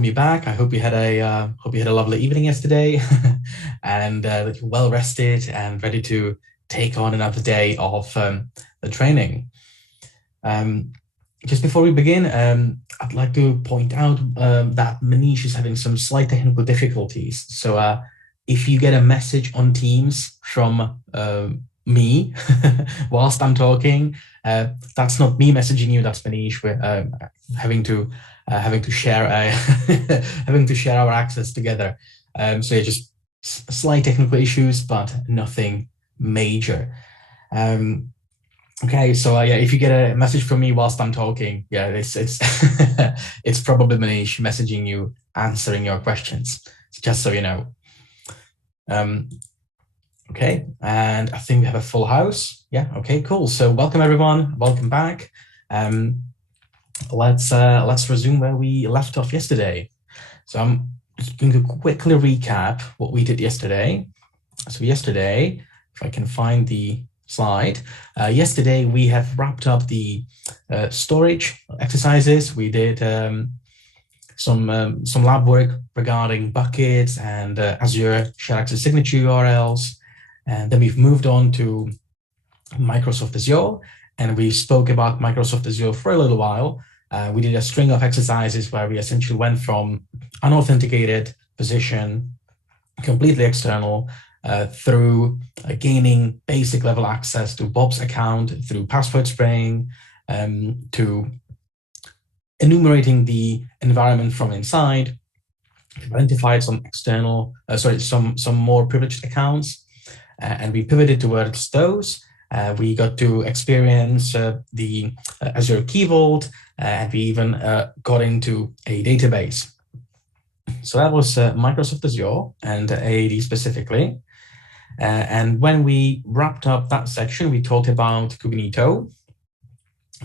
welcome you back. I hope you had a lovely evening yesterday, and that you're well rested and ready to take on another day of the training. Just before we begin, I'd like to point out that Manish is having some slight technical difficulties. So if you get a message on Teams from me whilst I'm talking, that's not me messaging you, that's Manish. We're having to share having to share our access together. So yeah, just slight technical issues, but nothing major. Okay, so yeah, if you get a message from me whilst I'm talking, yeah, it's it's probably Manish messaging you, answering your questions, just so you know. Okay, and I think we have a full house. Yeah, okay, cool. So welcome everyone, welcome back. Let's resume where we left off yesterday. So I'm just going to quickly recap what we did yesterday. So yesterday, if I can find the slide, yesterday we have wrapped up the storage exercises. We did some lab work regarding buckets and Azure shared access signature URLs, and then we've moved on to Microsoft Azure, and we spoke about Microsoft Azure for a little while. We did a string of exercises where we essentially went from unauthenticated position, completely external, through gaining basic level access to Bob's account through password spraying, to enumerating the environment from inside. We've identified some external, some more privileged accounts, and we pivoted towards those. We got to experience the Azure Key Vault, and we even got into a database. So that was Microsoft Azure and AAD specifically. And when we wrapped up that section, we talked about Cognito.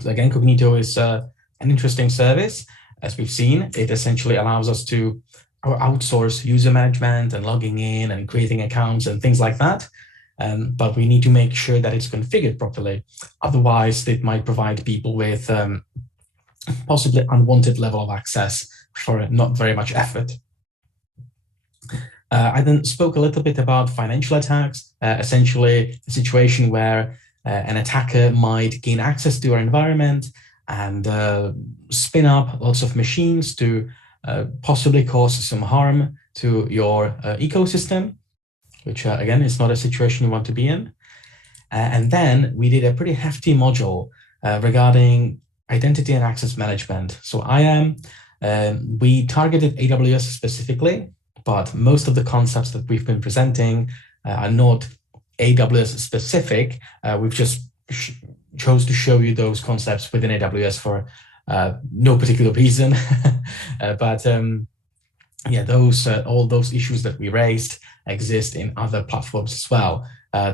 So again, Cognito is an interesting service. As we've seen, it essentially allows us to outsource user management and logging in and creating accounts and things like that. But we need to make sure that it's configured properly. Otherwise, it might provide people with possibly unwanted level of access for not very much effort. I then spoke a little bit about financial attacks, essentially a situation where an attacker might gain access to your environment and spin up lots of machines to possibly cause some harm to your ecosystem, which again is not a situation you want to be in. And then we did a pretty hefty module regarding identity and access management. So we targeted AWS specifically, but most of the concepts that we've been presenting are not AWS specific. We've just chose to show you those concepts within AWS for no particular reason. But yeah, all those issues that we raised exist in other platforms as well.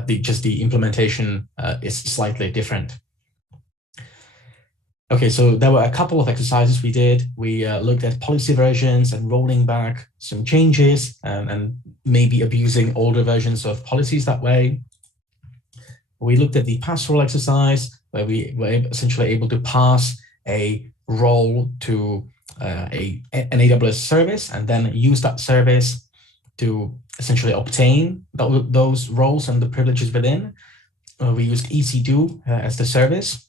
Just the implementation is slightly different. Okay, so there were a couple of exercises we did. We looked at policy versions and rolling back some changes and maybe abusing older versions of policies that way. We looked at the pass role exercise, where we were essentially able to pass a role to an AWS service and then use that service to essentially obtain those roles and the privileges within. We used EC2 as the service.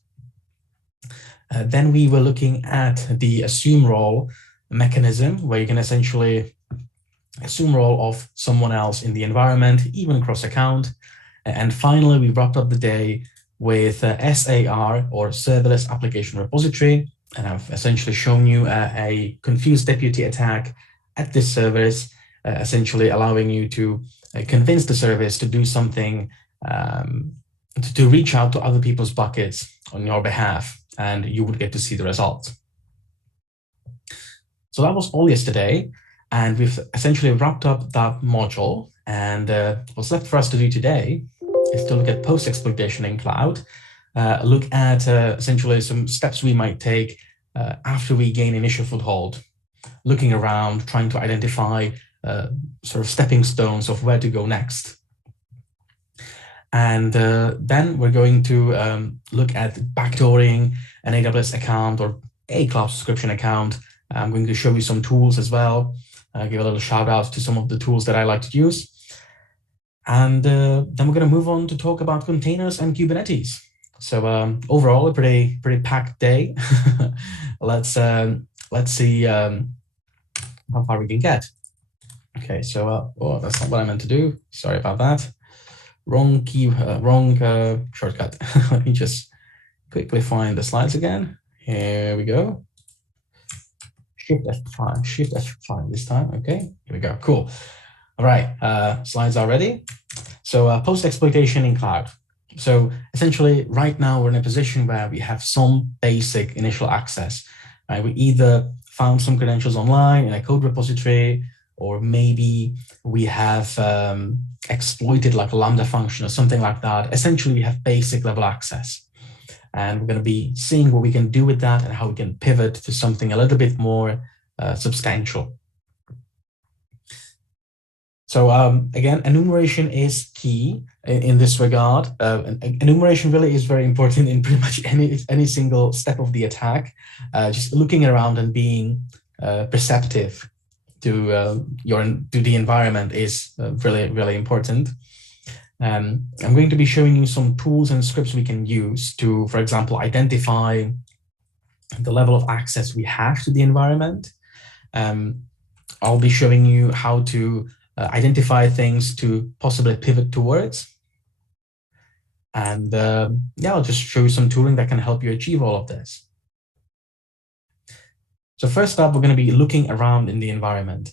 Then we were looking at the assume role mechanism, where you can essentially assume role of someone else in the environment, even cross account. And finally, we wrapped up the day with SAR, or serverless application repository. And I've essentially shown you a confused deputy attack at this service, essentially allowing you to convince the service to do something, to reach out to other people's buckets on your behalf, and you would get to see the results. So that was all yesterday, and we've essentially wrapped up that module. And what's left for us to do today is to look at post-exploitation in cloud, look at essentially some steps we might take after we gain initial foothold, looking around, trying to identify sort of stepping stones of where to go next. And then we're going to look at backdooring an AWS account or a cloud subscription account I'm going to show you some tools as well, give a little shout out to some of the tools that I like to use. And then we're going to move on to talk about containers and Kubernetes. So overall, a pretty packed day. Let's see how far we can get. Okay, so oh, that's not what I meant to do. Sorry about that. Wrong shortcut. Let me just quickly find the slides again. Here we go. Shift F5 this time. Okay, here we go. Cool. All right, slides are ready. So post-exploitation in cloud. So essentially, right now we're in a position where we have some basic initial access. Right? We either found some credentials online in a code repository, or maybe we have exploited like a Lambda function or something like that. Essentially, we have basic level access. And we're going to be seeing what we can do with that and how we can pivot to something a little bit more substantial. So again, enumeration is key in this regard. Enumeration really is very important in pretty much any single step of the attack. Just looking around and being perceptive to the environment is really important. I'm going to be showing you some tools and scripts we can use to, for example, identify the level of access we have to the environment. I'll be showing you how to identify things to possibly pivot towards. And yeah, I'll just show you some tooling that can help you achieve all of this. So first up, we're going to be looking around in the environment.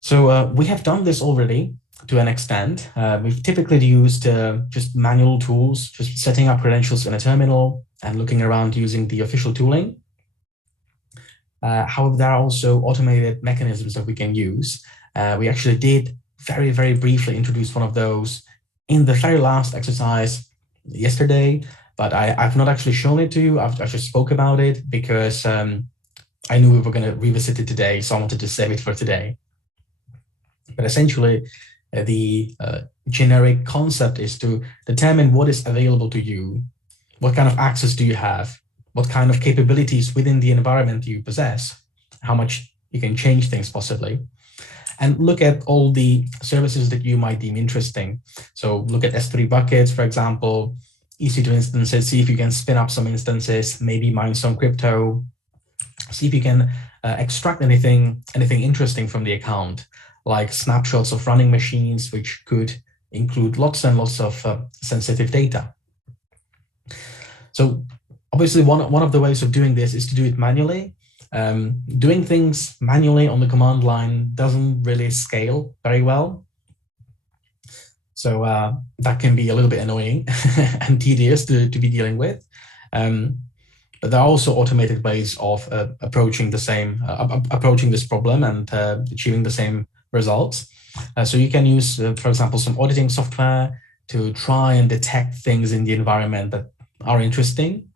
So we have done this already to an extent. We've typically used just manual tools, just setting up credentials in a terminal and looking around using the official tooling. However, there are also automated mechanisms that we can use. We actually did very briefly introduce one of those in the very last exercise yesterday, but I've not actually shown it to you. I just spoke about it because I knew we were going to revisit it today, so I wanted to save it for today. But essentially, the generic concept is to determine what is available to you, what kind of access do you have, what kind of capabilities within the environment you possess, how much you can change things possibly, and look at all the services that you might deem interesting. So look at S3 buckets, for example, EC2 instances, see if you can spin up some instances, maybe mine some crypto, see if you can extract anything interesting from the account, like snapshots of running machines, which could include lots and lots of sensitive data. So obviously, one of the ways of doing this is to do it manually. Doing things manually on the command line doesn't really scale very well. So that can be a little bit annoying and tedious to be dealing with. But there are also automated ways of approaching this problem and achieving the same results. So you can use, for example, some auditing software to try and detect things in the environment that are interesting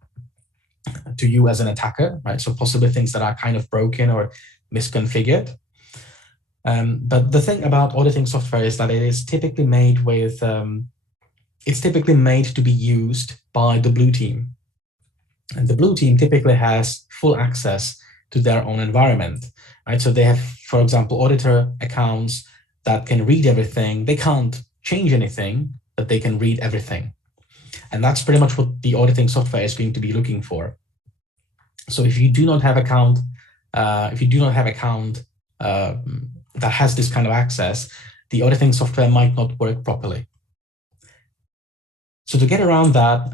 to you as an attacker, right? So possibly things that are kind of broken or misconfigured. But the thing about auditing software is that it is typically made with, it's typically made to be used by the blue team. And the blue team typically has full access to their own environment, right? So they have, for example, auditor accounts that can read everything. They can't change anything, but they can read everything. And that's pretty much what the auditing software is going to be looking for. So if you do not have account, that has this kind of access, the auditing software might not work properly. So to get around that,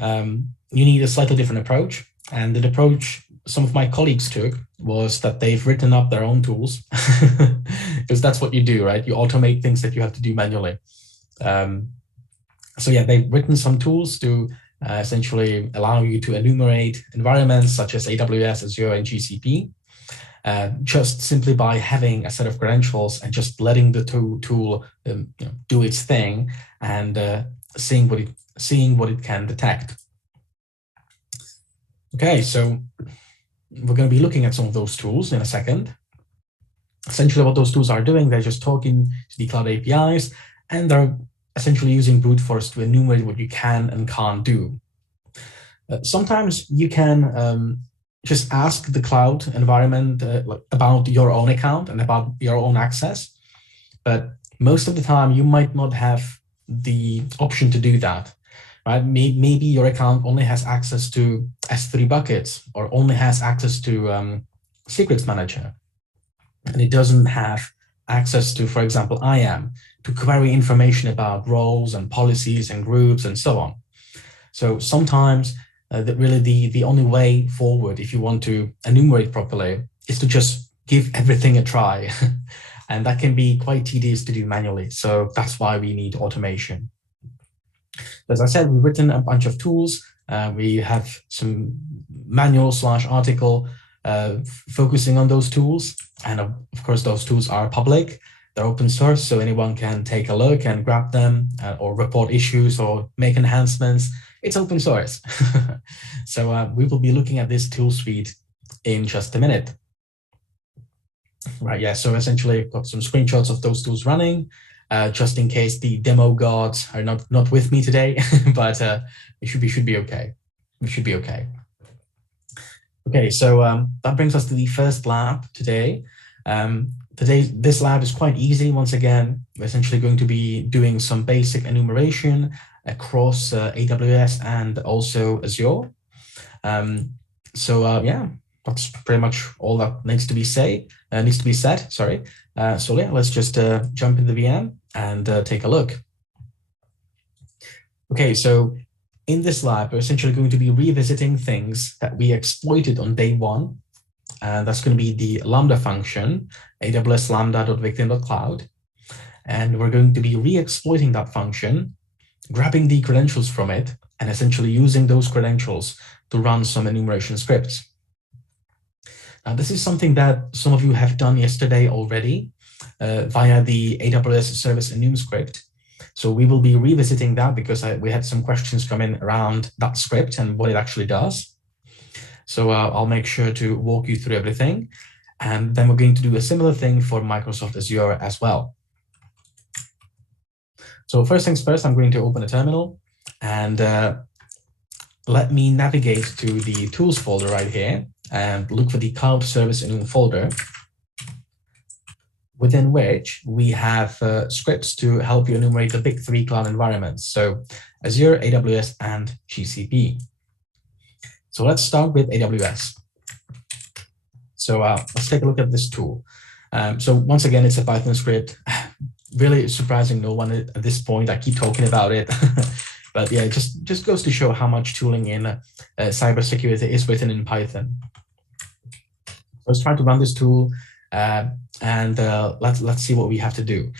you need a slightly different approach. And the approach some of my colleagues took was that they've written up their own tools, because that's what you do, right? You automate things that you have to do manually. So yeah, they've written some tools to essentially allow you to enumerate environments such as AWS, Azure, and GCP, just simply by having a set of credentials and just letting the tool do its thing and seeing what it can detect. Okay, so we're going to be looking at some of those tools in a second. Essentially, what those tools are doing, they're just talking to the cloud APIs, and they're essentially using brute force to enumerate what you can and can't do. Sometimes you can just ask the cloud environment about your own account and about your own access. But most of the time, you might not have the option to do that, right? Maybe your account only has access to S3 buckets or only has access to secrets manager. And it doesn't have access to, for example, IAM, to query information about roles and policies and groups and so on. So sometimes the only way forward, if you want to enumerate properly, is to just give everything a try. And that can be quite tedious to do manually. So that's why we need automation. As I said, we've written a bunch of tools. We have some manual/article focusing on those tools. And of course, those tools are public. They're open source, so anyone can take a look and grab them or report issues or make enhancements. It's open source. So we will be looking at this tool suite in just a minute. Right, yeah, so essentially I've got some screenshots of those tools running, just in case the demo gods are not with me today, but it should be okay. We should be okay. Okay, so that brings us to the first lab today. This lab is quite easy. Once again, we're essentially going to be doing some basic enumeration across AWS and also Azure. Yeah, that's pretty much all that needs to be said. Sorry. So yeah, let's just jump in the VM and take a look. Okay, so in this lab, we're essentially going to be revisiting things that we exploited on day one. And that's going to be the Lambda function, AWS lambda.victim.cloud. And we're going to be re-exploiting that function, grabbing the credentials from it, and essentially using those credentials to run some enumeration scripts. Now, this is something that some of you have done yesterday already via the AWS service enum script. So we will be revisiting that because we had some questions come in around that script and what it actually does. So I'll make sure to walk you through everything. And then we're going to do a similar thing for Microsoft Azure as well. So first things first, I'm going to open a terminal and let me navigate to the tools folder right here and look for the cloud service enum folder, within which we have scripts to help you enumerate the big three cloud environments. So Azure, AWS, and GCP. So let's start with AWS. So let's take a look at this tool. So once again, it's a Python script. Really surprising no one at this point. I keep talking about it. But yeah, it just goes to show how much tooling in cybersecurity is written in Python. Let's try to run this tool and let's see what we have to do.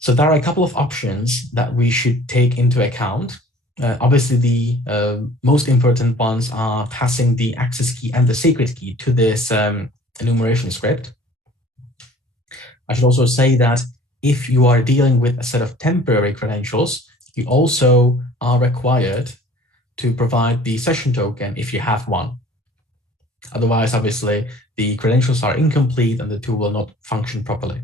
So there are a couple of options that we should take into account. Obviously, the most important ones are passing the access key and the secret key to this enumeration script. I should also say that if you are dealing with a set of temporary credentials, you also are required to provide the session token if you have one. Otherwise, obviously, the credentials are incomplete and the tool will not function properly.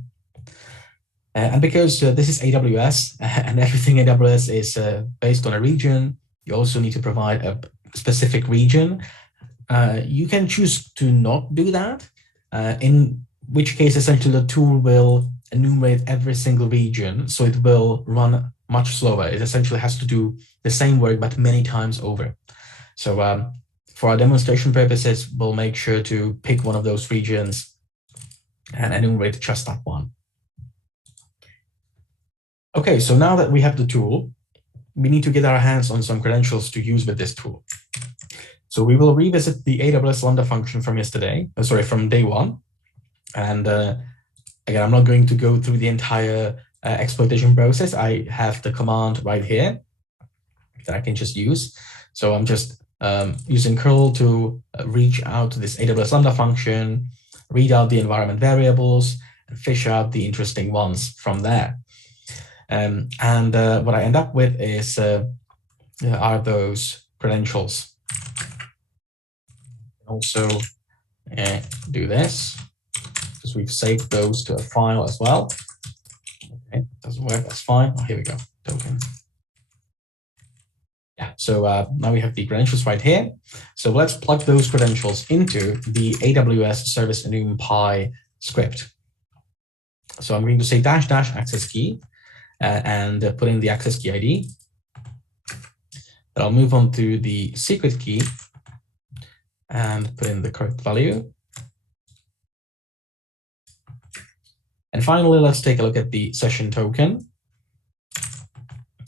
And because this is AWS and everything AWS is based on a region, you also need to provide a specific region. You can choose to not do that, in which case essentially the tool will enumerate every single region, so it will run much slower. It essentially has to do the same work, but many times over. So for our demonstration purposes, we'll make sure to pick one of those regions and enumerate just that one. Okay, so now that we have the tool, we need to get our hands on some credentials to use with this tool. So we will revisit the AWS Lambda function from yesterday, from day one. And again, I'm not going to go through the entire exploitation process. I have the command right here that I can just use. So I'm just using curl to reach out to this AWS Lambda function, read out the environment variables, and fish out the interesting ones from there. And what I end up with is are those credentials. Also do this because we've saved those to a file as well. Okay, doesn't work, that's fine. Oh, here we go, token. Yeah, So now we have the credentials right here. So let's plug those credentials into the AWS service enum script. So I'm going to say -- access key and put in the access key ID. Then I'll move on to the secret key and put in the correct value. And finally, let's take a look at the session token.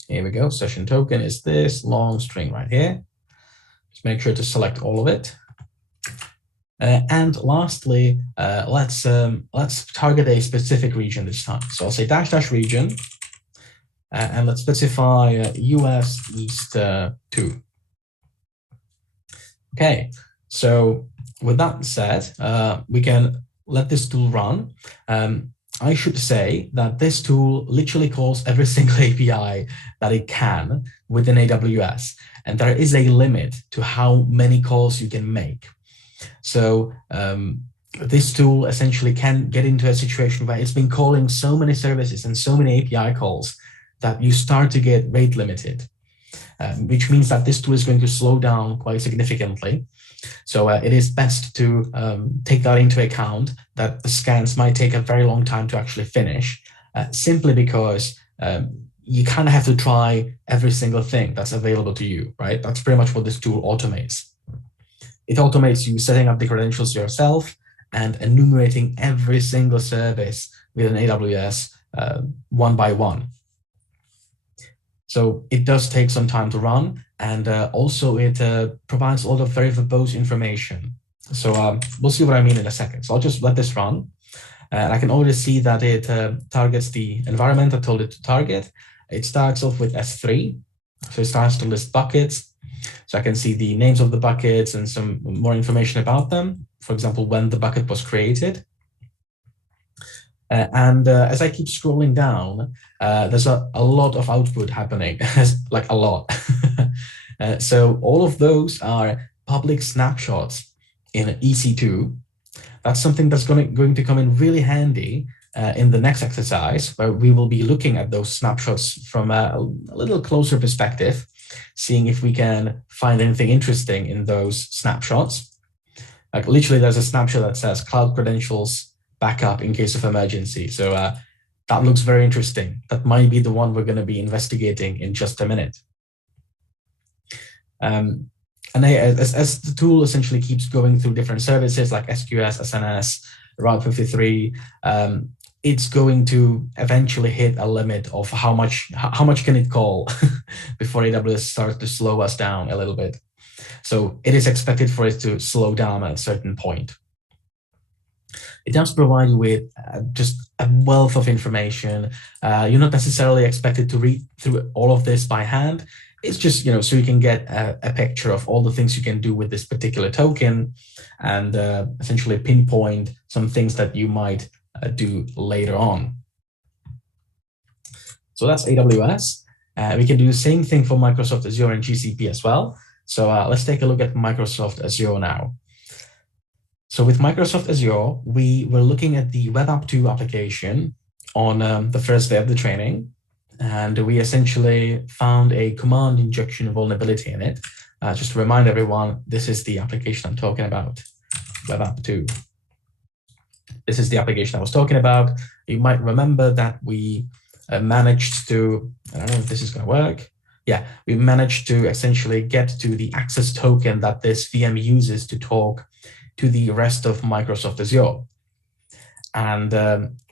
Here we go. Session token is this long string right here. Just make sure to select all of it. And lastly, let's target a specific region this time. So I'll say -- region, and let's specify US East 2. Okay, so with that said, we can let this tool run. I should say that this tool literally calls every single API that it can within AWS, and there is a limit to how many calls you can make. So this tool essentially can get into a situation where it's been calling so many services and so many API calls that you start to get rate limited, which means that this tool is going to slow down quite significantly. So it is best to take that into account, that the scans might take a very long time to actually finish, simply because you kind of have to try every single thing that's available to you, right? That's pretty much what this tool automates. It automates you setting up the credentials yourself and enumerating every single service within AWS one by one. So it does take some time to run, and also it provides a lot of very verbose information. So we'll see what I mean in a second. So I'll just let this run. And I can already see that it targets the environment I told it to target. It starts off with S3. So it starts to list buckets. So I can see the names of the buckets and some more information about them. For example, when the bucket was created. And as I keep scrolling down, there's a lot of output happening, like a lot. So all of those are public snapshots in EC2. That's something that's going to come in really handy in the next exercise, where we will be looking at those snapshots from a little closer perspective, seeing if we can find anything interesting in those snapshots. Like literally, there's a snapshot that says cloud credentials backup in case of emergency. So that looks very interesting. That might be the one we're going to be investigating in just a minute. And as the tool essentially keeps going through different services like SQS, SNS, Route 53, it's going to eventually hit a limit of how much can it call before AWS starts to slow us down a little bit. So it is expected for it to slow down at a certain point. It does provide you with just a wealth of information. You're not necessarily expected to read through all of this by hand. It's just, so you can get a picture of all the things you can do with this particular token, and essentially pinpoint some things that you might do later on. So that's AWS. We can do the same thing for Microsoft Azure and GCP as well. So let's take a look at Microsoft Azure now. So with Microsoft Azure, we were looking at the Web App 2 application on the first day of the training, and we essentially found a command injection vulnerability in it. Just to remind everyone, this is the application I'm talking about, Web App 2. This is the application I was talking about. You might remember that we managed to, I don't know if this is going to work. Yeah, we managed to essentially get to the access token that this VM uses to talk to the rest of Microsoft Azure. And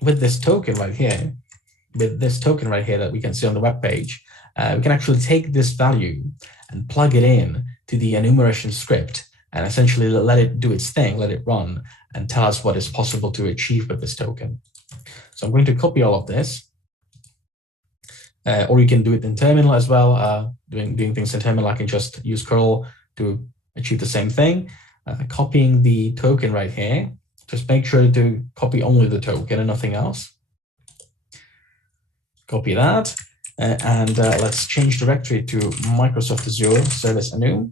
with this token right here, that we can see on the web page, we can actually take this value and plug it in to the enumeration script and essentially let it do its thing, let it run, and tell us what is possible to achieve with this token. So I'm going to copy all of this. Or you can do it in terminal as well. Doing things in terminal, I can just use curl to achieve the same thing. Copying the token right here. Just make sure to copy only the token and nothing else. Copy that. And let's change directory to Microsoft Azure Service Enum.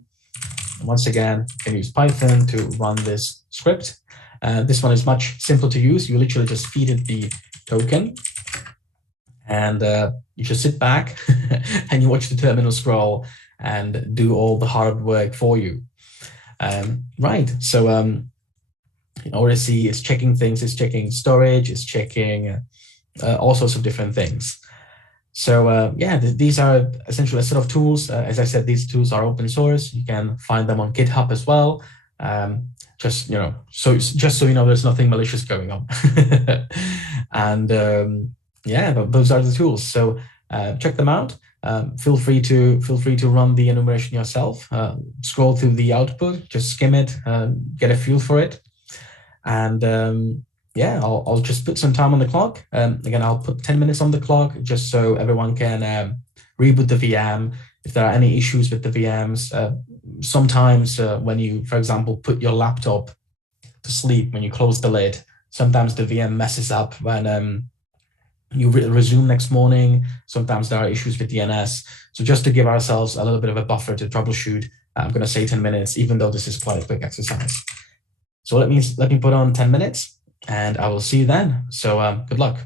Once again, you can use Python to run this script. This one is much simpler to use. You literally just feed it the token, and you just sit back and you watch the terminal scroll and do all the hard work for you. Right. So ORC is checking things, it's checking storage, it's checking all sorts of different things. So yeah, these are essentially a set of tools. As I said, these tools are open source. You can find them on GitHub as well. Just so you know, there's nothing malicious going on. And yeah, those are the tools. So check them out. Feel free to run the enumeration yourself. Scroll through the output, just skim it, get a feel for it, and yeah, I'll just put some time on the clock. Again, I'll put 10 minutes on the clock just so everyone can reboot the VM. If there are any issues with the VMs, sometimes when you, for example, put your laptop to sleep, when you close the lid, sometimes the VM messes up when you resume next morning. Sometimes there are issues with DNS. So just to give ourselves a little bit of a buffer to troubleshoot, I'm going to say 10 minutes, even though this is quite a quick exercise. So let me put on 10 minutes and I will see you then. So good luck.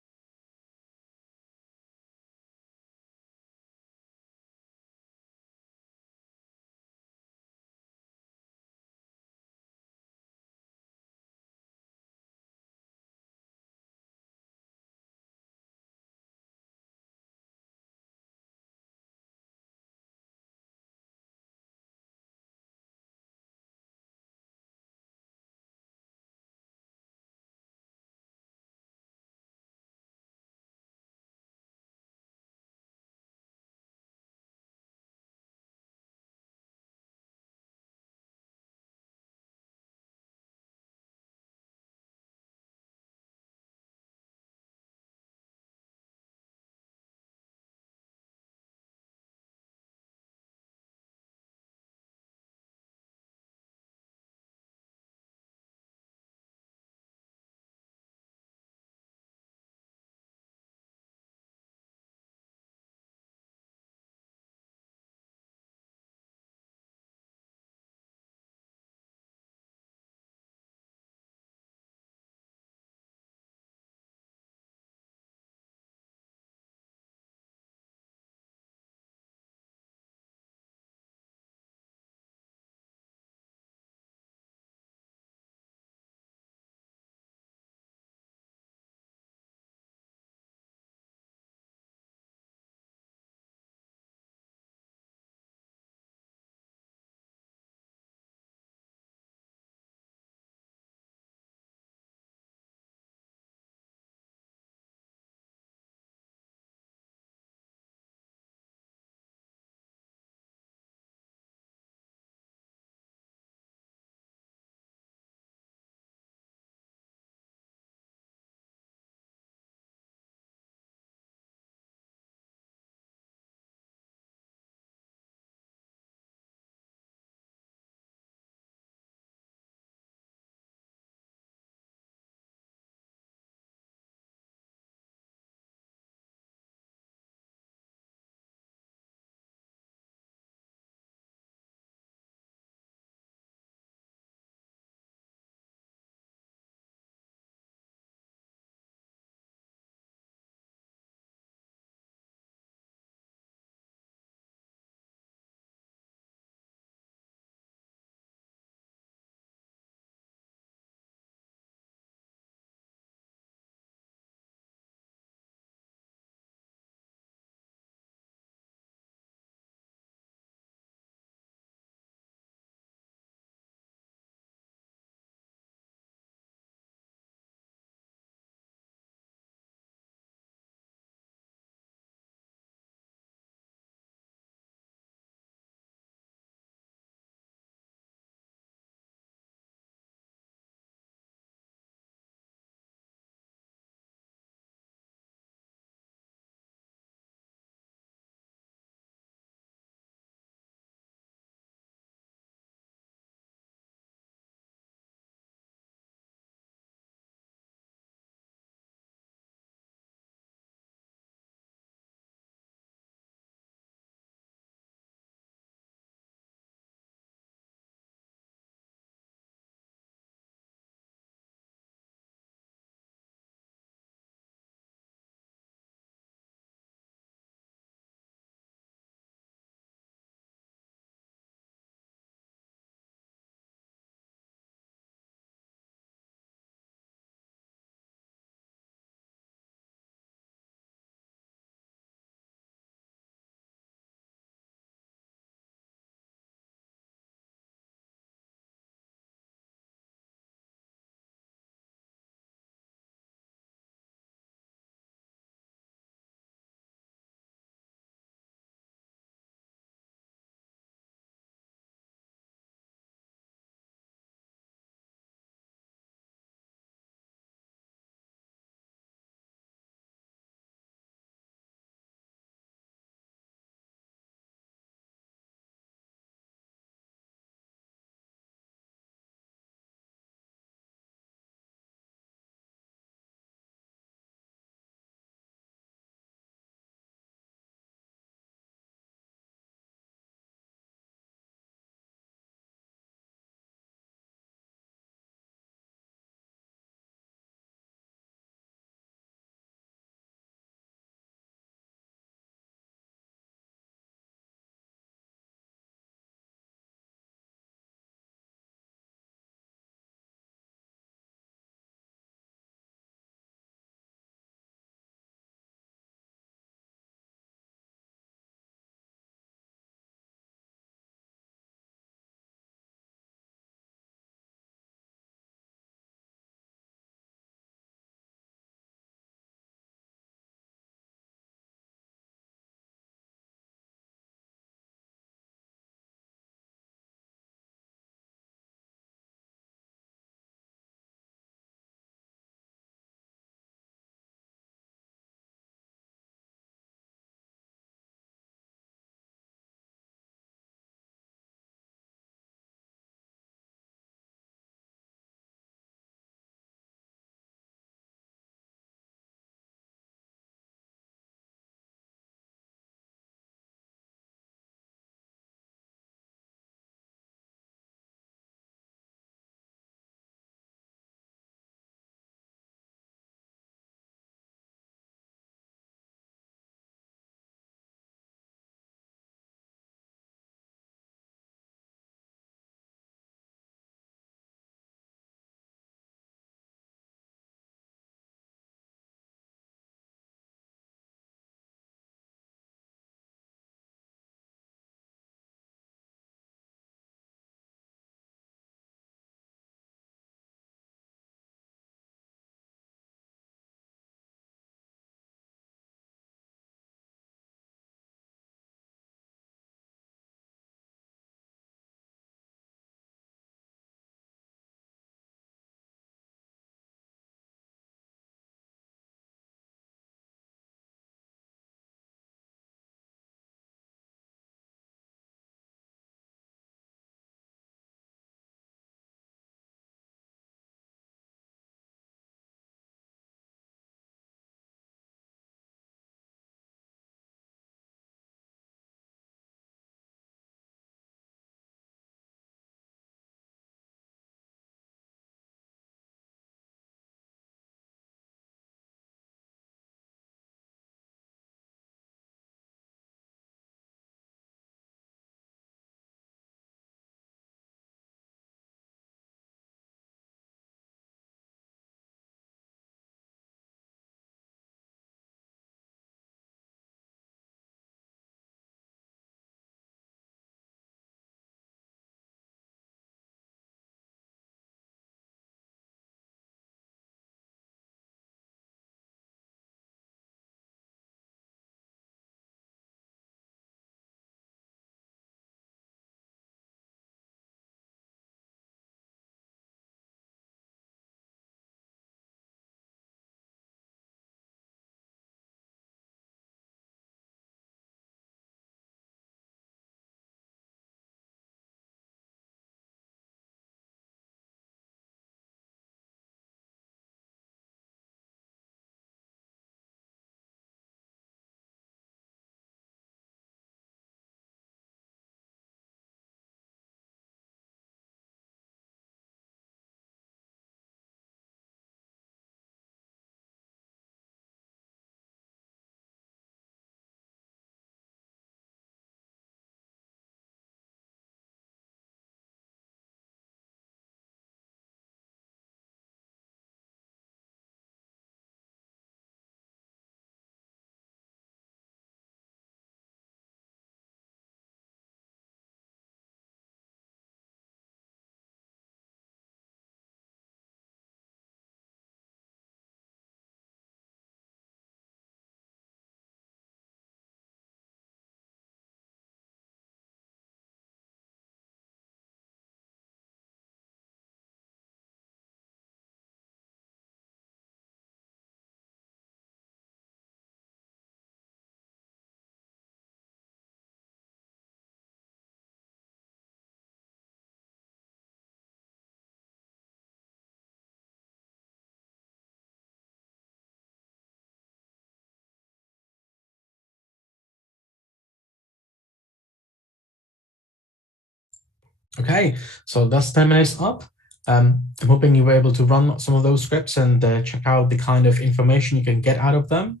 Okay, so that's 10 minutes up. I'm hoping you were able to run some of those scripts and check out the kind of information you can get out of them.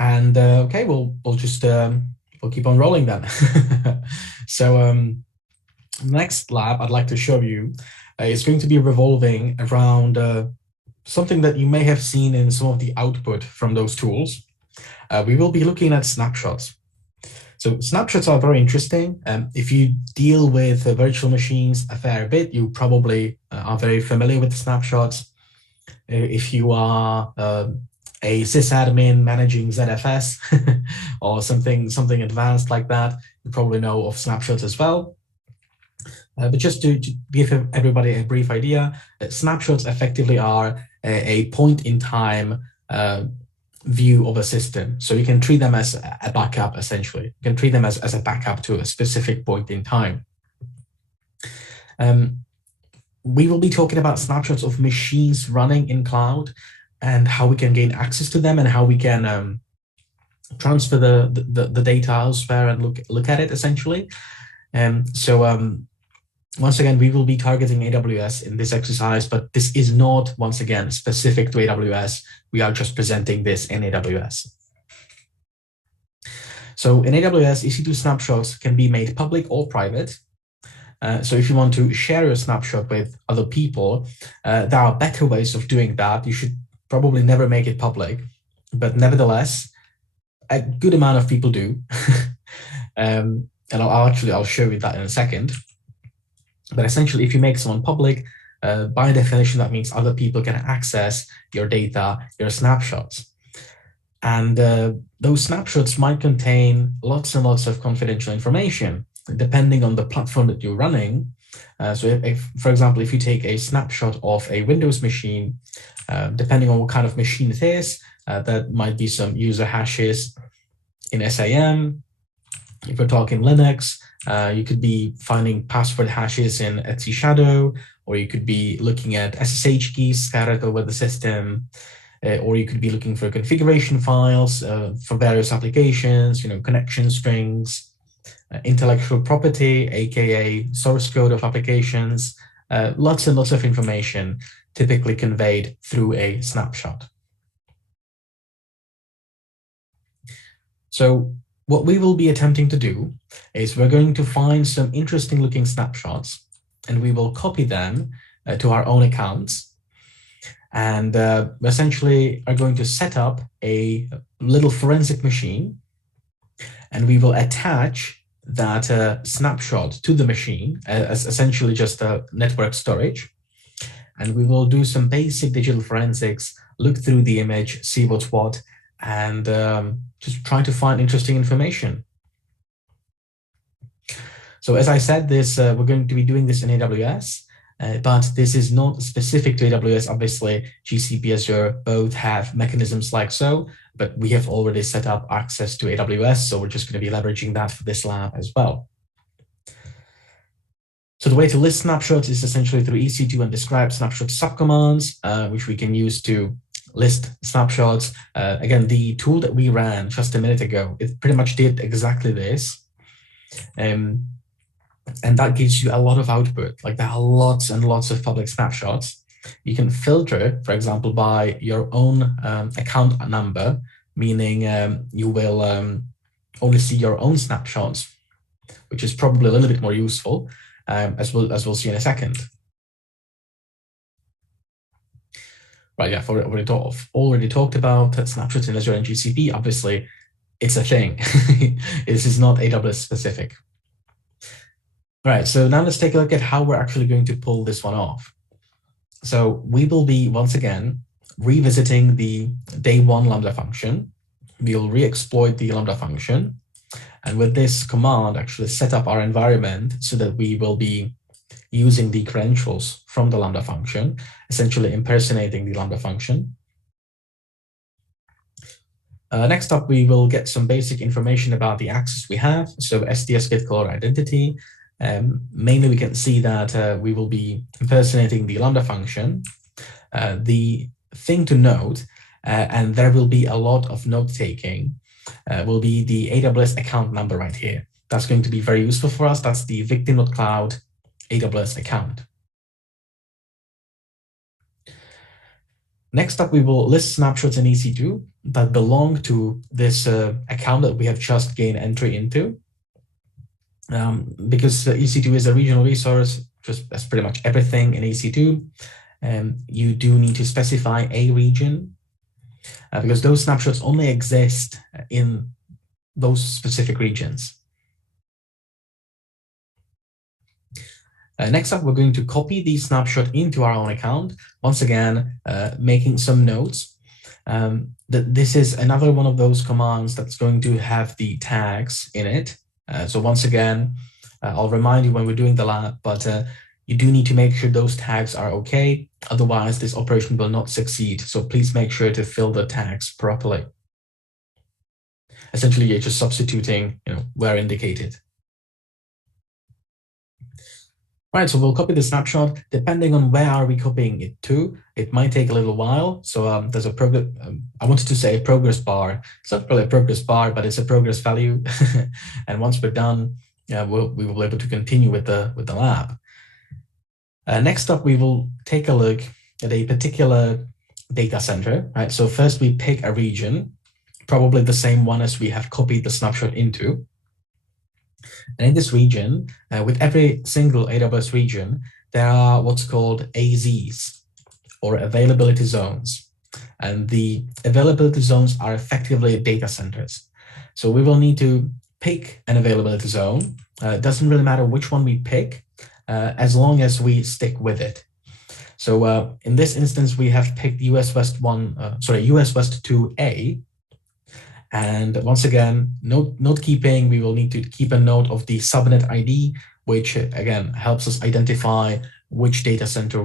Okay, we'll just we'll keep on rolling then. So next lab I'd like to show you is going to be revolving around something that you may have seen in some of the output from those tools. We will be looking at snapshots. So snapshots are very interesting. If you deal with virtual machines a fair bit, you probably are very familiar with snapshots. If you are a sysadmin managing ZFS or something advanced like that, you probably know of snapshots as well. But just to give everybody a brief idea, snapshots effectively are a point in time view of a system. So you can treat them as a backup, essentially. You can treat them as a backup to a specific point in time. We will be talking about snapshots of machines running in cloud and how we can gain access to them and how we can transfer the data elsewhere and look at it, essentially. Once again, we will be targeting AWS in this exercise, but this is not, once again, specific to AWS. We are just presenting this in AWS. So in AWS, EC2 snapshots can be made public or private. So if you want to share your snapshot with other people, there are better ways of doing that. You should probably never make it public, but nevertheless, a good amount of people do. And I'll show you that in a second. But essentially, if you make someone public, by definition, that means other people can access your data, your snapshots. And those snapshots might contain lots and lots of confidential information, depending on the platform that you're running. So if, for example, if you take a snapshot of a Windows machine, depending on what kind of machine it is, that might be some user hashes in SAM. If we're talking Linux, you could be finding password hashes in etc, or you could be looking at SSH keys scattered over the system, or you could be looking for configuration files for various applications, connection strings, intellectual property, aka source code of applications, lots and lots of information typically conveyed through a snapshot. So what we will be attempting to do is we're going to find some interesting looking snapshots and we will copy them to our own accounts. And we essentially are going to set up a little forensic machine and we will attach that snapshot to the machine as essentially just a network storage. And we will do some basic digital forensics, look through the image, see what's what, and just trying to find interesting information. So as I said, we're going to be doing this in AWS, but this is not specific to AWS. Obviously, GCP, Azure both have mechanisms like so, but we have already set up access to AWS, so we're just going to be leveraging that for this lab as well. So the way to list snapshots is essentially through EC2 and describe snapshot subcommands, which we can use to list snapshots. Again, the tool that we ran just a minute ago, it pretty much did exactly this. And that gives you a lot of output. Like there are lots and lots of public snapshots. You can filter, for example, by your own account number, meaning you will only see your own snapshots, which is probably a little bit more useful, as we'll see in a second. Right, yeah, I've already talked about snapshots in Azure and GCP. Obviously, it's a thing. This is not AWS specific. All right, so now let's take a look at how we're actually going to pull this one off. So we will be, once again, revisiting the day one Lambda function. We'll re-exploit the Lambda function. And with this command, actually set up our environment so that we will be using the credentials from the Lambda function, essentially impersonating the Lambda function. Next up, we will get some basic information about the access we have. So STS git caller identity. Mainly, we can see that we will be impersonating the Lambda function. The thing to note, and there will be a lot of note taking, will be the AWS account number right here. that's going to be very useful for us. That's the victim.cloud AWS account. Next up, we will list snapshots in EC2 that belong to this account that we have just gained entry into. Because EC2 is a regional resource, just as pretty much everything in EC2, you do need to specify a region because those snapshots only exist in those specific regions. Next up, we're going to copy the snapshot into our own account. Once again, making some notes. This is another one of those commands that's going to have the tags in it. So once again, I'll remind you when we're doing the lab, but you do need to make sure those tags are okay. Otherwise, this operation will not succeed. So please make sure to fill the tags properly. Essentially, you're just substituting, where indicated. Right, so we'll copy the snapshot. Depending on where are we copying it to, it might take a little while. So there's a progress. I wanted to say a progress bar. It's not really a progress bar, but it's a progress value. And once we're done, we will be able to continue with the lab. Next up, we will take a look at a particular data center. Right, so first we pick a region, probably the same one as we have copied the snapshot into. And in this region, with every single AWS region, there are what's called AZs, or availability zones. And the availability zones are effectively data centers. So we will need to pick an availability zone. It doesn't really matter which one we pick, as long as we stick with it. So in this instance, we have picked US West 2A. And once again, note keeping, we will need to keep a note of the subnet ID, which again helps us identify which data center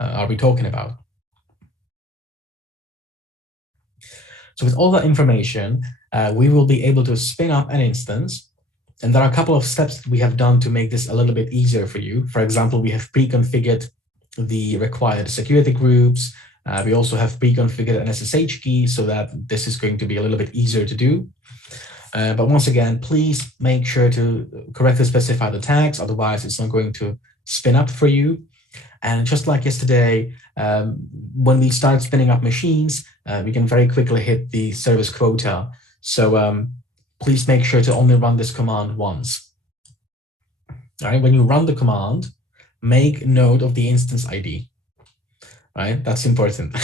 are we talking about. So with all that information, we will be able to spin up an instance. And there are a couple of steps that we have done to make this a little bit easier for you. For example, we have pre-configured the required security groups. We also have pre-configured an SSH key so that this is going to be a little bit easier to do. But once again, please make sure to correctly specify the tags, otherwise it's not going to spin up for you. And just like yesterday, when we start spinning up machines, we can very quickly hit the service quota. So please make sure to only run this command once. All right, when you run the command, make note of the instance ID. Right, that's important.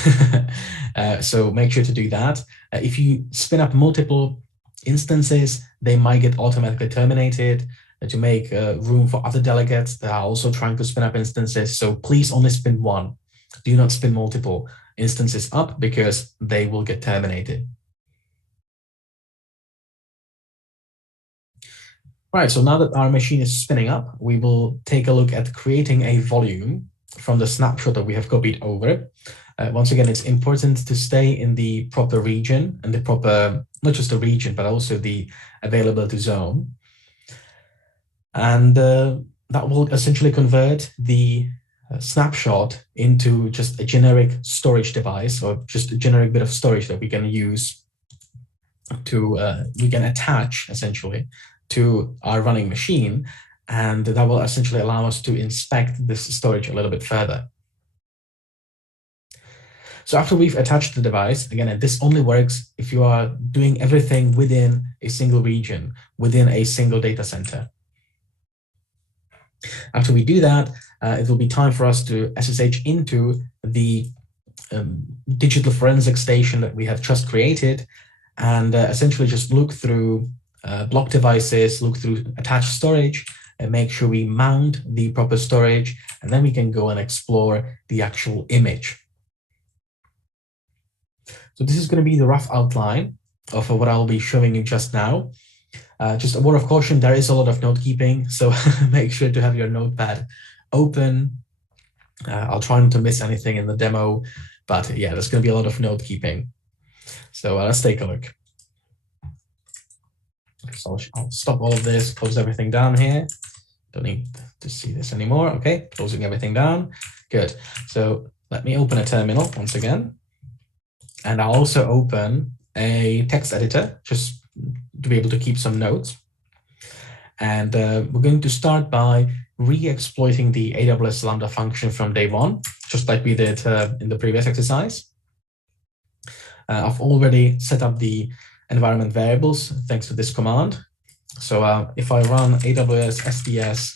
So make sure to do that. If you spin up multiple instances, they might get automatically terminated to make room for other delegates that are also trying to spin up instances. So please only spin one. Do not spin multiple instances up because they will get terminated. Right, so now that our machine is spinning up, we will take a look at creating a volume from the snapshot that we have copied over. Once again, it's important to stay in the proper region and the proper, not just the region, but also the availability zone. And that will essentially convert the snapshot into just a generic storage device or just a generic bit of storage that we can use to, we can attach essentially to our running machine. And that will essentially allow us to inspect this storage a little bit further. So after we've attached the device, again, and this only works if you are doing everything within a single region, within a single data center. After we do that, it will be time for us to SSH into the digital forensic station that we have just created and essentially just look through block devices, look through attached storage, and make sure we mount the proper storage, and then we can go and explore the actual image. So this is going to be the rough outline of what I'll be showing you just now. Just a word of caution, there is a lot of note keeping, so make sure to have your notepad open. I'll try not to miss anything in the demo, but yeah, there's going to be a lot of note keeping. So let's take a look. So I'll stop all of this, close everything down here. Don't need to see this anymore. Okay, closing everything down. Good. So let me open a terminal once again. And I'll also open a text editor just to be able to keep some notes. And we're going to start by re-exploiting the AWS Lambda function from day one, just like we did in the previous exercise. I've already set up the environment variables thanks to this command. So if I run AWS SDS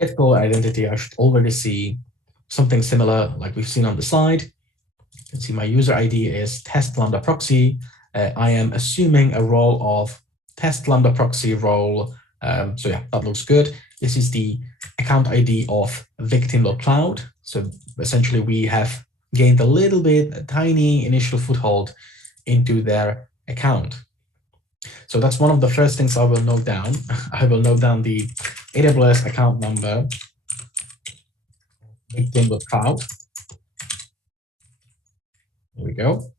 get caller identity, I should already see something similar like we've seen on the slide. You can see my user ID is test lambda proxy. I am assuming a role of test lambda proxy role. So yeah, that looks good. This is the account ID of victim.cloud. So essentially we have gained a little bit, a tiny initial foothold into their account. So that's one of the first things I will note down. I will note down the AWS account number, victim.cloud. Here we go.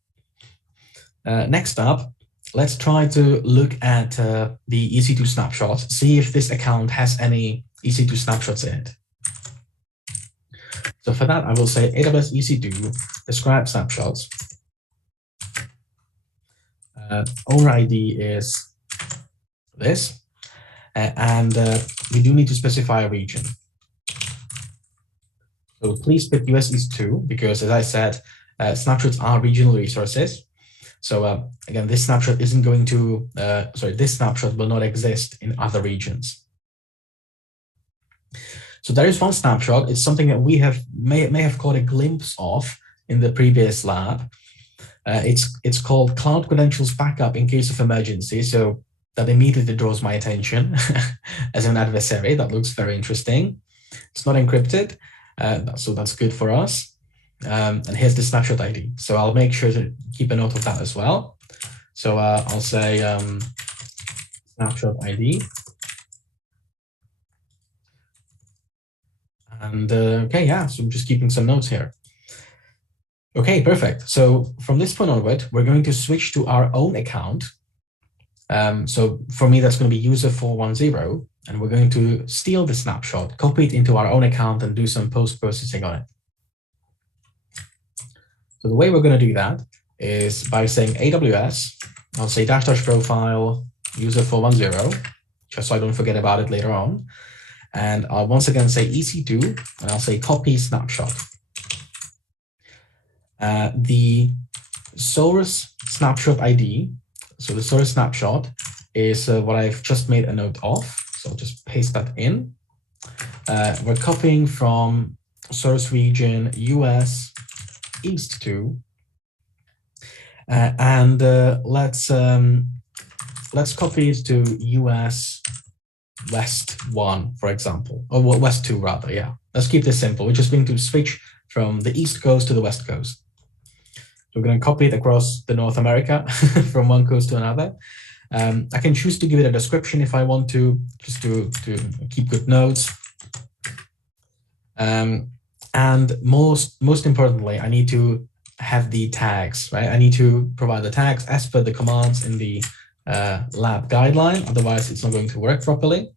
Next up, let's try to look at the EC2 snapshot, see if this account has any EC2 snapshots in it. So for that, I will say AWS EC2 describe snapshots. Owner ID is this, and we do need to specify a region. So please put US EC2 because, as I said, snapshots are regional resources. So again, this snapshot isn't going to, this snapshot will not exist in other regions. So there is one snapshot. It's something that we may have caught a glimpse of in the previous lab. It's called Cloud Credentials Backup in case of emergency. So that immediately draws my attention as an adversary. That looks very interesting. It's not encrypted, so that's good for us. And here's the snapshot ID. So I'll make sure to keep a note of that as well. So I'll say snapshot ID. And okay, yeah, so I'm just keeping some notes here. Okay, perfect. So from this point onward, we're going to switch to our own account. So for me, that's going to be user 410, and we're going to steal the snapshot, copy it into our own account, and do some post-processing on it. So the way we're going to do that is by saying AWS, I'll say -- profile user 410, just so I don't forget about it later on. And I'll once again say EC2, and I'll say copy snapshot. The source snapshot ID, so the source snapshot is what I've just made a note of. So I'll just paste that in. We're copying from source region US East 2, and let's copy it to US West 1, for example, or West 2 rather. Yeah, let's keep this simple. We're just going to switch from the East Coast to the West Coast. So we're going to copy it across the North America from one coast to another. I can choose to give it a description if I want to, just to keep good notes. And most importantly, I need to have the tags, right? I need to provide the tags as per the commands in the lab guideline. Otherwise, it's not going to work properly.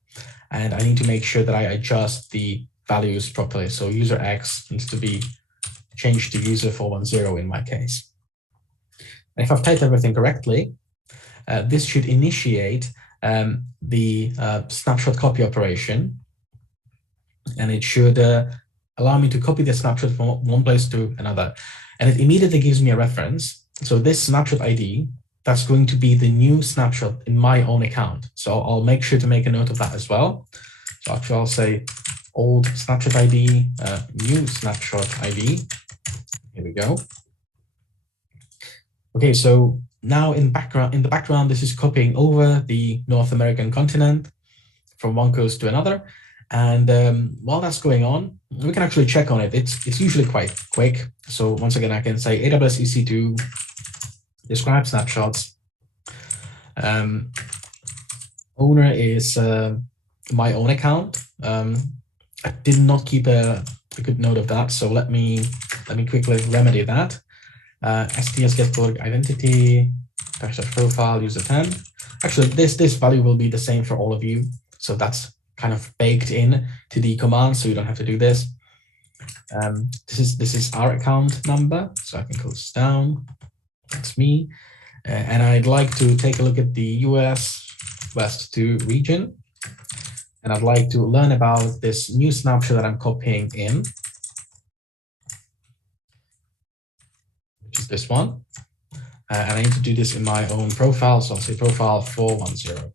And I need to make sure that I adjust the values properly. So user X needs to be changed to user 410 in my case. And if I've typed everything correctly, this should initiate the snapshot copy operation. And it should allow me to copy the snapshot from one place to another. And it immediately gives me a reference. So this snapshot ID, that's going to be the new snapshot in my own account. So I'll make sure to make a note of that as well. So actually I'll say old snapshot ID, new snapshot ID. Here we go. Okay, so now in the background, this is copying over the North American continent from one coast to another. And while that's going on, we can actually check on it. It's usually quite quick. So once again, I can say AWS EC2 describe snapshots. Owner is my own account. I did not keep a good note of that, so let me quickly remedy that. STS get caller identity -- profile user 10. Actually, this value will be the same for all of you, so that's kind of baked in to the command, so you don't have to do this. This is our account number, so I can close this down. That's me, and I'd like to take a look at the US West 2 region. and I'd like to learn about this new snapshot that I'm copying in, which is this one. And I need to do this in my own profile. So I'll say profile 410.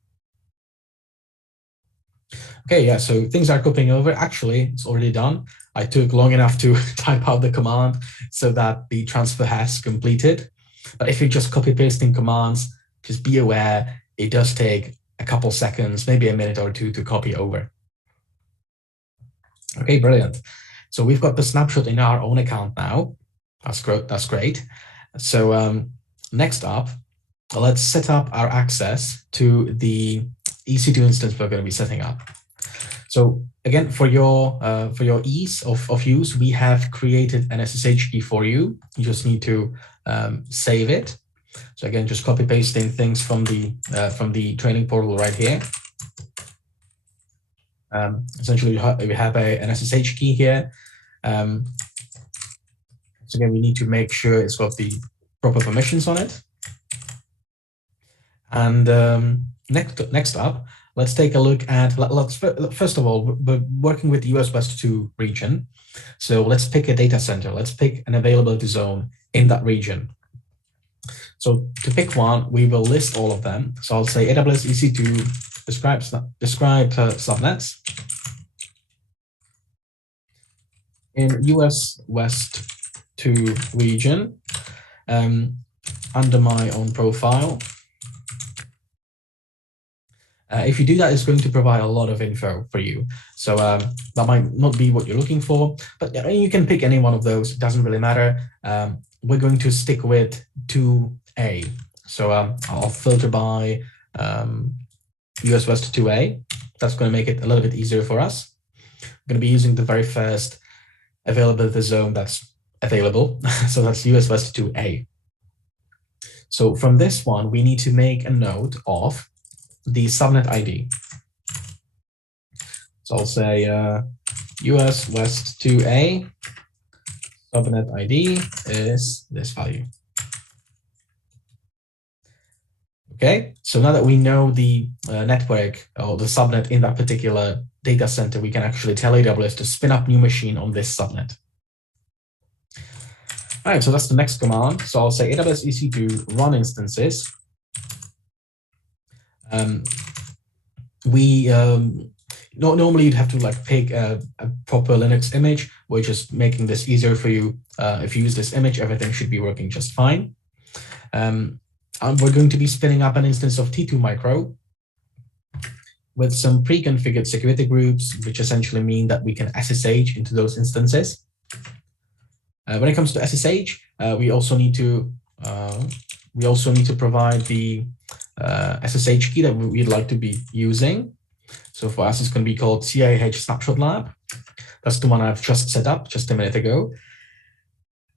Okay, yeah, so things are copying over. Actually, it's already done. I took long enough to type out the command so that the transfer has completed. But if you're just copy pasting commands, just be aware it does take a couple seconds, maybe a minute or two to copy over. Okay, brilliant. So we've got the snapshot in our own account now. That's great. That's great. So next up, let's set up our access to the EC2 instance we're going to be setting up. So again, for your ease of use, we have created an SSH key for you. You just need to save it. So again, just copy pasting things from the training portal right here. Essentially, we have an SSH key here. So again, we need to make sure it's got the proper permissions on it. And next up, let's take a look at, first of all, we're working with the US West 2 region. So let's pick a data center. Let's pick an availability zone in that region. So to pick one, we will list all of them. So I'll say AWS EC2 describe subnets in US West 2 region under my own profile. If you do that, it's going to provide a lot of info for you. So that might not be what you're looking for, but you can pick any one of those. It doesn't really matter. We're going to stick with 2A. So I'll filter by US West 2A. That's going to make it a little bit easier for us. I'm going to be using the very first availability zone that's available. So that's US West 2A. So from this one, we need to make a note of the subnet ID. So I'll say US West 2A subnet ID is this value. Okay, so now that we know the network or the subnet in that particular data center, we can actually tell AWS to spin up new machine on this subnet. All right, so that's the next command. So I'll say AWS EC2 run instances. Normally you'd have to like pick a proper Linux image. We're just making this easier for you. If you use this image, everything should be working just fine. We're going to be spinning up an instance of T2 Micro with some pre-configured security groups, which essentially mean that we can SSH into those instances. When it comes to SSH, we also need to provide the SSH key that we'd like to be using. So for us, it's going to be called CIH Snapshot Lab. That's the one I've just set up just a minute ago.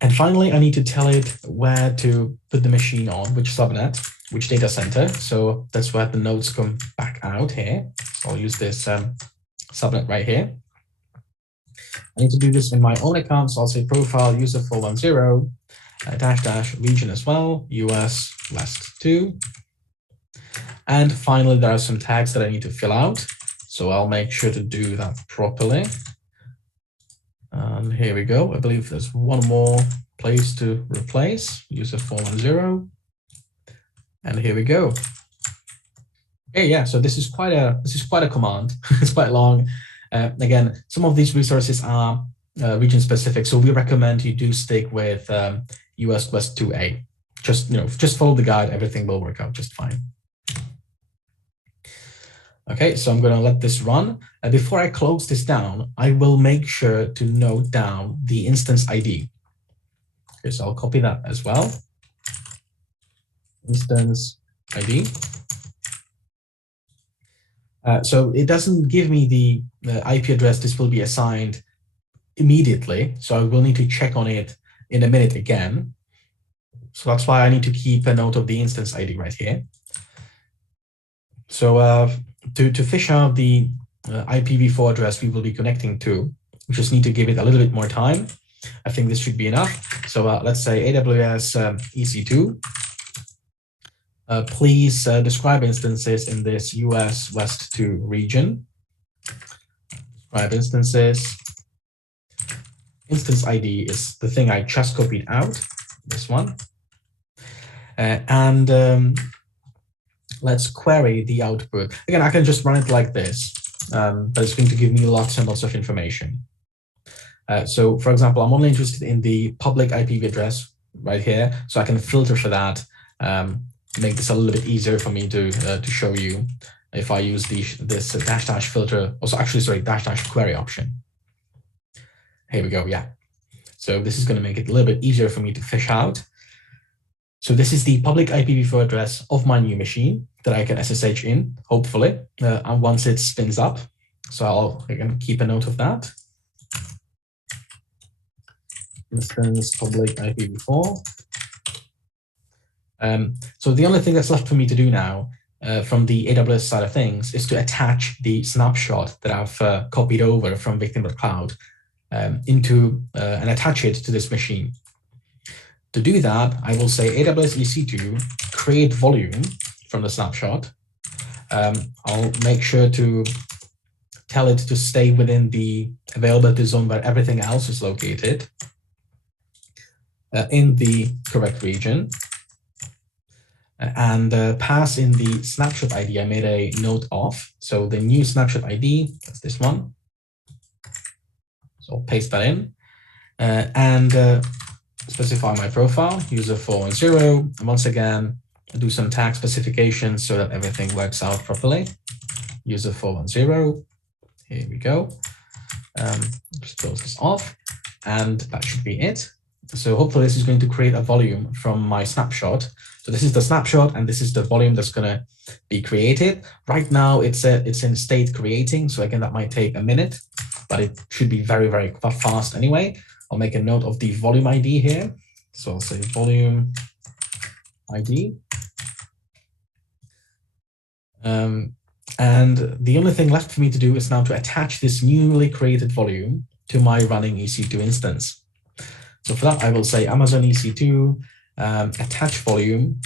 And finally, I need to tell it where to put the machine on, which subnet, which data center. So that's where the nodes come back out here. So I'll use this subnet right here. I need to do this in my own account. So I'll say profile user 410 -- region as well, US West 2. And finally, there are some tags that I need to fill out. So I'll make sure to do that properly. And here we go. I believe there's one more place to replace, user 410. And here we go. Okay, yeah, so this is quite a command. It's quite long. Again, some of these resources are region specific, so we recommend you do stick with US West 2A. Just follow the guide, everything will work out just fine. Okay, so I'm going to let this run. Before I close this down, I will make sure to note down the instance ID. Okay, so I'll copy that as well. Instance ID. So it doesn't give me the IP address this will be assigned immediately. So I will need to check on it in a minute again. So that's why I need to keep a note of the instance ID right here. So to fish out the IPv4 address we will be connecting to, we just need to give it a little bit more time. I think this should be enough. So let's say AWS EC2 Please describe instances in this US West 2 region. Describe instances. Instance ID is the thing I just copied out, this one. Let's query the output. Again, I can just run it like this, but it's going to give me lots and lots of information. So, for example, I'm only interested in the public IP address right here, so I can filter for that. Make this a little bit easier for me to show you if I use this -- filter. Also, actually, sorry, -- query option. Here we go. Yeah. So this is going to make it a little bit easier for me to fish out. So this is the public IPv4 address of my new machine that I can SSH in, hopefully, and once it spins up. So I'll again keep a note of that. Instance public IPv4. So the only thing that's left for me to do now from the AWS side of things is to attach the snapshot that I've copied over from victim.cloud into and attach it to this machine. To do that, I will say AWS EC2 create volume from the snapshot. I'll make sure to tell it to stay within the availability zone where everything else is located in the correct region. And pass in the snapshot ID I made a note of. So the new snapshot ID, that's this one. So I'll paste that in and specify my profile, user 410. And once again, do some tag specifications so that everything works out properly. User 410. Here we go. Just close this off, and that should be it. So hopefully this is going to create a volume from my snapshot. So this is the snapshot, and this is the volume that's going to be created. Right now, it's in state creating. So again, that might take a minute, but it should be very, very fast anyway. I'll make a note of the volume ID here. So I'll say volume ID. And the only thing left for me to do is now to attach this newly created volume to my running EC2 instance. So for that, I will say Amazon EC2 attach volume,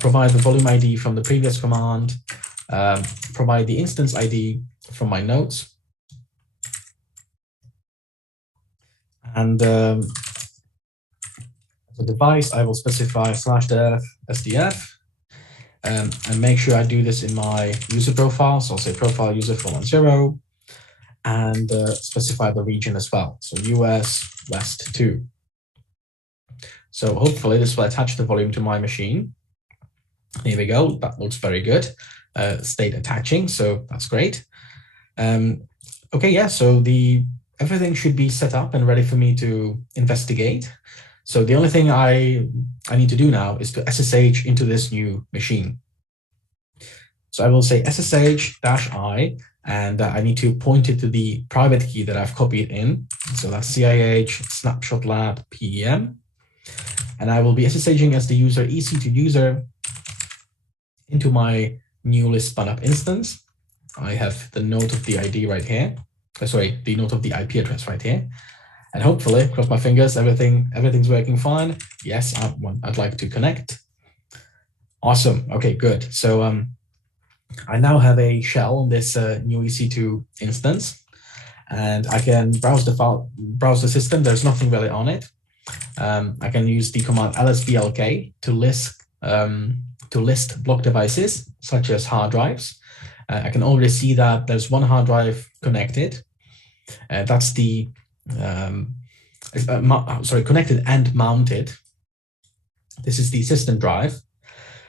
provide the volume ID from the previous command, provide the instance ID from my notes, and as a device, I will specify /dev SDF, and make sure I do this in my user profile. So I'll say profile user 410. And specify the region as well. So US West 2. So hopefully this will attach the volume to my machine. Here we go. That looks very good. State attaching. So that's great. Okay, yeah. So everything should be set up and ready for me to investigate. So the only thing I need to do now is to SSH into this new machine. So I will say SSH-I. And I need to point it to the private key that I've copied in. So that's CIH snapshot lab PEM. And I will be SSHing as the user EC2 user into my newly spun up instance. I have the note of the ID right here. Sorry, the note of the IP address right here. And hopefully, cross my fingers, everything's working fine. Yes, I'd like to connect. Awesome. Okay, good. So I now have a shell on this new EC2 instance, and I can browse the system. There's nothing really on it. I can use the command lsblk to list block devices such as hard drives. I can already see that there's one hard drive connected. That's the connected and mounted. This is the system drive.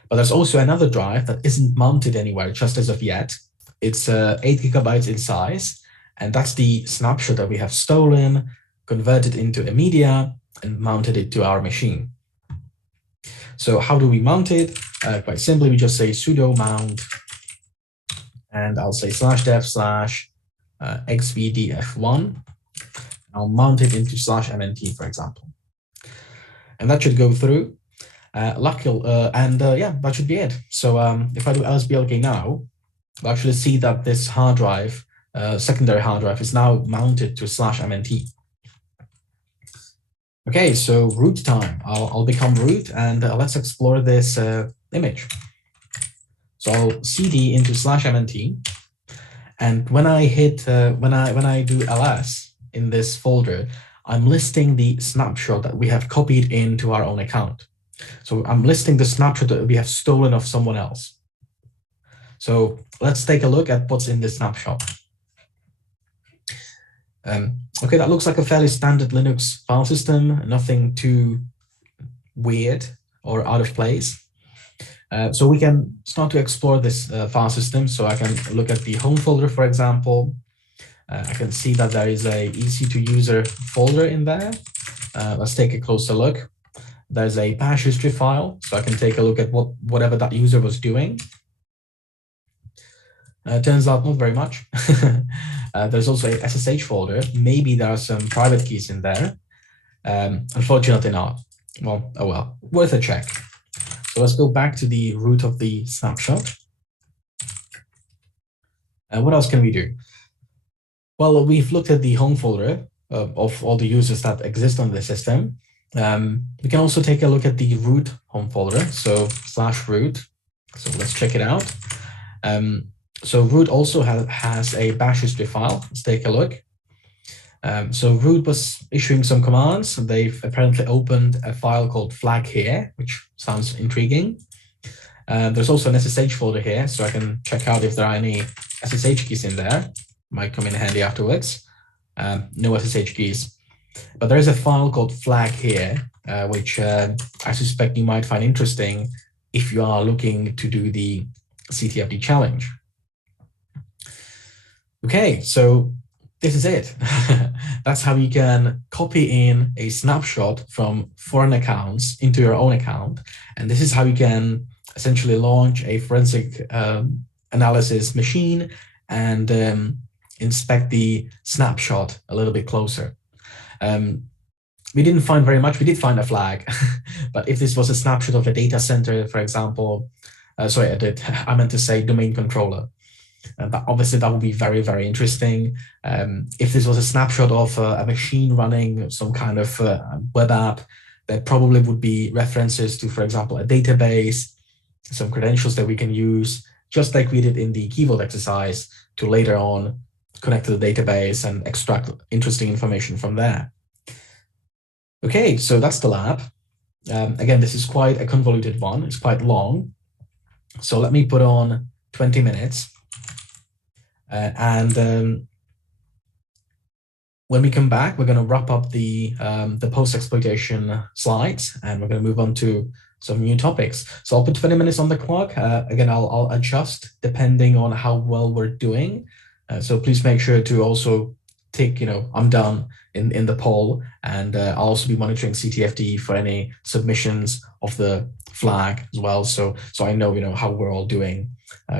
But there's also another drive that isn't mounted anywhere just as of yet. It's 8 GB in size, and that's the snapshot that we have stolen, converted into a media, and mounted it to our machine. So how do we mount it? Quite simply, we just say sudo mount, and I'll say /dev/xvdf1. I'll mount it into /mnt, for example. And that should go through. Yeah, that should be it. So if I do lsblk now, we'll actually see that this hard drive, secondary hard drive, is now mounted to /mnt. Okay, so root time. I'll become root and let's explore this image. So I'll cd into /mnt, and when I hit when I do ls in this folder, I'm listing the snapshot that we have copied into our own account. So I'm listing the snapshot that we have stolen of someone else. So let's take a look at what's in this snapshot. Okay, that looks like a fairly standard Linux file system, nothing too weird or out of place. So we can start to explore this file system. So I can look at the home folder, for example. I can see that there is a EC2user folder in there. Let's take a closer look. There's a bash history file, so I can take a look at whatever that user was doing. Turns out not very much. There's also a SSH folder. Maybe there are some private keys in there. Unfortunately not. Well, oh well, worth a check. So let's go back to the root of the snapshot. What else can we do? Well, we've looked at the home folder of all the users that exist on the system. We can also take a look at the root home folder, so /root. So let's check it out. So root also has a bash history file. Let's take a look. So root was issuing some commands. They've apparently opened a file called flag here, which sounds intriguing. There's also an SSH folder here, so I can check out if there are any SSH keys in there. Might come in handy afterwards. No SSH keys. But there is a file called flag here, which I suspect you might find interesting if you are looking to do the CTFD challenge. Okay, so this is it. That's how you can copy in a snapshot from foreign accounts into your own account. And this is how you can essentially launch a forensic analysis machine and inspect the snapshot a little bit closer. We didn't find very much. We did find a flag, but if this was a snapshot of a data center, for example, sorry, I meant to say domain controller. But obviously, that would be very, very interesting. If this was a snapshot of a machine running some kind of web app, there probably would be references to, for example, a database, some credentials that we can use, just like we did in the key vault exercise, to later on connect to the database and extract interesting information from there. Okay, so that's the lab. Again, this is quite a convoluted one. It's quite long. So let me put on 20 minutes. When we come back, we're going to wrap up the post-exploitation slides, and we're going to move on to some new topics. So I'll put 20 minutes on the clock. Again, I'll adjust depending on how well we're doing. So please make sure to also tick, I'm done in the poll, and I'll also be monitoring CTFD for any submissions of the flag as well. So I know, how we're all doing.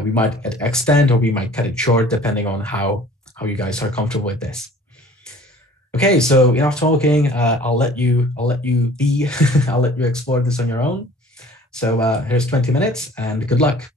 We might extend or we might cut it short depending on how you guys are comfortable with this. Okay, so enough talking. I'll let you be. I'll let you explore this on your own. So here's 20 minutes and good luck.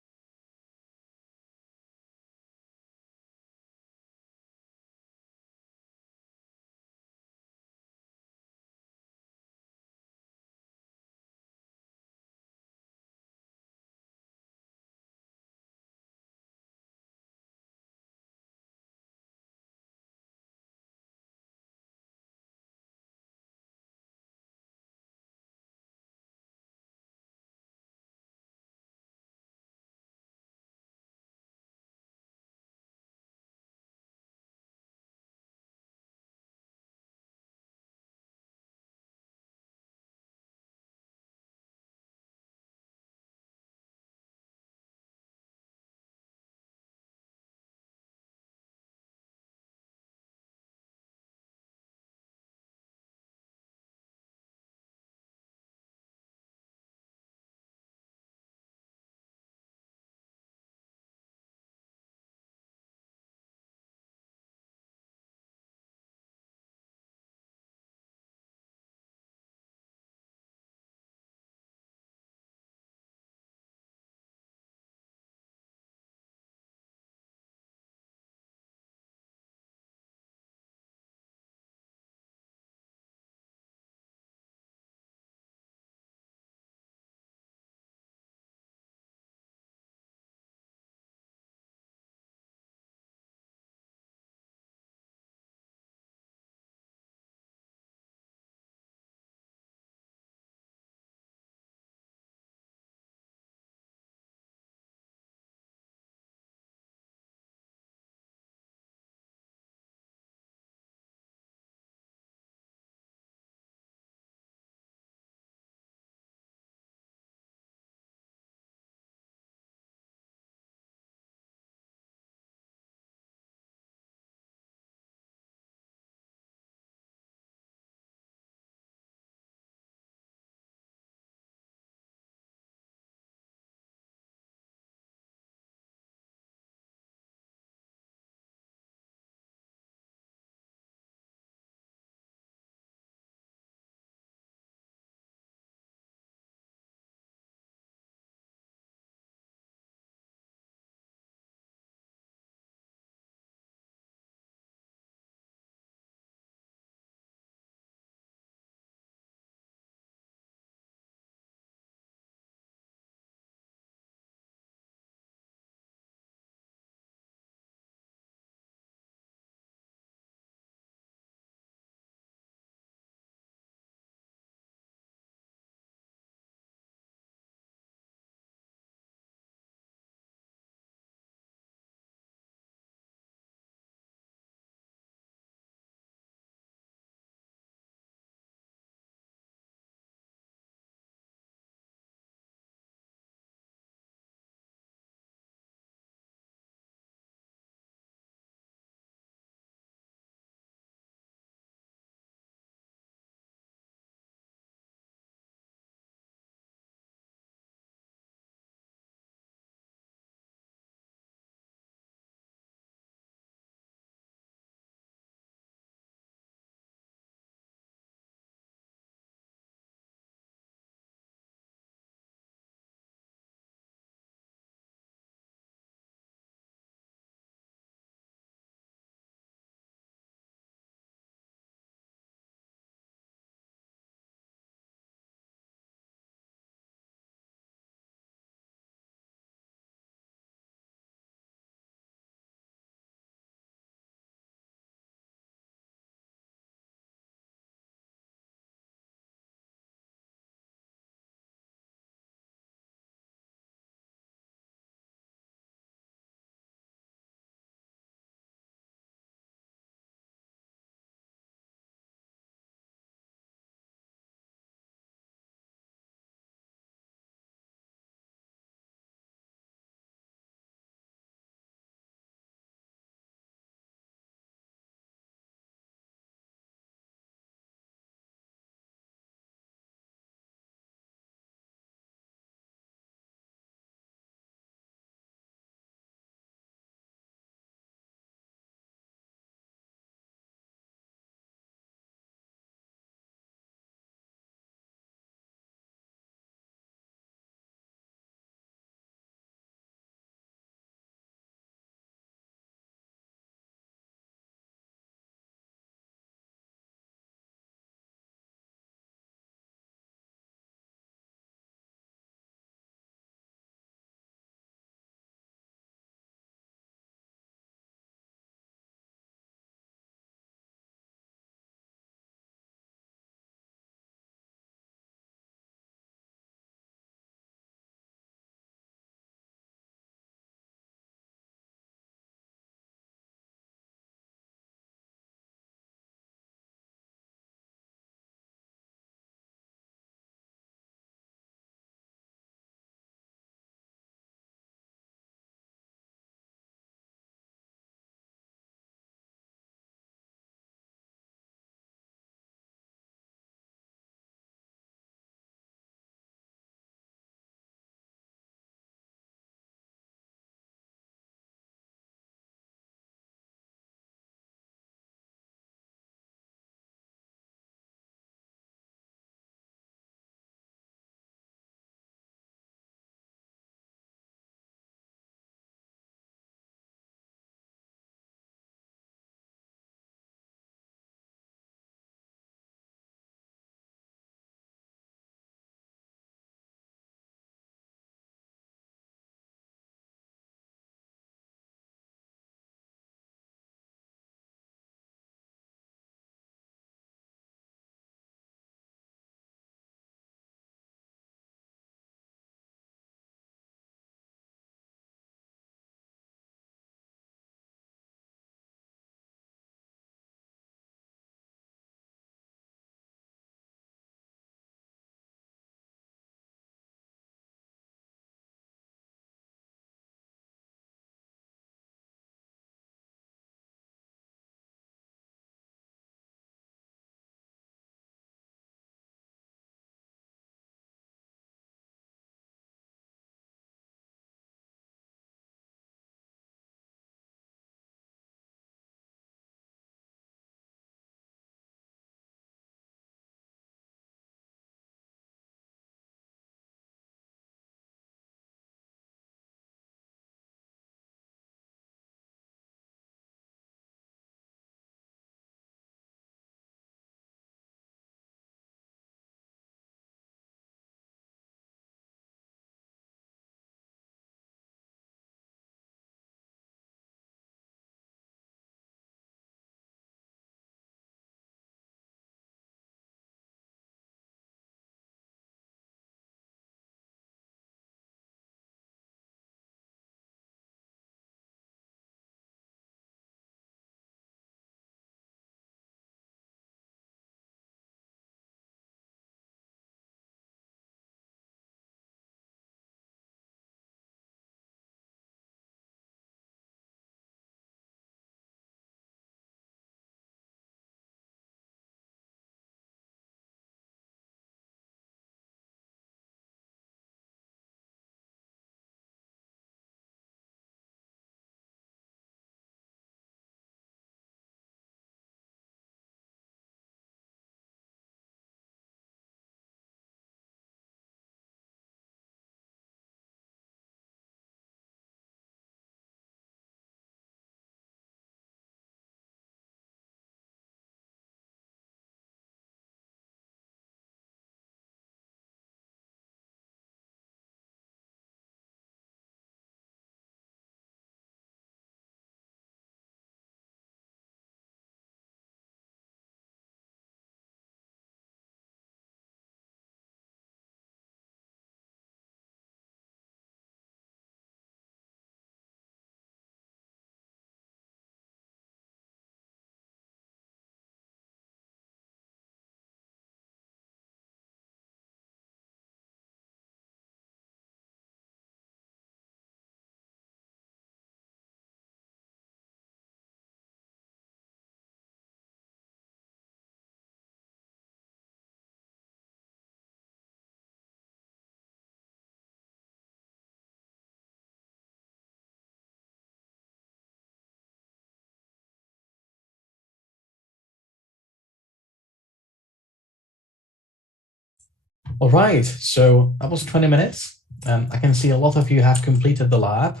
All right, so that was 20 minutes. I can see a lot of you have completed the lab.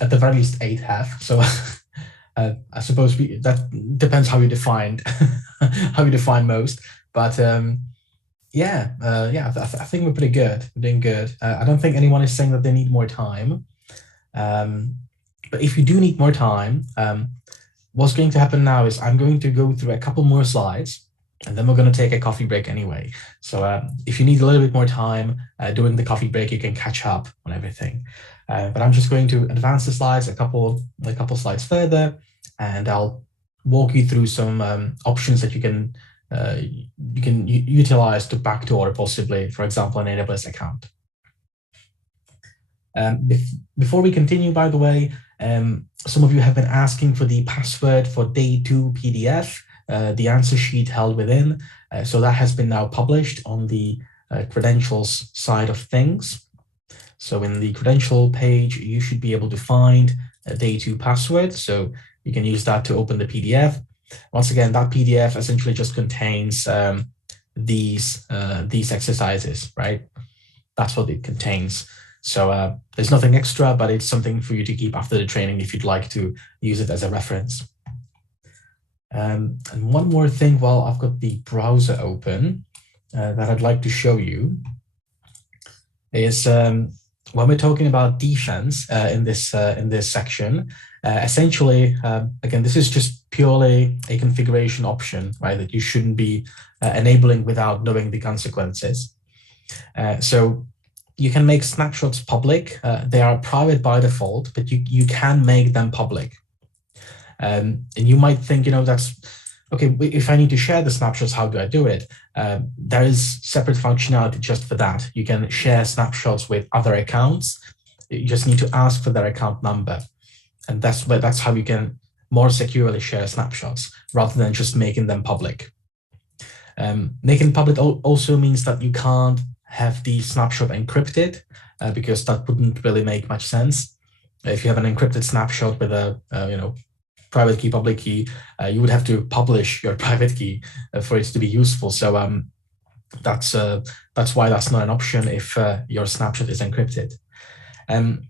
At the very least, 8 have. So I suppose that depends how you define how you define most. But yeah, I think we're pretty good. We're doing good. I don't think anyone is saying that they need more time. But if you do need more time, what's going to happen now is I'm going to go through a couple more slides, and then we're going to take a coffee break anyway. So if you need a little bit more time during the coffee break, you can catch up on everything. But I'm just going to advance the slides a couple slides further, and I'll walk you through some options that you can utilize to backdoor possibly, for example, an AWS account. Before we continue, by the way, some of you have been asking for the password for day 2 PDF, the answer sheet held within. So that has been now published on the credentials side of things. So in the credential page, you should be able to find a day 2 password. So you can use that to open the PDF. Once again, that PDF essentially just contains these exercises, right? That's what it contains. So there's nothing extra, but it's something for you to keep after the training if you'd like to use it as a reference. And one more thing while I've got the browser open that I'd like to show you is when we're talking about defense in this section, essentially, again, this is just purely a configuration option, right, that you shouldn't be enabling without knowing the consequences. So you can make snapshots public. They are private by default, but you can make them public. And you might think, that's okay. If I need to share the snapshots, how do I do it? There is separate functionality just for that. You can share snapshots with other accounts. You just need to ask for their account number. And that's how you can more securely share snapshots rather than just making them public. Making public also means that you can't have the snapshot encrypted because that wouldn't really make much sense. If you have an encrypted snapshot with a private key, public key, you would have to publish your private key for it to be useful. So that's why that's not an option if your snapshot is encrypted. And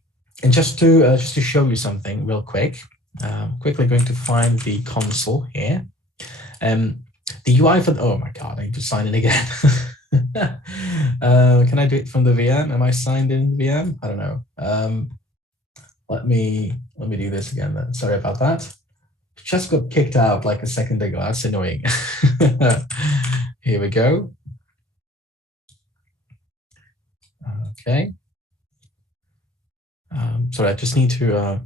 just to show you something real quick, quickly going to find the console here. The UI for oh my god, I need to sign in again. Can I do it from the VM? Am I signed in the VM? I don't know. Let me do this again then. Sorry about that. Just got kicked out like a second ago. That's annoying. Here we go. Okay. Sorry, I just need to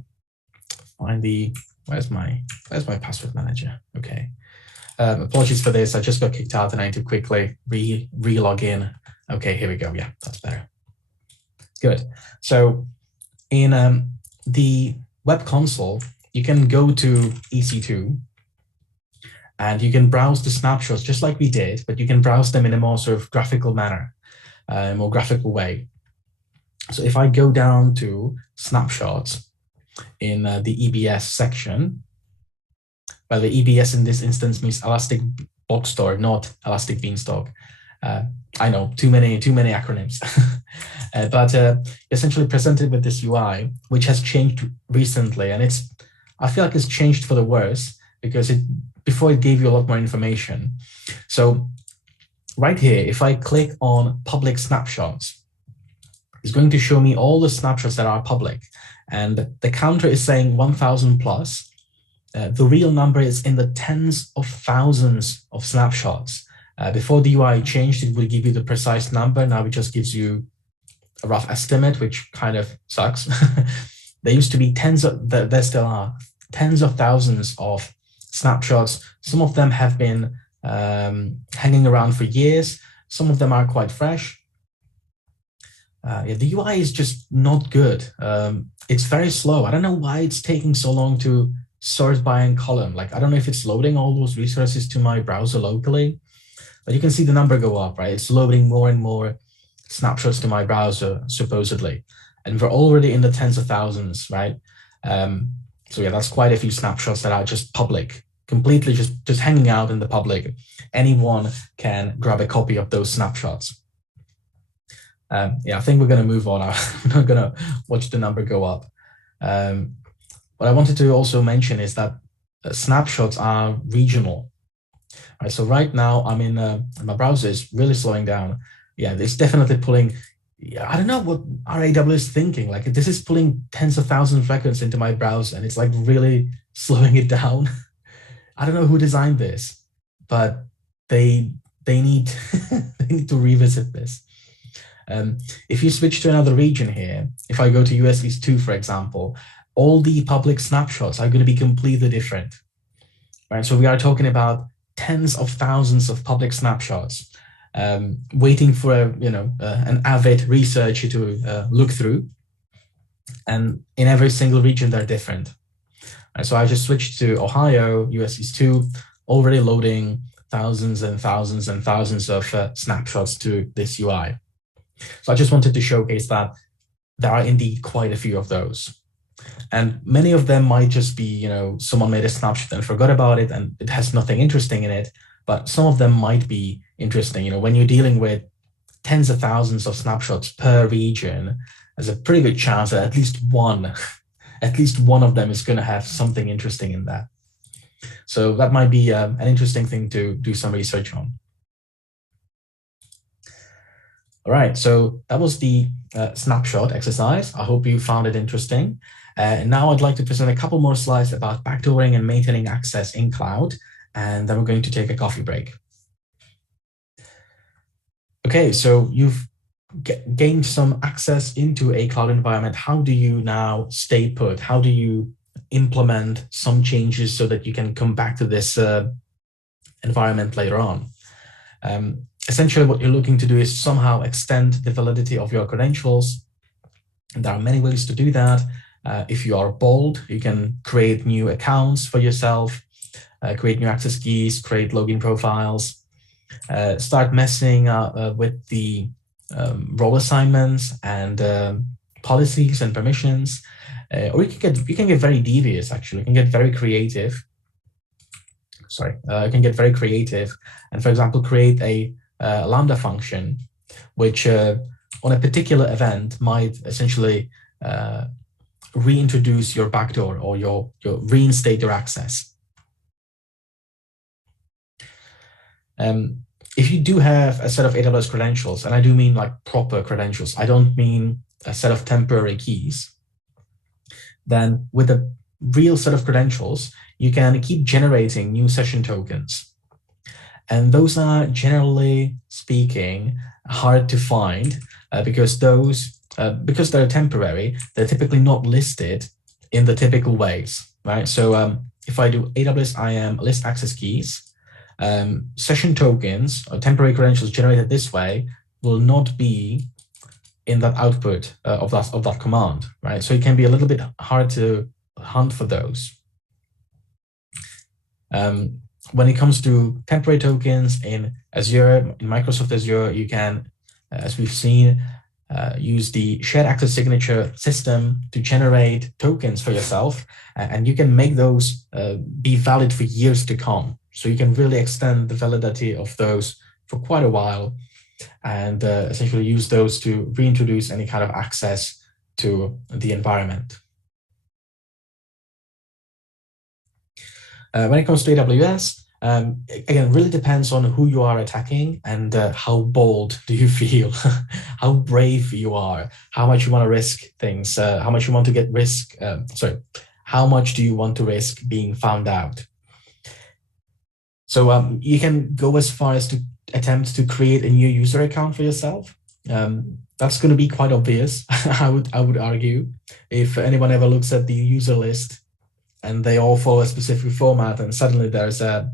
find the where's my password manager? Okay. Apologies for this. I just got kicked out and I need to quickly re-log in. Okay, here we go. Yeah, that's better. Good. So in the web console, you can go to EC2 and you can browse the snapshots just like we did, but you can browse them in a more sort of graphical manner, more graphical way. So if I go down to snapshots in the EBS section, well, the EBS in this instance means Elastic Box Store, not Elastic Beanstalk. I know, too many acronyms. But essentially presented with this UI, which has changed recently, and I feel like it's changed for the worse because before it gave you a lot more information. So right here, if I click on public snapshots, it's going to show me all the snapshots that are public, and the counter is saying 1,000 plus. The real number is in the tens of thousands of snapshots. Before the UI changed, it would give you the precise number. Now it just gives you a rough estimate, which kind of sucks. There used to be there still are tens of thousands of snapshots. Some of them have been hanging around for years. Some of them are quite fresh. Yeah, the UI is just not good. It's very slow. I don't know why it's taking so long to sort by in column. Like, I don't know if it's loading all those resources to my browser locally, but you can see the number go up, right? It's loading more and more snapshots to my browser, supposedly. And we're already in the tens of thousands, right? So yeah, that's quite a few snapshots that are just public completely just hanging out in the public. Anyone can grab a copy of those snapshots. Yeah, I think we're going to move on. I'm not going to watch the number go up. What I wanted to also mention is that snapshots are regional. Right, so right now I'm in my browser is really slowing down. Yeah, it's definitely pulling. I don't know what RAW is thinking. Like, this is pulling tens of thousands of records into my browser, and it's like really slowing it down. I don't know who designed this, but they need they need to revisit this. If you switch to another region here, if I go to US East 2, for example, all the public snapshots are going to be completely different. Right, so we are talking about tens of thousands of public snapshots, waiting for an avid researcher to look through, and in every single region they're different. Right, so I just switched to Ohio, US East 2, already loading thousands and thousands and thousands of snapshots to this UI. So I just wanted to showcase that there are indeed quite a few of those. And many of them might just be, someone made a snapshot and forgot about it and it has nothing interesting in it, but some of them might be interesting. When you're dealing with tens of thousands of snapshots per region, there's a pretty good chance that at least one of them is going to have something interesting in that. So that might be an interesting thing to do some research on. All right, so that was the snapshot exercise. I hope you found it interesting. Now I'd like to present a couple more slides about backdooring and maintaining access in cloud, and then we're going to take a coffee break. Okay, so you've gained some access into a cloud environment. How do you now stay put? How do you implement some changes so that you can come back to this environment later on? Essentially, what you're looking to do is somehow extend the validity of your credentials. And there are many ways to do that. If you are bold, you can create new accounts for yourself, create new access keys, create login profiles, start messing with the role assignments and policies and permissions. Or you can get very devious, actually. You can get very creative. You can get very creative and, for example, create a Lambda function, which on a particular event might essentially reintroduce your backdoor or your reinstate your access. If you do have a set of AWS credentials, and I do mean like proper credentials, I don't mean a set of temporary keys, then with a real set of credentials, you can keep generating new session tokens. And those are, generally speaking, hard to find because they're temporary, they're typically not listed in the typical ways, right? So if I do AWS IAM list access keys, session tokens or temporary credentials generated this way will not be in that output of that command, right? So it can be a little bit hard to hunt for those. When it comes to temporary tokens in Azure, in Microsoft Azure, you can, as we've seen, use the shared access signature system to generate tokens for yourself, and you can make those be valid for years to come. So you can really extend the validity of those for quite a while and essentially use those to reintroduce any kind of access to the environment. When it comes to AWS, again, really depends on who you are attacking and how bold do you feel, how brave you are, how much you want to risk things, how much you want to get how much do you want to risk being found out? So you can go as far as to attempt to create a new user account for yourself. That's going to be quite obvious, I would argue. If anyone ever looks at the user list and they all follow a specific format, and suddenly there's a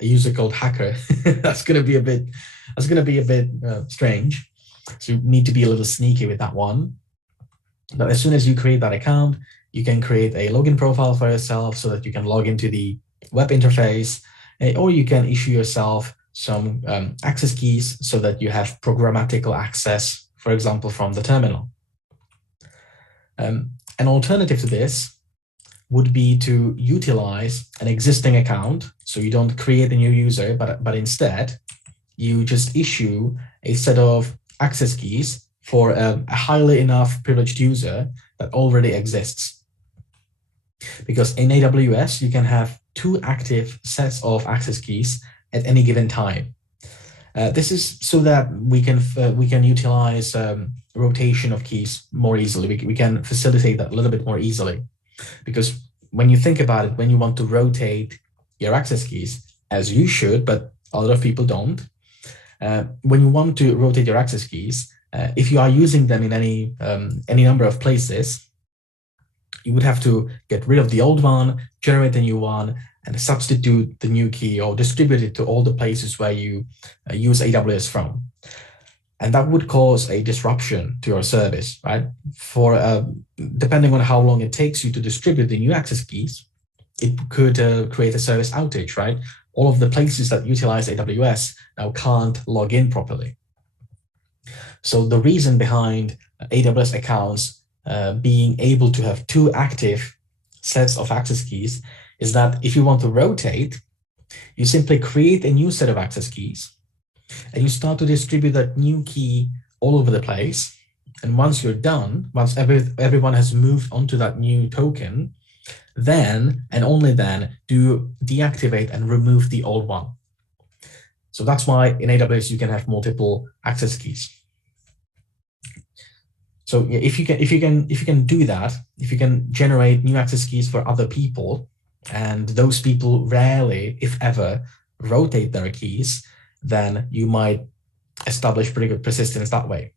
user called hacker, that's going to be a bit strange. So you need to be a little sneaky with that one. But as soon as you create that account, you can create a login profile for yourself so that you can log into the web interface, or you can issue yourself some access keys so that you have programmatical access, for example, from the terminal. An alternative to this would be to utilize an existing account. So you don't create a new user, but instead you just issue a set of access keys for a highly enough privileged user that already exists. Because in AWS, you can have 2 active sets of access keys at any given time. This is so that we can utilize rotation of keys more easily. We can facilitate that a little bit more easily. Because when you think about it, when you want to rotate your access keys, as you should, but a lot of people don't, when you want to rotate your access keys, if you are using them in any number of places, you would have to get rid of the old one, generate a new one, and substitute the new key or distribute it to all the places where you use AWS from. And that would cause a disruption to your service, right? Depending on how long it takes you to distribute the new access keys, it could create a service outage, right? All of the places that utilize AWS now can't log in properly. So the reason behind AWS accounts being able to have 2 active sets of access keys is that if you want to rotate, you simply create a new set of access keys and you start to distribute that new key all over the place. And once you're done, once everyone has moved onto that new token, then and only then do you deactivate and remove the old one. So that's why in AWS you can have multiple access keys. So if you can do that, if you can generate new access keys for other people, and those people rarely, if ever, rotate their keys, then you might establish pretty good persistence that way.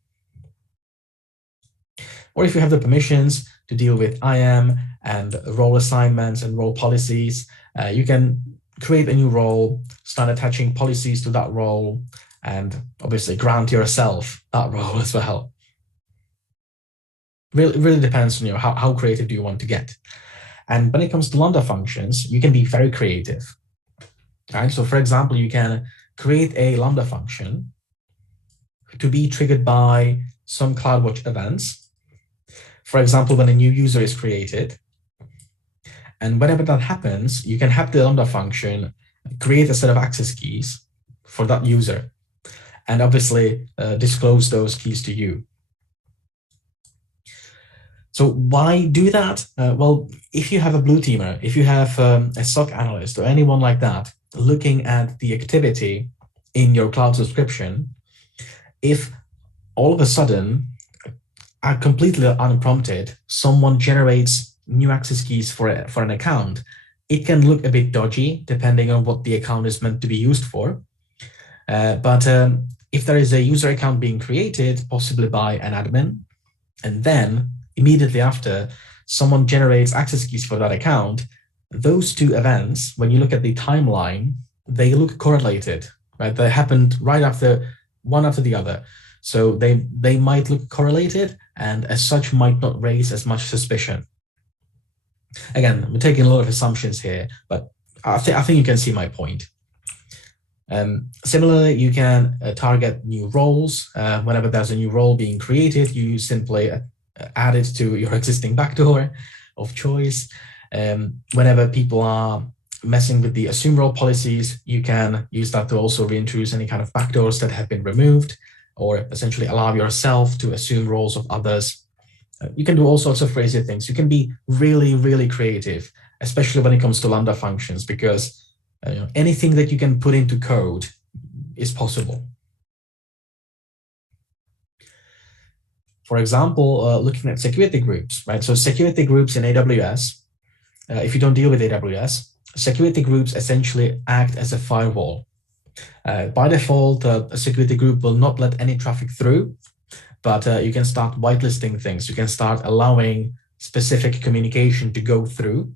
Or if you have the permissions to deal with IAM and role assignments and role policies, you can create a new role, start attaching policies to that role, and obviously grant yourself that role as well. Really depends on how creative do you want to get. And when it comes to Lambda functions, you can be very creative. Right? So for example, you can create a Lambda function to be triggered by some CloudWatch events. For example, when a new user is created. And whenever that happens, you can have the Lambda function create a set of access keys for that user and obviously disclose those keys to you. So why do that? Well, if you have a blue teamer, if you have a SOC analyst or anyone like that looking at the activity in your cloud subscription, if all of a sudden, completely unprompted, someone generates new access keys for an account, it can look a bit dodgy depending on what the account is meant to be used for. But if there is a user account being created, possibly by an admin, and then immediately after someone generates access keys for that account, those 2 events, when you look at the timeline, they look correlated, right? They happened right after, one after the other. So they might look correlated and as such might not raise as much suspicion. Again, I'm taking a lot of assumptions here, but I think you can see my point. Similarly, you can target new roles. Whenever there's a new role being created, you simply add it to your existing backdoor of choice. Whenever people are messing with the assume role policies, you can use that to also reintroduce any kind of backdoors that have been removed, or essentially allow yourself to assume roles of others. You can do all sorts of crazy things. You can be really, really creative, especially when it comes to Lambda functions, because anything that you can put into code is possible. For example, looking at security groups, right? So security groups in AWS, if you don't deal with AWS, security groups essentially act as a firewall. By default, a security group will not let any traffic through, but you can start whitelisting things. You can start allowing specific communication to go through.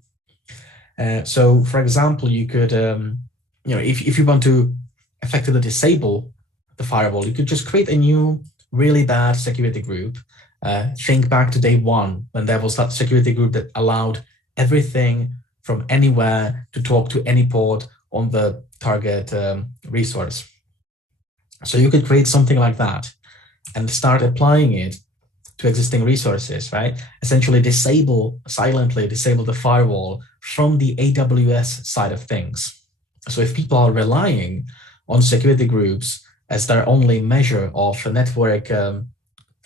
So, for example, you could, if you want to effectively disable the firewall, you could just create a new really bad security group. Think back to day 1 when there was that security group that allowed everything from anywhere to talk to any port on the target resource. So you could create something like that and start applying it to existing resources, right? Essentially silently disable the firewall from the AWS side of things. So if people are relying on security groups as their only measure of network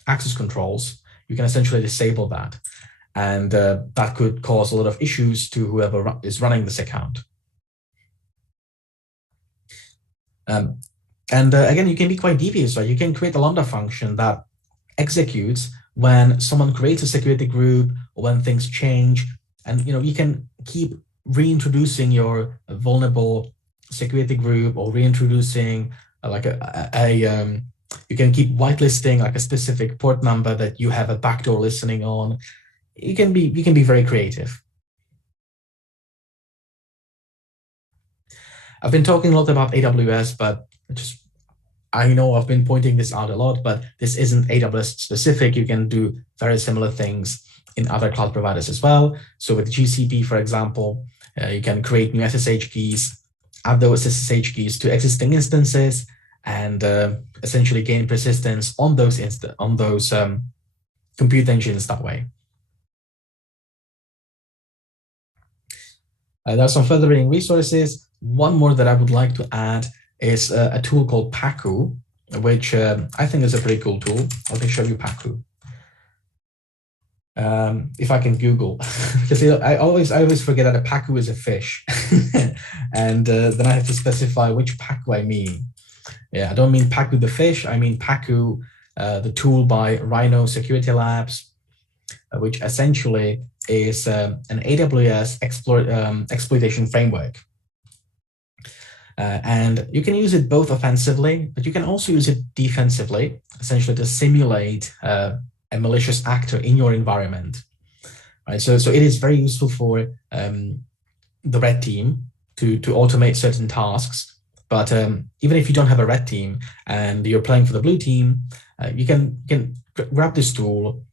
access controls, you can essentially disable that. And that could cause a lot of issues to whoever is running this account. Again, you can be quite devious, right? You can create a Lambda function that executes when someone creates a security group or when things change. And you can keep reintroducing your vulnerable security group or reintroducing like you can keep whitelisting like a specific port number that you have a backdoor listening on. You can be very creative. I've been talking a lot about AWS, but I know I've been pointing this out a lot, but this isn't AWS specific. You can do very similar things in other cloud providers as well. So with GCP, for example, you can create new SSH keys, add those SSH keys to existing instances, and essentially gain persistence on those compute engines that way. There are some further reading resources. One more that I would like to add is a tool called Pacu, which I think is a pretty cool tool. Let me show you Pacu. If I can Google, because I always forget that a Pacu is a fish, and then I have to specify which Pacu I mean. Yeah, I don't mean Pacu the fish. I mean Pacu, the tool by Rhino Security Labs, which essentially is an AWS exploitation framework. And you can use it both offensively, but you can also use it defensively, essentially to simulate a malicious actor in your environment. Right? So it is very useful for the red team to automate certain tasks. But even if you don't have a red team and you're playing for the blue team, you can grab this tool,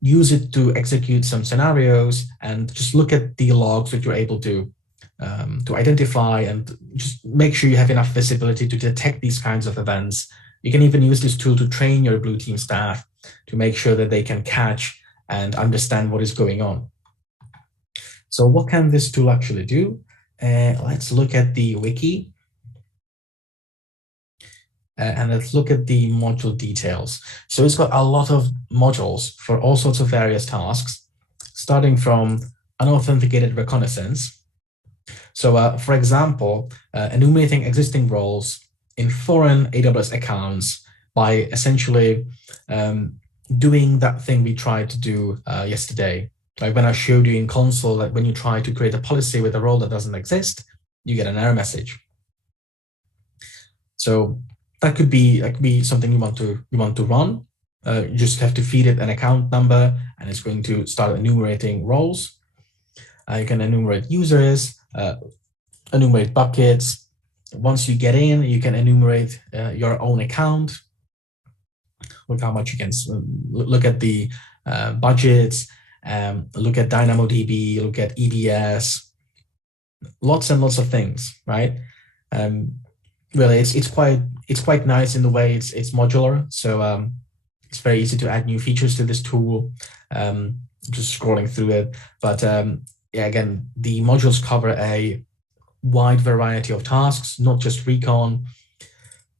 use it to execute some scenarios, and just look at the logs that you're able to identify and just make sure you have enough visibility to detect these kinds of events. You can even use this tool to train your blue team staff to make sure that they can catch and understand what is going on. So what can this tool actually do? Let's look at the wiki. And let's look at the module details. So it's got a lot of modules for all sorts of various tasks, starting from unauthenticated reconnaissance. So for example, enumerating existing roles in foreign AWS accounts by essentially doing that thing we tried to do yesterday. Like when I showed you in console that when you try to create a policy with a role that doesn't exist, you get an error message. So that could be something you want to run. You just have to feed it an account number, and it's going to start enumerating roles. You can enumerate users, enumerate buckets. Once you get in, you can enumerate your own account. Look how much you can look at the budgets, look at DynamoDB, look at EBS, lots and lots of things, right? Really, it's quite nice in the way it's modular. So it's very easy to add new features to this tool. Just scrolling through it, but yeah, again, the modules cover a wide variety of tasks, not just recon,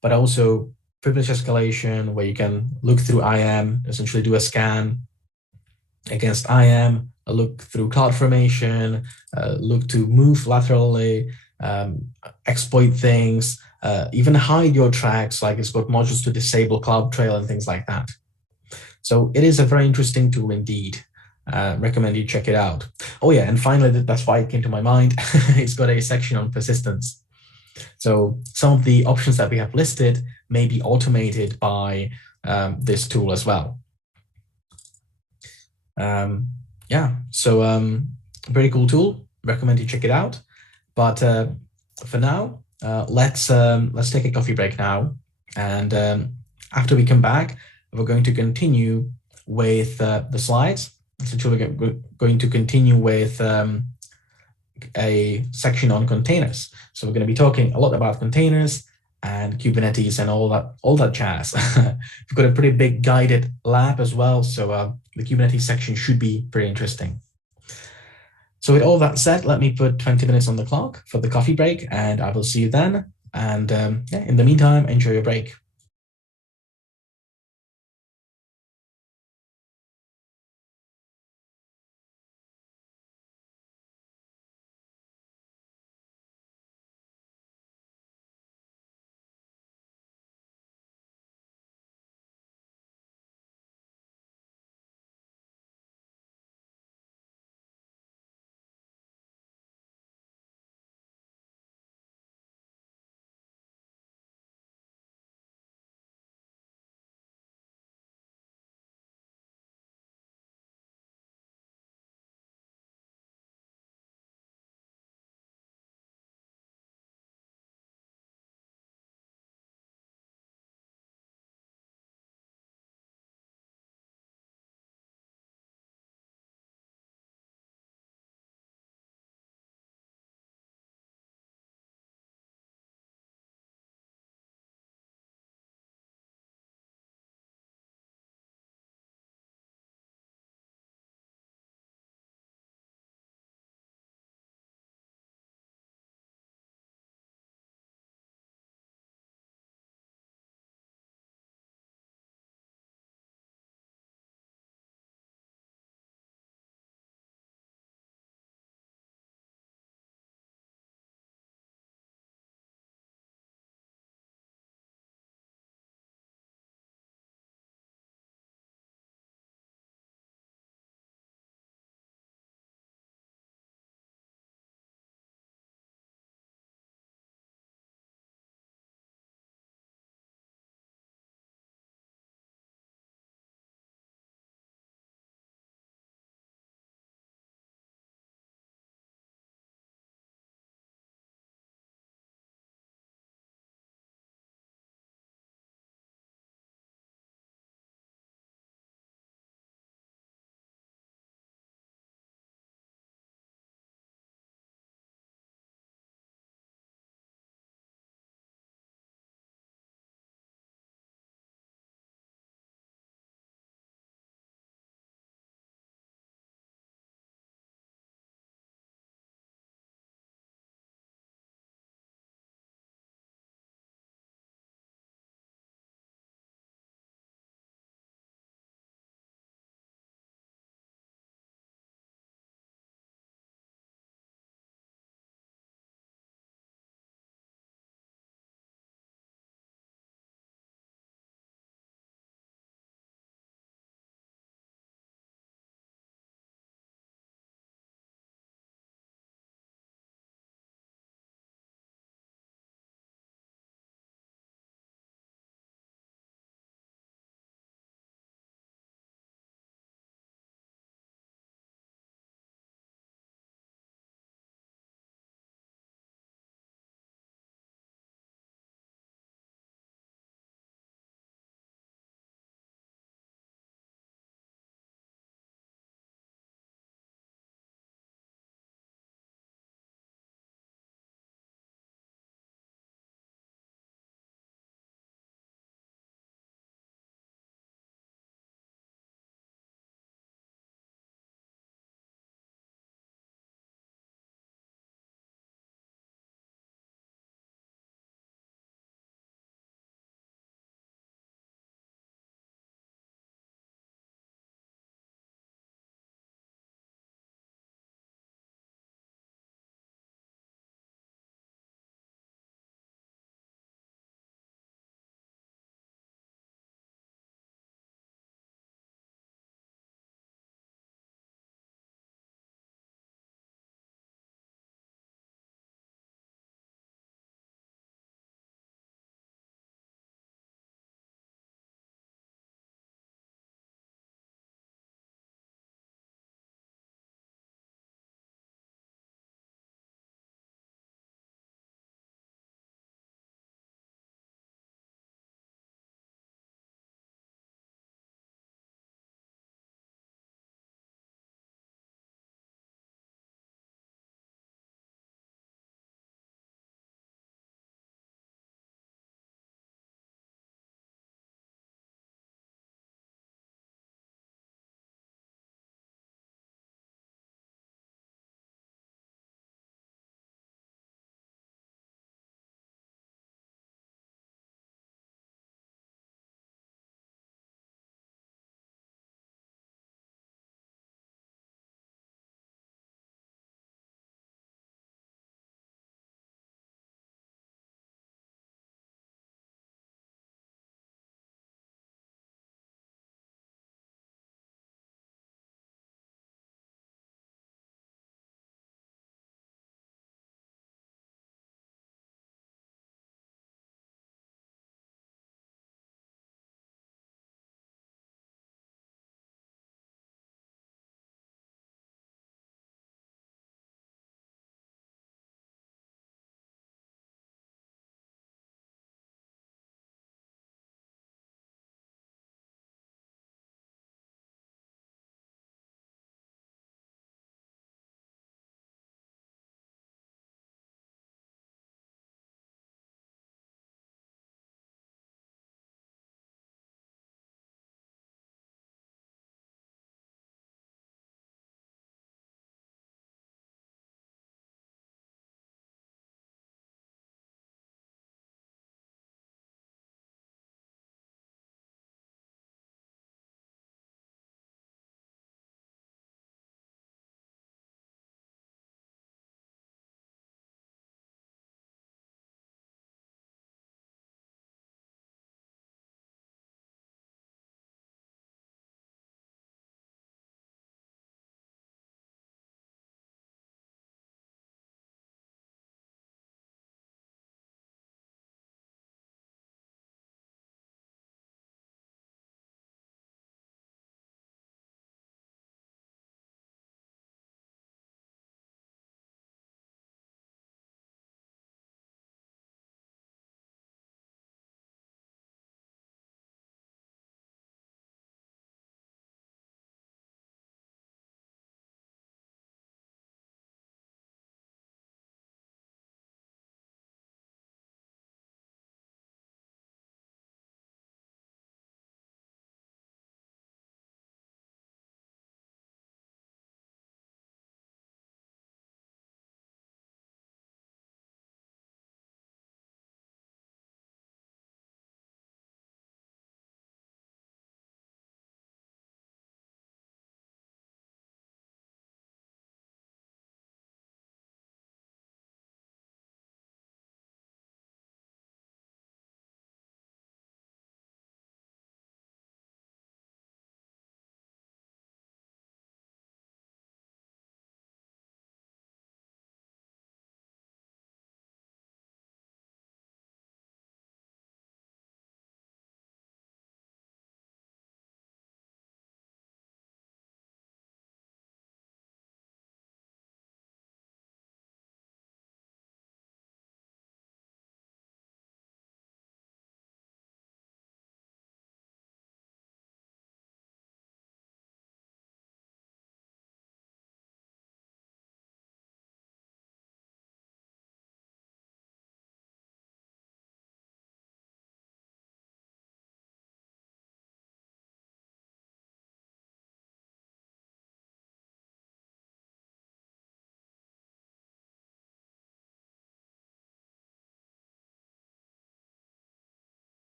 but also privilege escalation, where you can look through IAM, essentially do a scan against IAM, look through CloudFormation, look to move laterally, exploit things, even hide your tracks, like it's got modules to disable CloudTrail and things like that. So it is a very interesting tool indeed. Recommend you check it out. Oh yeah, and finally, that's why it came to my mind. It's got a section on persistence. So some of the options that we have listed may be automated by this tool as well. Yeah, so very cool tool. Recommend you check it out. But for now, let's take a coffee break now. And after we come back, we're going to continue with the slides. Essentially, we're going to continue with a section on containers. So we're going to be talking a lot about containers and Kubernetes and all that jazz. We've got a pretty big guided lab as well, so the Kubernetes section should be pretty interesting. So with all that said, let me put 20 minutes on the clock for the coffee break, and I will see you then. And yeah, in the meantime, enjoy your break.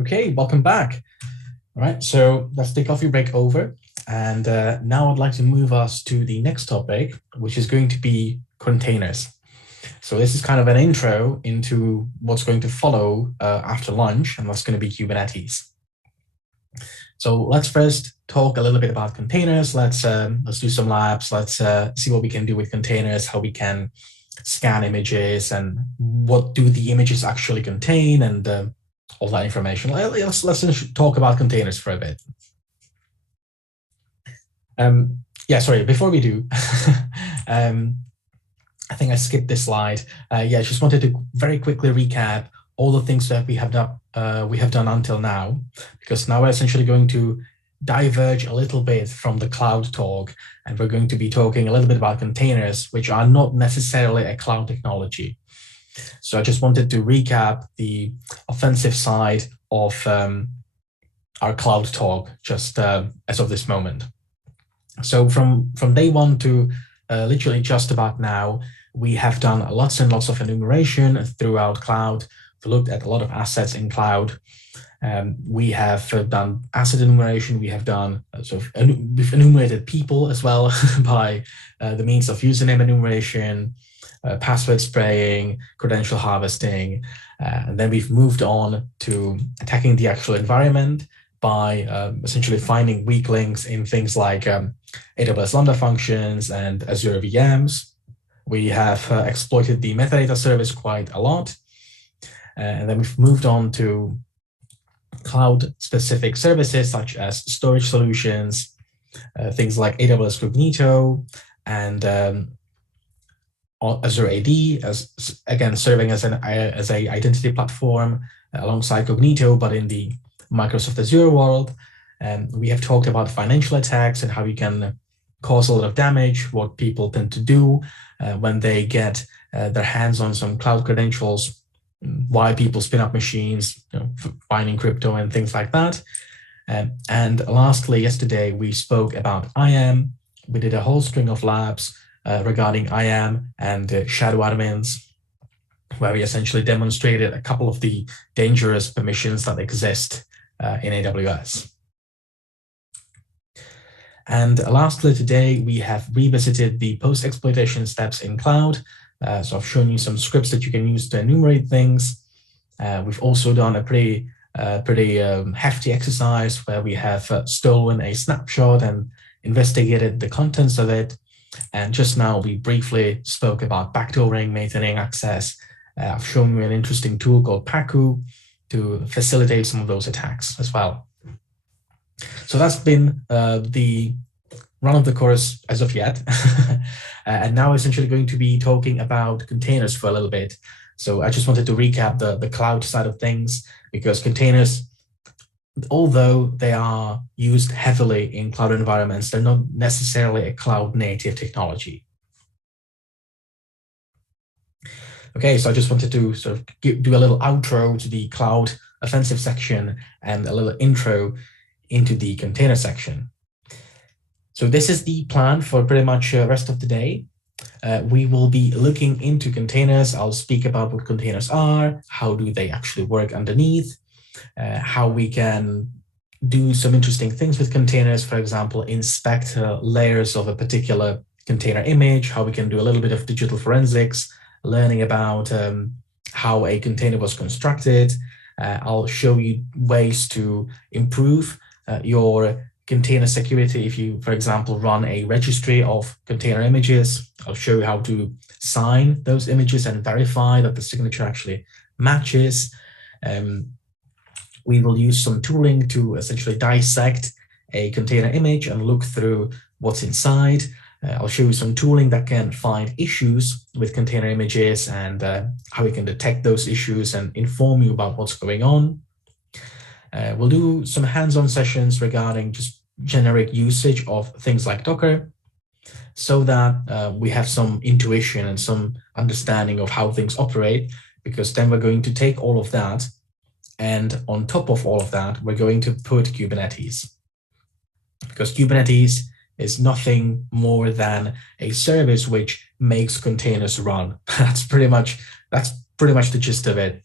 Okay, welcome back. All right, so that's the coffee break over. And now I'd like to move us to the next topic, which is going to be containers. So this is kind of an intro into what's going to follow after lunch, and that's going to be Kubernetes. So let's first talk a little bit about containers. Let's do some labs. Let's see what we can do with containers, how we can scan images, and what do the images actually contain, and all that information. Let's talk about containers for a bit. Yeah, sorry, before we do, I think I skipped this slide. Yeah, I just wanted to very quickly recap all the things that we have done until now, because now we're essentially going to diverge a little bit from the cloud talk, and we're going to be talking a little bit about containers, which are not necessarily a cloud technology. So I just wanted to recap the offensive side of our cloud talk just as of this moment. So from day one to literally just about now, we have done lots and lots of enumeration throughout cloud. We looked at a lot of assets in cloud. We have done asset enumeration. We have done we've enumerated people as well by the means of username enumeration, password spraying, credential harvesting. And then we've moved on to attacking the actual environment by essentially finding weak links in things like AWS Lambda functions and Azure VMs. We have exploited the metadata service quite a lot. And then we've moved on to cloud-specific services such as storage solutions, things like AWS Cognito and Azure AD, as again serving as an identity platform alongside Cognito, but in the Microsoft Azure world. And we have talked about financial attacks and how you can cause a lot of damage, what people tend to do when they get their hands on some cloud credentials, why people spin up machines, finding crypto and things like that. And lastly, yesterday, we spoke about IAM. We did a whole string of labs regarding IAM and shadow admins, where we essentially demonstrated a couple of the dangerous permissions that exist in AWS. And lastly, today, we have revisited the post-exploitation steps in cloud. So I've shown you some scripts that you can use to enumerate things. We've also done a pretty hefty exercise where we have stolen a snapshot and investigated the contents of it. And just now, we briefly spoke about backdooring, maintaining access. I've shown you an interesting tool called Paku to facilitate some of those attacks as well. So that's been the run of the course as of yet. And now essentially going to be talking about containers for a little bit. So I just wanted to recap the cloud side of things, because containers, although they are used heavily in cloud environments, they're not necessarily a cloud native technology. Okay, so I just wanted to sort of do a little outro to the cloud offensive section and a little intro into the container section. So this is the plan for pretty much the rest of the day. We will be looking into containers. I'll speak about what containers are, how do they actually work underneath, how we can do some interesting things with containers, for example, inspect layers of a particular container image, how we can do a little bit of digital forensics, learning about how a container was constructed. I'll show you ways to improve your container security. If you, for example, run a registry of container images, I'll show you how to sign those images and verify that the signature actually matches. We will use some tooling to essentially dissect a container image and look through what's inside. I'll show you some tooling that can find issues with container images and how we can detect those issues and inform you about what's going on. We'll do some hands-on sessions regarding just generic usage of things like Docker, so that we have some intuition and some understanding of how things operate, because then we're going to take all of that, and on top of all of that, we're going to put Kubernetes. Because Kubernetes is nothing more than a service which makes containers run. That's pretty much the gist of it.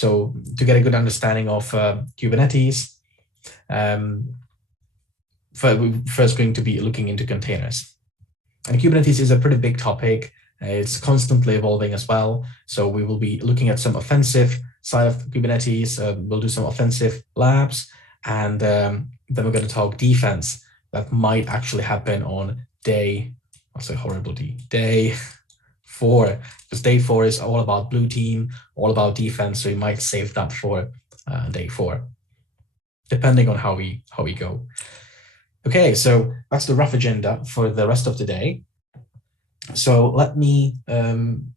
So to get a good understanding of Kubernetes, we're first going to be looking into containers. And Kubernetes is a pretty big topic. It's constantly evolving as well. So we will be looking at some offensive side of Kubernetes. We'll do some offensive labs, and then we're going to talk defense that might actually happen on day 4, because day 4 is all about blue team, all about defense. So you might save that for day 4, depending on how we go. Okay, so that's the rough agenda for the rest of the day. So let me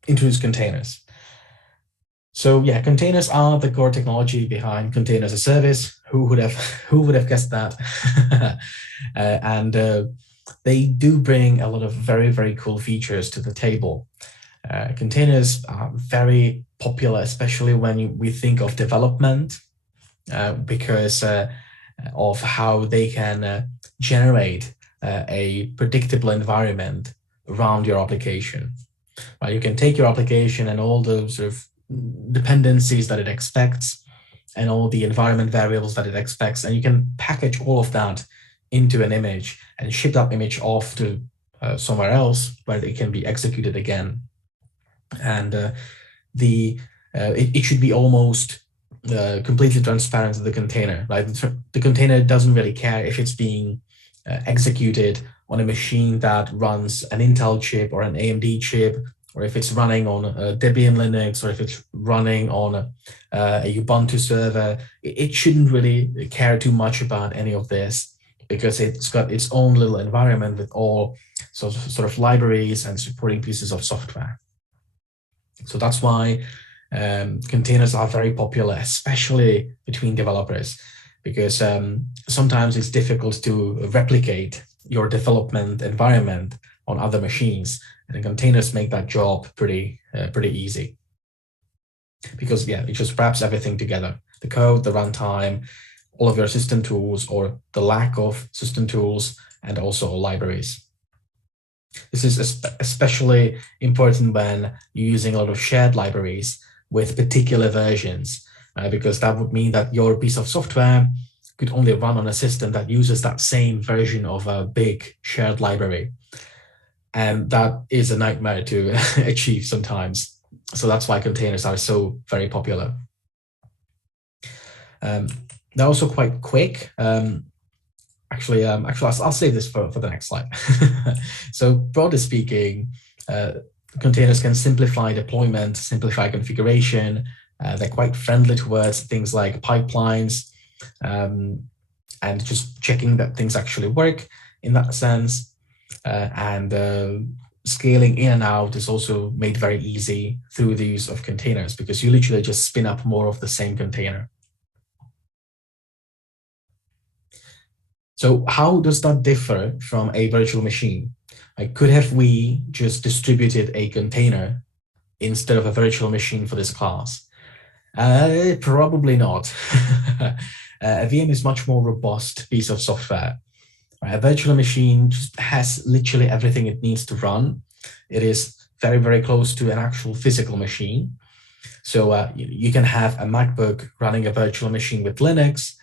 introduce containers. So yeah, containers are the core technology behind container as a service. Who would have guessed that? And they do bring a lot of very, very cool features to the table. Containers are very popular, especially when we think of development, because of how they can generate a predictable environment around your application. You can take your application and all the sort of dependencies that it expects and all the environment variables that it expects, and you can package all of that into an image and ship that image off to somewhere else where it can be executed again. And it should be almost completely transparent to the container. Right? The container doesn't really care if it's being executed on a machine that runs an Intel chip or an AMD chip, or if it's running on Debian Linux, or if it's running on a Ubuntu server. It shouldn't really care too much about any of this, because it's got its own little environment with all sort of libraries and supporting pieces of software. So that's why containers are very popular, especially between developers, because sometimes it's difficult to replicate your development environment on other machines, and the containers make that job pretty easy. Because yeah, it just wraps everything together: the code, the runtime, all of your system tools or the lack of system tools, and also libraries. This is especially important when you're using a lot of shared libraries with particular versions, because that would mean that your piece of software could only run on a system that uses that same version of a big shared library. And that is a nightmare to achieve sometimes. So that's why containers are so very popular. They're also quite quick. Actually, I'll save this for the next slide. So broadly speaking, containers can simplify deployment, simplify configuration. They're quite friendly towards things like pipelines, and just checking that things actually work in that sense. And scaling in and out is also made very easy through the use of containers, because you literally just spin up more of the same container. So how does that differ from a virtual machine? Could have we just distributed a container instead of a virtual machine for this class? Probably not. A VM is much more robust piece of software. A virtual machine just has literally everything it needs to run. It is very, very close to an actual physical machine. So you can have a MacBook running a virtual machine with Linux,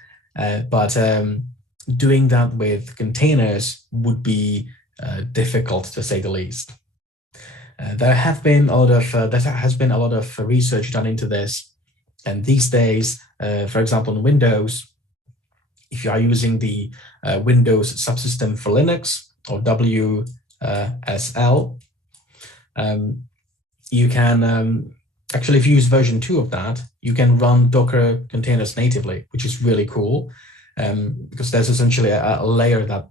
but doing that with containers would be difficult, to say the least. There has been a lot of research done into this, and these days, for example, in Windows, if you are using the Windows subsystem for Linux, or WSL, you can actually, if you use version 2 of that, you can run Docker containers natively, which is really cool. Because there's essentially a layer that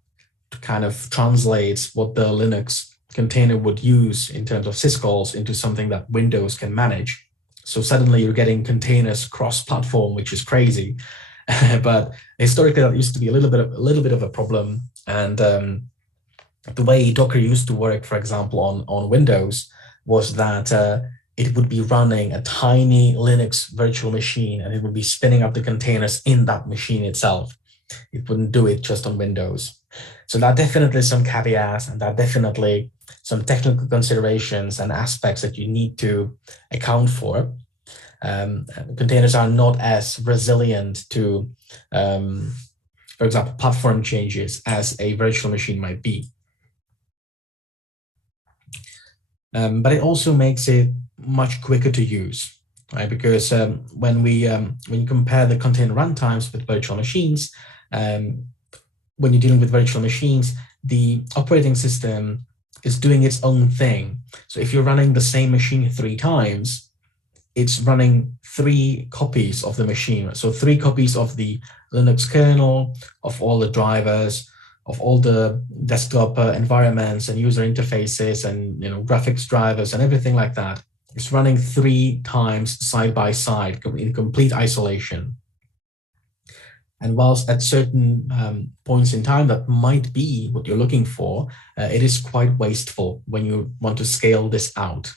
kind of translates what the Linux container would use in terms of syscalls into something that Windows can manage. So suddenly you're getting containers cross-platform, which is crazy. But historically, that used to be a little bit of a problem. And the way Docker used to work, for example, on Windows, was that it would be running a tiny Linux virtual machine, and it would be spinning up the containers in that machine itself. It wouldn't do it just on Windows. So there are definitely some caveats, and there are definitely some technical considerations and aspects that you need to account for. Containers are not as resilient to, for example, platform changes as a virtual machine might be. But it also makes it much quicker to use, right? Because when you compare the container runtimes with virtual machines, when you're dealing with virtual machines, the operating system is doing its own thing. So if you're running the same machine 3 times, it's running 3 copies of the machine. So 3 copies of the Linux kernel, of all the drivers, of all the desktop environments and user interfaces and graphics drivers and everything like that. It's running 3 times side by side in complete isolation. And whilst at certain points in time that might be what you're looking for, it is quite wasteful when you want to scale this out.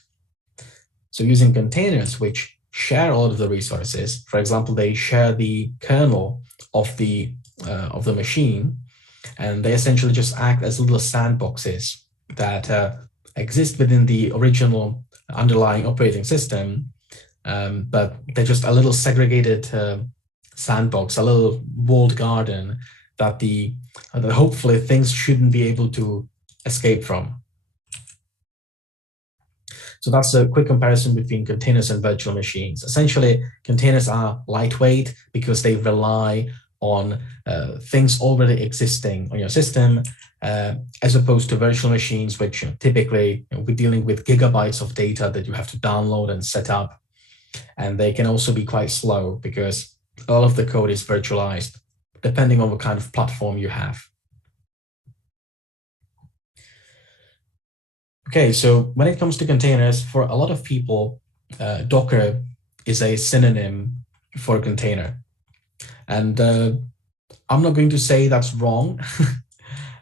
So using containers which share all of the resources, for example, they share the kernel of the machine, and they essentially just act as little sandboxes that exist within the original underlying operating system, but they're just a little segregated sandbox, a little walled garden that hopefully things shouldn't be able to escape from. So that's a quick comparison between containers and virtual machines. Essentially, containers are lightweight because they rely on things already existing on your system, as opposed to virtual machines, which typically we're dealing with gigabytes of data that you have to download and set up. And they can also be quite slow because all of the code is virtualized, depending on what kind of platform you have. Okay, so when it comes to containers, for a lot of people, Docker is a synonym for a container. And I'm not going to say that's wrong,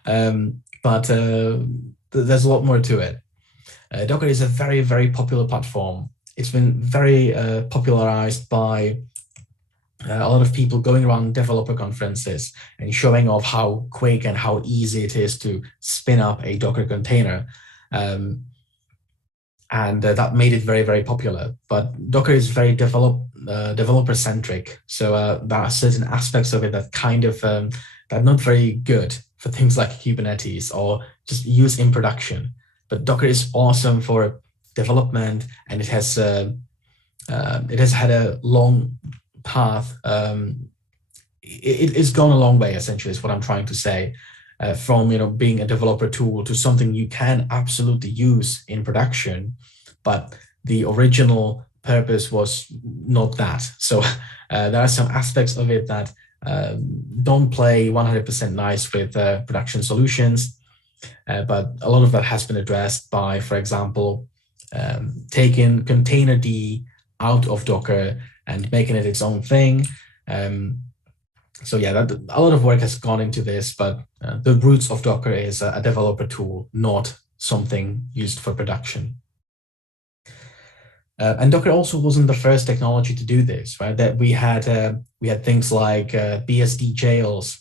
but there's a lot more to it. Docker is a very, very popular platform. It's been very popularized by a lot of people going around developer conferences and showing off how quick and how easy it is to spin up a Docker container. And that made it very, very popular. But Docker is very developer-centric. So there are certain aspects of it that kind of that are not very good for things like Kubernetes or just use in production. But Docker is awesome for development, and it has had a long path. It's gone a long way, essentially, is what I'm trying to say. From being a developer tool to something you can absolutely use in production, but the original purpose was not that. So there are some aspects of it that don't play 100% nice with production solutions, but a lot of that has been addressed by, for example, taking containerd out of Docker and making it its own thing. So yeah, a lot of work has gone into this, but the roots of Docker is a developer tool, not something used for production. And Docker also wasn't the first technology to do this, right? That we had things like BSD jails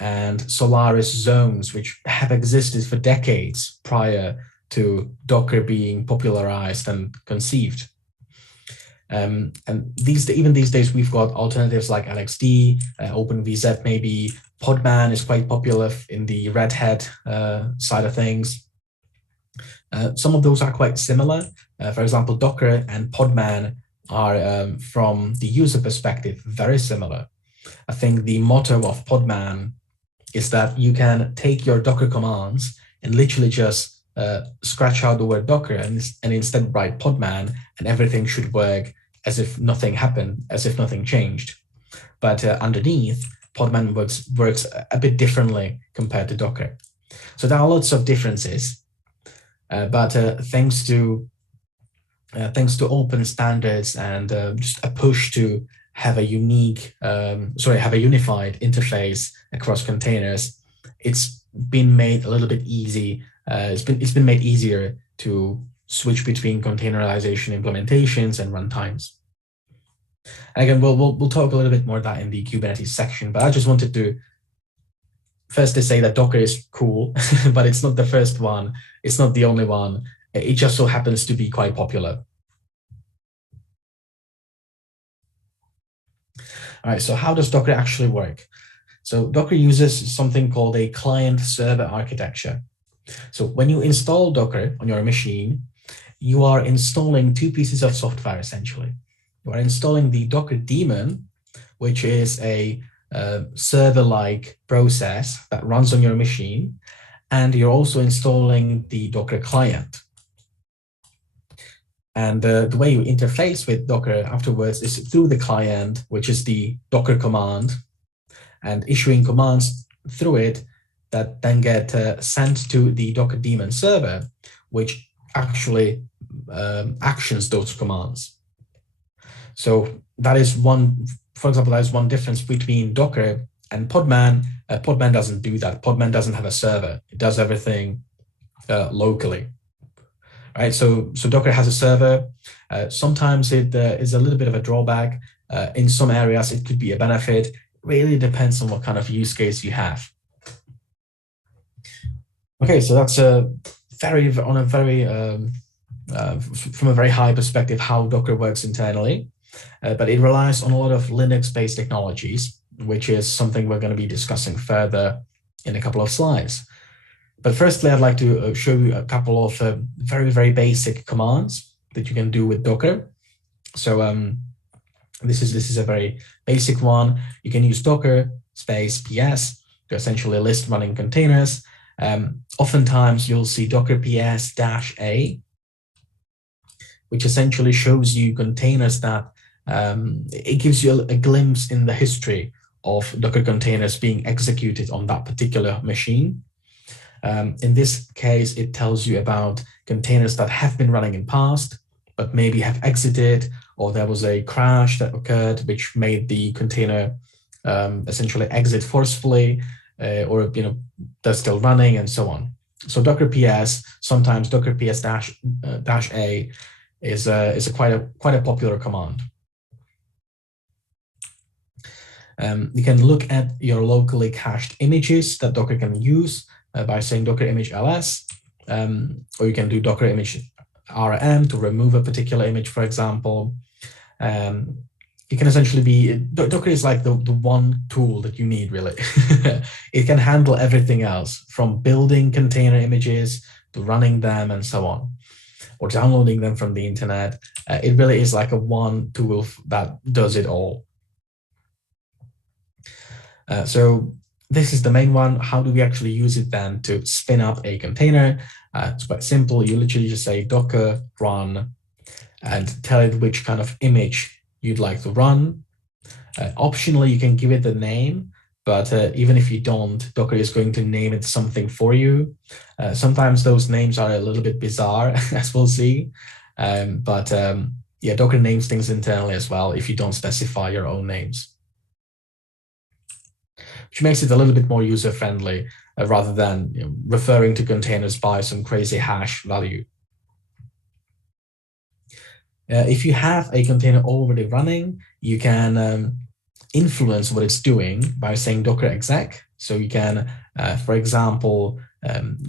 and Solaris zones, which have existed for decades prior to Docker being popularized and conceived. And even these days, we've got alternatives like LXD, OpenVZ maybe. Podman is quite popular in the Red Hat side of things. Some of those are quite similar. For example, Docker and Podman are, from the user perspective, very similar. I think the motto of Podman is that you can take your Docker commands and literally just scratch out the word Docker and instead write Podman, and everything should work as if nothing happened, as if nothing changed. But underneath, Podman works a bit differently compared to Docker. So there are lots of differences, but thanks to open standards and just a push to have a unified interface across containers, it's been made a little bit easy. It's been made easier to switch between containerization implementations and runtimes. And again, we'll talk a little bit more of that in the Kubernetes section, but I just wanted to first say that Docker is cool, but it's not the first one. It's not the only one. It just so happens to be quite popular. All right, so how does Docker actually work? So Docker uses something called a client-server architecture. So when you install Docker on your machine, you are installing two pieces of software, essentially. You are installing the Docker daemon, which is a server-like process that runs on your machine, and you're also installing the Docker client. And the way you interface with Docker afterwards is through the client, which is the Docker command, and issuing commands through it that then get sent to the Docker daemon server, which actually actions those commands. So that is one, for example, that is one difference between Docker and Podman. Podman doesn't do that. Podman doesn't have a server. It does everything locally. Right, so Docker has a server. Sometimes it is a little bit of a drawback. In some areas, it could be a benefit. It really depends on what kind of use case you have. Okay, so that's from a very high perspective how Docker works internally, but it relies on a lot of Linux-based technologies, which is something we're going to be discussing further in a couple of slides. But firstly, I'd like to show you a couple of very, very basic commands that you can do with Docker. So this is a very basic one. You can use Docker space ps to essentially list running containers. Oftentimes, you'll see Docker ps-a, which essentially shows you containers that it gives you a glimpse in the history of Docker containers being executed on that particular machine. In this case, it tells you about containers that have been running in past, but maybe have exited, or there was a crash that occurred, which made the container essentially exit forcefully, or they're still running, and so on. So Docker PS, sometimes Docker ps-a is quite a popular command. You can look at your locally cached images that Docker can use by saying docker image ls, or you can do docker image rm to remove a particular image, for example. It can essentially be, Docker is like the one tool that you need, really. It can handle everything else, from building container images to running them and so on, or downloading them from the internet. It really is like a one tool that does it all. So this is the main one. How do we actually use it then to spin up a container? It's quite simple. You literally just say docker run and tell it which kind of image you'd like to run. Optionally, you can give it the name, but even if you don't, Docker is going to name it something for you. Sometimes those names are a little bit bizarre, as we'll see. Yeah, Docker names things internally as well if you don't specify your own names, which makes it a little bit more user-friendly rather than referring to containers by some crazy hash value. If you have a container already running, you can influence what it's doing by saying docker exec. So you can, for example,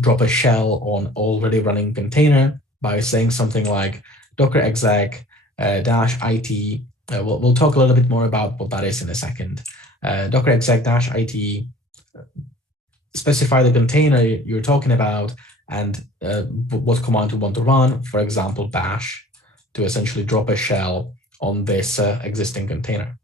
drop a shell on already running container by saying something like docker exec -it. We'll talk a little bit more about what that is in a second. Docker exec -it, specify the container you're talking about and what command you want to run, for example, bash, to essentially drop a shell on this existing container.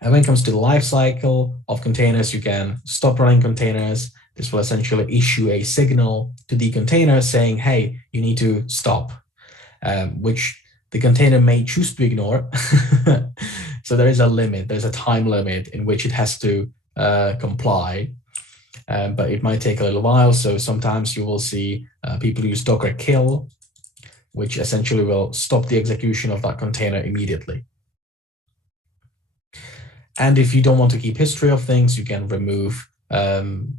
And when it comes to the life cycle of containers, you can stop running containers. This will essentially issue a signal to the container saying, hey, you need to stop, which the container may choose to ignore. So there is a limit, there's a time limit in which it has to comply, but it might take a little while. So sometimes you will see people use docker kill, which essentially will stop the execution of that container immediately. And if you don't want to keep history of things, you can remove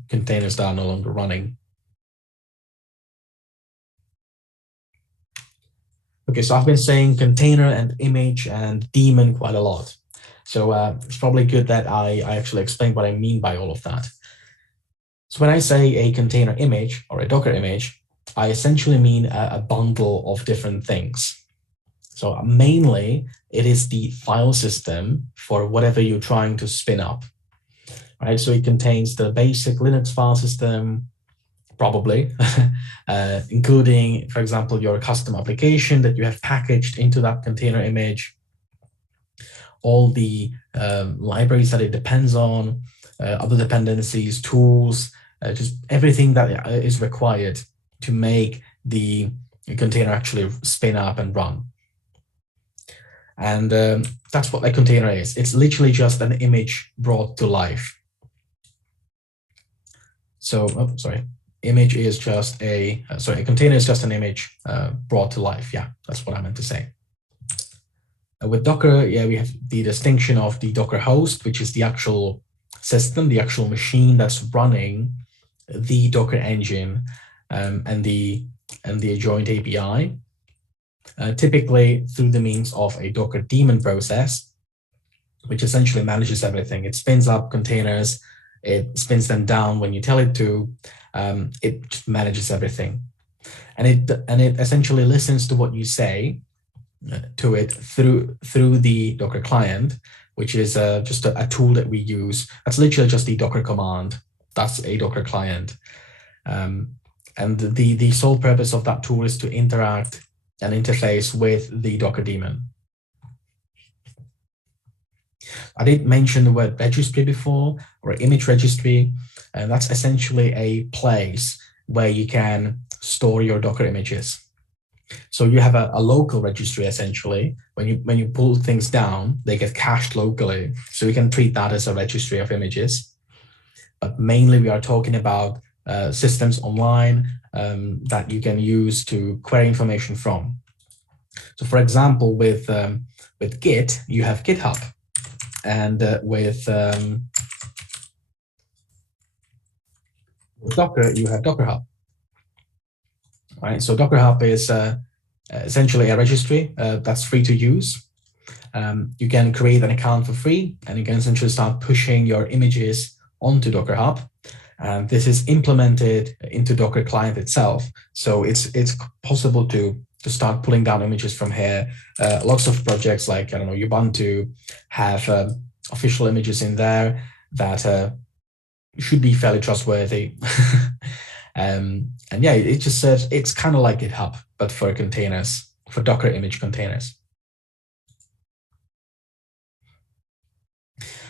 containers that are no longer running. Okay, so I've been saying container and image and daemon quite a lot. So it's probably good that I actually explain what I mean by all of that. So when I say a container image or a Docker image, I essentially mean a bundle of different things. So mainly, it is the file system for whatever you're trying to spin up, right? So it contains the basic Linux file system, probably, including, for example, your custom application that you have packaged into that container image, all the libraries that it depends on, other dependencies, tools, just everything that is required to make the container actually spin up and run. And that's what a container is. It's literally just an image brought to life. So, image is just a container is just an image brought to life. Yeah, that's what I meant to say. With Docker, yeah, we have the distinction of the Docker host, which is the actual system, the actual machine that's running the Docker engine and the adjoint API, typically through the means of a Docker daemon process, which essentially manages everything. It spins up containers, it spins them down when you tell it to, it just manages everything. And it essentially listens to what you say to it through the Docker client, which is just a tool that we use. That's literally just the Docker command. That's a Docker client. And the sole purpose of that tool is to interact and interface with the Docker daemon. I did mention the word registry before, or image registry, and that's essentially a place where you can store your Docker images. So you have a local registry essentially. When you pull things down, they get cached locally. So you can treat that as a registry of images. But mainly we are talking about systems online that you can use to query information from. So for example, with Git, you have GitHub, and with Docker, you have Docker Hub. Right, so Docker Hub is essentially a registry that's free to use. You can create an account for free, and you can essentially start pushing your images onto Docker Hub. And this is implemented into Docker client itself. So it's possible to start pulling down images from here. Lots of projects like, I don't know, Ubuntu have official images in there that should be fairly trustworthy. And yeah, it just says it's kind of like GitHub, but for containers, for Docker image containers.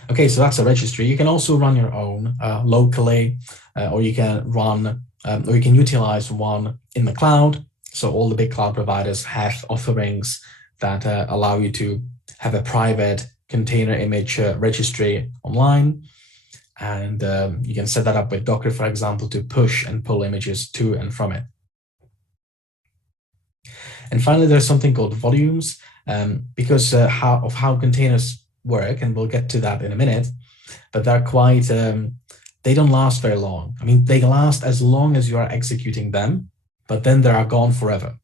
Okay, so that's a registry. You can also run your own locally, or you can run, or you can utilize one in the cloud. So all the big cloud providers have offerings that allow you to have a private container image registry online. And you can set that up with Docker, for example, to push and pull images to and from it. And finally, there's something called volumes, because of how containers work, and we'll get to that in a minute, but they're quite, they don't last very long. I mean, they last as long as you are executing them, but then they are gone forever.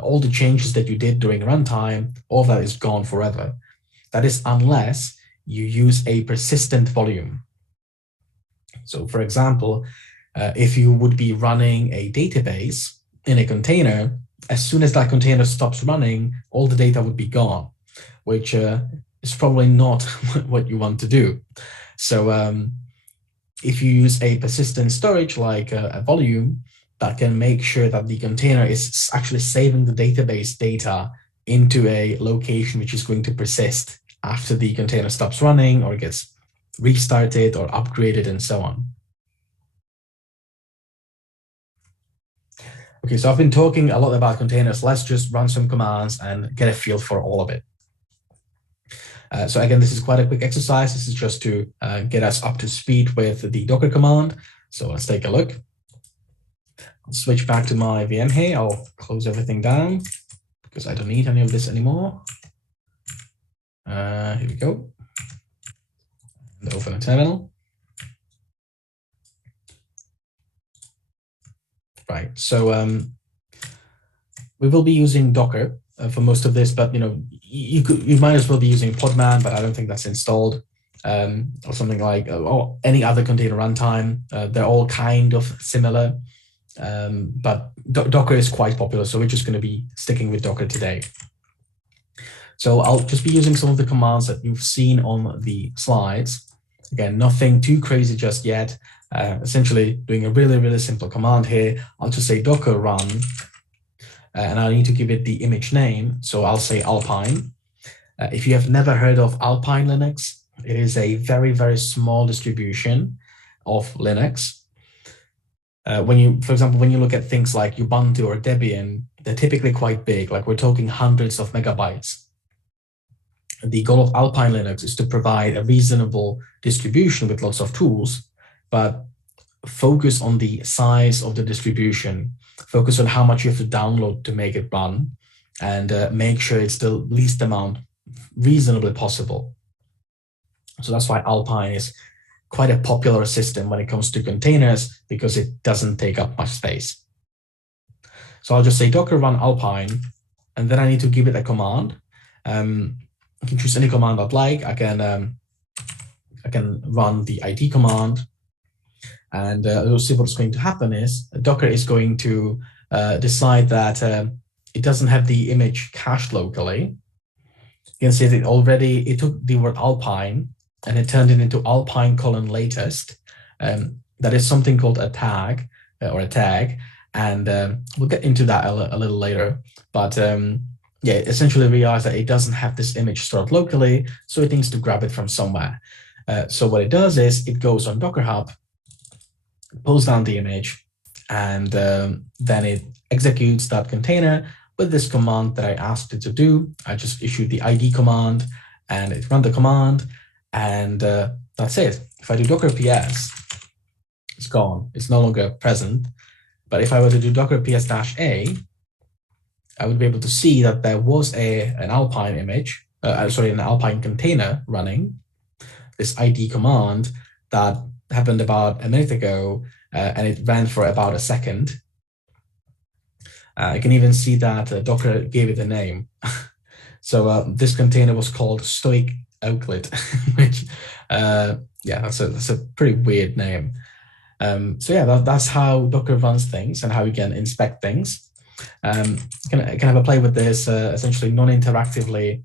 All the changes that you did during runtime, all that is gone forever. That is unless you use a persistent volume. So for example, if you would be running a database in a container, as soon as that container stops running, all the data would be gone, which is probably not what you want to do. So if you use a persistent storage like a volume, that can make sure that the container is actually saving the database data into a location which is going to persist after the container stops running or gets restarted or upgraded and so on. Okay, so I've been talking a lot about containers. Let's just run some commands and get a feel for all of it. So again, this is quite a quick exercise. This is just to get us up to speed with the Docker command. So let's take a look. I'll switch back to my VM here. I'll close everything down because I don't need any of this anymore. Here we go. And open a terminal. Right. So we will be using Docker for most of this, but you might as well be using Podman, but I don't think that's installed, or something like or any other container runtime. They're all kind of similar, but Docker is quite popular, so we're just going to be sticking with Docker today. So I'll just be using some of the commands that you've seen on the slides. Again, nothing too crazy just yet. Essentially doing a really, really simple command here. I'll just say docker run, and I need to give it the image name. So I'll say Alpine. If you have never heard of Alpine Linux, it is a very, very small distribution of Linux. For example, when you look at things like Ubuntu or Debian, they're typically quite big, like we're talking hundreds of megabytes. The goal of Alpine Linux is to provide a reasonable distribution with lots of tools, but focus on the size of the distribution, focus on how much you have to download to make it run, and make sure it's the least amount reasonably possible. So that's why Alpine is quite a popular system when it comes to containers, because it doesn't take up much space. So I'll just say docker run Alpine, and then I need to give it a command. I can choose any command I'd like. I can run the id command, and you'll see what's going to happen is Docker is going to decide that it doesn't have the image cached locally. You can see that it took the word Alpine and it turned it into Alpine:latest. That is something called a tag or a tag, and we'll get into that a little later. But yeah, essentially realize that it doesn't have this image stored locally, so it needs to grab it from somewhere. So what it does is it goes on Docker Hub, pulls down the image, and then it executes that container with this command that I asked it to do. I just issued the id command, and it ran the command, and that's it. If I do docker ps, it's gone. It's no longer present. But if I were to do docker ps-a, I would be able to see that there was an Alpine image, an Alpine container running. This id command that happened about a minute ago, and it ran for about a second. I can even see that Docker gave it a name. So this container was called Stoic Euclid, which, yeah, that's a pretty weird name. So yeah, that's how Docker runs things and how you can inspect things. Can have a play with this, essentially non-interactively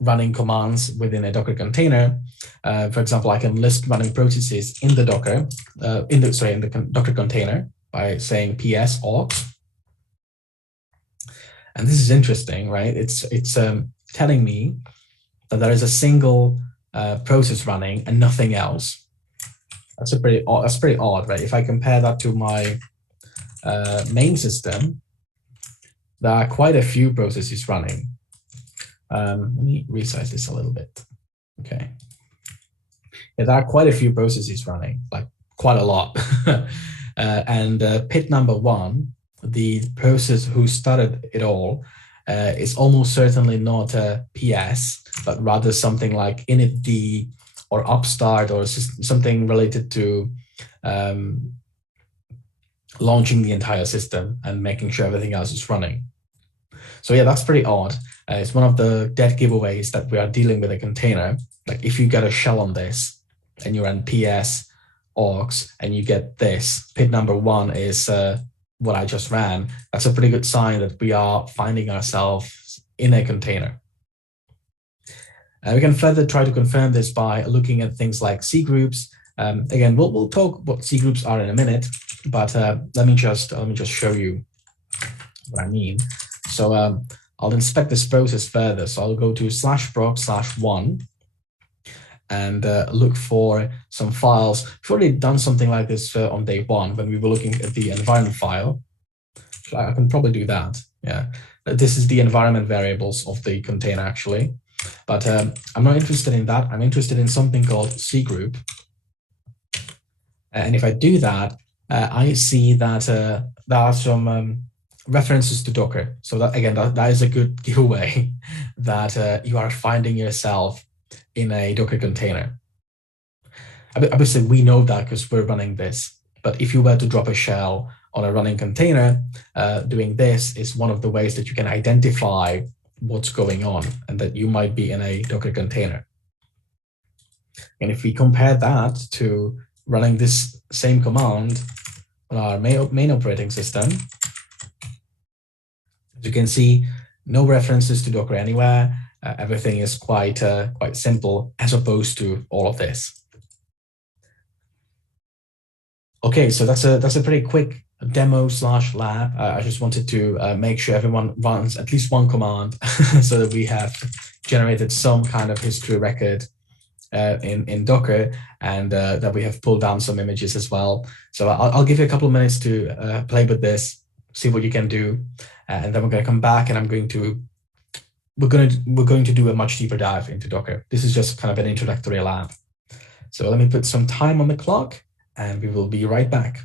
running commands within a Docker container. For example, I can list running processes in the Docker, in the Docker container by saying ps aux. And this is interesting, right? It's telling me that there is a single process running and nothing else. That's pretty odd, right? If I compare that to my main system, there are quite a few processes running. Let me resize this a little bit. Okay. Yeah, there are quite a few processes running, like quite a lot. And pit number 1, the process who started it all, is almost certainly not a PS, but rather something like initd or upstart or something related to launching the entire system and making sure everything else is running. So yeah, that's pretty odd. It's one of the dead giveaways that we are dealing with a container. Like if you get a shell on this and you run ps aux and you get this, pit number 1 is what I just ran. That's a pretty good sign that we are finding ourselves in a container. We can further try to confirm this by looking at things like C groups. Again, we'll talk what C groups are in a minute, but let me just show you what I mean. So I'll inspect this process further. So I'll go to /proc/1 and look for some files. We've already done something like this on day 1 when we were looking at the environment file. I can probably do that. Yeah, this is the environment variables of the container actually. But I'm not interested in that. I'm interested in something called cgroup. And if I do that, I see that there are some references to Docker. So that, again, that is a good giveaway that you are finding yourself in a Docker container. Obviously, we know that because we're running this. But if you were to drop a shell on a running container, doing this is one of the ways that you can identify what's going on and that you might be in a Docker container. And if we compare that to running this same command on our main operating system, as you can see, no references to Docker anywhere. Everything is quite simple as opposed to all of this. Okay, so that's a pretty quick demo / lab. I just wanted to make sure everyone runs at least one command so that we have generated some kind of history record in Docker, and that we have pulled down some images as well. So I'll give you a couple of minutes to play with this, see what you can do, and then we're going to come back, and we're going to do a much deeper dive into Docker. This is just kind of an introductory lab. So let me put some time on the clock, and we will be right back.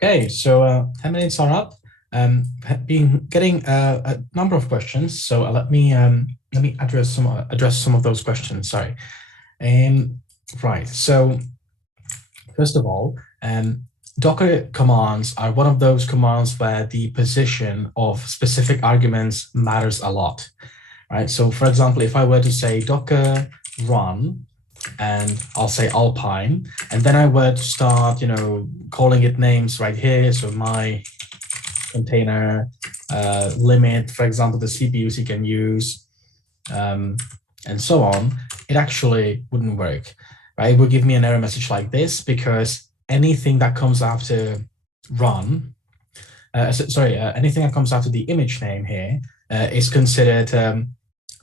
Okay, so 10 minutes are up. Been getting a number of questions, so let me address some of those questions. Sorry. Right. So first of all, Docker commands are one of those commands where the position of specific arguments matters a lot. Right. So for example, if I were to say Docker run, and I'll say Alpine, and then I were to start, calling it names right here. So my container limit, for example, the CPUs you can use, and so on, it actually wouldn't work, right? It would give me an error message like this because anything that comes after run, anything that comes after the image name here is considered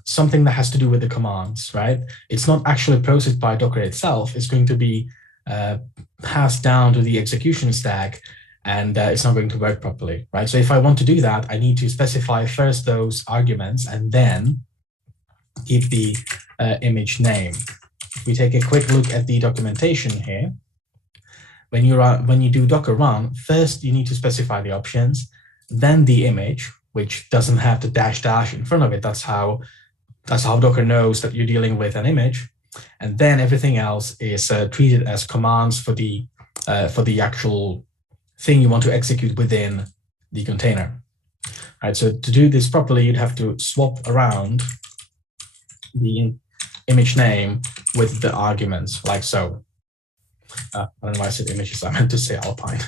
something that has to do with the commands, right? It's not actually processed by Docker itself. It's going to be passed down to the execution stack, and it's not going to work properly, right? So if I want to do that, I need to specify first those arguments and then give the image name. If we take a quick look at the documentation here, when you do Docker run, first you need to specify the options, then the image, which doesn't have the dash in front of it. That's how Docker knows that you're dealing with an image, and then everything else is treated as commands for the actual thing you want to execute within the container. All right, so to do this properly, you'd have to swap around the image name with the arguments, like so. I don't know why I said images. I meant to say Alpine.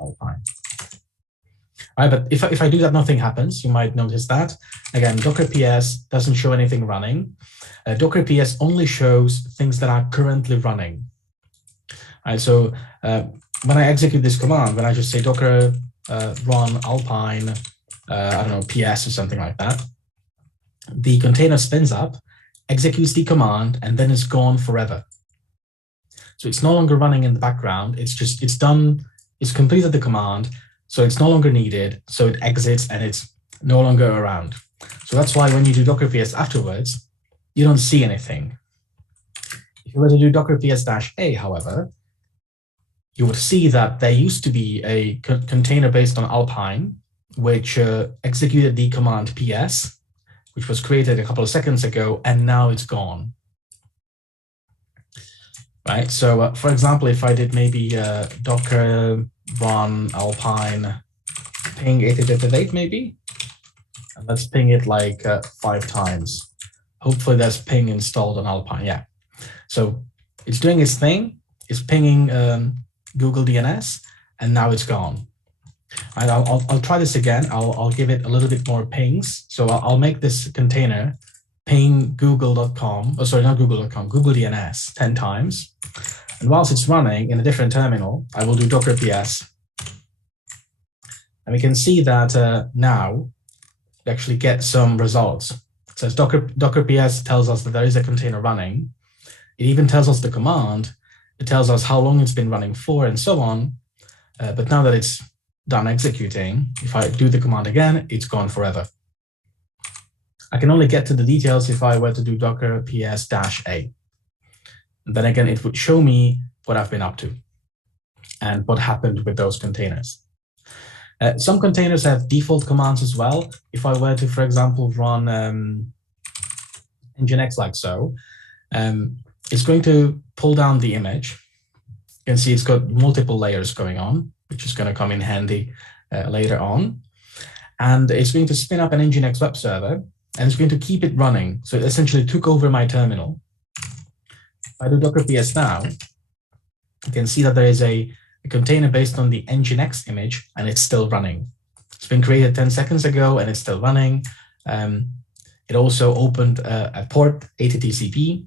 Alpine. All right, but if I do that, nothing happens. You might notice that. Again, Docker PS doesn't show anything running. Docker PS only shows things that are currently running. All right, so when I execute this command, when I just say Docker run Alpine, I don't know, PS or something like that, the container spins up, executes the command, and then it's gone forever. So it's no longer running in the background. It's done, it's completed the command, so it's no longer needed. So it exits and it's no longer around. So that's why when you do Docker PS afterwards, you don't see anything. If you were to do Docker PS-A, however, you would see that there used to be a container based on Alpine, which executed the command PS, which was created a couple of seconds ago, and now it's gone. Right, so for example, if I did maybe Docker run Alpine ping 8888 maybe, and let's ping it like 5 times. Hopefully there's ping installed on Alpine, yeah. So it's doing its thing, it's pinging Google DNS, and now it's gone. All right, I'll try this again. I'll give it a little bit more pings. So I'll make this container ping google.com, oh sorry, not google.com, Google DNS 10 times. And whilst it's running in a different terminal, I will do Docker PS. And we can see that now we actually get some results. It says Docker PS tells us that there is a container running. It even tells us the command. It tells us how long it's been running for and so on. But now that it's done executing, if I do the command again, it's gone forever. I can only get to the details if I were to do Docker PS-A. And then again, it would show me what I've been up to and what happened with those containers. Some containers have default commands as well. If I were to, for example, run nginx like so, it's going to pull down the image. You can see it's got multiple layers going on, which is going to come in handy later on. And it's going to spin up an nginx web server, and it's going to keep it running. So it essentially took over my terminal. If I do Docker PS now, you can see that there is a container based on the nginx image, and it's still running. It's been created 10 seconds ago, and it's still running. It also opened a port, ATTCP.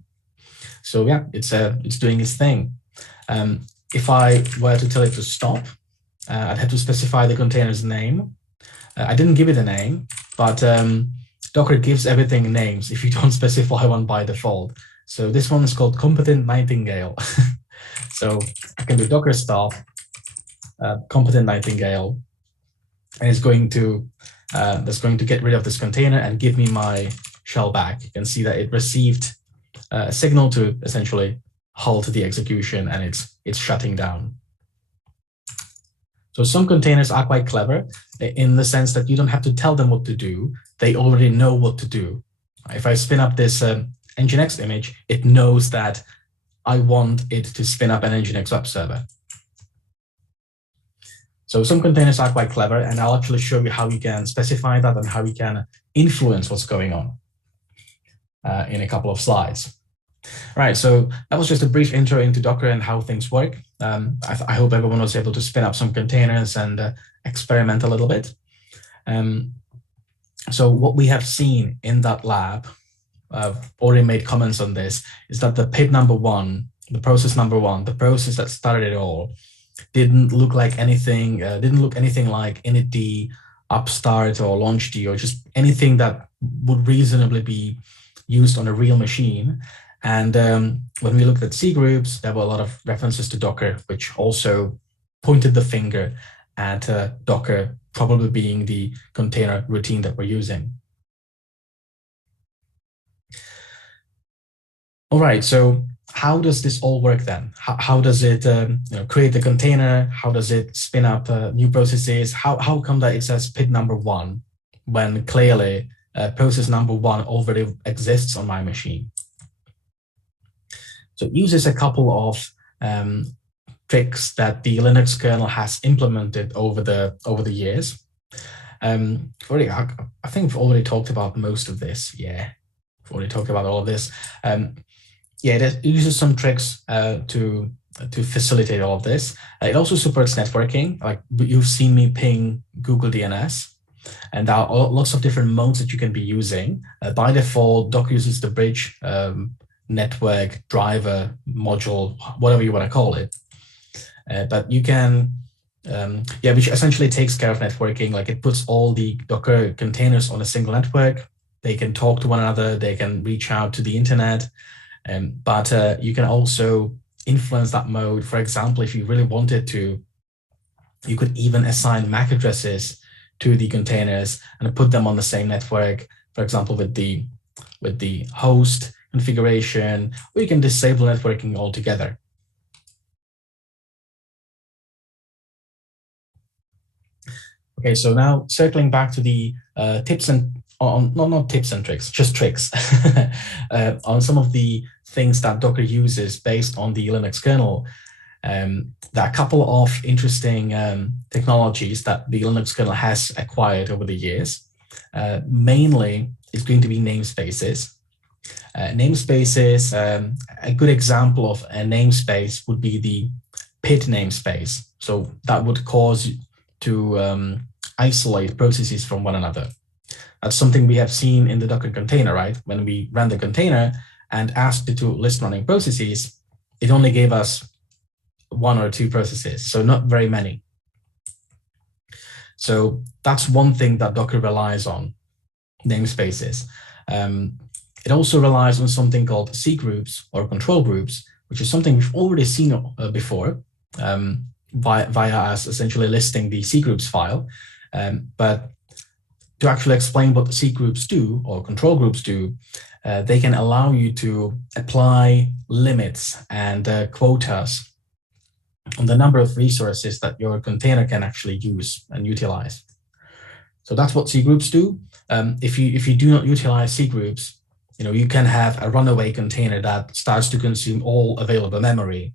So yeah, it's doing its thing. If I were to tell it to stop, I'd have to specify the container's name. I didn't give it a name, but Docker gives everything names if you don't specify one by default. So this one is called competent nightingale. So I can do Docker stop, competent nightingale, and it's going to that's going to get rid of this container and give me my shell back. You can see that it received a signal to essentially halt the execution, and it's shutting down. So some containers are quite clever in the sense that you don't have to tell them what to do. They already know what to do. If I spin up this Nginx image, it knows that I want it to spin up an Nginx web server. So some containers are quite clever, and I'll actually show you how you can specify that and how you can influence what's going on in a couple of slides. All right, so that was just a brief intro into Docker and how things work. I hope everyone was able to spin up some containers and experiment a little bit. So what we have seen in that lab, already made comments on this, is that the PID number one, the process number one, the process that started it all, didn't look like anything, like initd, upstart, or launchd, or just anything that would reasonably be used on a real machine. And when we looked at C groups, there were a lot of references to Docker, which also pointed the finger at Docker probably being the container routine that we're using. All right, so how does this all work then? How does it create the container? How does it spin up new processes? How come that it says PID number one when clearly process number one already exists on my machine? So it uses a couple of tricks that the Linux kernel has implemented over the years. I think we've already talked about most of this. Yeah, we've already talked about all of this. Yeah, it uses some tricks to facilitate all of this. It also supports networking. Like you've seen me ping Google DNS, and there are lots of different modes that you can be using. By default, Docker uses the bridge network driver module, whatever you want to call it. But you can, which essentially takes care of networking. Like it puts all the Docker containers on a single network. They can talk to one another. They can reach out to the internet. But you can also influence that mode. For example, if you really wanted to, you could even assign MAC addresses to the containers and put them on the same network. For example, with the host configuration, or you can disable networking altogether. Okay, so now circling back to the tips and not tips and tricks, just tricks on some of the things that Docker uses based on the Linux kernel. There are a couple of interesting technologies that the Linux kernel has acquired over the years. Mainly, it's going to be namespaces. Namespaces, a good example of a namespace would be the PID namespace. So that would cause you to isolate processes from one another. That's something we have seen in the Docker container, right? When we ran the container and asked it to list running processes, it only gave us one or two processes, so not very many. So that's one thing that Docker relies on, namespaces. It also relies on something called C groups or control groups, which is something we've already seen before via us essentially listing the C groups file. But to actually explain what the C groups do or control groups do, they can allow you to apply limits and quotas on the number of resources that your container can actually use and utilize. So that's what C groups do. If you do not utilize C groups, you can have a runaway container that starts to consume all available memory,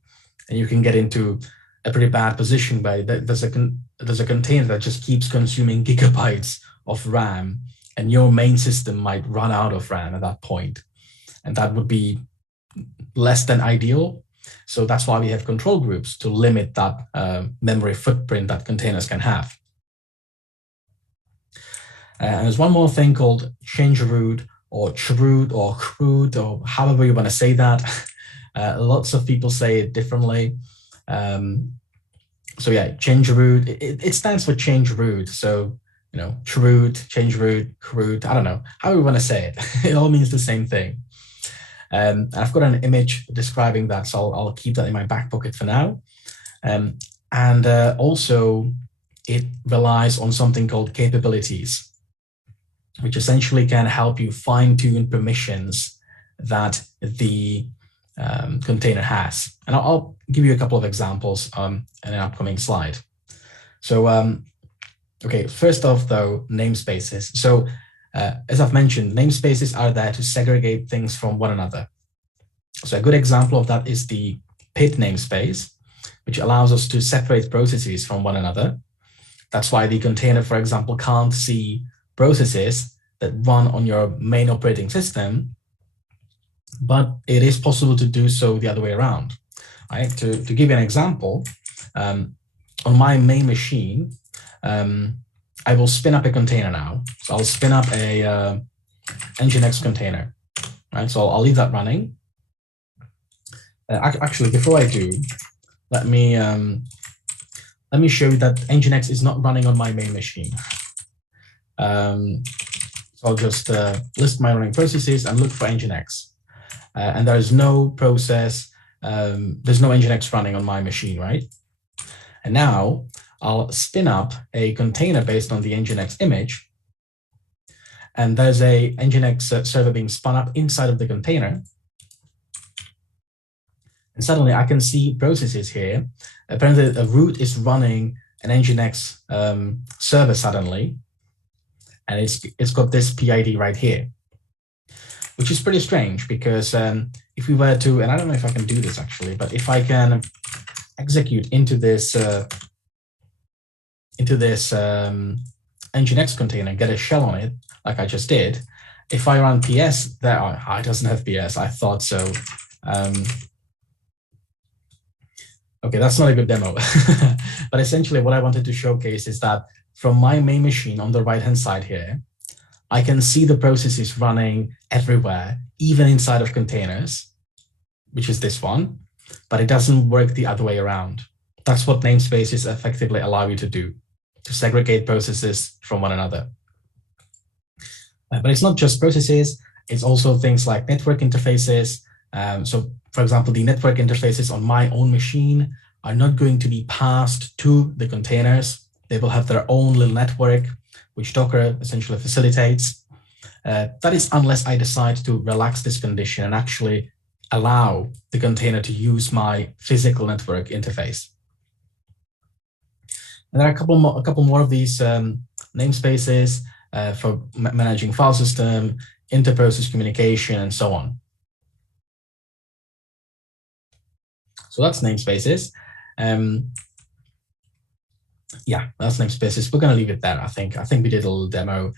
and you can get into a pretty bad position where there's a container that just keeps consuming gigabytes of RAM, and your main system might run out of RAM at that point, and that would be less than ideal. So that's why we have control groups to limit that memory footprint that containers can have. And there's one more thing called change root or chroot or crude or however you want to say that. Lots of people say it differently. So yeah, change root, it stands for change root. So, chroot, change root, crude, I don't know, how we want to say it. It all means the same thing. I've got an image describing that, so I'll keep that in my back pocket for now. And also, it relies on something called capabilities, which essentially can help you fine-tune permissions that the container has. And I'll give you a couple of examples in an upcoming slide. So, okay, first off, though, namespaces. So, as I've mentioned, namespaces are there to segregate things from one another. So a good example of that is the pid namespace, which allows us to separate processes from one another. That's why the container, for example, can't see processes that run on your main operating system, but it is possible to do so the other way around. Right? To give you an example, on my main machine, I will spin up a container now. So I'll spin up a Nginx container. Right? So I'll leave that running. Actually, before I do, let me show you that Nginx is not running on my main machine. So I'll just list my running processes and look for Nginx. And there's no process, there's no Nginx running on my machine, right? And now I'll spin up a container based on the Nginx image. And there's a Nginx server being spun up inside of the container. And suddenly I can see processes here. Apparently a root is running an Nginx server suddenly. And it's got this PID right here, which is pretty strange because if we were to, and I don't know if I can do this actually, but if I can execute into this Nginx container, get a shell on it, like I just did, if I run PS, it doesn't have PS, I thought so. Okay, that's not a good demo. But essentially what I wanted to showcase is that from my main machine on the right-hand side here, I can see the processes running everywhere, even inside of containers, which is this one, but it doesn't work the other way around. That's what namespaces effectively allow you to do, to segregate processes from one another. But it's not just processes, it's also things like network interfaces. So for example, the network interfaces on my own machine are not going to be passed to the containers. They will have their own little network, which Docker essentially facilitates. That is unless I decide to relax this condition and actually allow the container to use my physical network interface. And there are a couple more of these namespaces for managing file system, inter-process communication, and so on. So that's namespaces. Yeah, that's namespaces. We're going to leave it there. I think we did a little demo.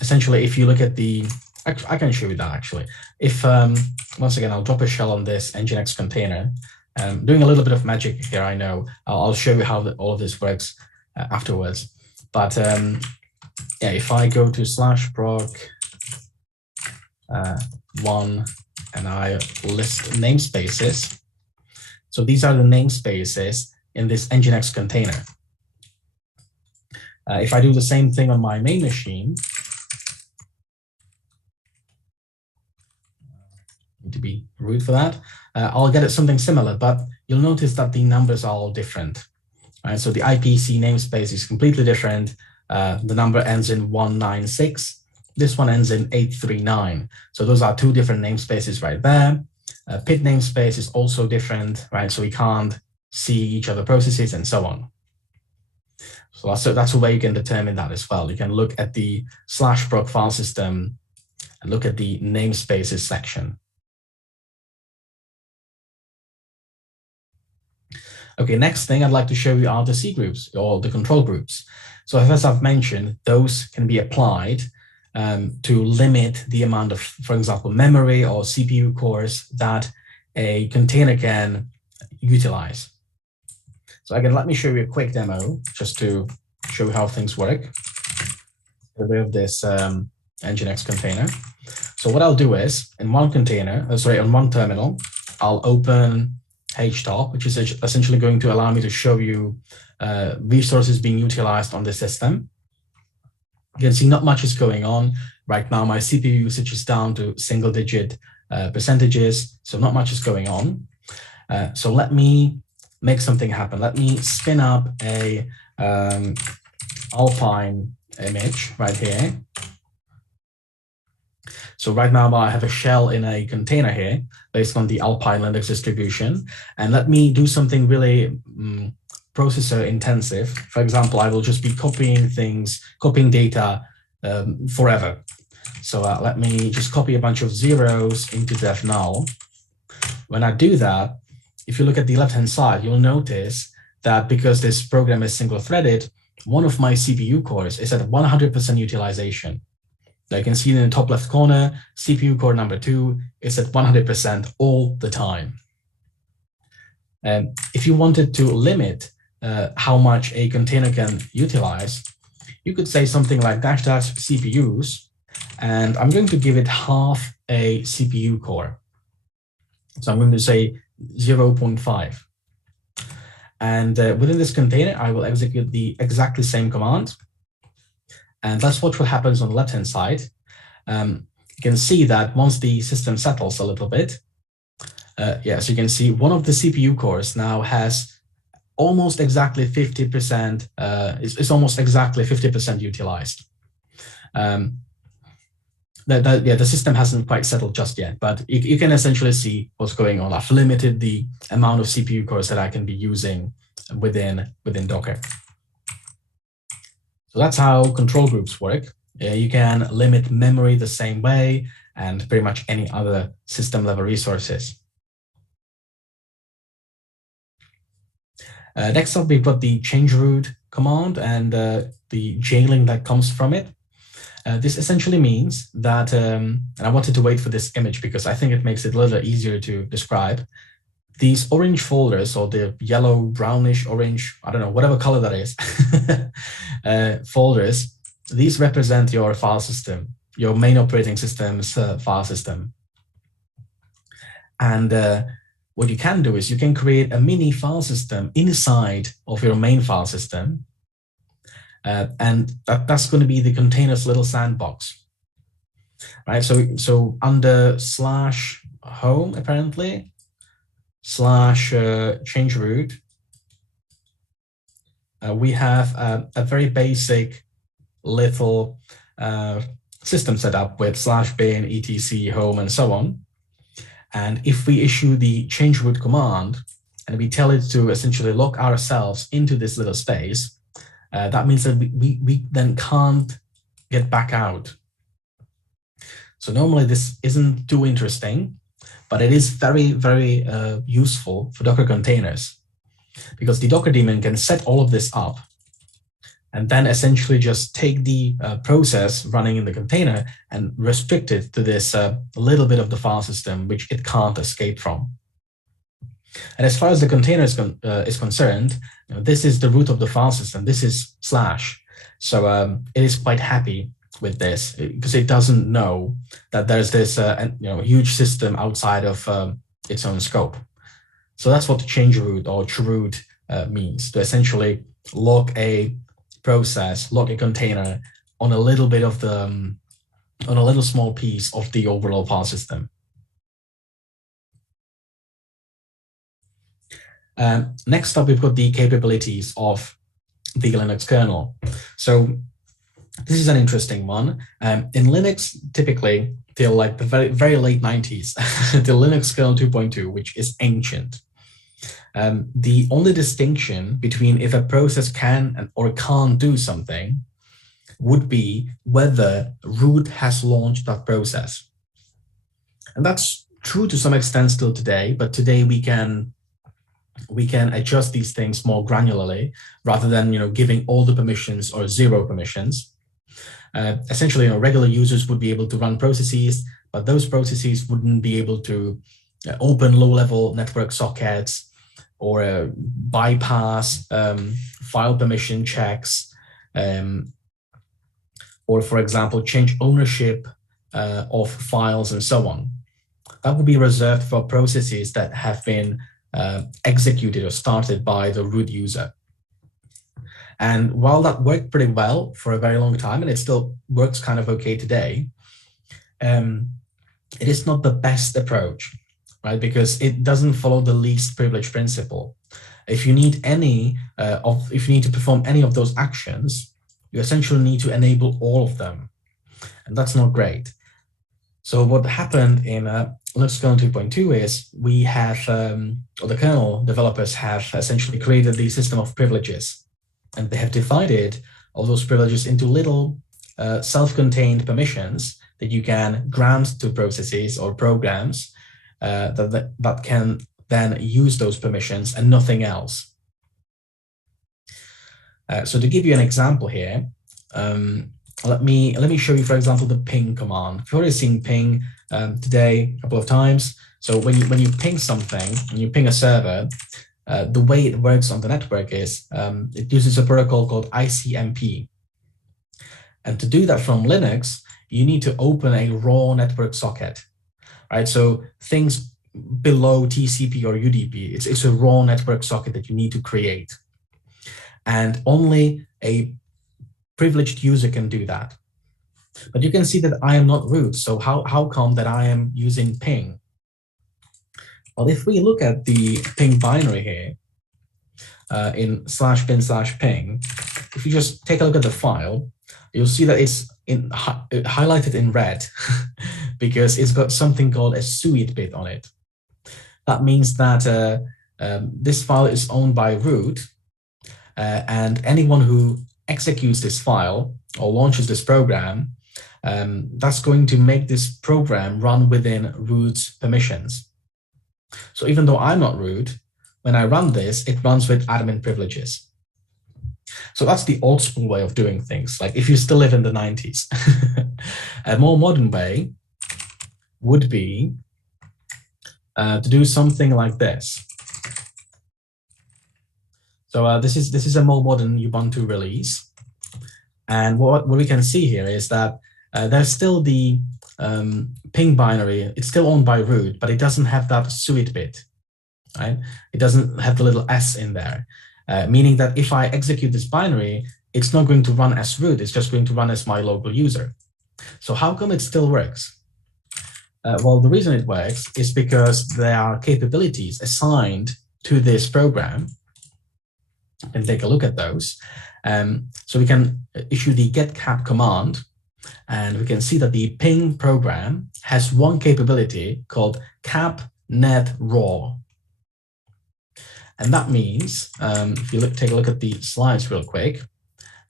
Essentially, if you look at the, I can show you that actually. If once again, I'll drop a shell on this Nginx container. Doing a little bit of magic here, I know. I'll show you how all of this works afterwards. But yeah, if I go to /proc1 and I list namespaces, so these are the namespaces in this Nginx container. If I do the same thing on my main machine, need to be root for that, I'll get something similar, but you'll notice that the numbers are all different. Right? So the IPC namespace is completely different. The number ends in 196. This one ends in 839. So those are two different namespaces right there. PID namespace is also different, right? So we can't see each other processes and so on. So that's a way you can determine that as well. You can look at the /proc file system and look at the namespaces section. Okay, next thing I'd like to show you are the C groups or the control groups. So as I've mentioned, those can be applied to limit the amount of, for example, memory or CPU cores that a container can utilize. So again, let me show you a quick demo just to show you how things work. We have this Nginx container. So what I'll do is in one container, on one terminal, I'll open htop, which is essentially going to allow me to show you resources being utilized on the system. You can see not much is going on. Right now, my CPU usage is down to single-digit percentages, so not much is going on. So let me make something happen. Let me spin up a Alpine image right here. So right now I have a shell in a container here based on the Alpine Linux distribution. And let me do something really processor intensive. For example, I will just be copying data forever. So let me just copy a bunch of zeros into dev null. When I do that, if you look at the left-hand side, you'll notice that because this program is single-threaded, one of my CPU cores is at 100% utilization. So you can see in the top left corner, CPU core number 2 is at 100% all the time. If you wanted to limit how much a container can utilize, you could say something like dash CPUs, and I'm going to give it half a CPU core. So I'm going to say 0.5. And within this container, I will execute the exactly same command. And let's watch what happens on the left-hand side. You can see that once the system settles a little bit, yes, you can see one of the CPU cores now has almost exactly 50%, it's almost exactly 50% utilized. The system hasn't quite settled just yet, but you can essentially see what's going on. I've limited the amount of CPU cores that I can be using within Docker. So that's how control groups work. You can limit memory the same way and pretty much any other system level resources. Next up, we've got the change root command and the jailing that comes from it. This essentially means that, and I wanted to wait for this image because I think it makes it a little easier to describe. These orange folders, or the yellow, brownish, orange, I don't know, whatever color that is, folders, these represent your file system, your main operating system's file system. And what you can do is you can create a mini file system inside of your main file system. And that's going to be the container's little sandbox, right? So under /home, apparently, /change root, we have a very basic little system set up with /bin, etc, home, and so on. And if we issue the change root command and we tell it to essentially lock ourselves into this little space, that means that we then can't get back out. So normally this isn't too interesting, but it is very, very useful for Docker containers, because the Docker daemon can set all of this up and then essentially just take the process running in the container and restrict it to this little bit of the file system, which it can't escape from. And as far as the container is concerned, this is the root of the file system. This is /. So it is quite happy with this because it doesn't know that there's this huge system outside of its own scope. So that's what the change root or chroot means, to essentially lock a process, lock a container on a little bit of the, on a little small piece of the overall file system. Next up, we've got the capabilities of the Linux kernel. So this is an interesting one. In Linux, typically, till like the very, very late 90s, the Linux kernel 2.2, which is ancient. The only distinction between if a process can or can't do something would be whether root has launched that process. And that's true to some extent still today, but today we can adjust these things more granularly rather than giving all the permissions or zero permissions. Essentially, regular users would be able to run processes, but those processes wouldn't be able to open low-level network sockets or bypass file permission checks, or, for example, change ownership of files and so on. That would be reserved for processes that have been executed or started by the root user. And while that worked pretty well for a very long time, and it still works kind of okay today, it is not the best approach, right? Because it doesn't follow the least privilege principle. If you need if you need to perform any of those actions, you essentially need to enable all of them, and that's not great. So what happened in Linux kernel 2.2 is we have, or the kernel developers have essentially created the system of privileges, and they have divided all those privileges into little self-contained permissions that you can grant to processes or programs that can then use those permissions and nothing else. So to give you an example here, let me show you, for example, the ping command. You've already seen ping today a couple of times. So when you ping something, and you ping a server, the way it works on the network is it uses a protocol called ICMP. And to do that from Linux, you need to open a raw network socket, right? So things below TCP or UDP, it's a raw network socket that you need to create. And only a privileged user can do that. But you can see that I am not root. So how come that I am using ping? Well, if we look at the ping binary here in /bin/ping, if you just take a look at the file, you'll see that it's highlighted in red because it's got something called a suite bit on it. That means that this file is owned by root, and anyone who executes this file or launches this program, that's going to make this program run within root's permissions. So even though I'm not root, when I run this, it runs with admin privileges. So that's the old school way of doing things, like if you still live in the 90s. A more modern way would be to do something like this. So this is a more modern Ubuntu release. And what we can see here is that there's still the ping binary. It's still owned by root, but it doesn't have that suite bit, right? It doesn't have the little S in there, meaning that if I execute this binary, it's not going to run as root. It's just going to run as my local user. So how come it still works? Well, the reason it works is because there are capabilities assigned to this program. You can take a look at those. So we can issue the getcap command, and we can see that the ping program has one capability called cap net raw. And that means, if you take a look at the slides real quick,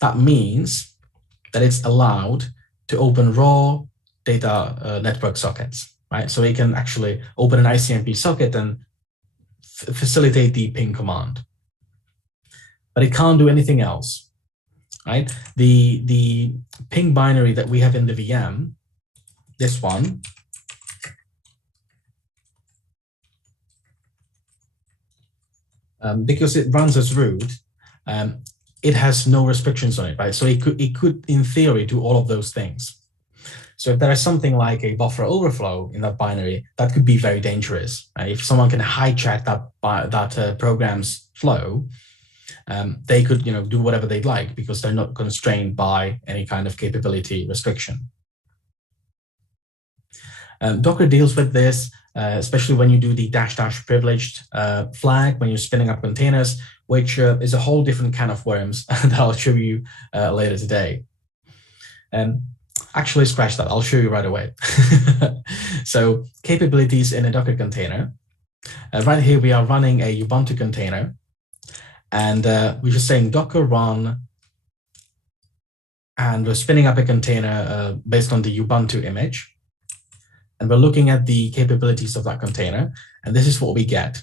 that means that it's allowed to open raw data network sockets, right? So it can actually open an ICMP socket and facilitate the ping command. But it can't do anything else, right? The ping binary that we have in the VM, this one, because it runs as root, it has no restrictions on it, right? So it could, in theory, do all of those things. So if there is something like a buffer overflow in that binary, that could be very dangerous. Right? If someone can hijack that program's flow, they could, do whatever they'd like because they're not constrained by any kind of capability restriction. Docker deals with this, especially when you do the -- privileged flag, when you're spinning up containers, which is a whole different can of worms that I'll show you later today. Actually, scratch that. I'll show you right away. So capabilities in a Docker container. Right here, we are running a Ubuntu container. And we're just saying docker run, and we're spinning up a container based on the Ubuntu image. And we're looking at the capabilities of that container. And this is what we get.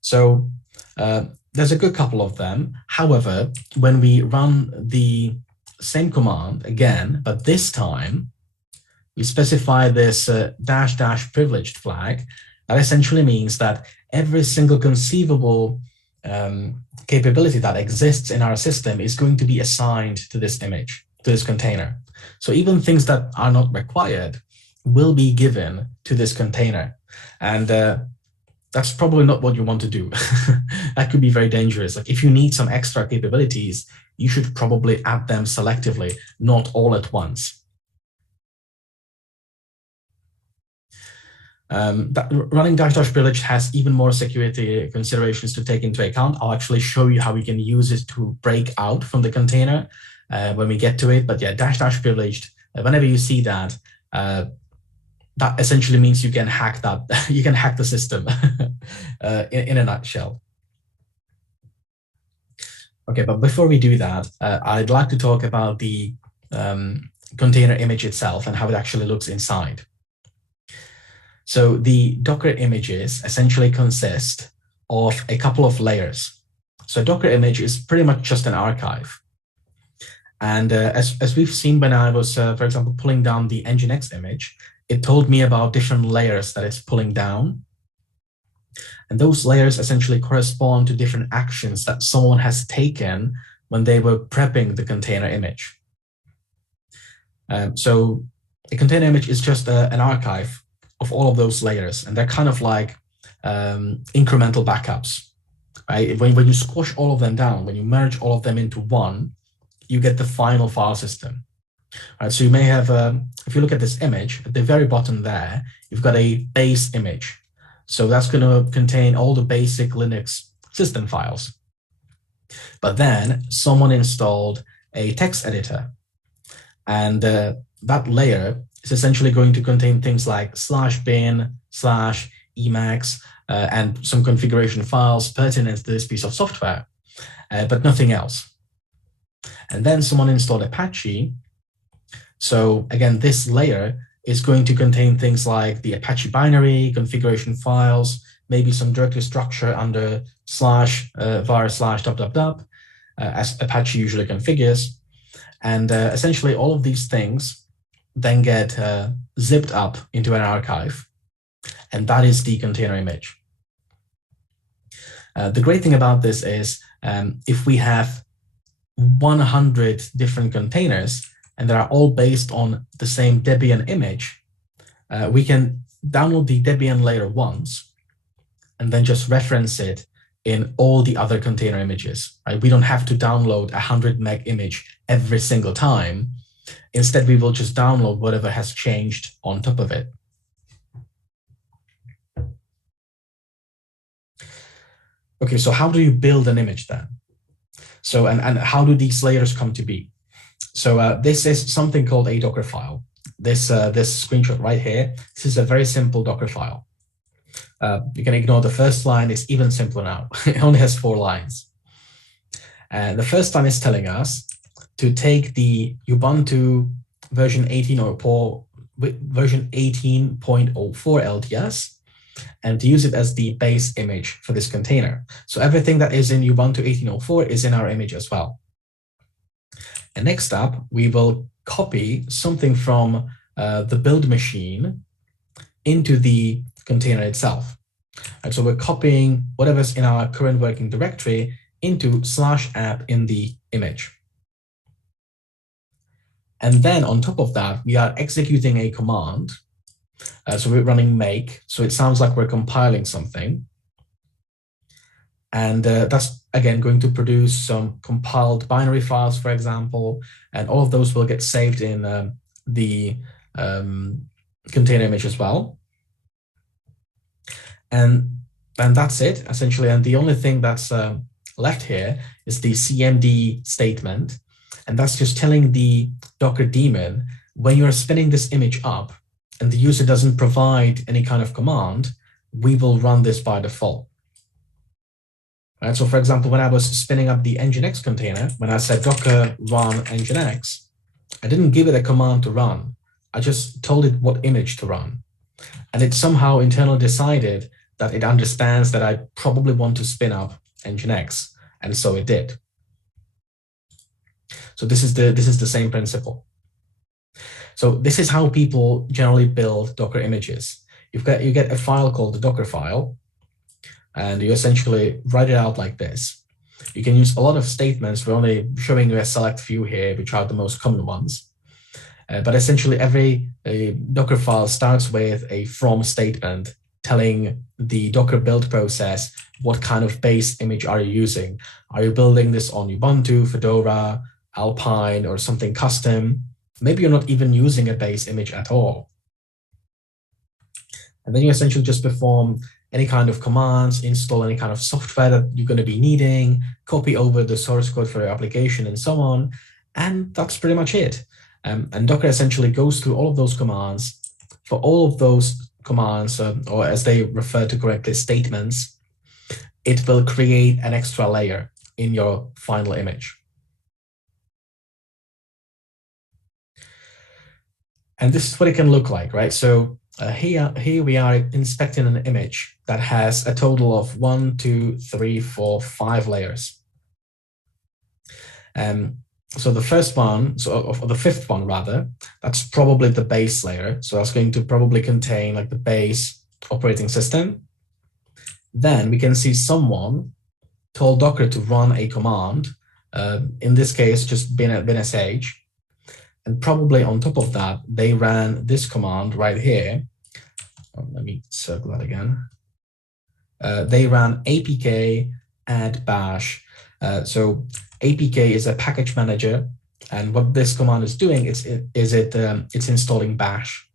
So there's a good couple of them. However, when we run the same command again, but this time we specify this -- privileged flag, that essentially means that every single conceivable capability that exists in our system is going to be assigned to this image, to this container. So even things that are not required will be given to this container. And that's probably not what you want to do. That could be very dangerous. Like if you need some extra capabilities, you should probably add them selectively, not all at once. Running -- privilege has even more security considerations to take into account. I'll actually show you how we can use it to break out from the container when we get to it. But yeah, -- privileged, whenever you see that, that essentially means you can hack that, you can hack the system in a nutshell. Okay, but before we do that, I'd like to talk about the container image itself and how it actually looks inside. So the Docker images essentially consist of a couple of layers. So a Docker image is pretty much just an archive. And as we've seen when I was, for example, pulling down the Nginx image, it told me about different layers that it's pulling down. And those layers essentially correspond to different actions that someone has taken when they were prepping the container image. So a container image is just an archive of all of those layers, and they're kind of like incremental backups, right? When you squash all of them down, when you merge all of them into one, you get the final file system. Right, so you may have, if you look at this image, at the very bottom there, you've got a base image. So that's going to contain all the basic Linux system files. But then someone installed a text editor, and that layer is essentially going to contain things like /bin, /emacs, and some configuration files pertinent to this piece of software, but nothing else. And then someone installed Apache. So again, this layer is going to contain things like the Apache binary, configuration files, maybe some directory structure under /var/. As Apache usually configures. And essentially all of these things then get zipped up into an archive. And that is the container image. The great thing about this is if we have 100 different containers and they are all based on the same Debian image, we can download the Debian layer once and then just reference it in all the other container images, right? We don't have to download a 100 meg image every single time. Instead, we will just download whatever has changed on top of it. Okay, so how do you build an image then? So, and how do these layers come to be? So this is something called a Docker file. This screenshot right here, this is a very simple Docker file. You can ignore the first line, it's even simpler now. It only has 4 lines. And the first line is telling us to take the Ubuntu version 18.04 LTS and to use it as the base image for this container. So everything that is in Ubuntu 18.04 is in our image as well. And next up, we will copy something from the build machine into the container itself. And so we're copying whatever's in our current working directory into /app in the image. And then on top of that, we are executing a command. So we're running make. So it sounds like we're compiling something. And that's, again, going to produce some compiled binary files, for example. And all of those will get saved in the container image as well. And that's it, essentially. And the only thing that's left here is the cmd statement. And that's just telling the Docker daemon, when you're spinning this image up and the user doesn't provide any kind of command, we will run this by default. Right, so for example, when I was spinning up the Nginx container, when I said docker run Nginx, I didn't give it a command to run. I just told it what image to run. And it somehow internally decided that it understands that I probably want to spin up Nginx, and so it did. So this is the same principle. So this is how people generally build Docker images. You get a file called the Docker file, and you essentially write it out like this. You can use a lot of statements. We're only showing you a select few here, which are the most common ones. But essentially, every Docker file starts with a from statement telling the Docker build process what kind of base image are you using. Are you building this on Ubuntu, Fedora, Alpine, or something custom? Maybe you're not even using a base image at all. And then you essentially just perform any kind of commands, install any kind of software that you're going to be needing, copy over the source code for your application, and so on. And that's pretty much it. And Docker essentially goes through all of those commands, for all of those commands, or as they refer to correctly, statements, it will create an extra layer in your final image. And this is what it can look like, right? So here we are inspecting an image that has a total of 1, 2, 3, 4, 5 layers. So the first one, or the fifth one rather, that's probably the base layer. So that's going to probably contain like the base operating system. Then we can see someone told Docker to run a command, in this case, just bin-sh. And probably on top of that, they ran this command right here. Oh, let me circle that again. They ran apk add bash. So apk is a package manager, and what this command is doing it's installing bash.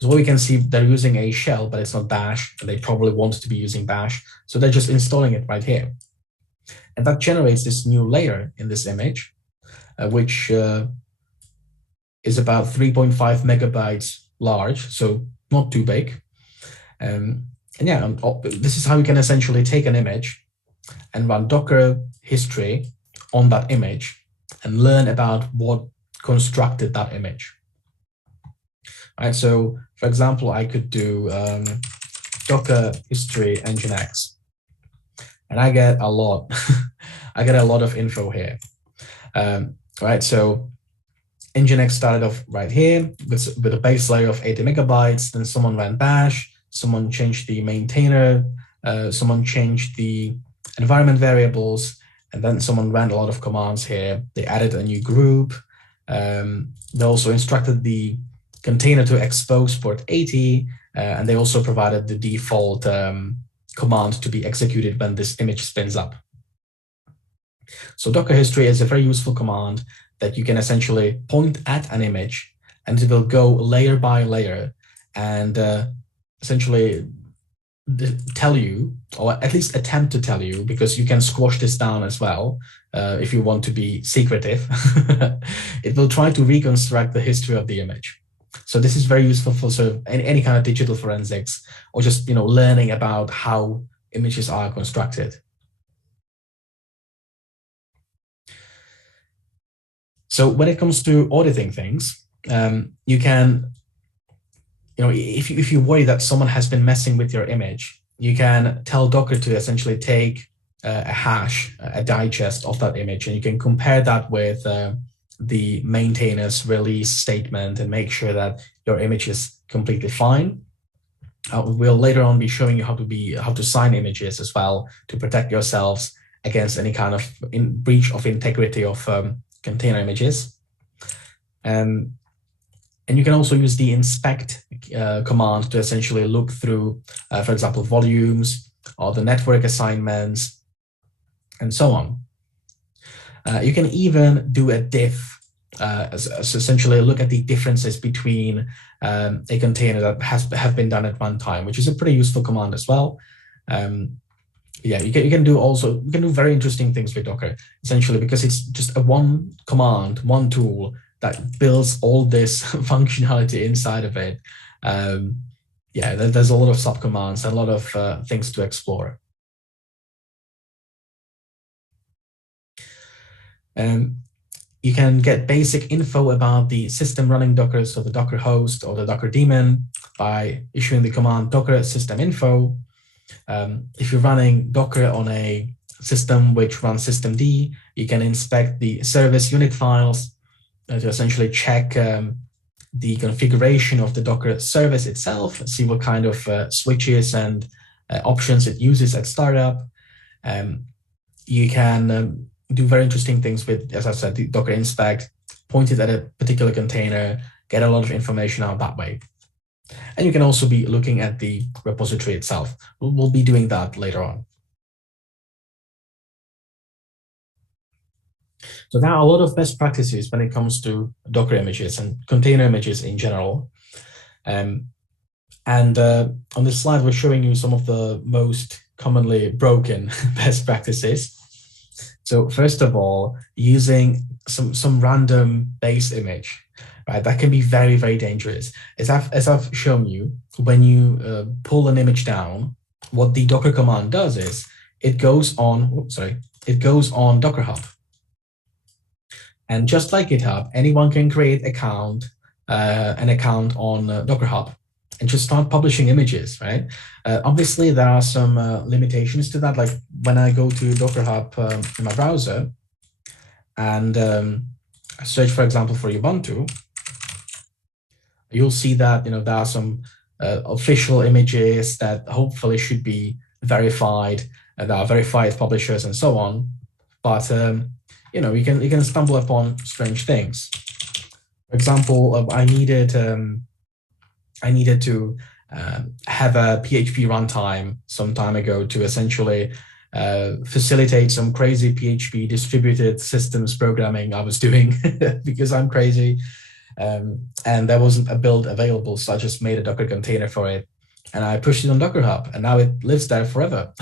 So what we can see, they're using a shell, but it's not bash, and they probably want to be using bash. So they're just installing it right here. And that generates this new layer in this image, which is about 3.5 megabytes large, so not too big. And yeah, this is how you can essentially take an image and run Docker history on that image and learn about what constructed that image. All right, so for example, I could do Docker history nginx, and I get a lot. I get a lot of info here. Right, so nginx started off right here with a base layer of 80 megabytes. Then someone ran bash, someone changed the maintainer, someone changed the environment variables, and then someone ran a lot of commands here. They added a new group. They also instructed the container to expose port 80, and they also provided the default command to be executed when this image spins up. So Docker history is a very useful command that you can essentially point at an image, and it will go layer by layer and essentially tell you, or at least attempt to tell you, because you can squash this down as well if you want to be secretive. It will try to reconstruct the history of the image. So this is very useful for sort of any kind of digital forensics, or just learning about how images are constructed. So when it comes to auditing things, you can, if you worry that someone has been messing with your image, you can tell Docker to essentially take a hash, a digest of that image, and you can compare that with the maintainer's release statement and make sure that your image is completely fine. We'll later on be showing you how to sign images as well to protect yourselves against any kind of breach of integrity of container images. And you can also use the inspect command to essentially look through, for example, volumes or the network assignments and so on. You can even do a diff, essentially look at the differences between a container that have been done at one time, which is a pretty useful command as well. Yeah, you can do very interesting things with Docker, essentially, because it's just a one command, one tool that builds all this functionality inside of it. Yeah, there's a lot of subcommands and a lot of things to explore. You can get basic info about the system running Docker, so the Docker host or the Docker daemon, by issuing the command docker system info. If you're running Docker on a system which runs systemd, you can inspect the service unit files to essentially check the configuration of the Docker service itself, see what kind of switches and options it uses at startup. You can do very interesting things with, as I said, the Docker inspect, point it at a particular container, get a lot of information out that way. And you can also be looking at the repository itself. We'll be doing that later on. So there are a lot of best practices when it comes to Docker images and container images in general. On this slide, we're showing you some of the most commonly broken best practices. So first of all, using some random base image. right? That can be very, very dangerous. As I've shown you, when you pull an image down, what the Docker command does is it goes on, it goes on Docker Hub. And just like GitHub, anyone can create an account on Docker Hub and just start publishing images, right? Obviously, there are some limitations to that. Like when I go to Docker Hub in my browser and I search, for example, for Ubuntu, you'll see that there are some official images that hopefully should be verified, and there are verified publishers and so on. But you can stumble upon strange things. For example, I needed to have a PHP runtime some time ago to essentially facilitate some crazy PHP distributed systems programming I was doing because I'm crazy. And there wasn't a build available, so I just made a Docker container for it, and I pushed it on Docker Hub, and now it lives there forever.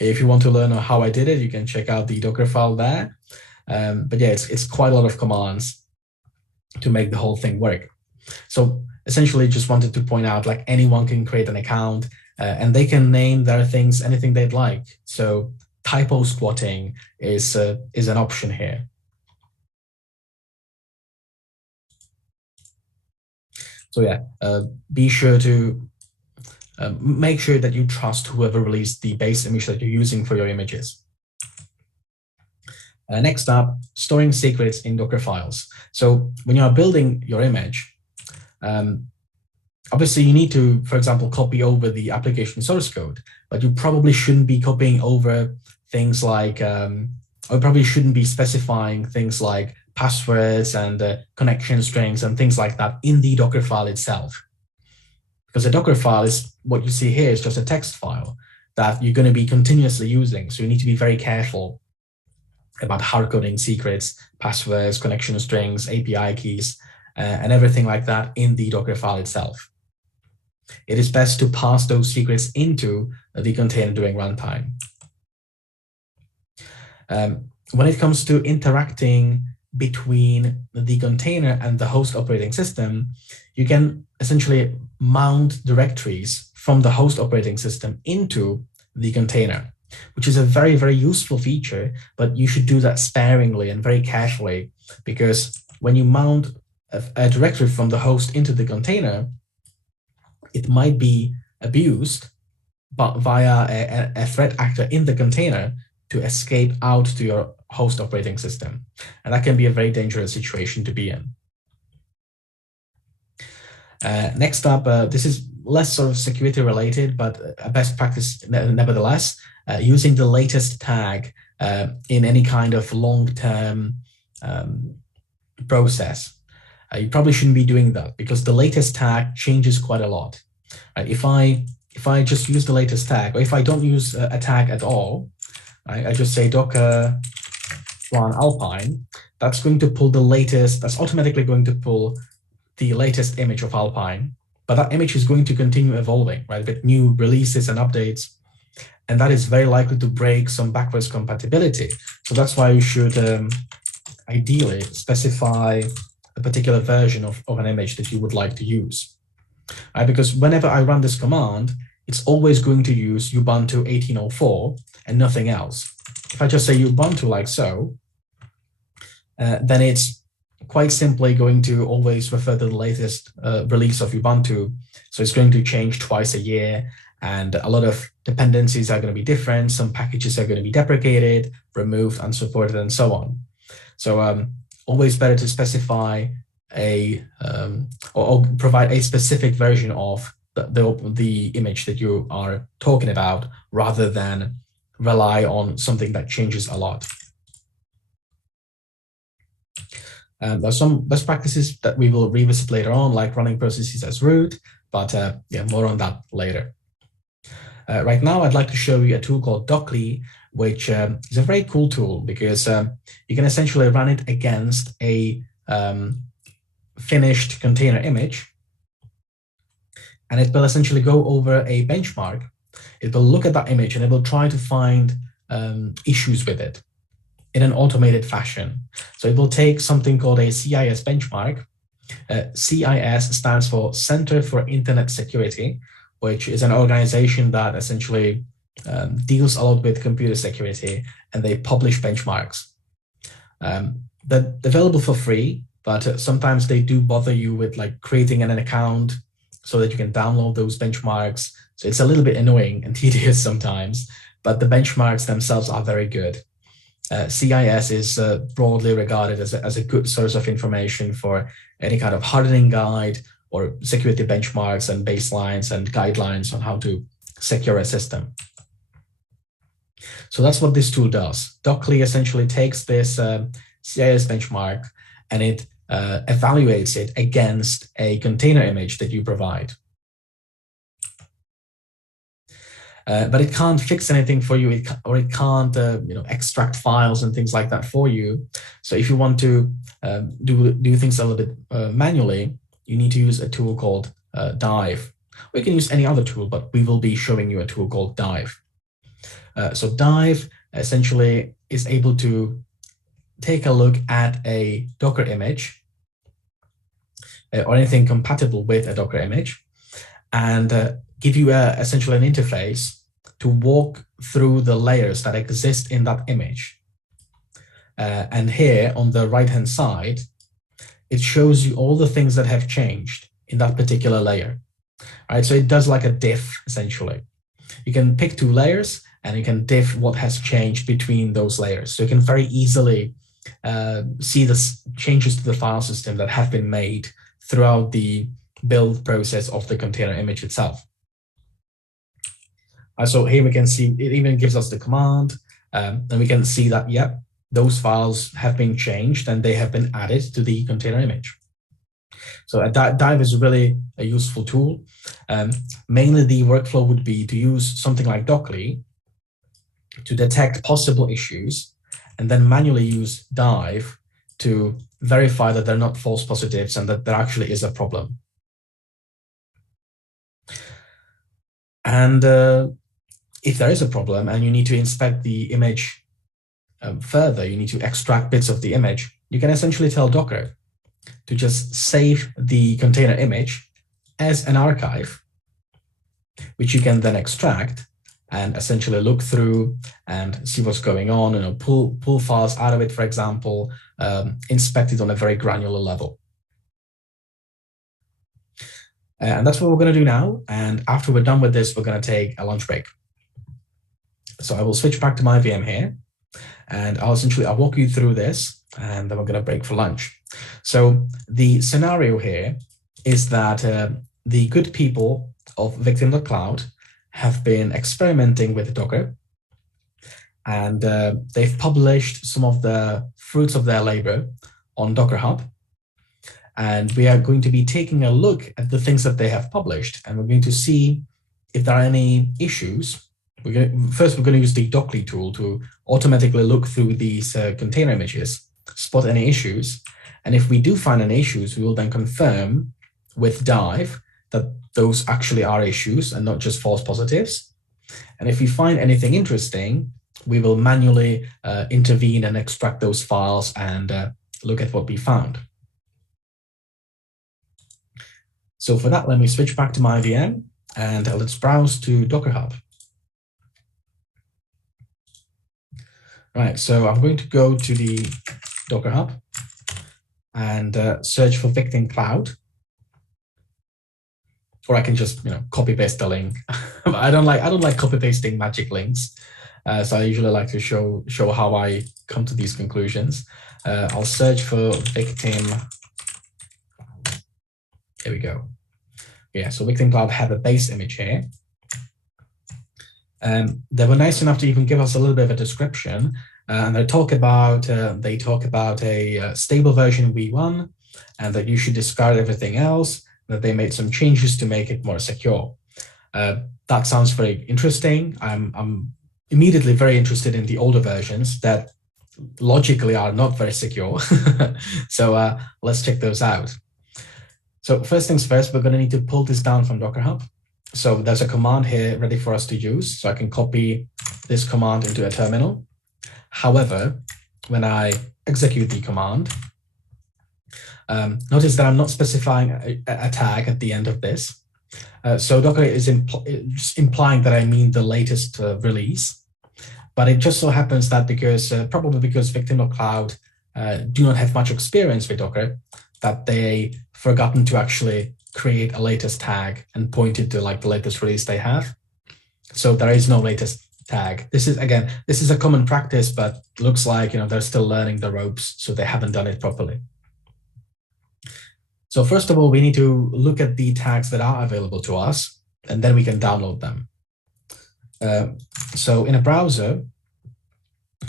If you want to learn how I did it, you can check out the Docker file there. But yeah, it's quite a lot of commands to make the whole thing work. So essentially, just wanted to point out, like, anyone can create an account and they can name their things anything they'd like. So typo squatting is an option here. So yeah, be sure to make sure that you trust whoever released the base image that you're using for your images. Next up, storing secrets in Docker files. So when you are building your image, obviously you need to, for example, copy over the application source code, but you probably shouldn't be copying over things like, or probably shouldn't be specifying things like passwords and connection strings and things like that in the Docker file itself. Because a Docker file is, what you see here is just a text file that you're going to be continuously using. So you need to be very careful about hard coding secrets, passwords, connection strings, API keys, and everything like that in the Docker file itself. It is best to pass those secrets into the container during runtime. When it comes to interacting between the container and the host operating system, you can essentially mount directories from the host operating system into the container, which is a very, very useful feature, but you should do that sparingly and very carefully, because when you mount a directory from the host into the container, it might be abused but via a threat actor in the container to escape out to your host operating system. And that can be a very dangerous situation to be in. Next up, this is less sort of security related, but a best practice nevertheless, using the latest tag in any kind of long-term process. You probably shouldn't be doing that because the latest tag changes quite a lot. If I just use the latest tag, or if I don't use a tag at all, I just say docker run alpine, that's going to pull the latest, that's automatically going to pull the latest image of alpine, but that image is going to continue evolving, right, with new releases and updates, and that is very likely to break some backwards compatibility. So that's why you should ideally specify a particular version of an image that you would like to use, right? Because whenever I run this command, it's always going to use Ubuntu 18.04 and nothing else. If I just say Ubuntu like so, then it's quite simply going to always refer to the latest release of Ubuntu. So it's going to change twice a year, and a lot of dependencies are going to be different. Some packages are going to be deprecated, removed, unsupported, and so on. So always better to specify or provide a specific version of the image that you are talking about, rather than rely on something that changes a lot. There's some best practices that we will revisit later on, like running processes as root, but yeah, more on that later. Right now, I'd like to show you a tool called Dockley, which is a very cool tool because you can essentially run it against a finished container image, and it will essentially go over a benchmark. It will look at that image and it will try to find issues with it. in an automated fashion. So it will take something called a CIS benchmark. CIS stands for Center for Internet Security, which is an organization that essentially deals a lot with computer security, and they publish benchmarks. They're available for free, but sometimes they do bother you with like creating an account so that you can download those benchmarks. So it's a little bit annoying and tedious sometimes, but the benchmarks themselves are very good. CIS is broadly regarded as a good source of information for any kind of hardening guide or security benchmarks and baselines and guidelines on how to secure a system. So that's what this tool does. Dockley essentially takes this CIS benchmark and it evaluates it against a container image that you provide. But it can't fix anything for you, it can't extract files and things like that for you. So if you want to do things a little bit manually, you need to use a tool called Dive. Or you can use any other tool, but we will be showing you a tool called Dive. So Dive essentially is able to take a look at a Docker image or anything compatible with a Docker image and give you essentially an interface to walk through the layers that exist in that image. And here on the right-hand side, it shows you all the things that have changed in that particular layer. All right, so it does like a diff, essentially. You can pick two layers and you can diff what has changed between those layers. So you can very easily see the changes to the file system that have been made throughout the build process of the container image itself. So here we can see it even gives us the command, and we can see that, yep, those files have been changed and they have been added to the container image. So Dive is really a useful tool. Mainly the workflow would be to use something like Dockley to detect possible issues and then manually use Dive to verify that they're not false positives and that there actually is a problem. And if there is a problem and you need to inspect the image further, you need to extract bits of the image, you can essentially tell Docker to just save the container image as an archive, which you can then extract and essentially look through and see what's going on, pull files out of it, for example, inspect it on a very granular level. And that's what we're going to do now. And after we're done with this, we're going to take a lunch break. So I will switch back to my VM here, and I'll walk you through this, and then we're going to break for lunch. So the scenario here is that the good people of victim.cloud have been experimenting with Docker, and they've published some of the fruits of their labor on Docker Hub. And we are going to be taking a look at the things that they have published, and we're going to see if there are any issues. First, we're going to use the Dockley tool to automatically look through these container images, spot any issues. And if we do find any issues, we will then confirm with Dive that those actually are issues and not just false positives. And if we find anything interesting, we will manually intervene and extract those files and look at what we found. So for that, let me switch back to my VM and let's browse to Docker Hub. Right, so I'm going to go to the Docker Hub and search for victim cloud. Or I can just copy paste the link. I don't like copy pasting magic links. So I usually like to show how I come to these conclusions. I'll search for victim. Here we go. Yeah, so victim cloud had a base image here. They were nice enough to even give us a little bit of a description, and they talk about a stable version v1, and that you should discard everything else. That they made some changes to make it more secure. That sounds very interesting. I'm immediately very interested in the older versions that logically are not very secure. So let's check those out. So first things first, we're going to need to pull this down from Docker Hub. So there's a command here ready for us to use. So I can copy this command into a terminal. However, when I execute the command, notice that I'm not specifying a tag at the end of this. So Docker is just implying that I mean the latest release, but it just so happens that probably because victim.cloud do not have much experience with Docker, that they forgotten to actually create a latest tag and point it to like the latest release they have. So there is no latest tag. This is a common practice, but looks like they're still learning the ropes, so they haven't done it properly. So first of all, we need to look at the tags that are available to us, and then we can download them. So in a browser,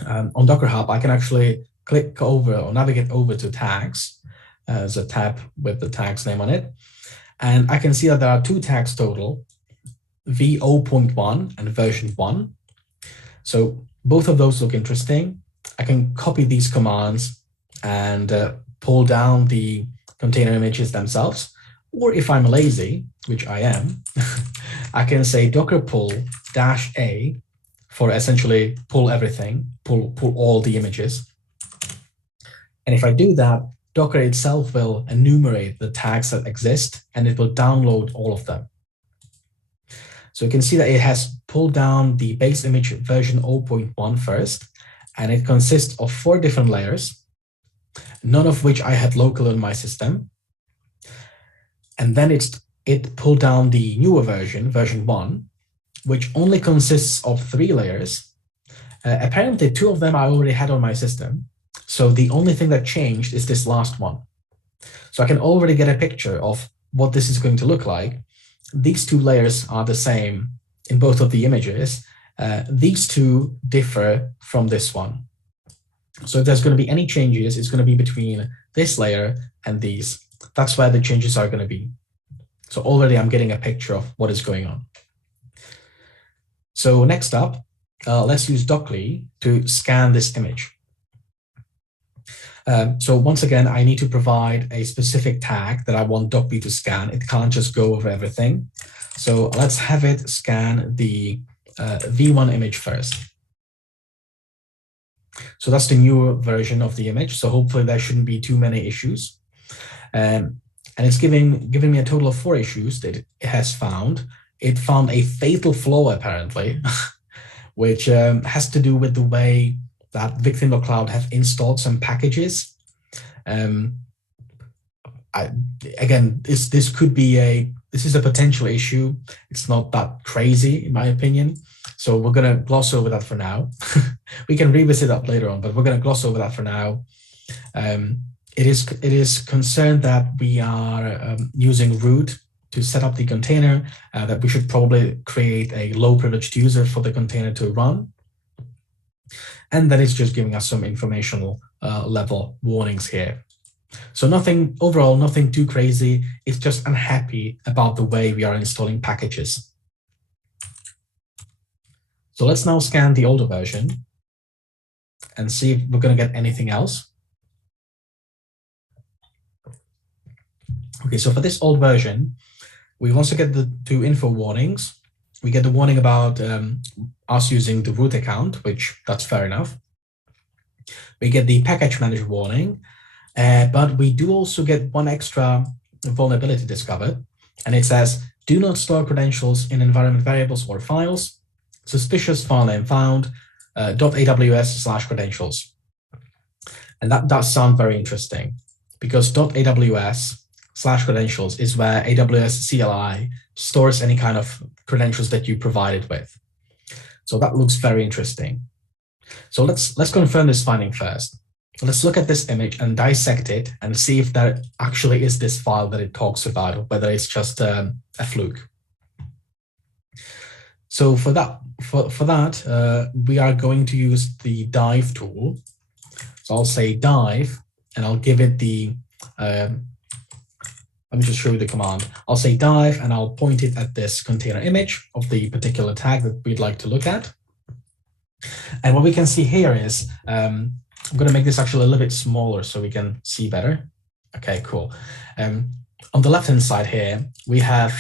on Docker Hub, I can actually click over or navigate over to tags. There's a tab with the tags name on it. And I can see that there are 2 tags total, v0.1 and version 1. So both of those look interesting. I can copy these commands and pull down the container images themselves. Or if I'm lazy, which I am, I can say docker pull -a for essentially pull everything, pull all the images. And if I do that, Docker itself will enumerate the tags that exist, and it will download all of them. So you can see that it has pulled down the base image version 0.1 first, and it consists of 4 different layers, none of which I had local in my system. And then it pulled down the newer version 1, which only consists of 3 layers. Apparently 2 of them I already had on my system. So the only thing that changed is this last one. So I can already get a picture of what this is going to look like. These 2 layers are the same in both of the images. These 2 differ from this one. So if there's going to be any changes, it's going to be between this layer and these. That's where the changes are going to be. So already I'm getting a picture of what is going on. So next up, let's use Dockly to scan this image. So once again, I need to provide a specific tag that I want Dockly to scan. It can't just go over everything. So let's have it scan the v1 image first. So that's the newer version of the image. So hopefully there shouldn't be too many issues. And it's giving me a total of 4 issues that it has found. It found a fatal flaw, apparently, which has to do with the way that victim.cloud have installed some packages. Again, this is a potential issue. It's not that crazy, in my opinion. So we're going to gloss over that for now. We can revisit that later on, but we're going to gloss over that for now. It is concerned that we are using root to set up the container, that we should probably create a low privileged user for the container to run. And that is just giving us some informational level warnings here. So overall, nothing too crazy. It's just unhappy about the way we are installing packages. So let's now scan the older version and see if we're going to get anything else. Okay, so for this old version, we also get the 2 info warnings. We get the warning about us using the root account, which that's fair enough. We get the package manager warning, but we do also get one extra vulnerability discovered. And it says, do not store credentials in environment variables or files. Suspicious file name found, .aws/credentials. And that does sound very interesting, because .aws/credentials is where AWS CLI stores any kind of credentials that you provided with. So that looks very interesting. So let's confirm this finding first. Let's look at this image and dissect it and see if there actually is this file that it talks about, or whether it's just a fluke. So for that, we are going to use the dive tool. So I'll say dive, and I'll give it the, let me just show you the command. I'll say dive, and I'll point it at this container image of the particular tag that we'd like to look at. And what we can see here is, I'm going to make this actually a little bit smaller so we can see better. Okay, cool. On the left-hand side here, we have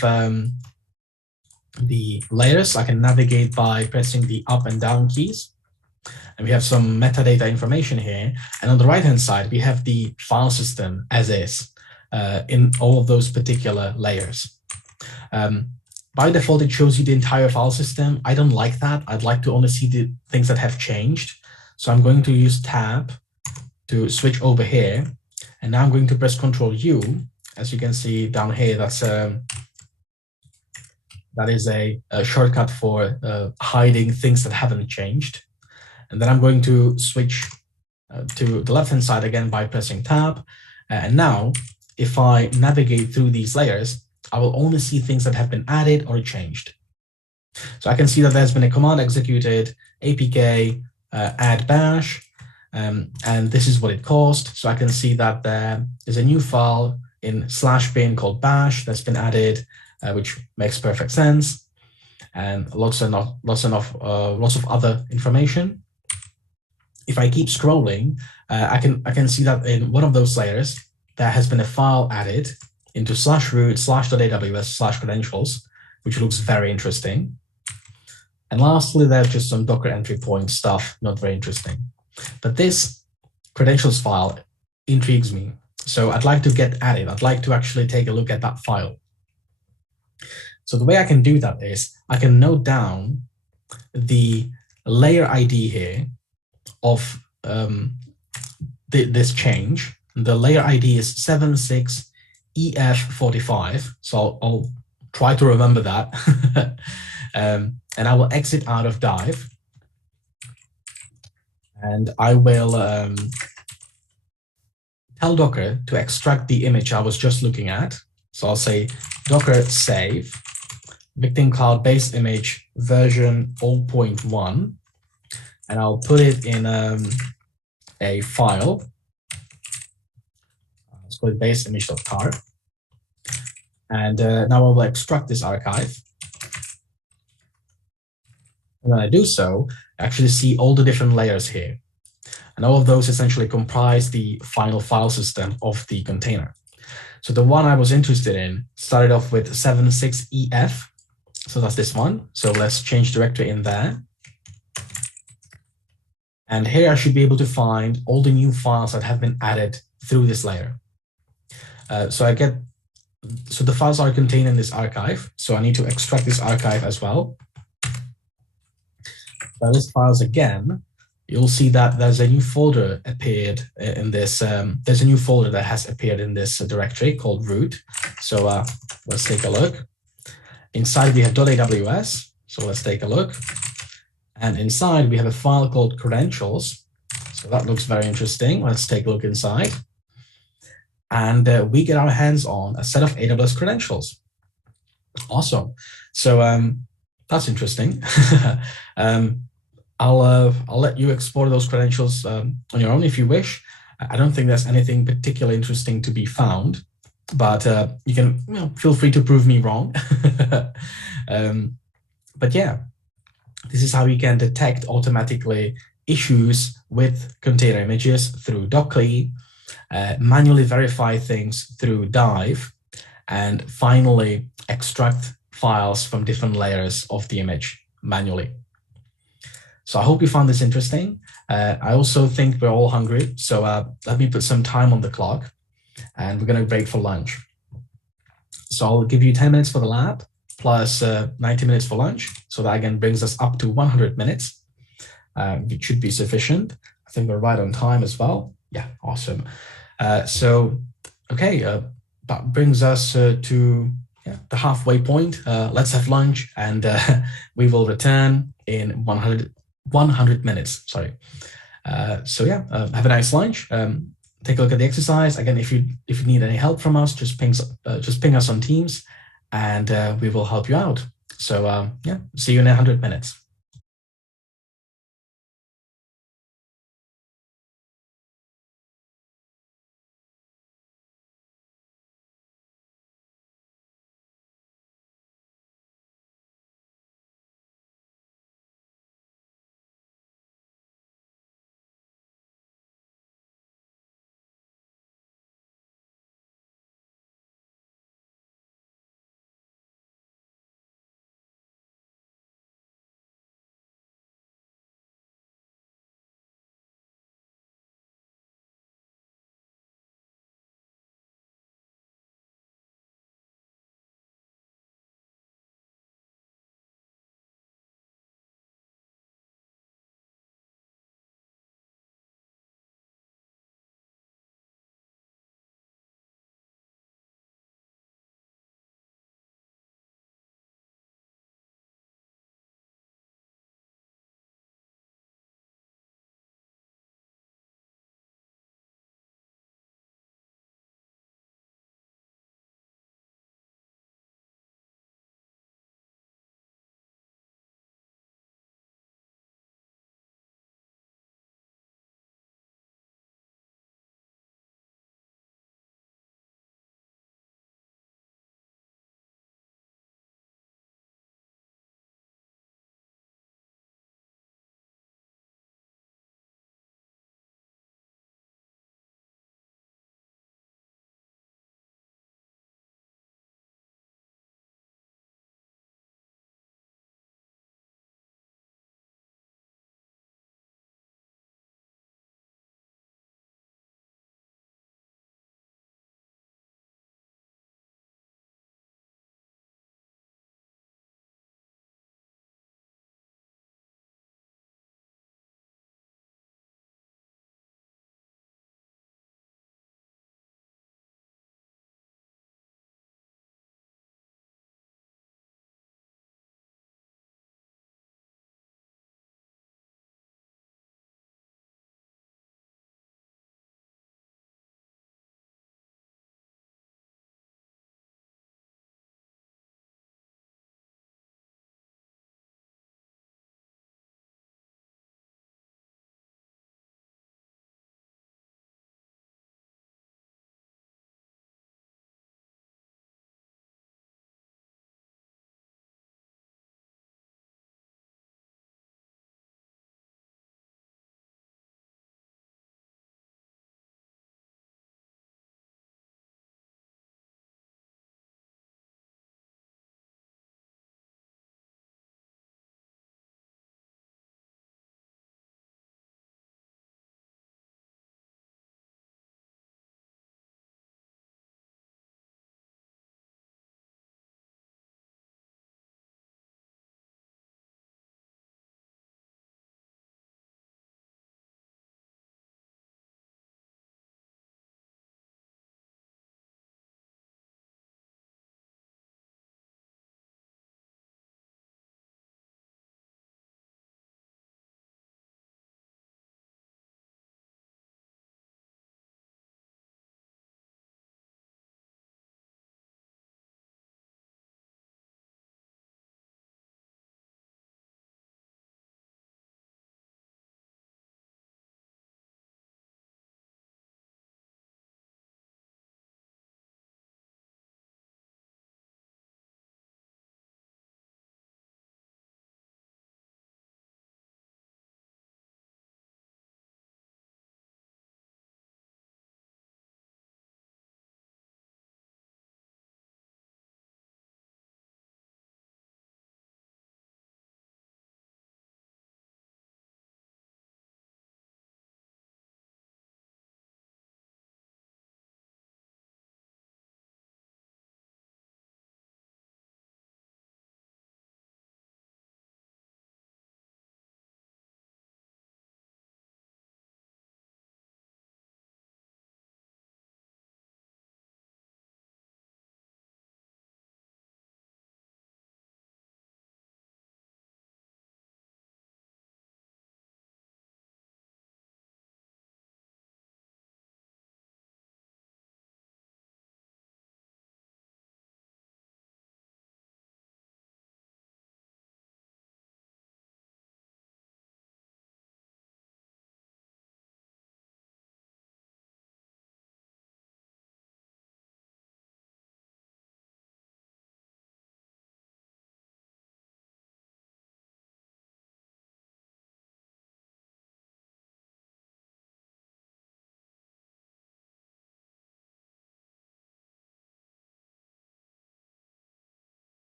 the layers. I can navigate by pressing the up and down keys. And we have some metadata information here. And on the right-hand side, we have the file system as is in all of those particular layers. By default, it shows you the entire file system. I don't like that. I'd like to only see the things that have changed. So I'm going to use Tab to switch over here. And now I'm going to press Control U. As you can see down here, that is a shortcut for hiding things that haven't changed. And then I'm going to switch to the left-hand side again by pressing Tab. And now, if I navigate through these layers, I will only see things that have been added or changed. So I can see that there's been a command executed, apk add bash, and this is what it caused. So I can see that there is a new file in /bin called bash that's been added, which makes perfect sense, and lots of other information. If I keep scrolling, I can see that in one of those layers there has been a file added into /root/.aws/credentials, which looks very interesting. And lastly, there's just some Docker entry point stuff, not very interesting. But this credentials file intrigues me. So I'd like to get at it. I'd like to actually take a look at that file. So the way I can do that is I can note down the layer ID here of this change. The layer ID is 76EF45. So I'll try to remember that. And I will exit out of dive. And I will tell Docker to extract the image I was just looking at. So I'll say Docker save victim cloud base image version 0.1. And I'll put it in a file. Let's call it base image.tar. And now I will extract this archive. And when I do so, I actually see all the different layers here. And all of those essentially comprise the final file system of the container. So the one I was interested in started off with 76EF. So that's this one. So let's change directory in there. And here I should be able to find all the new files that have been added through this layer. So the files are contained in this archive. So I need to extract this archive as well. By list files again, you'll see that there's a new folder appeared in this. There's a new folder that has appeared in this directory called root. So let's take a look. Inside we have .aws. So let's take a look. And inside we have a file called credentials. So that looks very interesting. Let's take a look inside. And we get our hands on a set of AWS credentials. Awesome. So that's interesting. I'll let you explore those credentials on your own if you wish. I don't think there's anything particularly interesting to be found, but you can feel free to prove me wrong. But yeah, this is how you can detect automatically issues with container images through Docker, manually verify things through Dive, and finally extract files from different layers of the image manually. So I hope you found this interesting. I also think we're all hungry. So let me put some time on the clock and we're going to break for lunch. So I'll give you 10 minutes for the lab plus 90 minutes for lunch. So that again brings us up to 100 minutes, which should be sufficient. I think we're right on time as well. Yeah, awesome. Okay, that brings us to the halfway point. Let's have lunch and we will return in 100 minutes, sorry. Have a nice lunch. Take a look at the exercise. Again, if you need any help from us, just ping us on Teams and we will help you out. So see you in 100 minutes.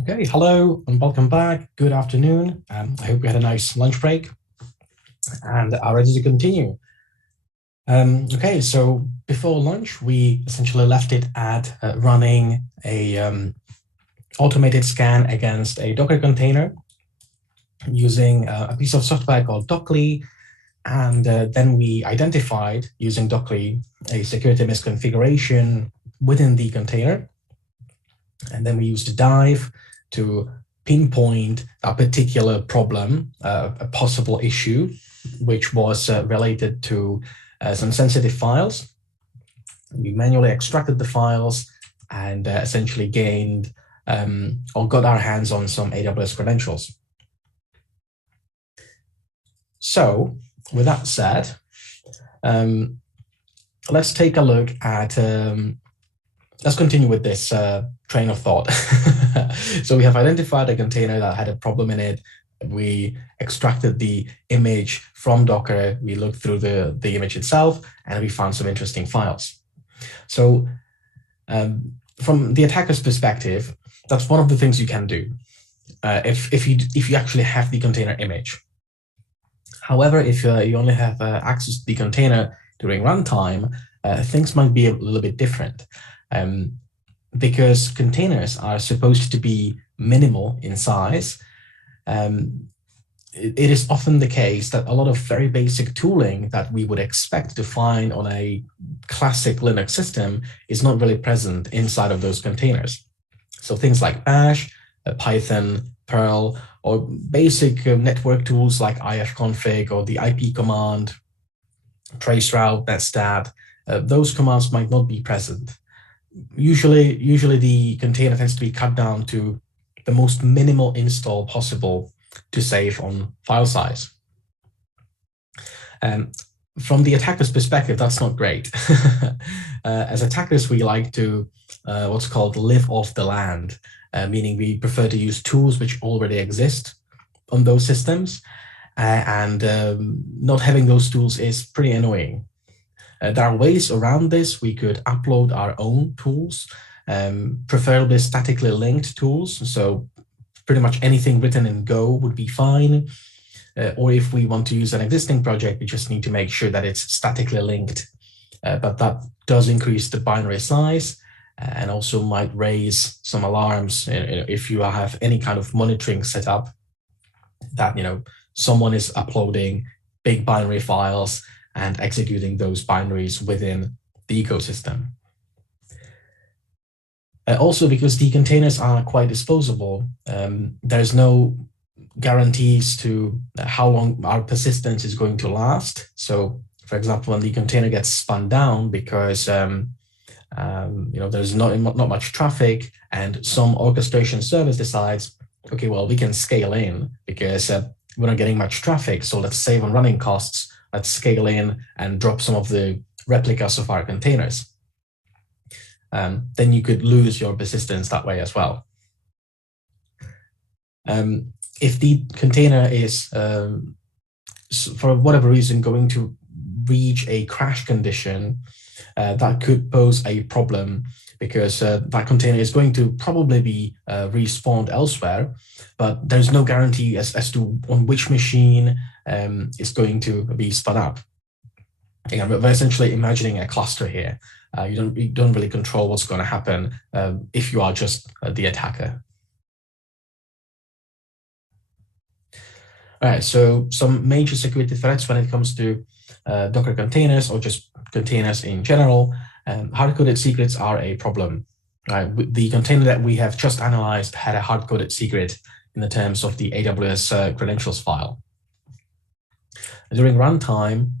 Okay, hello and welcome back. Good afternoon. I hope you had a nice lunch break and are ready to continue. Okay, so before lunch, we essentially left it at running a automated scan against a Docker container using a piece of software called Dockley. And then we identified using Dockley a security misconfiguration within the container. And then we used a dive to pinpoint a particular problem, a possible issue, which was related to some sensitive files. We manually extracted the files and essentially gained or got our hands on some AWS credentials. So with that said, let's take a look at let's continue with this train of thought. So we have identified a container that had a problem in it. We extracted the image from Docker. We looked through the image itself, and we found some interesting files. So from the attacker's perspective, that's one of the things you can do if you actually have the container image. However, if you only have access to the container during runtime, things might be a little bit different. Because containers are supposed to be minimal in size, it is often the case that a lot of very basic tooling that we would expect to find on a classic Linux system is not really present inside of those containers. So things like Bash, Python, Perl, or basic network tools like ifconfig or the IP command, traceroute, netstat, those commands might not be present. Usually the container tends to be cut down to the most minimal install possible to save on file size. From the attacker's perspective, that's not great. As attackers, we like to what's called live off the land, meaning we prefer to use tools which already exist on those systems, and not having those tools is pretty annoying. There are ways around this. We could upload our own tools, preferably statically linked tools. So pretty much anything written in Go would be fine. Or if we want to use an existing project, we just need to make sure that it's statically linked. But that does increase the binary size and also might raise some alarms if you have any kind of monitoring set up that someone is uploading big binary files and executing those binaries within the ecosystem. Also, because the containers are quite disposable, there's no guarantees to how long our persistence is going to last. So, for example, when the container gets spun down because there's not much traffic, and some orchestration service decides, okay, well, we can scale in because we're not getting much traffic, so let's save on running costs. Let's scale in and drop some of the replicas of our containers. Then you could lose your persistence that way as well. If the container is, for whatever reason, going to reach a crash condition, that could pose a problem because that container is going to probably be respawned elsewhere, but there's no guarantee as to on which machine is going to be spun up. Again, we're essentially imagining a cluster here. You don't really control what's going to happen if you are just the attacker. All right, so some major security threats when it comes to Docker containers or just containers in general. Hard-coded secrets are a problem. The container that we have just analyzed had a hard-coded secret in the terms of the AWS credentials file. During runtime,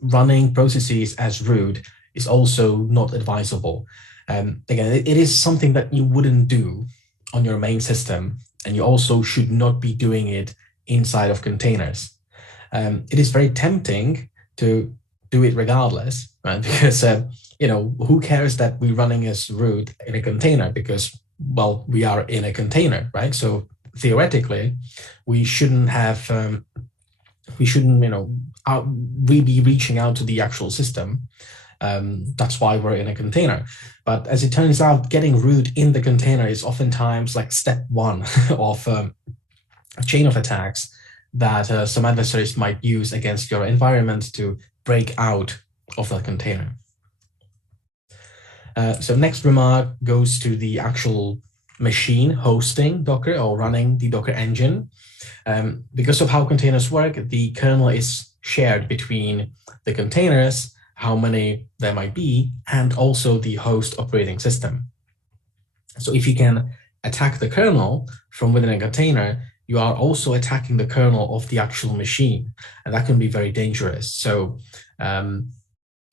running processes as root is also not advisable. Again, it is something that you wouldn't do on your main system, and you also should not be doing it inside of containers. It is very tempting to do it regardless, right? Because who cares that we're running as root in a container? Because, well, we are in a container, right? So theoretically, we shouldn't have we be reaching out to the actual system. That's why we're in a container. But as it turns out, getting root in the container is oftentimes like step one of a chain of attacks that some adversaries might use against your environment to break out of that container. So next remark goes to the actual machine hosting Docker or running the Docker engine. Because of how containers work, the kernel is shared between the containers, how many there might be, and also the host operating system. So if you can attack the kernel from within a container, you are also attacking the kernel of the actual machine, and that can be very dangerous. So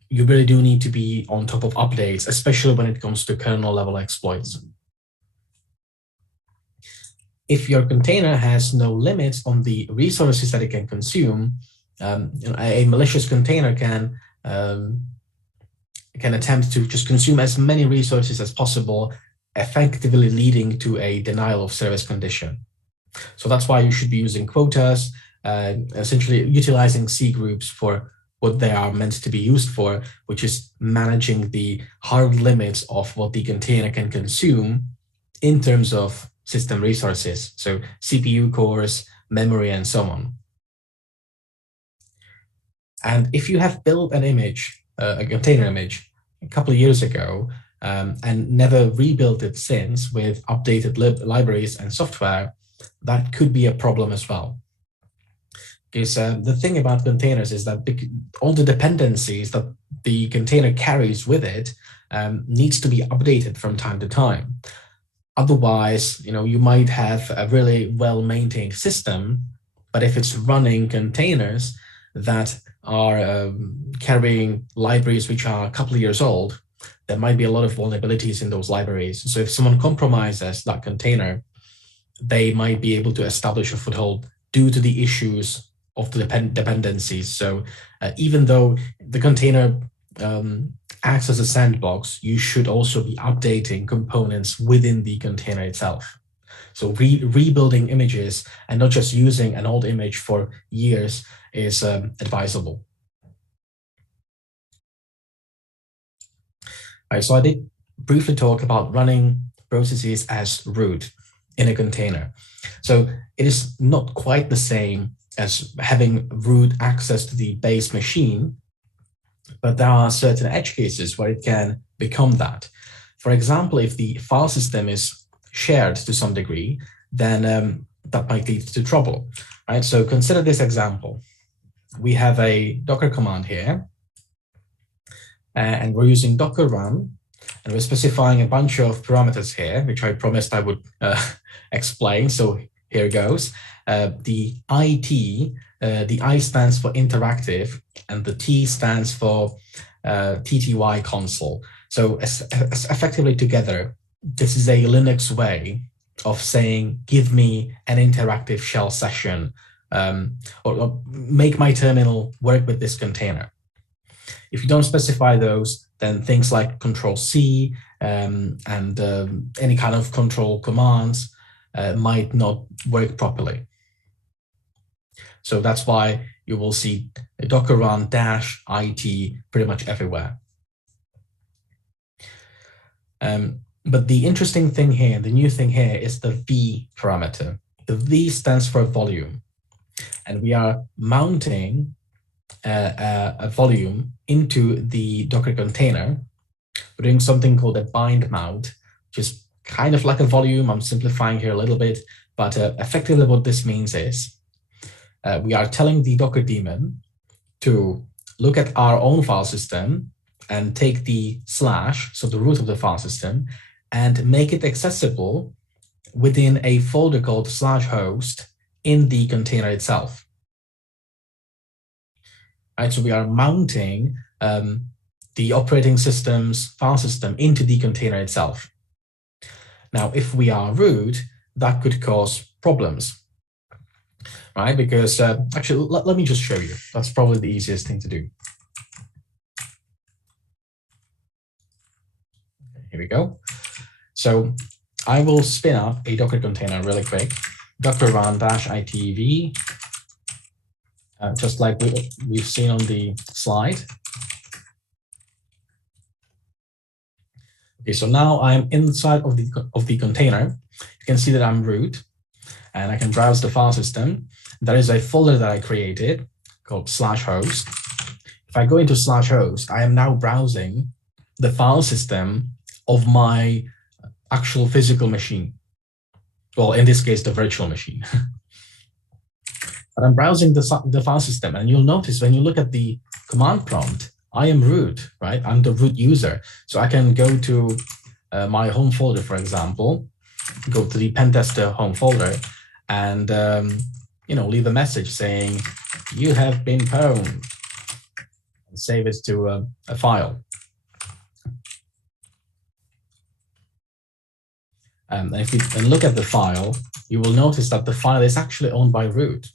you really do need to be on top of updates, especially when it comes to kernel level exploits. If your container has no limits on the resources that it can consume, a malicious container can attempt to just consume as many resources as possible, effectively leading to a denial of service condition. So that's why you should be using quotas, essentially utilizing C groups for what they are meant to be used for, which is managing the hard limits of what the container can consume in terms of system resources, so CPU cores, memory, and so on. And if you have built an image, a container image, a couple of years ago, and never rebuilt it since with updated libraries and software, that could be a problem as well. Because the thing about containers is that all the dependencies that the container carries with it needs to be updated from time to time. Otherwise, you might have a really well-maintained system, but if it's running containers that are carrying libraries which are a couple of years old, there might be a lot of vulnerabilities in those libraries. So if someone compromises that container, they might be able to establish a foothold due to the issues of the dependencies. So even though the container acts as a sandbox, you should also be updating components within the container itself. So rebuilding images and not just using an old image for years is advisable. All right, so I did briefly talk about running processes as root in a container. So it is not quite the same as having root access to the base machine, but there are certain edge cases where it can become that. For example, if the file system is shared to some degree, then that might lead to trouble, right? So consider this example. We have a Docker command here, and we're using Docker run, and we're specifying a bunch of parameters here, which I promised I would explain. So here goes. The IT, the I stands for interactive, and the T stands for TTY console. So effectively together, this is a Linux way of saying, give me an interactive shell session, or make my terminal work with this container. If you don't specify those, then things like Control-C and any kind of control commands might not work properly. So that's why you will see Docker run -IT pretty much everywhere. But the interesting thing here, the new thing here, is the V parameter. The V stands for volume. And we are mounting a volume into the Docker container. We're doing something called a bind mount, which is kind of like a volume. I'm simplifying here a little bit, but effectively what this means is we are telling the Docker daemon to look at our own file system and take the /, so the root of the file system, and make it accessible within a folder called /host in the container itself. Right, so we are mounting the operating system's file system into the container itself. Now, if we are root, that could cause problems, right? Because actually, let me just show you. That's probably the easiest thing to do. Here we go. So I will spin up a Docker container really quick. Docker run -itv, just like we've seen on the slide. Okay, so now I'm inside of the container. You can see that I'm root, and I can browse the file system. There is a folder that I created called /host. If I go into /host, I am now browsing the file system of my actual physical machine. Well, in this case, the virtual machine. But I'm browsing the file system, and you'll notice when you look at the command prompt, I am root, right? I'm the root user. So I can go to my home folder, for example, go to the Pentester home folder, and leave a message saying, you have been pwned, and save it to a file. And if you look at the file, you will notice that the file is actually owned by root.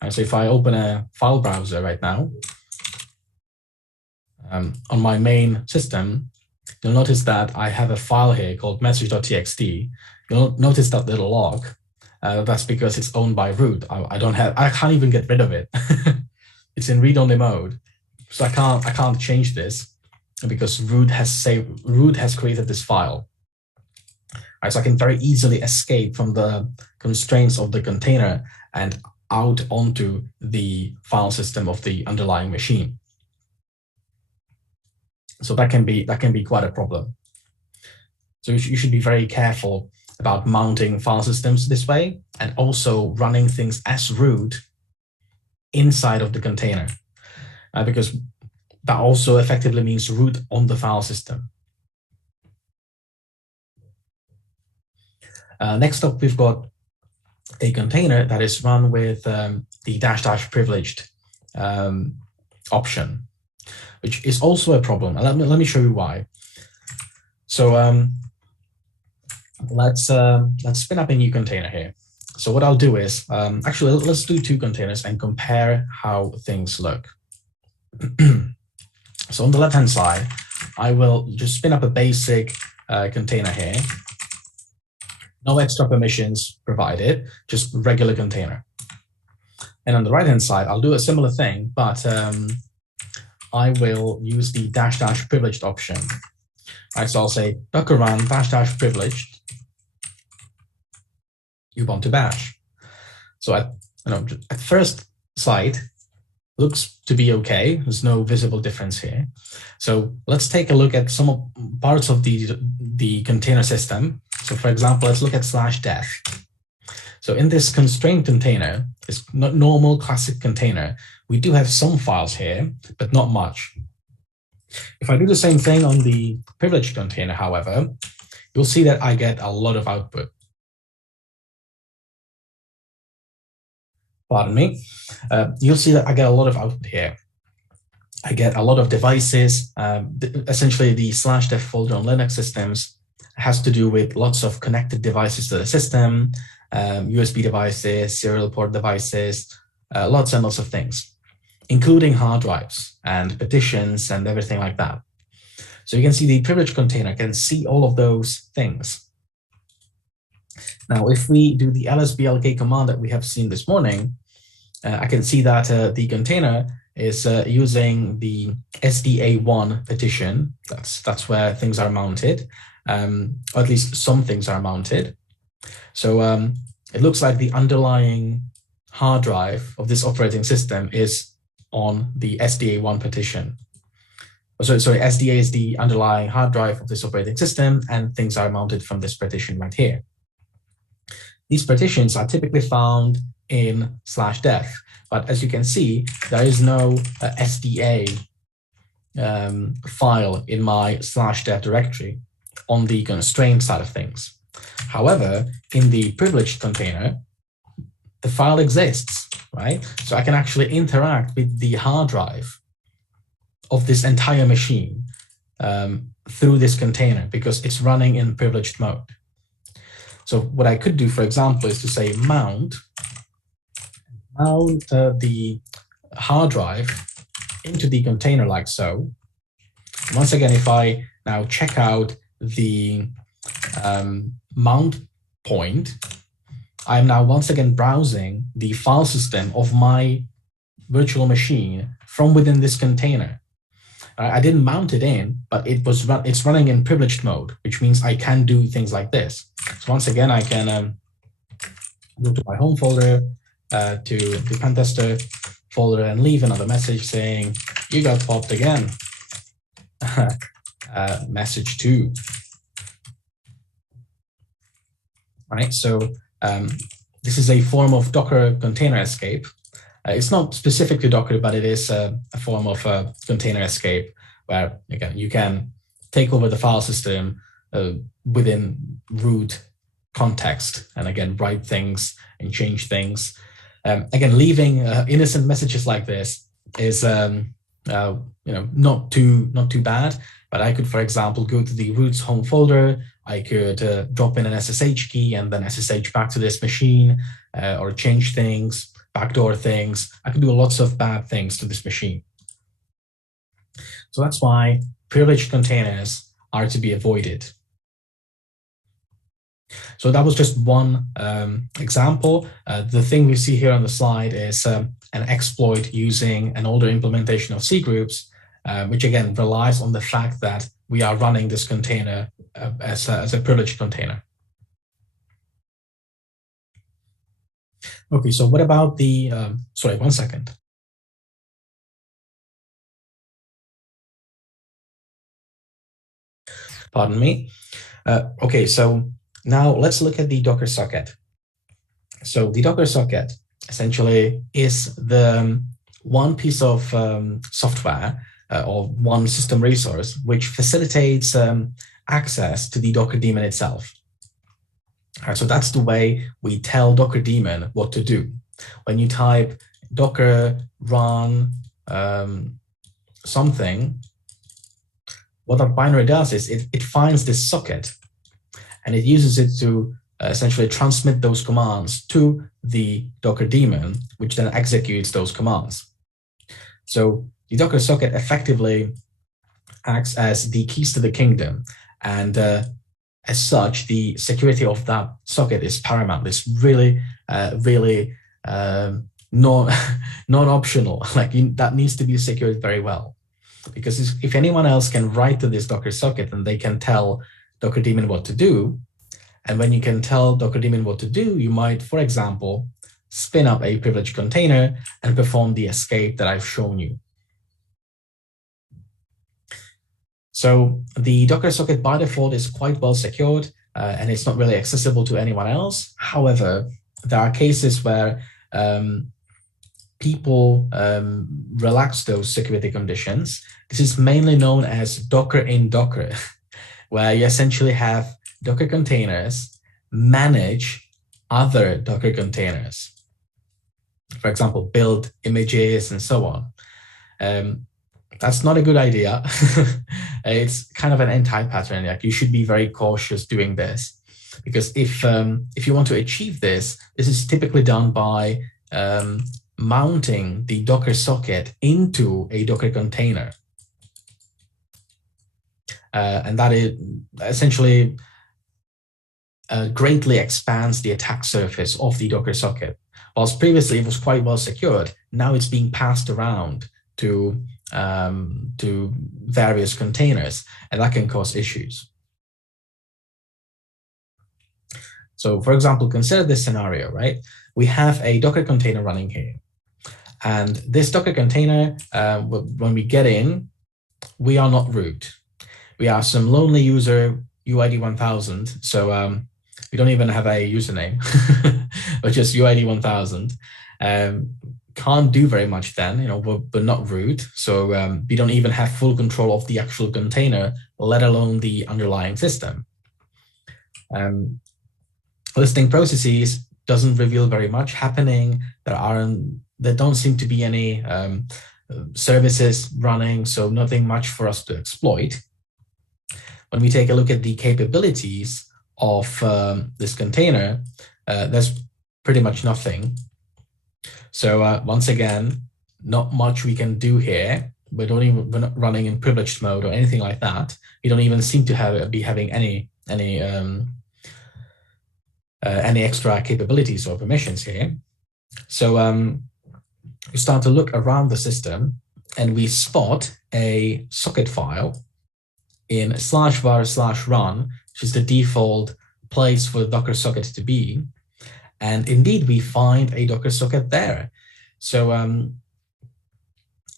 And so if I open a file browser right now, on my main system, you'll notice that I have a file here called message.txt. You'll notice that little log. That's because it's owned by root. I can't even get rid of it. It's in read-only mode, so I can't change this because root has created this file. Right, so I can very easily escape from the constraints of the container and out onto the file system of the underlying machine. So that can be quite a problem. So you should be very careful about mounting file systems this way, and also running things as root inside of the container, because that also effectively means root on the file system. Next up, we've got a container that is run with the -- privileged option, which is also a problem. Let me show you why. So let's spin up a new container here. So what I'll do is, actually, let's do two containers and compare how things look. So on the left-hand side, I will just spin up a basic container here. No extra permissions provided, just regular container. And on the right-hand side, I'll do a similar thing, but I will use the -- privileged option. Right, so I'll say docker run -- privileged Ubuntu bash. So at first sight, looks to be okay. There's no visible difference here. So let's take a look at some parts of the container system. So for example, let's look at /dev. So in this constrained container, this normal classic container, we do have some files here, but not much. If I do the same thing on the privileged container, however, you'll see that I get a lot of output. Pardon me. You'll see that I get a lot of output here. I get a lot of devices. Essentially, the /dev folder on Linux systems has to do with lots of connected devices to the system, USB devices, serial port devices, lots and lots of things, including hard drives and petitions and everything like that. So you can see the privileged container can see all of those things. Now, if we do the lsblk command that we have seen this morning, I can see that the container is using the SDA1 petition. That's where things are mounted, or at least some things are mounted. So it looks like the underlying hard drive of this operating system is on the SDA1 petition. Sorry, SDA is the underlying hard drive of this operating system, and things are mounted from this partition right here. These partitions are typically found in /dev, but as you can see, there is no SDA file in my /dev directory on the constrained side of things. However, in the privileged container, the file exists, right? So I can actually interact with the hard drive of this entire machine through this container because it's running in privileged mode. So what I could do, for example, is to say mount the hard drive into the container like so. Once again, if I now check out the mount point, I'm now once again browsing the file system of my virtual machine from within this container. I didn't mount it in, but it's running in privileged mode, which means I can do things like this. So once again, I can go to my home folder, to the Pentester folder, and leave another message saying, "You got popped again." Message 2. Right, so this is a form of Docker container escape. It's not specific to Docker, but it is a form of container escape where, again, you can take over the file system within root context, and again, write things and change things. Again, leaving innocent messages like this is not too bad. But I could, for example, go to the root's home folder. I could drop in an SSH key and then SSH back to this machine, or change things, backdoor things. I could do lots of bad things to this machine. So that's why privileged containers are to be avoided. So that was just one example. The thing we see here on the slide is an exploit using an older implementation of cgroups, which again relies on the fact that we are running this container as a privileged container. Okay, so what about the, sorry, 1 second. Pardon me. Okay, so now let's look at the Docker socket. So the Docker socket essentially is the one piece of software or one system resource which facilitates access to the Docker daemon itself. All right, so that's the way we tell Docker daemon what to do. When you type docker run something, what that binary does is it finds this socket and it uses it to essentially transmit those commands to the Docker daemon, which then executes those commands. So the Docker socket effectively acts as the keys to the kingdom, and as such, the security of that socket is paramount. It's really, non-optional. Like that needs to be secured very well, because if anyone else can write to this Docker socket, then they can tell Docker daemon what to do. And when you can tell Docker daemon what to do, you might, for example, spin up a privileged container and perform the escape that I've shown you. So the Docker socket by default is quite well secured, and it's not really accessible to anyone else. However, there are cases where people relax those security conditions. This is mainly known as Docker in Docker, where you essentially have Docker containers manage other Docker containers. For example, build images and so on. That's not a good idea. It's kind of an anti-pattern. Like, you should be very cautious doing this, because if you want to achieve this, this is typically done by mounting the Docker socket into a Docker container. And that is essentially greatly expands the attack surface of the Docker socket. Whilst previously it was quite well secured, now it's being passed around to various containers, and that can cause issues. So, for example, consider this scenario, right? We have a Docker container running here, and this Docker container, when we get in, we are not root. We are some lonely user, UID 1000. So we don't even have a username, but just UID 1000. Can't do very much then, we're not root. So we don't even have full control of the actual container, let alone the underlying system. Listing processes doesn't reveal very much happening. There don't seem to be any services running, so nothing much for us to exploit. When we take a look at the capabilities of this container, there's pretty much nothing. So once again, not much we can do here. We're not running in privileged mode or anything like that. We don't even seem to be having any extra capabilities or permissions here. So we start to look around the system, and we spot a socket file in /var/run, which is the default place for the Docker socket to be. And indeed, we find a Docker socket there. So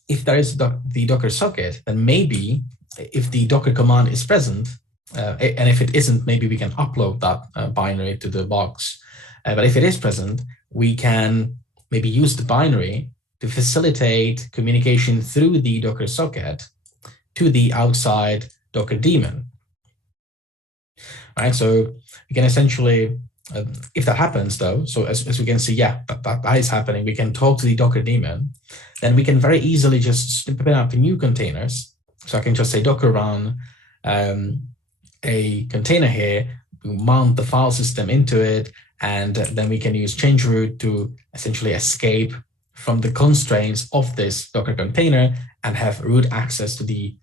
if there is the Docker socket, then maybe if the Docker command is present, and if it isn't, maybe we can upload that binary to the box. But if it is present, we can maybe use the binary to facilitate communication through the Docker socket to the outside Docker daemon. Right, so we can essentially, if that happens though, so as we can see, yeah, that is happening, we can talk to the Docker daemon, then we can very easily just spin up new containers. So I can just say docker run a container here, mount the file system into it, and then we can use change root to essentially escape from the constraints of this Docker container and have root access to the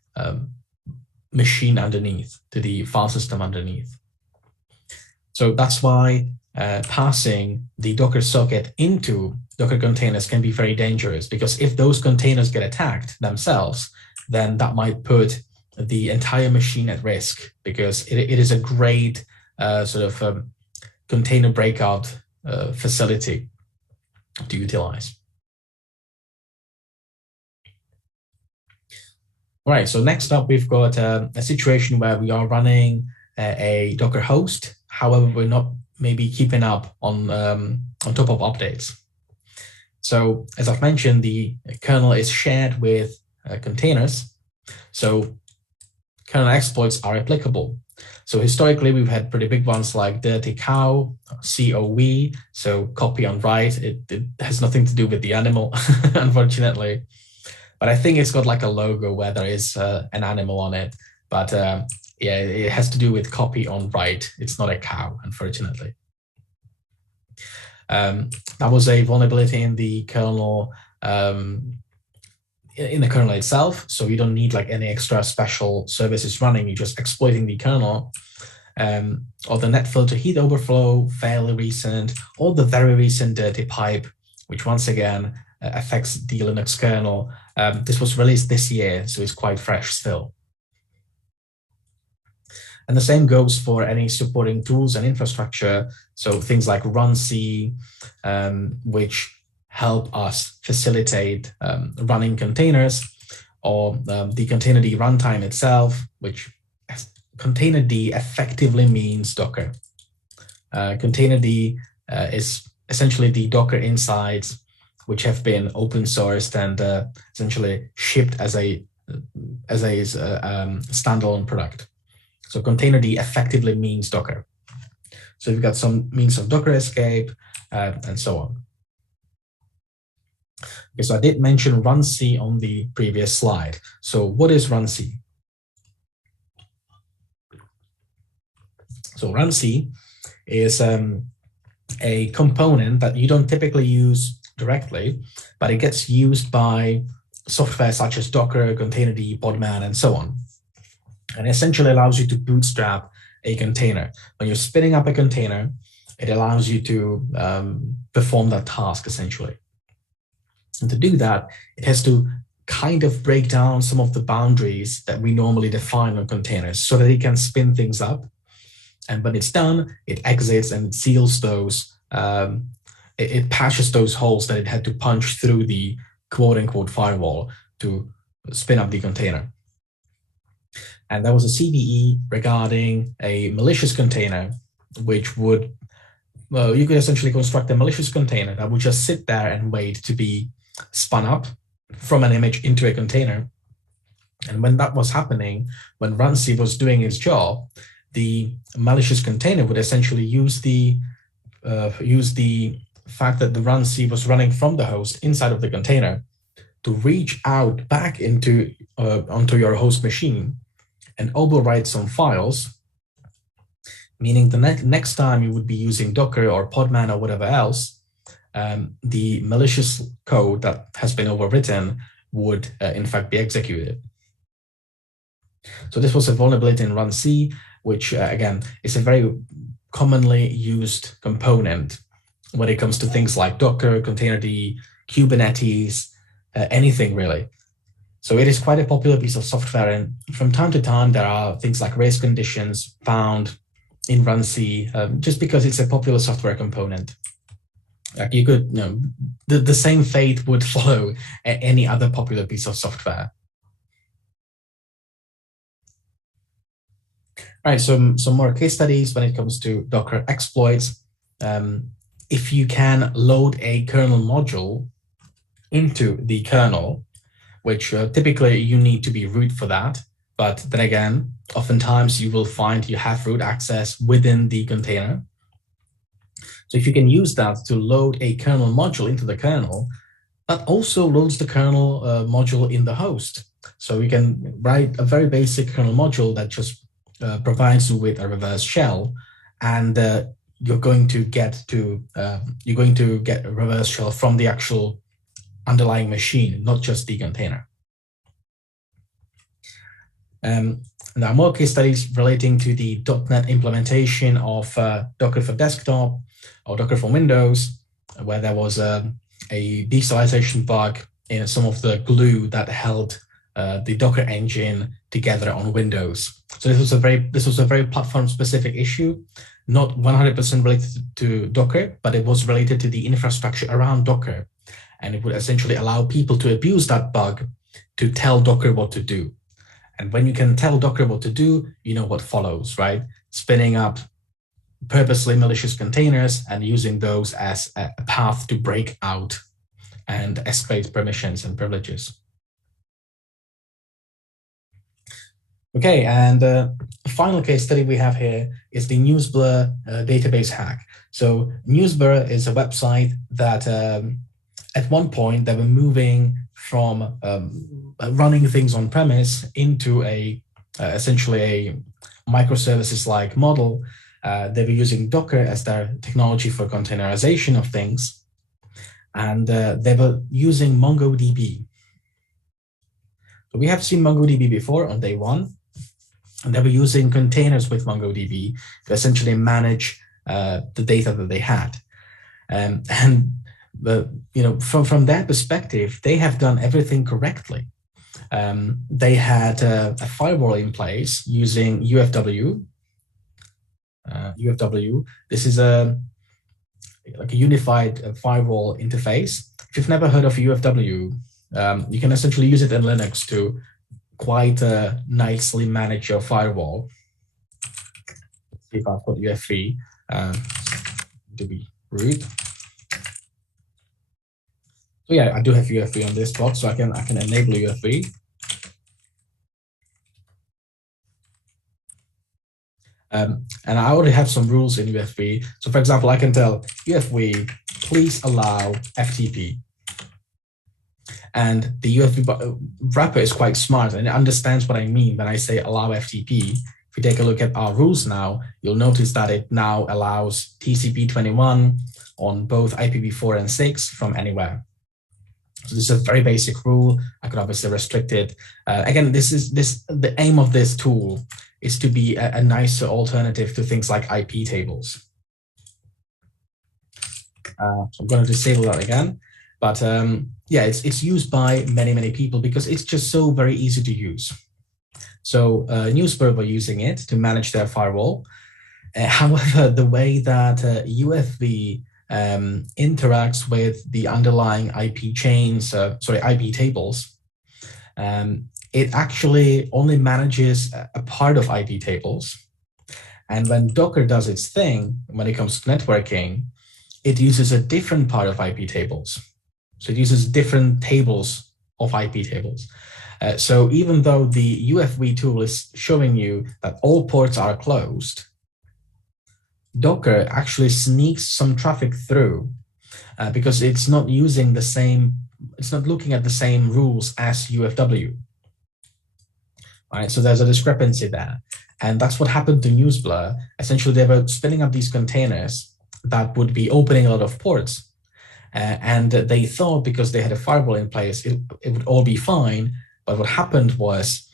machine underneath, to the file system underneath. So that's why passing the Docker socket into Docker containers can be very dangerous, because if those containers get attacked themselves, then that might put the entire machine at risk, because it is a great container breakout facility to utilize. All right, so next up, we've got a situation where we are running a Docker host. However, we're not maybe keeping up on top of updates. So as I've mentioned, the kernel is shared with containers. So kernel exploits are applicable. So historically, we've had pretty big ones like dirty cow, COV, so copy on write. It has nothing to do with the animal, unfortunately. But I think it's got like a logo where there is an animal on it. But yeah, it has to do with copy on write. It's not a cow, unfortunately. That was a vulnerability in the kernel, itself. So you don't need like any extra special services running. You're just exploiting the kernel. Or the net filter heat overflow, fairly recent, or the very recent dirty pipe, which once again affects the Linux kernel. This was released this year, so it's quite fresh still. And the same goes for any supporting tools and infrastructure. So things like runc, which help us facilitate running containers, or the containerd runtime itself, which containerd effectively means Docker. Containerd is essentially the Docker insides, which have been open sourced and essentially shipped as a standalone product. So containerd effectively means Docker. So we've got some means of Docker escape and so on. Okay, so I did mention runc on the previous slide. So what is runc? So runc is a component that you don't typically use directly, but it gets used by software such as Docker, containerd, Podman, and so on. And essentially allows you to bootstrap a container. When you're spinning up a container, it allows you to perform that task essentially. And to do that, it has to kind of break down some of the boundaries that we normally define on containers so that it can spin things up. And when it's done, it exits and it seals those, it patches those holes that it had to punch through the quote unquote firewall to spin up the container. And there was a CVE regarding a malicious container, which would, well, you could essentially construct a malicious container that would just sit there and wait to be spun up from an image into a container. And when that was happening, when runc was doing its job, the malicious container would essentially use the fact that the runc was running from the host inside of the container to reach out back into onto your host machine and overwrite some files, meaning the next time you would be using Docker or Podman or whatever else, the malicious code that has been overwritten would in fact be executed. So this was a vulnerability in runc, which again is a very commonly used component when it comes to things like Docker, containerd, Kubernetes, anything really. So it is quite a popular piece of software, and from time to time there are things like race conditions found in RunC just because it's a popular software component. Like you could, the same fate would follow any other popular piece of software. All right, so some more case studies when it comes to Docker exploits. If you can load a kernel module into the kernel, which typically you need to be root for that. But then again, oftentimes you will find you have root access within the container. So if you can use that to load a kernel module into the kernel, that also loads the kernel module in the host. So you can write a very basic kernel module that just provides you with a reverse shell, and you're going to get a reverse shell from the actual underlying machine, not just the container. And there are more case studies relating to the .NET implementation of Docker for desktop or Docker for Windows, where there was a deserialization bug in some of the glue that held the Docker engine together on Windows. So this was a very platform-specific issue, not 100% related to Docker, but it was related to the infrastructure around Docker. And it would essentially allow people to abuse that bug to tell Docker what to do. And when you can tell Docker what to do, you know what follows, right? Spinning up purposely malicious containers and using those as a path to break out and escalate permissions and privileges. Okay, and the final case study we have here is the Newsblur database hack. So Newsblur is a website that at one point they were moving from running things on premise into essentially a microservices-like model. They were using Docker as their technology for containerization of things, and they were using MongoDB. So we have seen MongoDB before on day one, and they were using containers with MongoDB to essentially manage the data that they had. From their perspective, they have done everything correctly. They had a firewall in place using UFW. This is like a unified firewall interface. If you've never heard of UFW, you can essentially use it in Linux to quite nicely manage your firewall. Let's see if I've got UF3 to be root. So yeah, I do have UF3 on this spot, so I can enable UF3. And I already have some rules in UF3. So for example, I can tell UF3, please allow FTP. And the UF3 wrapper is quite smart and it understands what I mean when I say allow FTP. If you take a look at our rules now, you'll notice that it now allows TCP21 on both IPv4 and 6 from anywhere. So this is a very basic rule. I could obviously restrict it. Again, the aim of this tool is to be a nicer alternative to things like IP tables. So I'm going to disable that again. But yeah, it's used by many people because it's just so very easy to use. So Newsblur were using it to manage their firewall. However, the way that UFV interacts with the underlying IP chains, IP tables, it actually only manages a part of IP tables. And when Docker does its thing, when it comes to networking, it uses a different part of IP tables. So it uses different tables of IP tables. So even though the UFV tool is showing you that all ports are closed, Docker actually sneaks some traffic through because it's not using the same, it's not looking at the same rules as UFW. All right, so there's a discrepancy there. And that's what happened to Newsblur. Essentially, they were spinning up these containers that would be opening a lot of ports. And they thought because they had a firewall in place, it would all be fine. But what happened was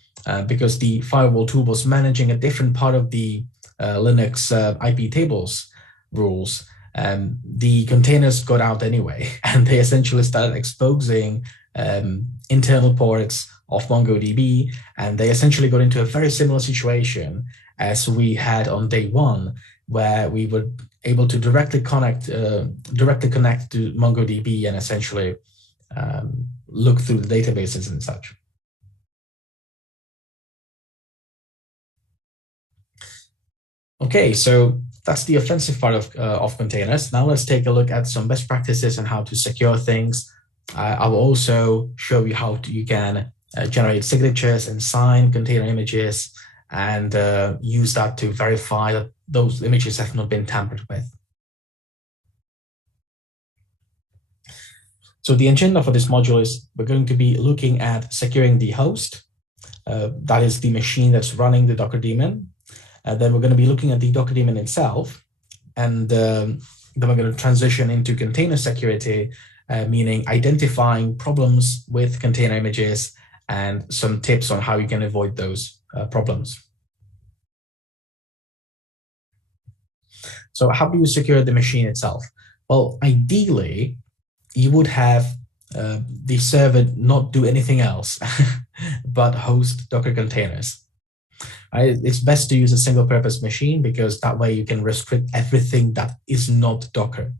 because the firewall tool was managing a different part of the Linux IP tables rules, the containers got out anyway, and they essentially started exposing internal ports of MongoDB, and they essentially got into a very similar situation as we had on day one, where we were able to directly connect to MongoDB and essentially look through the databases and such. Okay, so that's the offensive part of containers. Now let's take a look at some best practices on how to secure things. I will also show you how you can generate signatures and sign container images and use that to verify that those images have not been tampered with. So the agenda for this module is we're going to be looking at securing the host. That is the machine that's running the Docker daemon. Then we're going to be looking at the Docker daemon itself. And then we're going to transition into container security, meaning identifying problems with container images and some tips on how you can avoid those problems. So how do you secure the machine itself? Well, ideally, you would have the server not do anything else but host Docker containers. It's best to use a single purpose machine because that way you can restrict everything that is not Docker.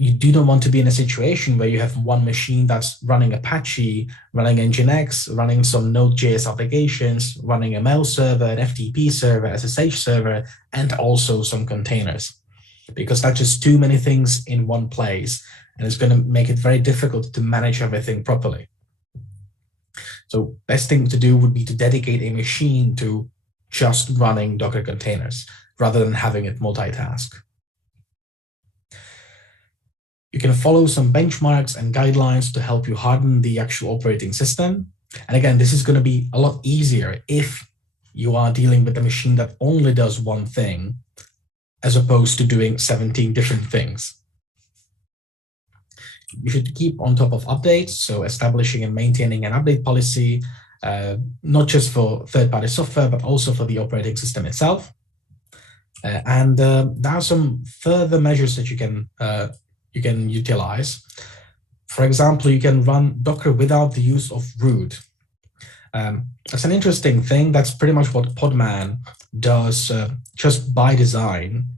You do not want to be in a situation where you have one machine that's running Apache, running Nginx, running some Node.js applications, running a mail server, an FTP server, SSH server, and also some containers, because that's just too many things in one place, and it's going to make it very difficult to manage everything properly. So best thing to do would be to dedicate a machine to just running Docker containers rather than having it multitask. You can follow some benchmarks and guidelines to help you harden the actual operating system. And again, this is going to be a lot easier if you are dealing with a machine that only does one thing, as opposed to doing 17 different things. You should keep on top of updates, so establishing and maintaining an update policy, not just for third-party software, but also for the operating system itself. And there are some further measures that you can utilize. For example, you can run Docker without the use of root. That's an interesting thing. That's pretty much what Podman does just by design.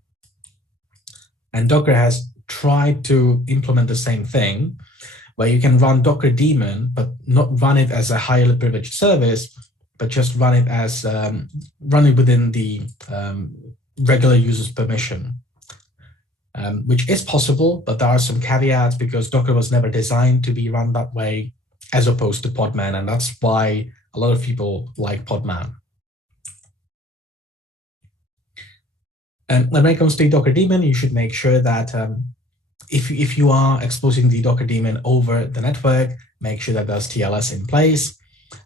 And Docker has tried to implement the same thing, where you can run Docker daemon, but not run it as a highly privileged service, but just run it as run it within the regular user's permission, which is possible, but there are some caveats because Docker was never designed to be run that way, as opposed to Podman, and that's why a lot of people like Podman. And when it comes to the Docker daemon, you should make sure that if you are exposing the Docker daemon over the network, make sure that there's TLS in place,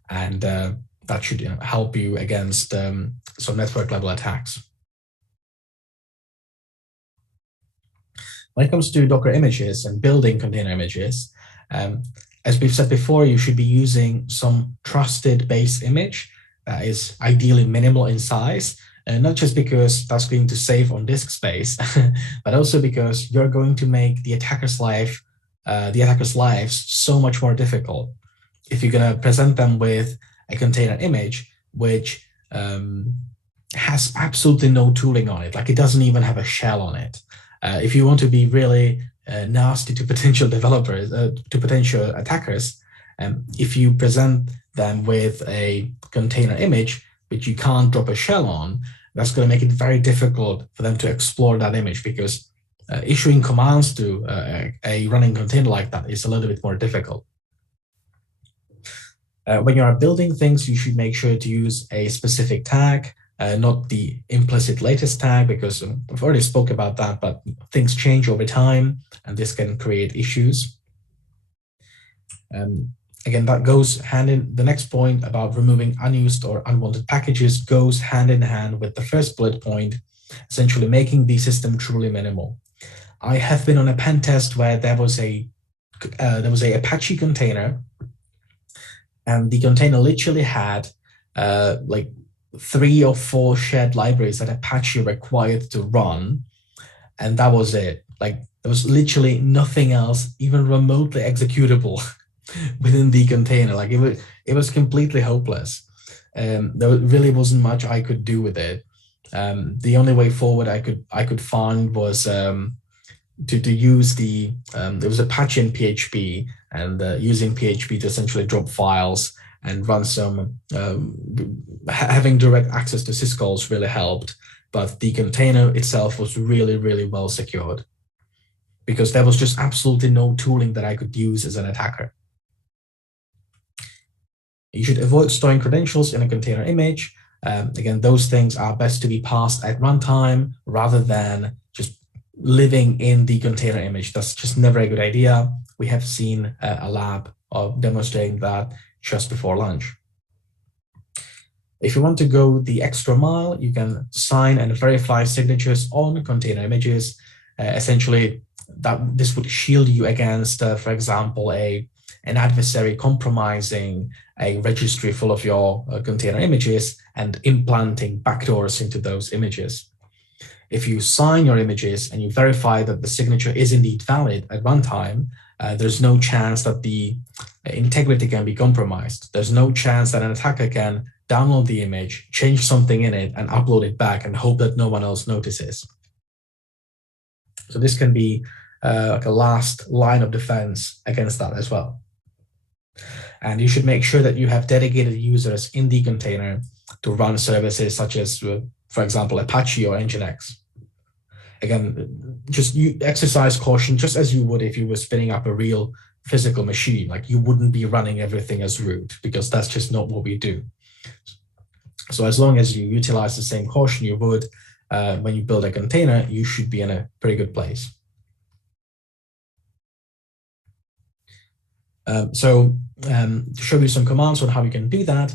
and that should help you against some network level attacks. When it comes to Docker images and building container images, as we've said before, you should be using some trusted base image that is ideally minimal in size, and not just because that's going to save on disk space, but also because you're going to make the attacker's lives so much more difficult if you're going to present them with a container image which has absolutely no tooling on it, like it doesn't even have a shell on it. If you want to be really nasty to potential developers, to potential attackers, if you present them with a container image which you can't drop a shell on, that's going to make it very difficult for them to explore that image, because issuing commands to a running container like that is a little bit more difficult. When you are building things, you should make sure to use a specific tag, not the implicit latest tag, because I've already spoke about that, but things change over time and this can create issues. Again, that goes hand in, the next point about removing unused or unwanted packages goes hand in hand with the first bullet point, essentially making the system truly minimal. I have been on a pen test where there was a Apache container, and the container literally had like 3 or 4 shared libraries that Apache required to run, and that was it. Like there was literally nothing else even remotely executable within the container. Like it was completely hopeless. There really wasn't much I could do with it. The only way forward I could find was to use there was a patch in PHP, and using PHP to essentially drop files and run some, having direct access to syscalls really helped. But the container itself was really, really well secured, because there was just absolutely no tooling that I could use as an attacker. You should avoid storing credentials in a container image. Again, those things are best to be passed at runtime rather than just living in the container image. That's just never a good idea. We have seen a lab of demonstrating that just before lunch. If you want to go the extra mile, you can sign and verify signatures on container images. Essentially, this would shield you against, for example, an adversary compromising a registry full of your container images and implanting backdoors into those images. If you sign your images and you verify that the signature is indeed valid at runtime, there's no chance that the integrity can be compromised. There's no chance that an attacker can download the image, change something in it, and upload it back and hope that no one else notices. So this can be like a last line of defense against that as well. And you should make sure that you have dedicated users in the container to run services such as, for example, Apache or Nginx. Again, just you exercise caution just as you would if you were spinning up a real physical machine. Like, you wouldn't be running everything as root, because that's just not what we do. So as long as you utilize the same caution you would when you build a container, you should be in a pretty good place. To show you some commands on how you can do that,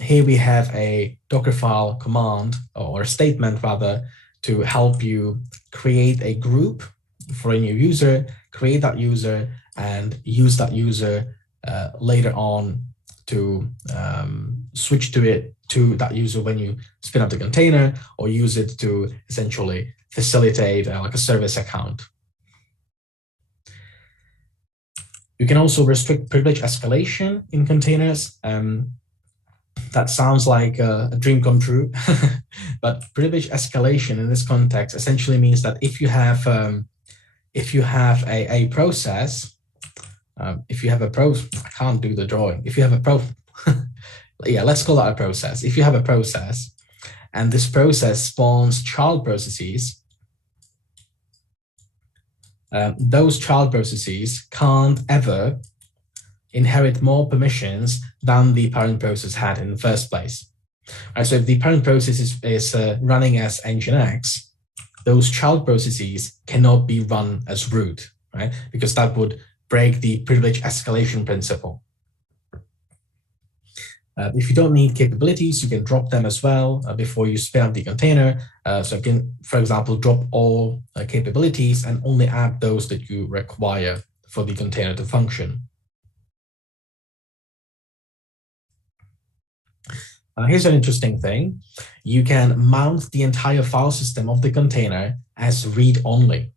here we have a Dockerfile command, or a statement rather, to help you create a group for a new user, create that user, and use that user later on to switch to that user when you spin up the container, or use it to essentially facilitate like a service account. You can also restrict privilege escalation in containers. That sounds like a dream come true, but privilege escalation in this context essentially means that if you have a process, I can't do the drawing. If you have a yeah, let's call that a process. If you have a process and this process spawns child processes, those child processes can't ever inherit more permissions than the parent process had in the first place. Right, so if the parent process is running as Nginx, those child processes cannot be run as root, right? Because that would break the privilege escalation principle. If you don't need capabilities, you can drop them as well before you spin up the container. So you can, for example, drop all capabilities and only add those that you require for the container to function. Here's an interesting thing. You can mount the entire file system of the container as read-only.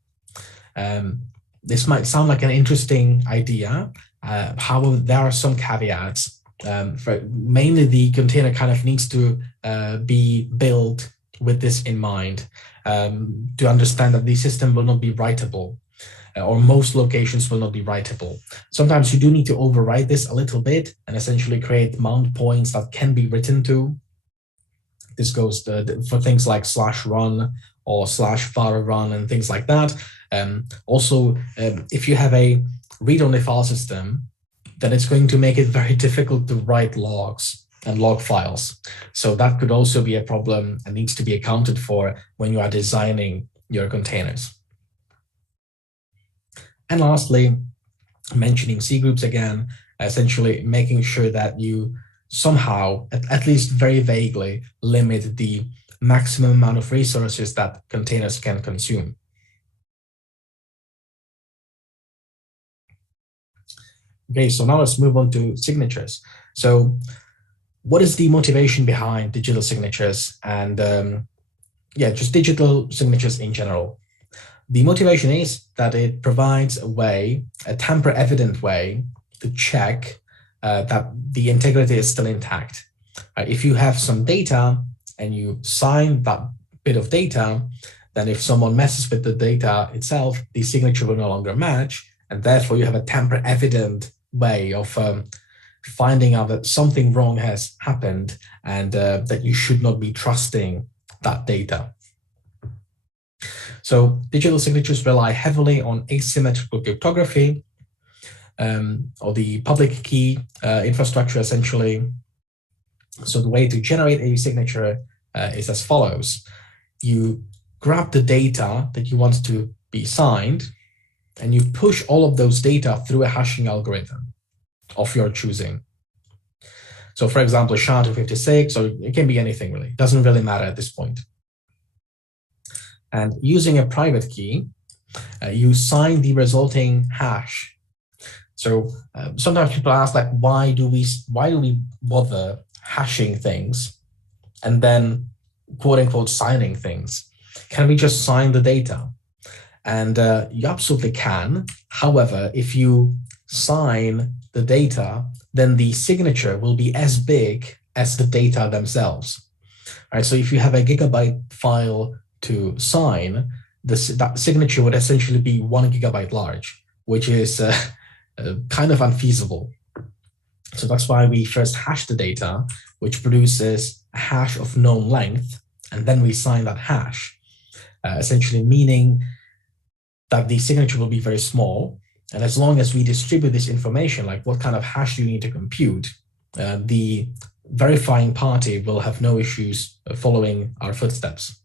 This might sound like an interesting idea. However, there are some caveats. Mainly the container kind of needs to be built with this in mind, to understand that the system will not be writable, or most locations will not be writable. Sometimes you do need to override this a little bit and essentially create mount points that can be written to. This goes for things like /run or /var and things like that. Also, if you have a read-only file system, then it's going to make it very difficult to write logs and log files. So that could also be a problem and needs to be accounted for when you are designing your containers. And lastly, mentioning C groups again, essentially making sure that you somehow, at least very vaguely, limit the maximum amount of resources that containers can consume. Okay, so now let's move on to signatures. So what is the motivation behind digital signatures and just digital signatures in general? The motivation is that it provides a way, a tamper-evident way, to check that the integrity is still intact. If you have some data and you sign that bit of data, then if someone messes with the data itself, the signature will no longer match, and therefore you have a tamper-evident way of finding out that something wrong has happened and that you should not be trusting that data. So digital signatures rely heavily on asymmetrical cryptography, or the public key infrastructure, essentially. So the way to generate a signature is as follows. You grab the data that you want to be signed, and you push all of those data through a hashing algorithm of your choosing. So for example, SHA-256, or it can be anything really, it doesn't really matter at this point. And using a private key, you sign the resulting hash. So sometimes people ask, like, why do we bother hashing things and then quote unquote signing things? Can we just sign the data? And you absolutely can. However, if you sign the data, then the signature will be as big as the data themselves. All right, so if you have a gigabyte file to sign, that signature would essentially be 1 gigabyte large, which is kind of unfeasible. So that's why we first hash the data, which produces a hash of known length, and then we sign that hash, essentially meaning that the signature will be very small. And as long as we distribute this information, like what kind of hash do you need to compute, the verifying party will have no issues following our footsteps.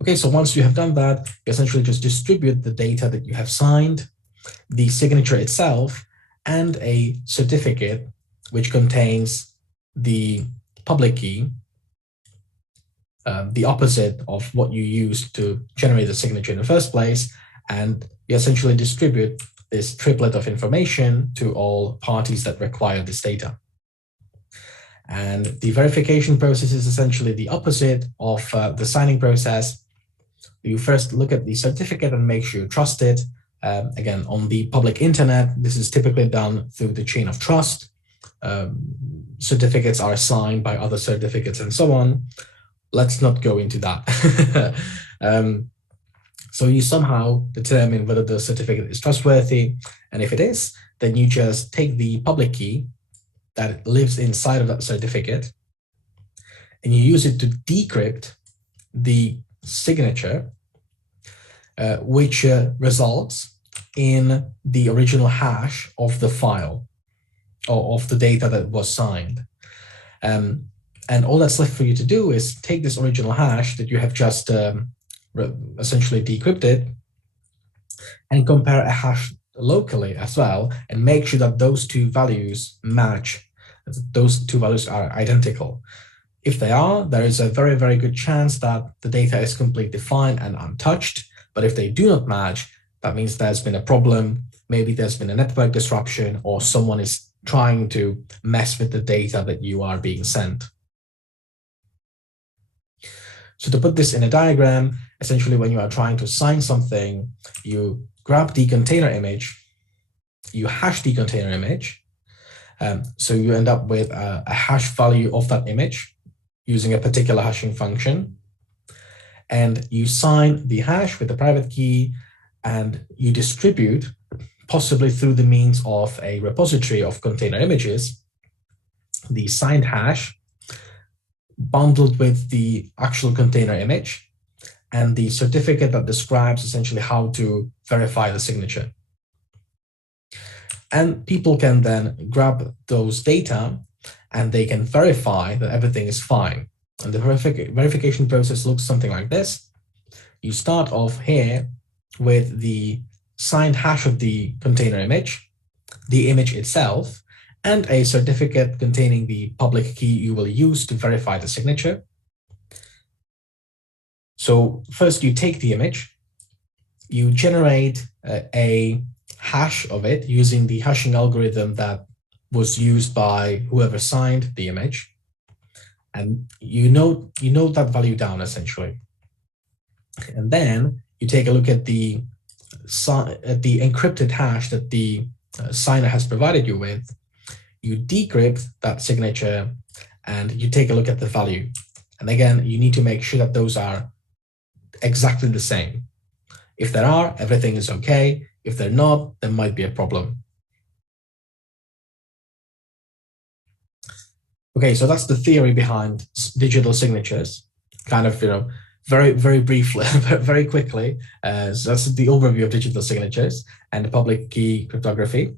Okay, so once you have done that, you essentially just distribute the data that you have signed, the signature itself, and a certificate which contains the public key, the opposite of what you used to generate the signature in the first place, and you essentially distribute this triplet of information to all parties that require this data. And the verification process is essentially the opposite of the signing process. You first look at the certificate and make sure you trust it. Again, on the public internet, this is typically done through the chain of trust. Certificates are signed by other certificates and so on. Let's not go into that. So you somehow determine whether the certificate is trustworthy. And if it is, then you just take the public key that lives inside of that certificate and you use it to decrypt the signature, which results in the original hash of the file or of the data that was signed. And all that's left for you to do is take this original hash that you have just essentially decrypted and compare a hash locally as well, and make sure that those two values match, those two values are identical. If they are, there is a very, very good chance that the data is completely fine and untouched. But if they do not match, that means there's been a problem. Maybe there's been a network disruption, or someone is trying to mess with the data that you are being sent. So to put this in a diagram, essentially when you are trying to sign something, you grab the container image, you hash the container image. So you end up with a hash value of that image using a particular hashing function. And you sign the hash with the private key, and you distribute, possibly through the means of a repository of container images, the signed hash bundled with the actual container image and the certificate that describes essentially how to verify the signature. And people can then grab those data and they can verify that everything is fine. And the verification process looks something like this. You start off here with the signed hash of the container image, the image itself, and a certificate containing the public key you will use to verify the signature. So first you take the image, you generate a hash of it using the hashing algorithm that was used by whoever signed the image. And you note that value down essentially. And then you take a look at the the encrypted hash that the signer has provided you with, you decrypt that signature and you take a look at the value. And again, you need to make sure that those are exactly the same. If there are, everything is okay. If they're not, there might be a problem. Okay, so that's the theory behind digital signatures. Kind of, very, very briefly, very quickly. So that's the overview of digital signatures and the public key cryptography.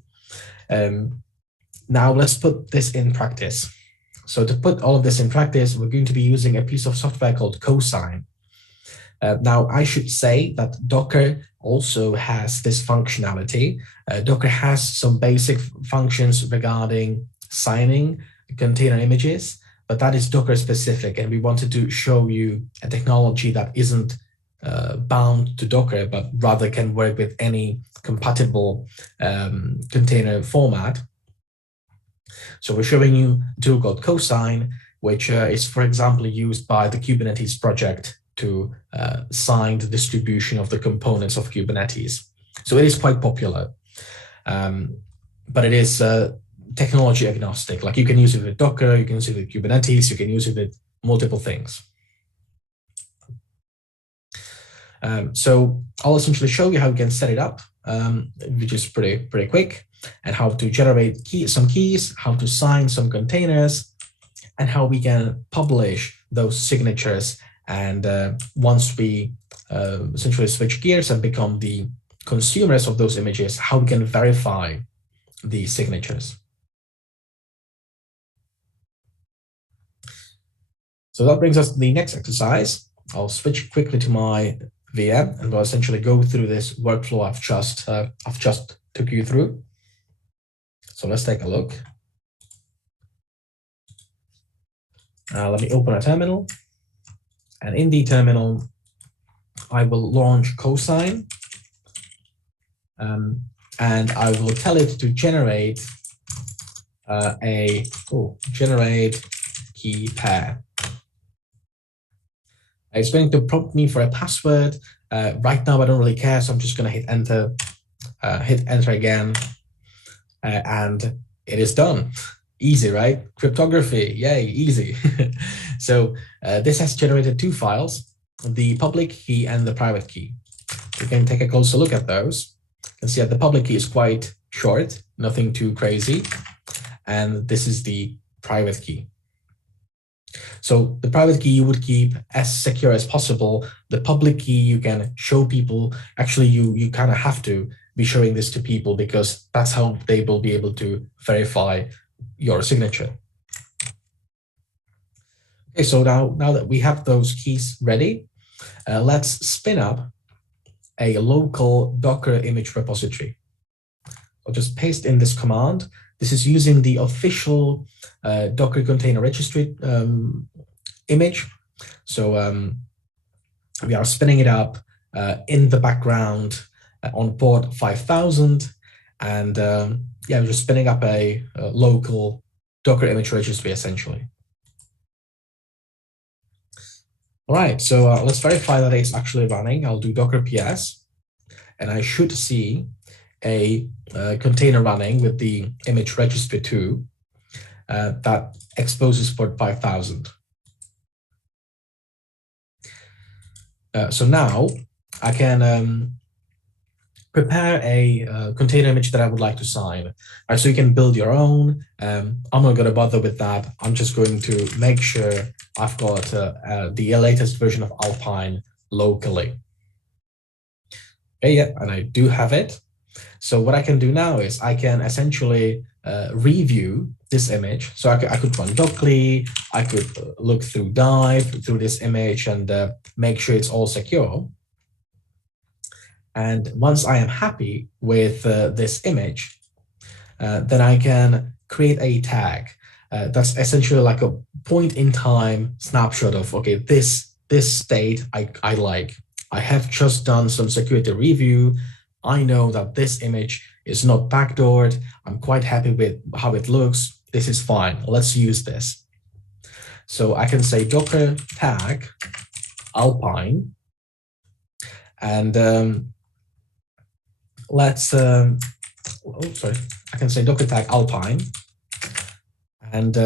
Now let's put this in practice. So to put all of this in practice, we're going to be using a piece of software called Cosign. Now, I should say that Docker also has this functionality. Docker has some basic functions regarding signing container images, but that is Docker specific. And we wanted to show you a technology that isn't bound to Docker, but rather can work with any compatible container format. So we're showing you a tool called Cosign, which is, for example, used by the Kubernetes project to sign the distribution of the components of Kubernetes. So it is quite popular, but it is technology agnostic. Like you can use it with Docker, you can use it with Kubernetes, you can use it with multiple things. So I'll essentially show you how you can set it up, which is pretty quick, and how to generate some keys, how to sign some containers, and how we can publish those signatures. And once we essentially switch gears and become the consumers of those images, how we can verify the signatures. So that brings us to the next exercise. I'll switch quickly to my VM and we'll essentially go through this workflow I've just took you through. So let's take a look. Let me open a terminal. And in the terminal, I will launch Cosign, and I will tell it to generate generate key pair. It's going to prompt me for a password. Right now, I don't really care, so I'm just going to hit enter again, and it is done. Easy, right? Cryptography, yay, easy. So this has generated two files, the public key and the private key. We can take a closer look at those. You can see that the public key is quite short, nothing too crazy. And this is the private key. So the private key you would keep as secure as possible. The public key you can show people. Actually, you kind of have to be showing this to people because that's how they will be able to verify your signature. Okay, so now that we have those keys ready, let's spin up a local Docker image repository. I'll just paste in this command. This is using the official Docker container registry image. So we are spinning it up in the background on port 5000. And yeah, we're just spinning up a local Docker image registry, essentially. All right, so let's verify that it's actually running. I'll do Docker PS, and I should see a container running with the image registry 2 that exposes port 5000. So now I can prepare a container image that I would like to sign. All right, so you can build your own. I'm not going to bother with that. I'm just going to make sure I've got the latest version of Alpine locally. Okay, yeah, and I do have it. So what I can do now is I can essentially review this image. So I could run docly, I could look through dive through this image and make sure it's all secure. And once I am happy with this image, then I can create a tag. That's essentially like a point in time snapshot of, okay, this state I like. I have just done some security review. I know that this image is not backdoored. I'm quite happy with how it looks. This is fine. Let's use this. So I can say docker tag alpine, and let's, sorry, I can say docker tag alpine, and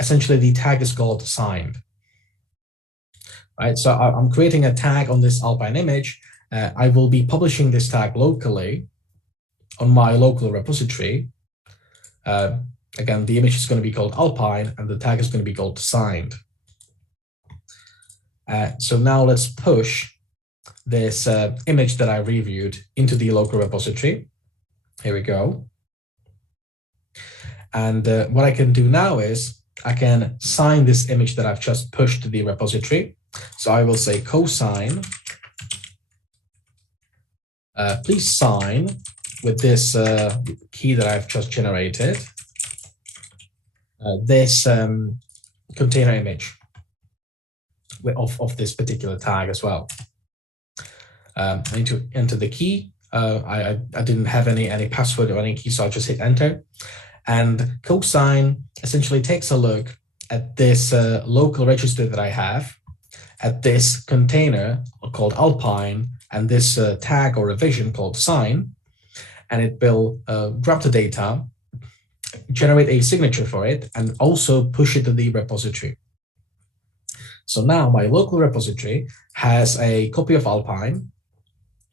essentially the tag is called signed. Right, so I'm creating a tag on this alpine image. I will be publishing this tag locally on my local repository. Again, the image is going to be called alpine, and the tag is going to be called signed. So now let's push this image that I reviewed into the local repository. Here we go. And what I can do now is I can sign this image that I've just pushed to the repository. So I will say cosign, please sign with this key that I've just generated, this container image of this particular tag as well. I need to enter the key. I didn't have any password or any key, so I'll just hit enter. And cosign essentially takes a look at this local registry that I have, at this container called alpine, and this tag or revision called sign, and it will grab the data, generate a signature for it, and also push it to the repository. So now my local repository has a copy of alpine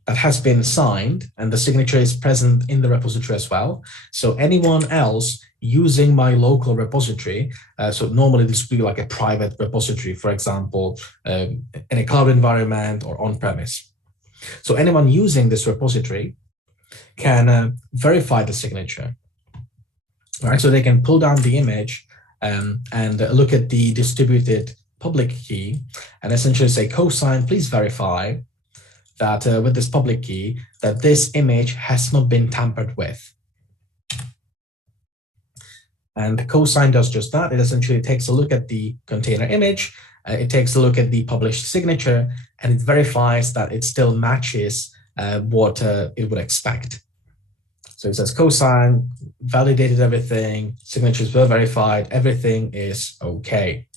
that has been signed, and the signature is present in the repository as well. So anyone else using my local repository, so normally this would be like a private repository, for example, in a cloud environment or on-premise. So anyone using this repository can verify the signature. All right, so they can pull down the image and look at the distributed public key and essentially say, cosign, please verify that with this public key, that this image has not been tampered with. And cosign does just that. It essentially takes a look at the container image, it takes a look at the published signature, and it verifies that it still matches what it would expect. So it says cosign, validated everything, signatures were verified, everything is okay.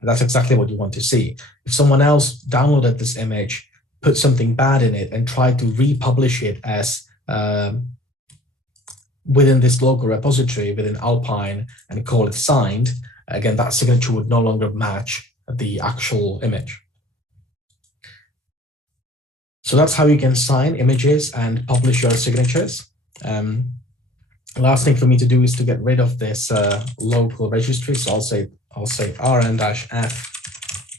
And that's exactly what you want to see. If someone else downloaded this image, put something bad in it, and tried to republish it as within this local repository, within Alpine, and call it signed, again, that signature would no longer match the actual image. So that's how you can sign images and publish your signatures. Last thing for me to do is to get rid of this local registry. So I'll say rn-f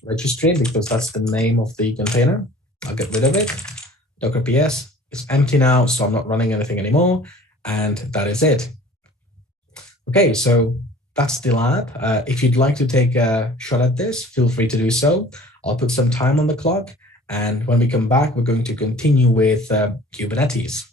registry, because that's the name of the container. I'll get rid of it. Docker ps is empty now, so I'm not running anything anymore. And that is it. Okay, so that's the lab. If you'd like to take a shot at this, feel free to do so. I'll put some time on the clock. And when we come back, we're going to continue with Kubernetes.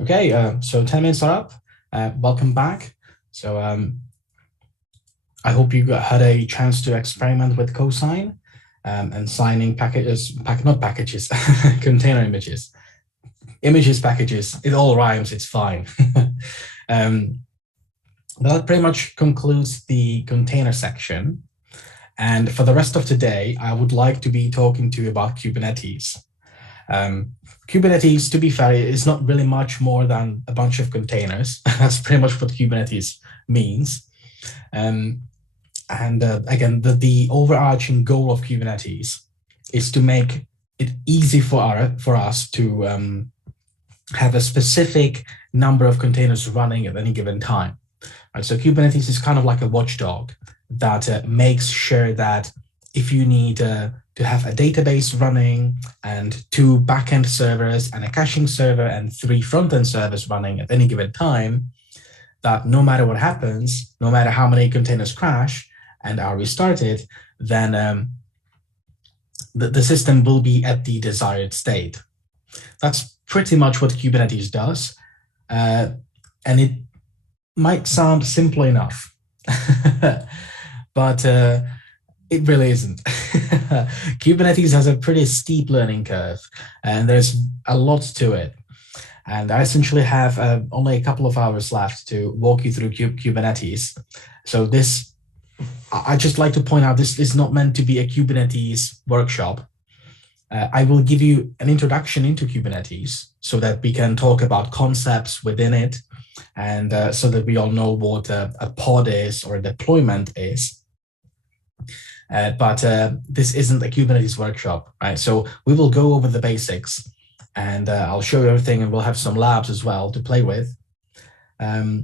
Okay, so 10 minutes are up. Welcome back. So I hope you had a chance to experiment with cosign and signing packages, not packages, container images. Images, packages, it all rhymes, it's fine. That pretty much concludes the container section. And for the rest of today, I would like to be talking to you about Kubernetes. Kubernetes, to be fair, is not really much more than a bunch of containers. That's pretty much what Kubernetes means. Again, the overarching goal of Kubernetes is to make it easy for us to have a specific number of containers running at any given time. Right, so Kubernetes is kind of like a watchdog that makes sure that if you need to have a database running and 2 backend servers and a caching server and 3 front-end servers running at any given time, that no matter what happens, no matter how many containers crash and are restarted, then the system will be at the desired state. That's pretty much what Kubernetes does. And it might sound simple enough, but it really isn't. Kubernetes has a pretty steep learning curve, and there's a lot to it. And I essentially have only a couple of hours left to walk you through Kubernetes. So I just like to point out, this is not meant to be a Kubernetes workshop. I will give you an introduction into Kubernetes so that we can talk about concepts within it, and so that we all know what a pod is or a deployment is. But this isn't a Kubernetes workshop, right? So we will go over the basics, and I'll show you everything, and we'll have some labs as well to play with. Yeah,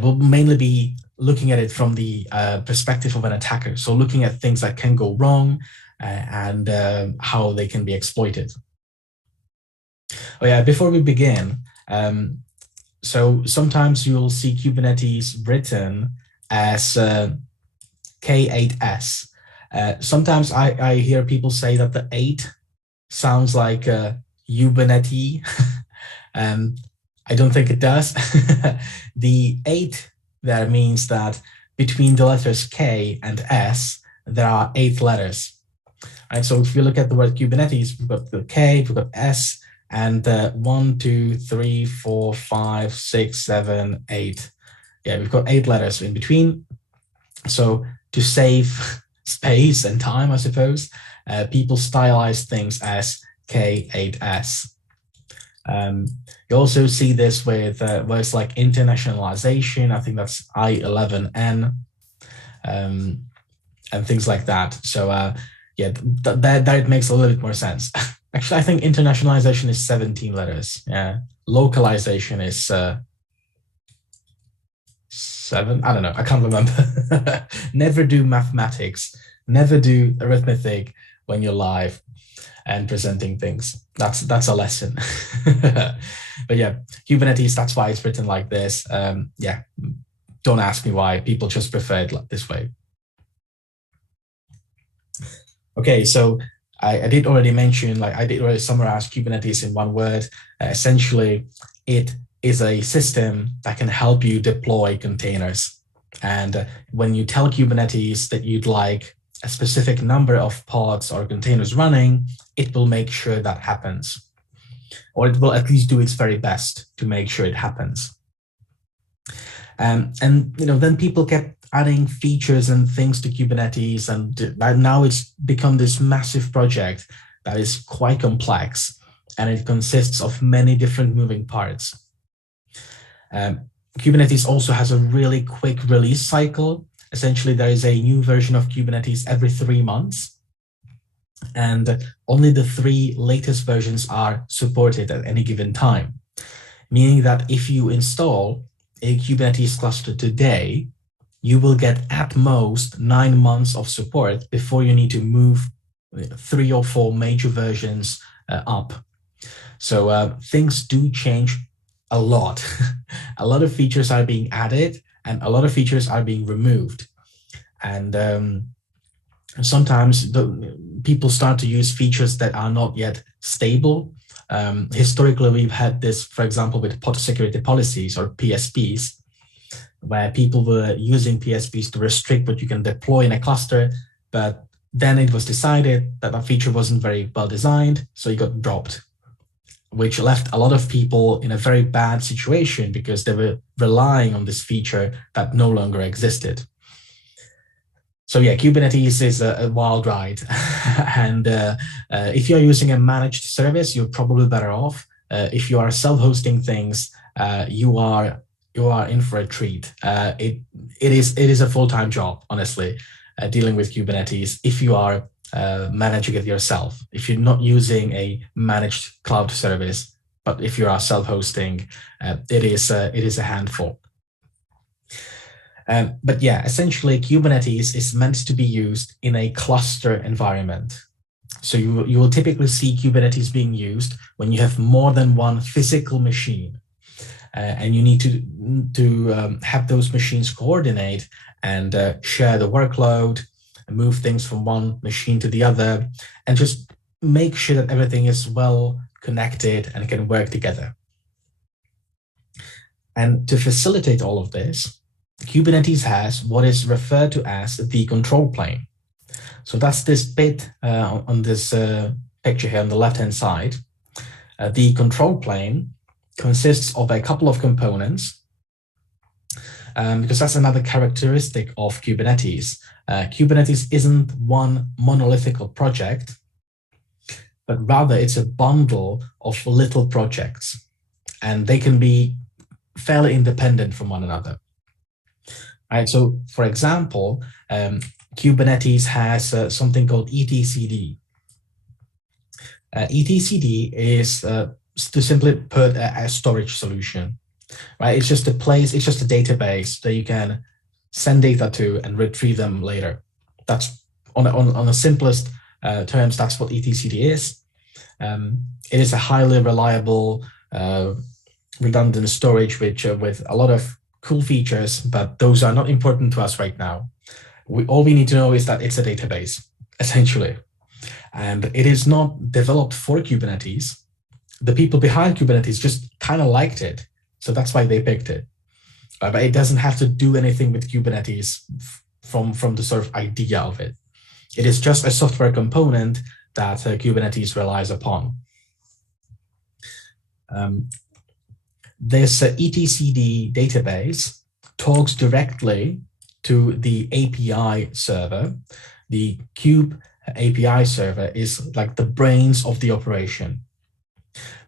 we'll mainly be looking at it from the perspective of an attacker. So looking at things that can go wrong and how they can be exploited. Oh yeah, before we begin, so sometimes you'll see Kubernetes written as K8s. Sometimes I hear people say that the 8 sounds like Ubernetes. I don't think it does. The 8 there means that between the letters K and S, there are 8 letters. Right, so if you look at the word Kubernetes, we've got the K, we've got S, and 1, 2, 3, 4, 5, 6, 7, 8. Yeah, we've got 8 letters in between. So to save space and time, I suppose, people stylize things as K8s. You also see this with words like internationalization. I think that's I11N, and things like that. So yeah, that makes a little bit more sense. Actually, I think internationalization is 17 letters. Yeah, localization is 7. I don't know. I can't remember. Never do mathematics. Never do arithmetic when you're live and presenting things. That's a lesson. But yeah, Kubernetes, that's why it's written like this. Yeah, don't ask me why. People just prefer it like this way. Okay, so I did already mention, I did already summarize Kubernetes in one word. Essentially, it is a system that can help you deploy containers. And when you tell Kubernetes that you'd like a specific number of pods or containers running, it will make sure that happens. Or it will at least do its very best to make sure it happens. And then people kept adding features and things to Kubernetes, and now it's become this massive project that is quite complex, and it consists of many different moving parts. Kubernetes also has a really quick release cycle. Essentially, there is a new version of Kubernetes every 3 months, and only the 3 latest versions are supported at any given time, meaning that if you install a Kubernetes cluster today, you will get at most 9 months of support before you need to move 3 or 4 major versions up. So things do change a lot. A lot of features are being added and a lot of features are being removed. And sometimes people start to use features that are not yet stable, Historically, we've had this, for example, with pod security policies or PSPs, where people were using PSPs to restrict what you can deploy in a cluster, but then it was decided that that feature wasn't very well designed, so it got dropped, which left a lot of people in a very bad situation because they were relying on this feature that no longer existed. So yeah, Kubernetes is a wild ride. And if you're using a managed service, you're probably better off. If you are self-hosting things, you are in for a treat. It is a full-time job, honestly, dealing with Kubernetes if you are managing it yourself. If you're not using a managed cloud service, but if you are self-hosting, it is a handful. But yeah, essentially Kubernetes is meant to be used in a cluster environment. So you will typically see Kubernetes being used when you have more than one physical machine. And you need to have those machines coordinate and share the workload, move things from one machine to the other, and just make sure that everything is well connected and can work together. And to facilitate all of this, Kubernetes has what is referred to as the control plane. So that's this bit on this picture here on the left-hand side. The control plane consists of a couple of components, because that's another characteristic of Kubernetes. Kubernetes isn't one monolithic project, but rather it's a bundle of little projects, and they can be fairly independent from one another. Right, so for example, Kubernetes has something called etcd. Etcd is, to simply put, a storage solution. Right, it's just a place, it's just a database that you can send data to and retrieve them later. That's on the simplest terms. That's what etcd is. It is a highly reliable, redundant storage, which with a lot of cool features, but those are not important to us right now. All we need to know is that it's a database, essentially. And it is not developed for Kubernetes. The people behind Kubernetes just kind of liked it, so that's why they picked it. But it doesn't have to do anything with Kubernetes from the sort of idea of it. It is just a software component that Kubernetes relies upon. This etcd database talks directly to the API server. The kube API server is like the brains of the operation.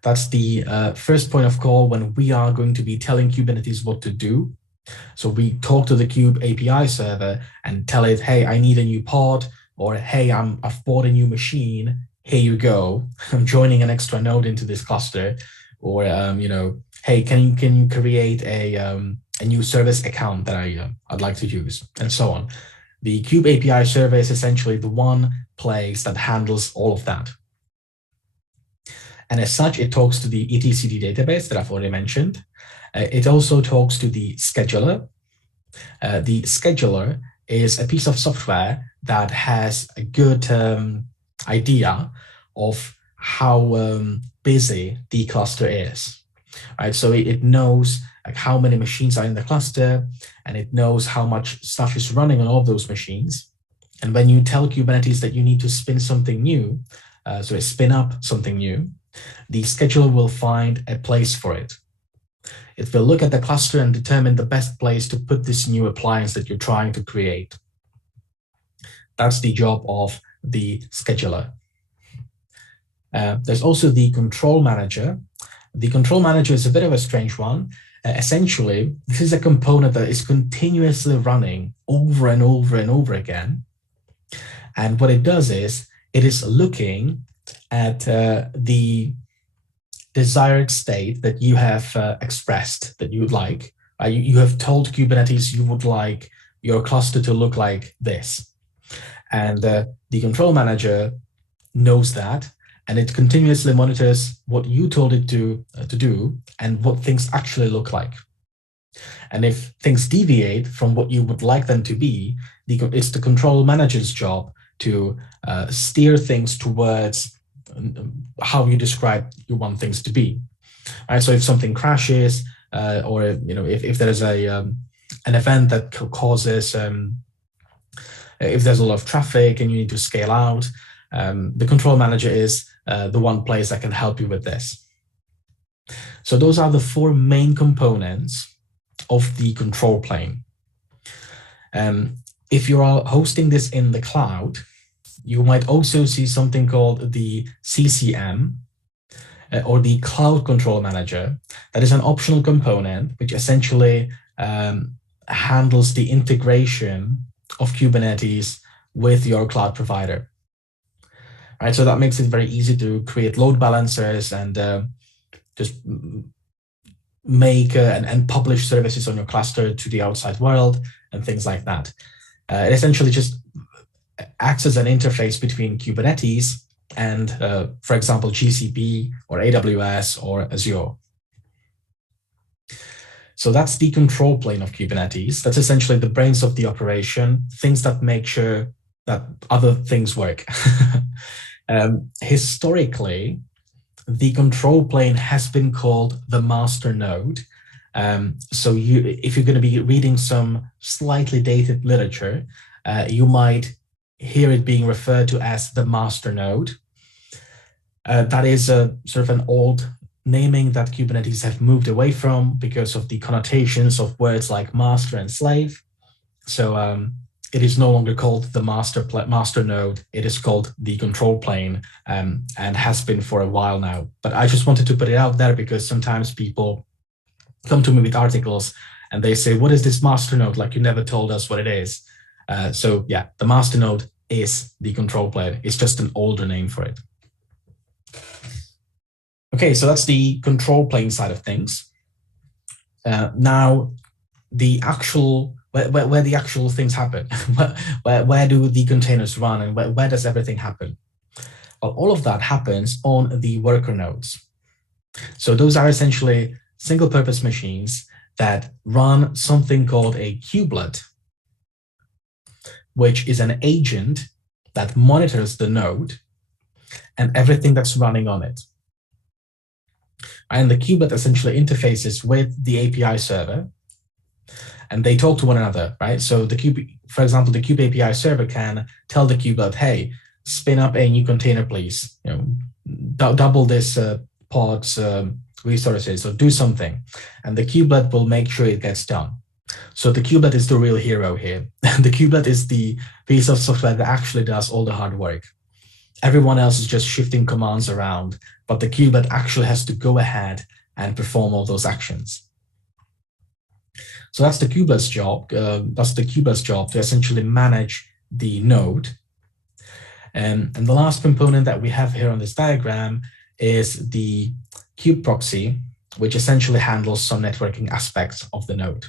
That's the first point of call when we are going to be telling Kubernetes what to do. So we talk to the kube API server and tell it, hey, I need a new pod, or hey, I've bought a new machine. Here you go. I'm joining an extra node into this cluster. Or hey, can you create a new service account that I'd like to use, and so on. The kube API server is essentially the one place that handles all of that. And as such, it talks to the etcd database that I've already mentioned. It also talks to the scheduler. The scheduler is a piece of software that has a good idea of how busy the cluster is. Right, so it knows like how many machines are in the cluster, and it knows how much stuff is running on all of those machines. And when you tell Kubernetes that you need to spin something new, so spin up something new, the scheduler will find a place for it. It will look at the cluster and determine the best place to put this new appliance that you're trying to create. That's the job of the scheduler. There's also the control manager. The control manager is a bit of a strange one. Essentially, this is a component that is continuously running over and over and over again. And what it does is it is looking at the desired state that you have expressed that you would like. You have told Kubernetes you would like your cluster to look like this. And the control manager knows that, and it continuously monitors what you told it to do and what things actually look like. And if things deviate from what you would like them to be, it's the control manager's job to steer things towards how you describe you want things to be. Right? So if something crashes, or if there is an event that causes, if there's a lot of traffic and you need to scale out, the control manager is the one place that can help you with this. So those are the four main components of the control plane. If you are hosting this in the cloud, you might also see something called the CCM, or the Cloud Control Manager. That is an optional component which essentially handles the integration of Kubernetes with your cloud provider. Right, so that makes it very easy to create load balancers and just make and publish services on your cluster to the outside world and things like that. It essentially just acts as an interface between Kubernetes and, for example, GCP or AWS or Azure. So that's the control plane of Kubernetes. That's essentially the brains of the operation, things that make sure that other things work. Historically, the control plane has been called the master node. So if you're going to be reading some slightly dated literature, you might hear it being referred to as the master node. That is a sort of an old naming that Kubernetes have moved away from because of the connotations of words like master and slave. So it is no longer called the master node. It is called the control plane, and has been for a while now. But I just wanted to put it out there because sometimes people come to me with articles and they say, what is this master node? Like, you never told us what it is. So yeah, the master node is the control plane. It's just an older name for it. Okay, so that's the control plane side of things. Now, the actual where the actual things happen, where do the containers run, and where does everything happen? Well, all of that happens on the worker nodes. So those are essentially single-purpose machines that run something called a kubelet, which is an agent that monitors the node and everything that's running on it. And the kubelet essentially interfaces with the API server, and they talk to one another, right? So the kube, for example, the kube API server can tell the kubelet, hey, spin up a new container, please. Double this pod's resources, or do something. And the kubelet will make sure it gets done. So the kubelet is the real hero here. The kubelet is the piece of software that actually does all the hard work. Everyone else is just shifting commands around, but the kubelet actually has to go ahead and perform all those actions. So that's the kubelet's job. That's the kubelet's job to essentially manage the node. And the last component that we have here on this diagram is the kube proxy, which essentially handles some networking aspects of the node.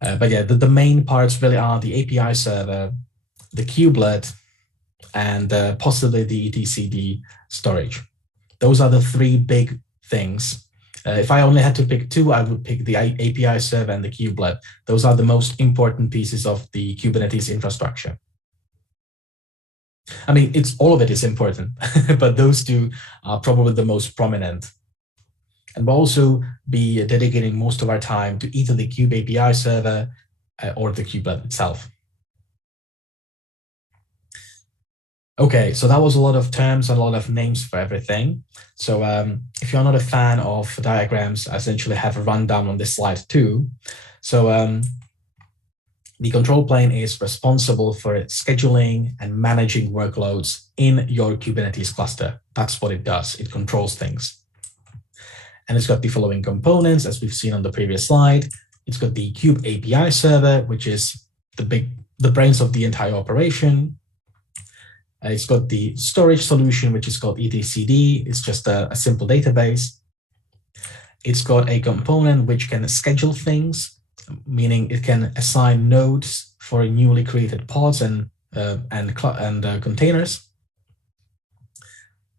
But yeah, the main parts really are the API server, the kubelet, and possibly the etcd storage. Those are the three big things. If I only had to pick two, I would pick the API server and the kubelet. Those are the most important pieces of the Kubernetes infrastructure. I mean, all of it is important, but those two are probably the most prominent. And we'll also be dedicating most of our time to either the kube API server or the kubelet itself. Okay, so that was a lot of terms and a lot of names for everything. So if you're not a fan of diagrams, I essentially have a rundown on this slide too. So the control plane is responsible for scheduling and managing workloads in your Kubernetes cluster. That's what it does. It controls things. And it's got the following components, as we've seen on the previous slide. It's got the kube API server, which is the brains of the entire operation. It's got the storage solution, which is called etcd. It's just a simple database. It's got a component which can schedule things, meaning it can assign nodes for newly created pods and containers.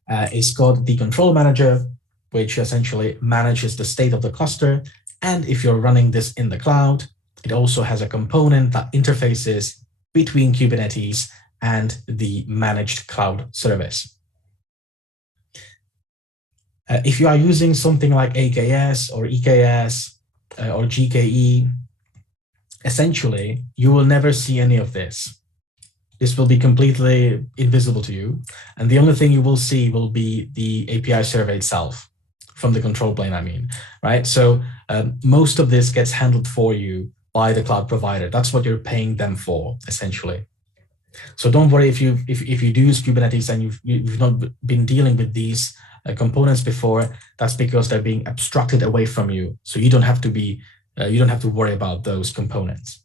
It's got the control manager, which essentially manages the state of the cluster. And if you're running this in the cloud, it also has a component that interfaces between Kubernetes and the managed cloud service. If you are using something like AKS or EKS or GKE, essentially, you will never see any of this. This will be completely invisible to you. And the only thing you will see will be the API server itself from the control plane, I mean, right? So most of this gets handled for you by the cloud provider. That's what you're paying them for, essentially. So don't worry if you do use Kubernetes and you've not been dealing with these components before. That's because they're being abstracted away from you. So you don't have to be you don't have to worry about those components.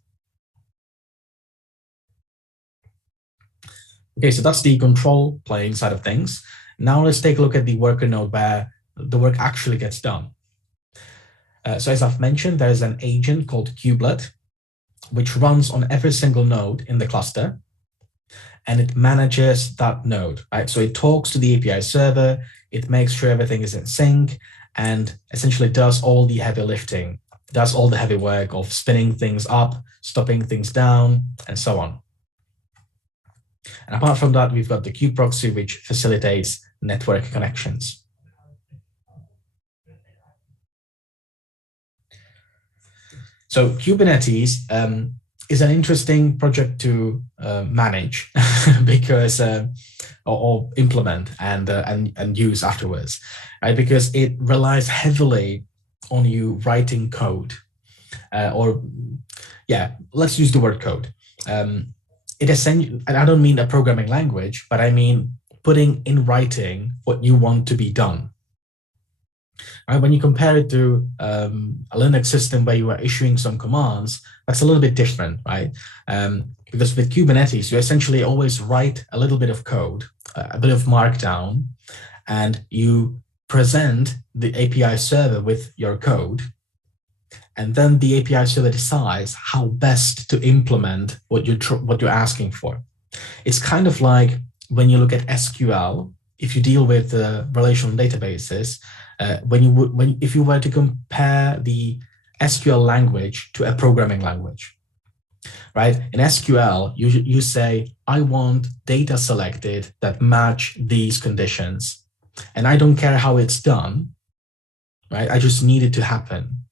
Okay, so that's the control plane side of things. Now let's take a look at the worker node where the work actually gets done. So as I've mentioned, there's an agent called kubelet, which runs on every single node in the cluster, and it manages that node, right? So it talks to the API server, it makes sure everything is in sync, and essentially does all the heavy lifting, does all the heavy work of spinning things up, stopping things down, and so on. And apart from that, we've got the kube proxy, which facilitates network connections. So Kubernetes is an interesting project to manage because or implement and use afterwards, right? Because it relies heavily on you writing code, let's use the word code. It essentially, and I don't mean a programming language, but I mean putting in writing what you want to be done. Right? When you compare it to a Linux system where you are issuing some commands, that's a little bit different, right? Because with Kubernetes, you essentially always write a little bit of code, a bit of markdown, and you present the API server with your code. And then the API server decides how best to implement what you're asking for. It's kind of like when you look at SQL, if you deal with relational databases, if you were to compare the SQL language to a programming language, right? In SQL, you say, I want data selected that match these conditions, and I don't care how it's done, right? I just need it to happen.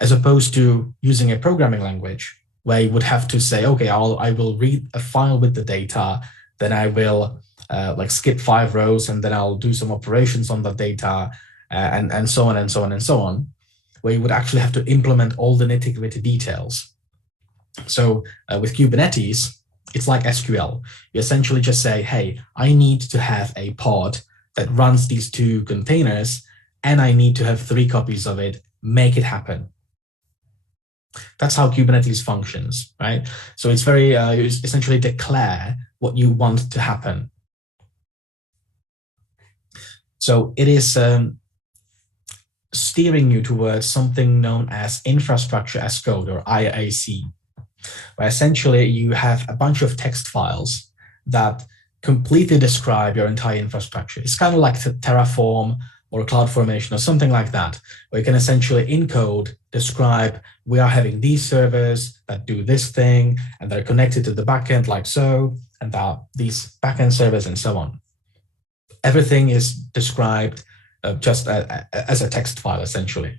As opposed to using a programming language where you would have to say, okay, I will read a file with the data, then I will skip 5 rows, and then I'll do some operations on the data, and so on and so on and so on, where you would actually have to implement all the nitty-gritty details. So with Kubernetes, it's like SQL. You essentially just say, hey, I need to have a pod that runs these 2 containers, and I need to have 3 copies of it. Make it happen. That's how Kubernetes functions, right? So it's very, you essentially declare what you want to happen. So it is steering you towards something known as infrastructure as code, or IAC, where essentially you have a bunch of text files that completely describe your entire infrastructure. It's kind of like Terraform or CloudFormation or something like that, where you can essentially in code describe, we are having these servers that do this thing, and they're connected to the backend like so, and there are these backend servers and so on. Everything is described just as a text file, essentially.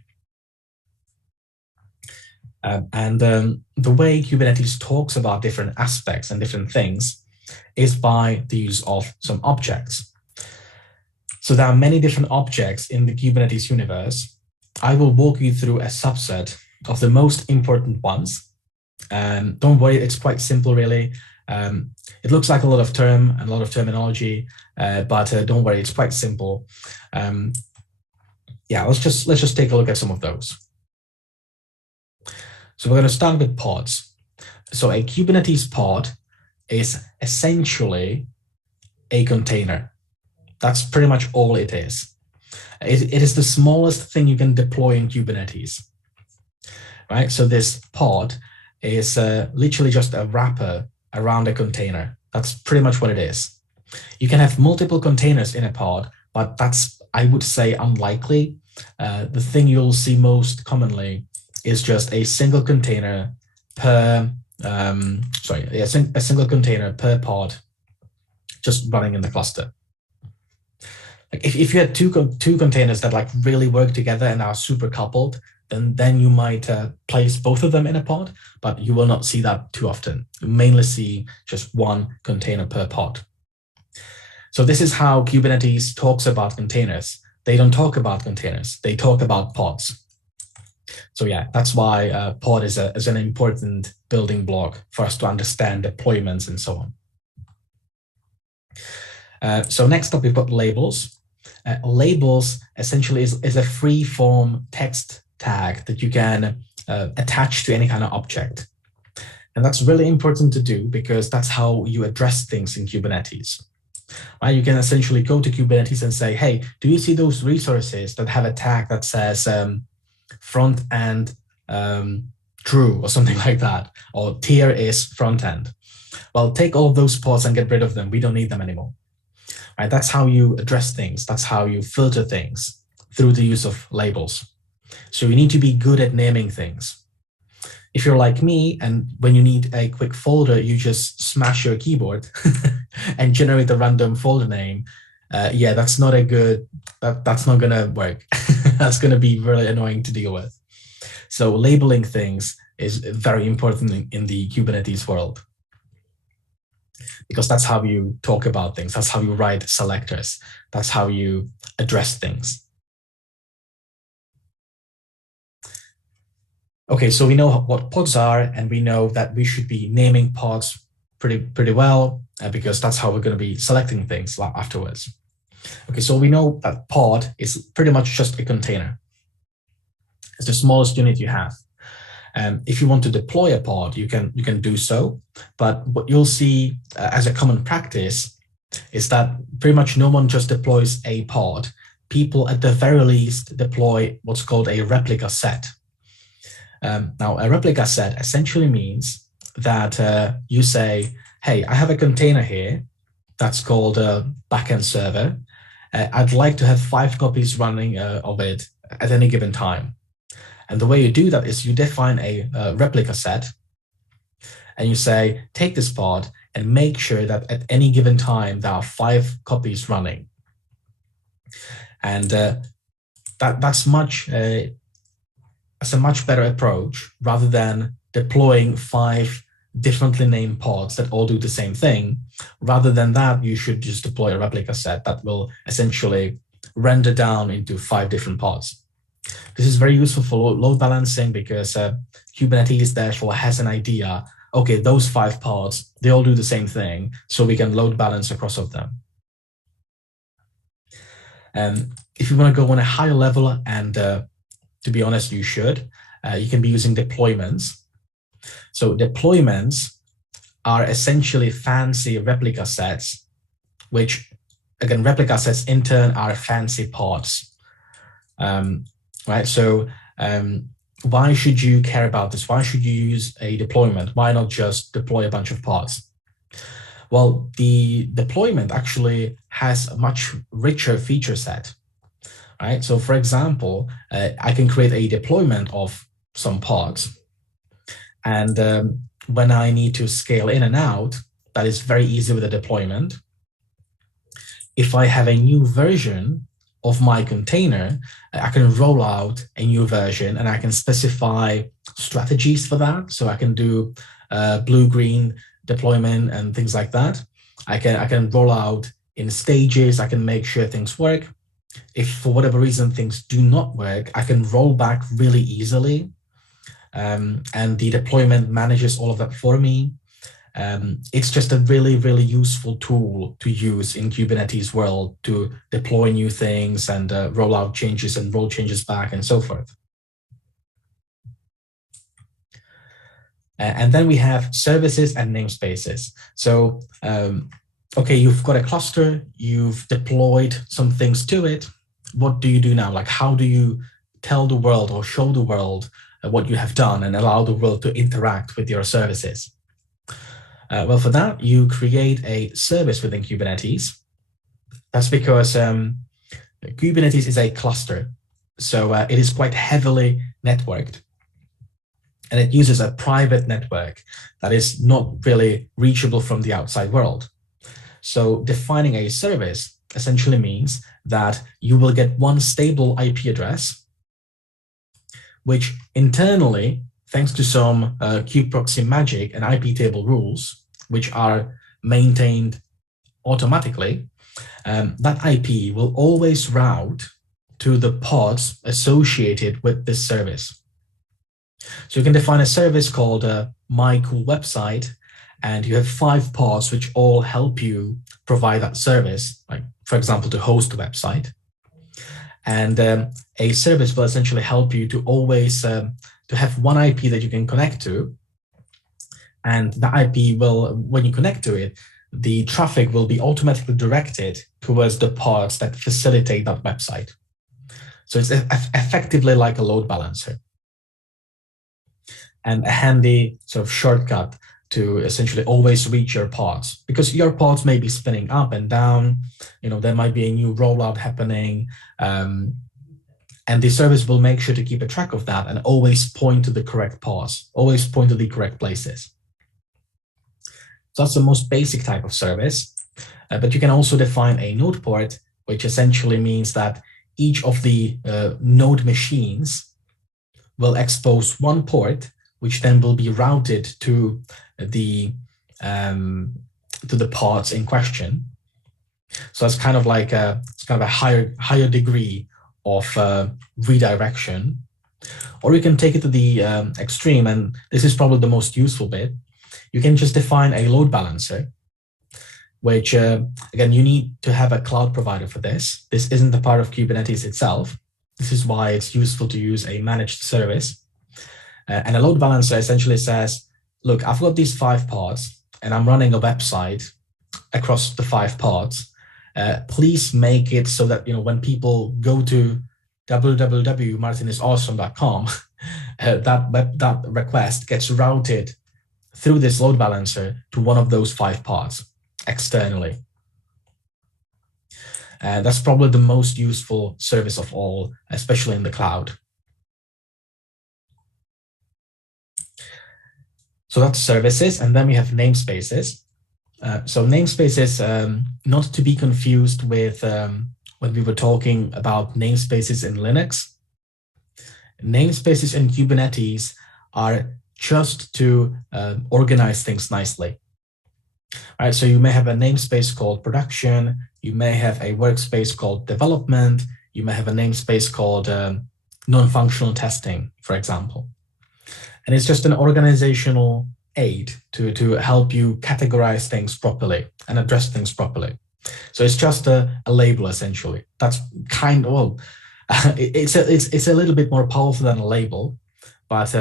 The way Kubernetes talks about different aspects and different things is by the use of some objects. So there are many different objects in the Kubernetes universe. I will walk you through a subset of the most important ones. Don't worry, it's quite simple, really. It looks like a lot of terminology, but don't worry, it's quite simple. Let's just take a look at some of those. So we're going to start with pods. So a Kubernetes pod is essentially a container. That's pretty much all it is. It is the smallest thing you can deploy in Kubernetes, right? So this pod is literally just a wrapper around a container. That's pretty much what it is. You can have multiple containers in a pod, but that's, I would say, unlikely. The thing you'll see most commonly is just a single container per a single container per pod just running in the cluster. Like if you had two containers that like really work together and are super coupled, then you might place both of them in a pod, but you will not see that too often. You mainly see just one container per pod. So this is how Kubernetes talks about containers. They don't talk about containers, they talk about pods. So yeah, that's why pod is an important building block for us to understand deployments and so on. So next up, we've got labels. Labels essentially is a free-form text tag that you can attach to any kind of object. And that's really important to do because that's how you address things in Kubernetes. Right? You can essentially go to Kubernetes and say, hey, do you see those resources that have a tag that says front end true or something like that, or tier is front end? Well, take all of those pods and get rid of them. We don't need them anymore. Right? That's how you address things. That's how you filter things, through the use of labels. So you need to be good at naming things. If you're like me, and when you need a quick folder, you just smash your keyboard and generate a random folder name, yeah, that's not that's not gonna work. That's gonna be really annoying to deal with. So labeling things is very important in the Kubernetes world, because that's how you talk about things. That's how you write selectors. That's how you address things. Okay, so we know what pods are, and we know that we should be naming pods pretty well, because that's how we're going to be selecting things afterwards. Okay, so we know that pod is pretty much just a container. It's the smallest unit you have. If you want to deploy a pod, you can do so. But what you'll see as a common practice is that pretty much no one just deploys a pod. People at the very least deploy what's called a replica set. Now, a replica set essentially means that you say, hey, I have a container here that's called a backend server. I'd like to have 5 copies running of it at any given time. And the way you do that is you define a replica set, and you say, take this pod and make sure that at any given time there are 5 copies running. And that's a much better approach, rather than deploying 5 differently named pods that all do the same thing. Rather than that, you should just deploy a replica set that will essentially render down into 5 different pods. This is very useful for load balancing, because Kubernetes therefore has an idea, okay, those 5 pods, they all do the same thing, so we can load balance across of them. If you want to go on a higher level, and to be honest, you should, you can be using deployments. So deployments are essentially fancy replica sets, which, again, replica sets in turn are fancy pods. Right? So why should you care about this? Why should you use a deployment? Why not just deploy a bunch of pods? Well, the deployment actually has a much richer feature set. Right? So for example, I can create a deployment of some pods. And when I need to scale in and out, that is very easy with a deployment. If I have a new version of my container, I can roll out a new version, and I can specify strategies for that. So I can do blue-green deployment and things like that. I can roll out in stages. I can make sure things work. If for whatever reason things do not work, I can roll back really easily. And the deployment manages all of that for me. It's just a really, really useful tool to use in Kubernetes world to deploy new things and roll out changes and roll changes back and so forth. And then we have services and namespaces. So, okay, you've got a cluster, you've deployed some things to it. What do you do now? Like, how do you tell the world or show the world what you have done and allow the world to interact with your services? Well, for that, you create a service within Kubernetes. That's because Kubernetes is a cluster. So it is quite heavily networked. and it uses a private network that is not really reachable from the outside world. So defining a service essentially means that you will get one stable IP address, which internally, thanks to some kubeproxy magic and IP table rules, which are maintained automatically, that IP will always route to the pods associated with this service. So you can define a service called My Cool Website, and you have 5 pods which all help you provide that service, like, for example, to host a website. And a service will essentially help you to always to have one IP that you can connect to. And the IP will, when you connect to it, the traffic will be automatically directed towards the pods that facilitate that website. So it's effectively like a load balancer, and a handy sort of shortcut to essentially always reach your pods, because your pods may be spinning up and down. There might be a new rollout happening, and the service will make sure to keep a track of that and always point to the correct pods, always point to the correct places. So that's the most basic type of service. But you can also define a node port, which essentially means that each of the node machines will expose one port, which then will be routed to the pods in question. So it's kind of like a higher degree of redirection. Or you can take it to the extreme, and this is probably the most useful bit. You can just define a load balancer, which again, you need to have a cloud provider for this. This isn't a part of Kubernetes itself. This is why it's useful to use a managed service. And a load balancer essentially says, look, I've got these 5 pods and I'm running a website across the 5 pods. Please make it so that when people go to www.martinisawesome.com, that request gets routed through this load balancer to one of those 5 pods externally. That's probably the most useful service of all, especially in the cloud. So that's services, and then we have namespaces. So namespaces, not to be confused with when we were talking about namespaces in Linux. Namespaces in Kubernetes are just to organize things nicely. All right, so you may have a namespace called production, you may have a workspace called development, you may have a namespace called non-functional testing, for example. And it's just an organizational aid to help you categorize things properly and address things properly. So it's just a label, essentially. That's kind of, well, it's a little bit more powerful than a label, but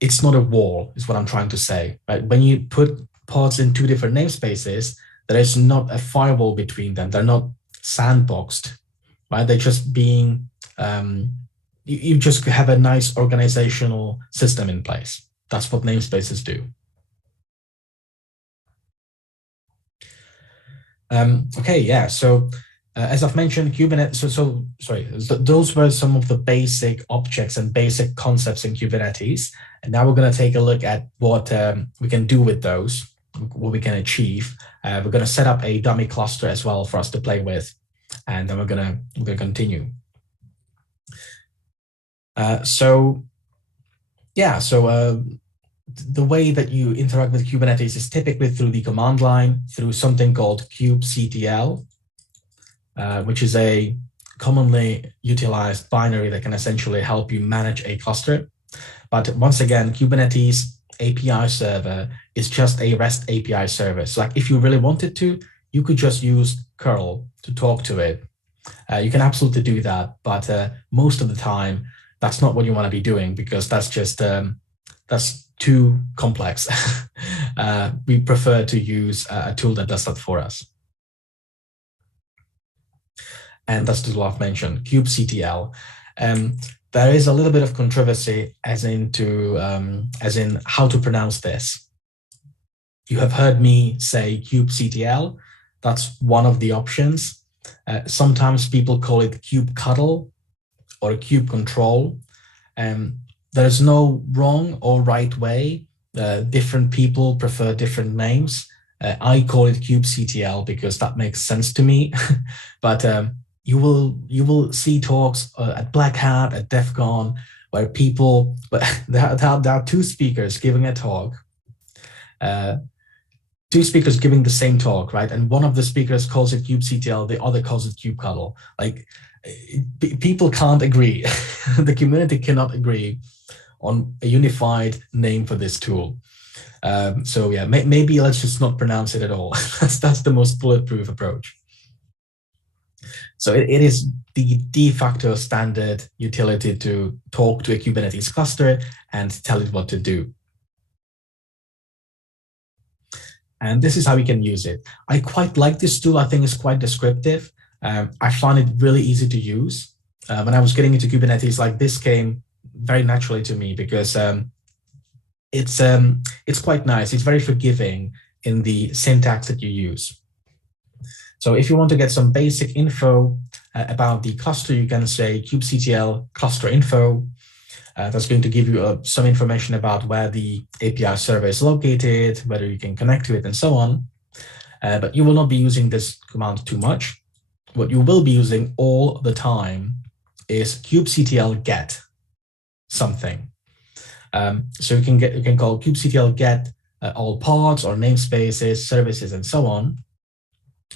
it's not a wall, is what I'm trying to say. Right? When you put pods in 2 different namespaces, there is not a firewall between them. They're not sandboxed, right? They're just being you just have a nice organizational system in place. That's what namespaces do. Okay, yeah. So as I've mentioned, Kubernetes. Those were some of the basic objects and basic concepts in Kubernetes. And now we're going to take a look at what we can do with those, what we can achieve. We're going to set up a dummy cluster as well for us to play with, and then we're going to continue. The way that you interact with Kubernetes is typically through the command line, through something called kubectl, which is a commonly utilized binary that can essentially help you manage a cluster. But once again, Kubernetes API server is just a REST API server. So like if you really wanted to, you could just use curl to talk to it. You can absolutely do that, but most of the time, that's not what you want to be doing, because that's just that's too complex. We prefer to use a tool that does that for us. And that's the tool I've mentioned, kubectl. There is a little bit of controversy as in how to pronounce this. You have heard me say kubectl. That's one of the options. Sometimes people call it kubectl or kube control. there's no wrong or right way. Different people prefer different names. I call it kubectl because that makes sense to me. But you will see talks at Black Hat, at DEF CON, where people, but there are two speakers giving a talk. Two speakers giving the same talk, right? And one of the speakers calls it kubectl, the other calls it kubectl. Like, people can't agree. The community cannot agree on a unified name for this tool. So yeah, maybe let's just not pronounce it at all. That's the most bulletproof approach. So it is the de facto standard utility to talk to a Kubernetes cluster and tell it what to do. And this is how we can use it. I quite like this tool. I think it's quite descriptive. I find it really easy to use. When I was getting into Kubernetes, like, this came very naturally to me because it's quite nice. It's very forgiving in the syntax that you use. So if you want to get some basic info about the cluster, you can say kubectl cluster info. That's going to give you some information about where the API server is located, whether you can connect to it, and so on. But you will not be using this command too much. What you will be using all the time is kubectl get something. So you can call kubectl get all pods or namespaces, services, and so on.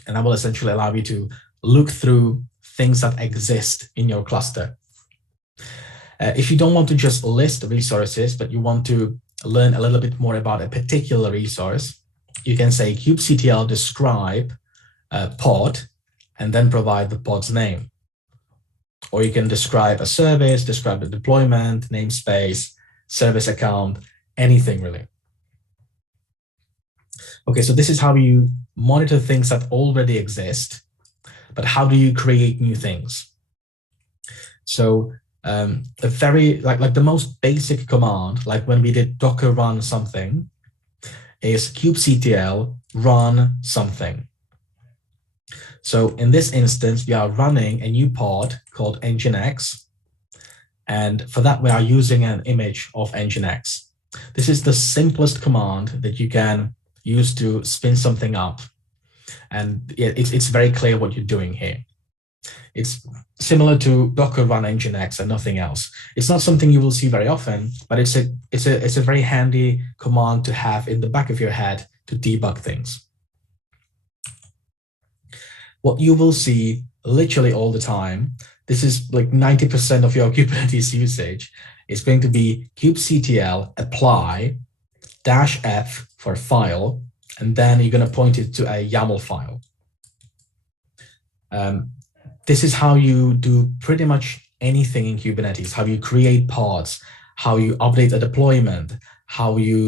And that will essentially allow you to look through things that exist in your cluster. If you don't want to just list resources, but you want to learn a little bit more about a particular resource, you can say kubectl describe pod and then provide the pod's name. Or you can describe a service, describe the deployment, namespace, service account, anything really. Okay, so this is how you monitor things that already exist, but how do you create new things? So a very, like the most basic command, like when we did docker run something, is kubectl run something. So in this instance, we are running a new pod called nginx. And for that, we are using an image of nginx. This is the simplest command that you can use to spin something up. And it's very clear what you're doing here. It's similar to docker run nginx and nothing else. It's not something you will see very often, but it's a very handy command to have in the back of your head to debug things. What you will see literally all the time, this is like 90% of your Kubernetes usage, is going to be kubectl apply -f for file, and then you're going to point it to a YAML file. This is how you do pretty much anything in Kubernetes, how you create pods, how you update a deployment, how you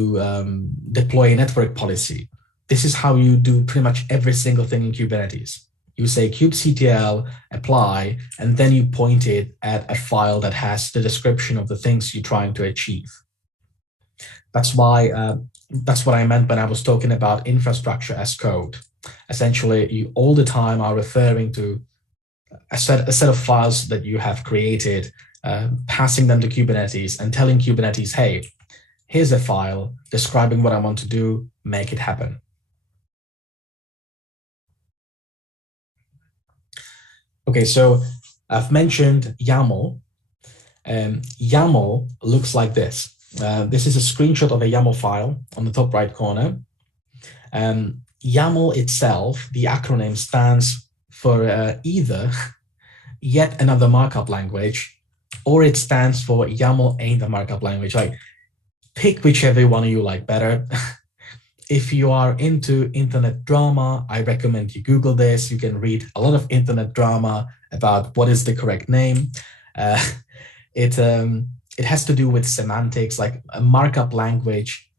deploy a network policy. This is how you do pretty much every single thing in Kubernetes. You say kubectl apply, and then you point it at a file that has the description of the things you're trying to achieve. That's what I meant when I was talking about infrastructure as code. Essentially, you all the time are referring to a set of files that you have created, passing them to Kubernetes and telling Kubernetes, hey, here's a file describing what I want to do, make it happen. Okay, so I've mentioned YAML. YAML looks like this. This is a screenshot of a YAML file on the top right corner. YAML itself, the acronym, stands for either yet another markup language, or it stands for YAML ain't a markup language. Like, pick whichever one you like better. If you are into internet drama, I recommend you Google this. You can read a lot of internet drama about what is the correct name. It has to do with semantics. Like, a markup language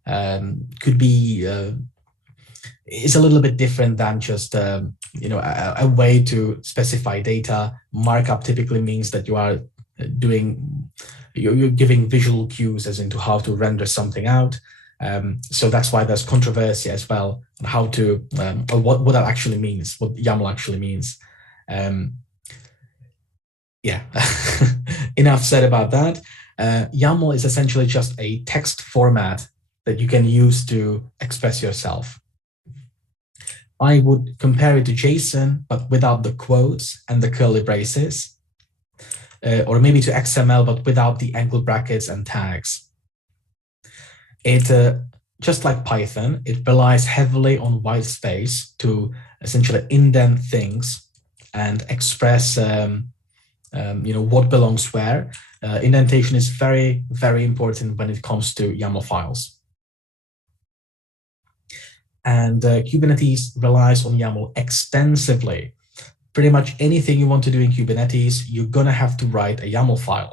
could be is a little bit different than just a way to specify data. Markup typically means that you are you're giving visual cues as into how to render something out. So that's why there's controversy as well on how to, or what that actually means, what YAML actually means. Yeah, enough said about that. YAML is essentially just a text format that you can use to express yourself. I would compare it to JSON, but without the quotes and the curly braces, or maybe to XML, but without the angle brackets and tags. It, just like Python, it relies heavily on white space to essentially indent things and express what belongs where. Indentation is very, very important when it comes to YAML files. And Kubernetes relies on YAML extensively. Pretty much anything you want to do in Kubernetes, you're going to have to write a YAML file.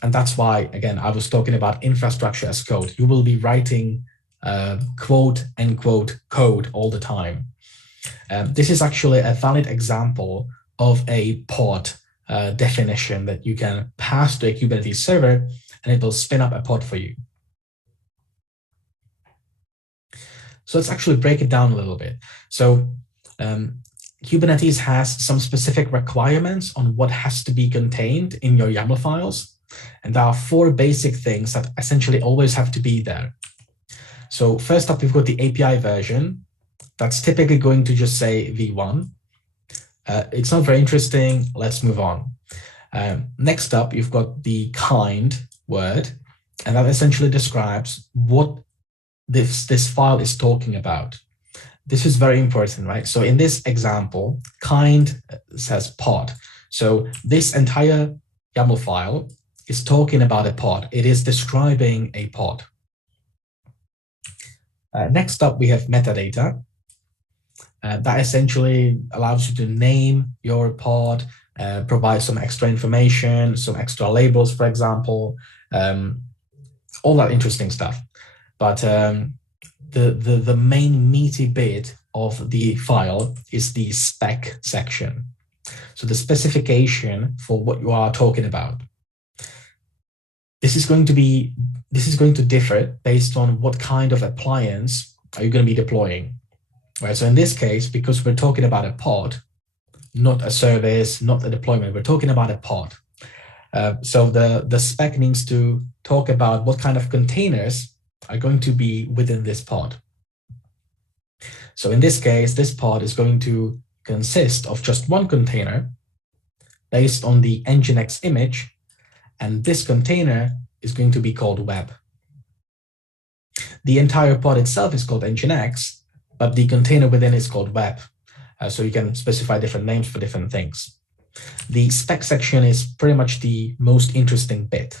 And that's why, again, I was talking about infrastructure as code. You will be writing quote, unquote code all the time. This is actually a valid example of a pod definition that you can pass to a Kubernetes server, and it will spin up a pod for you. So let's actually break it down a little bit. So Kubernetes has some specific requirements on what has to be contained in your YAML files. And there are 4 basic things that essentially always have to be there. So first up, we've got the API version. That's typically going to just say v1. It's not very interesting. Let's move on. Next up, you've got the kind word, and that essentially describes what this file is talking about. This is very important, right? So in this example, kind says pod. So this entire YAML file is talking about a pod. It is describing a pod. Next up, we have metadata. That essentially allows you to name your pod, provide some extra information, some extra labels, for example, all that interesting stuff. But the main meaty bit of the file is the spec section. So the specification for what you are talking about. This is going to differ based on what kind of appliance are you going to be deploying. Right, so in this case, because we're talking about a pod, not a service, not a deployment, we're talking about a pod. So the spec needs to talk about what kind of containers are going to be within this pod. So in this case, this pod is going to consist of just one container based on the nginx image, and this container is going to be called web. The entire pod itself is called nginx, but the container within is called web. So you can specify different names for different things. The spec section is pretty much the most interesting bit.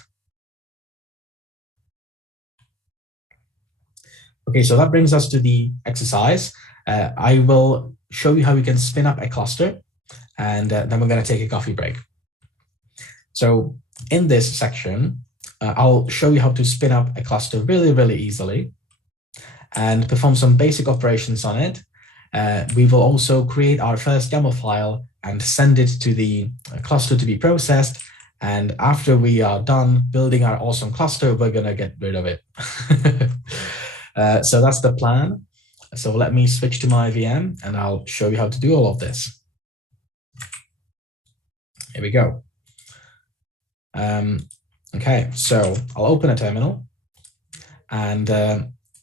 Okay, so that brings us to the exercise. I will show you how you can spin up a cluster, and then we're going to take a coffee break. So in this section, I'll show you how to spin up a cluster really, really easily and perform some basic operations on it. We will also create our first YAML file and send it to the cluster to be processed. And after we are done building our awesome cluster, we're going to get rid of it. So that's the plan. So let me switch to my VM and I'll show you how to do all of this. Here we go. Okay, so I'll open a terminal, and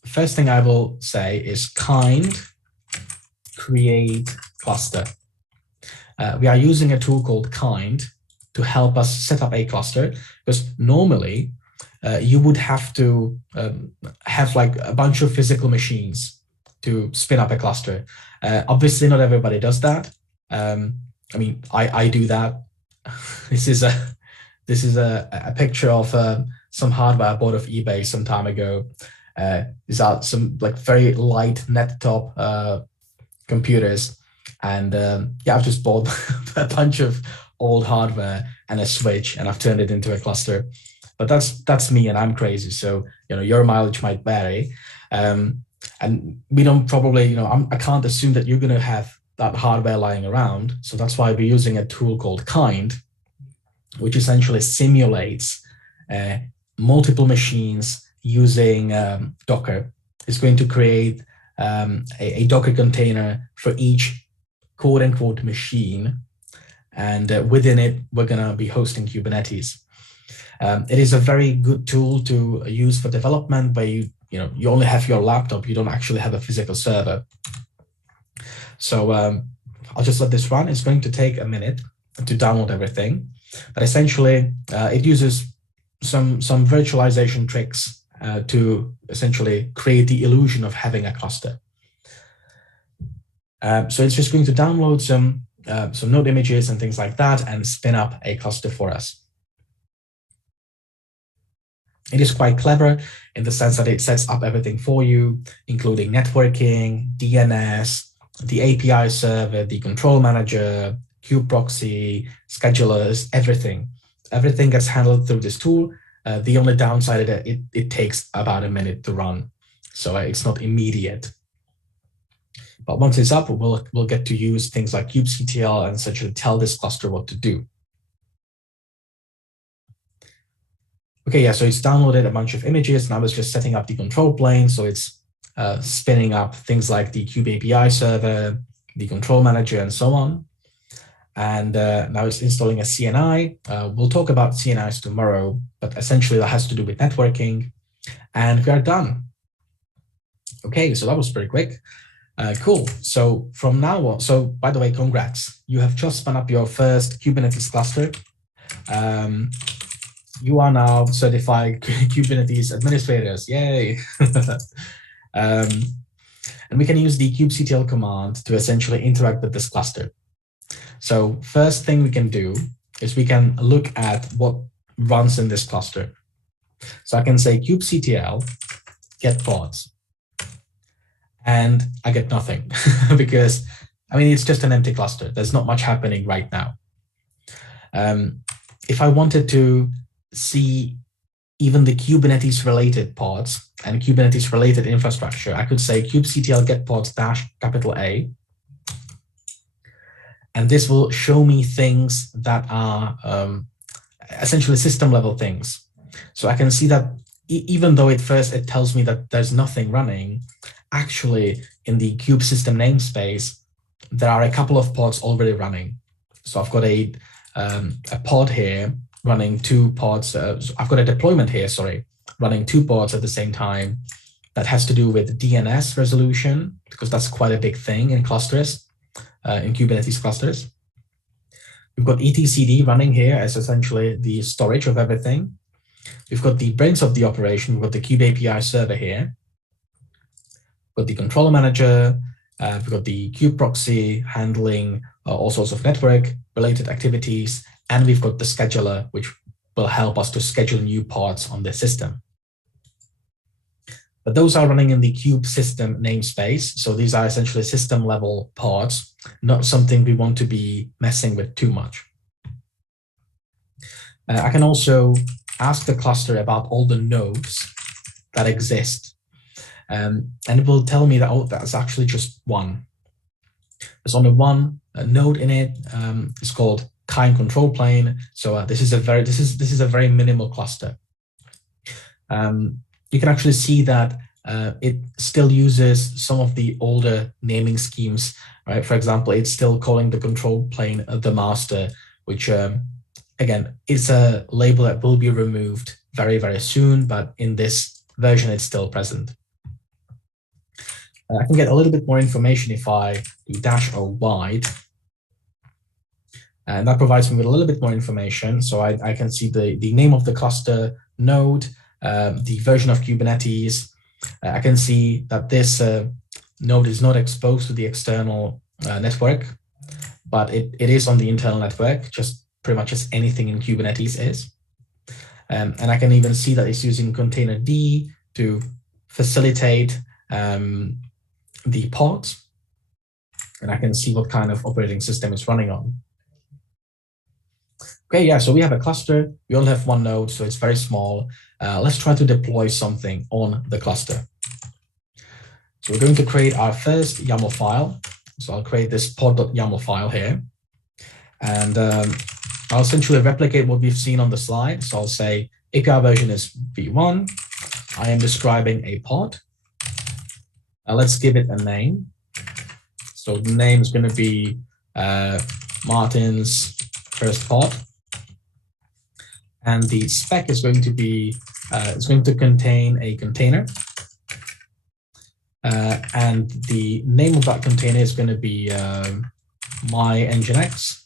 first thing I will say is kind create cluster. We are using a tool called kind to help us set up a cluster, because normally you would have to have like a bunch of physical machines to spin up a cluster. Obviously, not everybody does that. I mean, I do that. This is a picture of some hardware I bought off eBay some time ago. These are some like very light net top computers, and yeah, I've just bought a bunch of old hardware and a switch, and I've turned it into a cluster. But that's me, and I'm crazy. So your mileage might vary, and we don't probably I can't assume that you're going to have that hardware lying around. So that's why we're using a tool called kind, which essentially simulates multiple machines using Docker. It's going to create a Docker container for each quote-unquote machine, and within it, we're going to be hosting Kubernetes. It is a very good tool to use for development where you only have your laptop, you don't actually have a physical server. So I'll just let this run. It's going to take a minute to download everything, but essentially it uses some virtualization tricks to essentially create the illusion of having a cluster. So it's just going to download some node images and things like that and spin up a cluster for us. It is quite clever in the sense that it sets up everything for you, including networking, DNS, the API server, the control manager, kube proxy, schedulers, everything. Everything gets handled through this tool. The only downside is that it takes about a minute to run, so it's not immediate. But once it's up, we'll get to use things like kubectl and essentially tell this cluster what to do. Okay, yeah, so it's downloaded a bunch of images. Now it's just setting up the control plane. So it's spinning up things like the kube API server, the control manager, and so on. And now it's installing a CNI. We'll talk about CNIs tomorrow, but essentially that has to do with networking. And we are done. Okay, so that was pretty quick. Cool. So from now on, so by the way, congrats. You have just spun up your first Kubernetes cluster. You are now certified Kubernetes administrators. Yay. And we can use the kubectl command to essentially interact with this cluster. So first thing we can do is we can look at what runs in this cluster. So I can say kubectl get pods. And I get nothing because, I mean, it's just an empty cluster. There's not much happening right now. If I wanted to see even the Kubernetes related pods and Kubernetes related infrastructure, I could say kubectl get pods -A. And this will show me things that are essentially system level things. So I can see that even though at first it tells me that there's nothing running, actually in the kube system namespace, there are a couple of pods already running. So I've got a pod here running two pods. I've got a deployment here, sorry, running two pods at the same time. That has to do with DNS resolution, because that's quite a big thing in clusters, in Kubernetes clusters. We've got etcd running here as essentially the storage of everything. We've got the brains of the operation. We've got the kube API server here. We've got the controller manager. We've got the kube proxy handling all sorts of network related activities. And we've got the scheduler, which will help us to schedule new pods on the system. But those are running in the kube system namespace. So these are essentially system level pods, not something we want to be messing with too much. I can also ask the cluster about all the nodes that exist. And it will tell me that, oh, that's actually just one. There's only one node in it. It's called kind control plane. So this is a very minimal cluster. You can actually see that it still uses some of the older naming schemes, right? For example, it's still calling the control plane the master, which again is a label that will be removed very, very soon, but in this version, it's still present. I can get a little bit more information if I do -o wide. And that provides me with a little bit more information. So I can see the name of the cluster node, the version of Kubernetes. I can see that this node is not exposed to the external network, but it is on the internal network, just pretty much as anything in Kubernetes is. And I can even see that it's using containerd to facilitate the pods. And I can see what kind of operating system it's running on. Okay, yeah, so we have a cluster. We only have one node, so it's very small. Let's try to deploy something on the cluster. So we're going to create our first YAML file. So I'll create this pod.yaml file here. And I'll essentially replicate what we've seen on the slide. So I'll say API version is v1. I am describing a pod. Let's give it a name. So the name is going to be Martin's first pod. And the spec is going to be, it's going to contain a container. And the name of that container is going to be my nginx.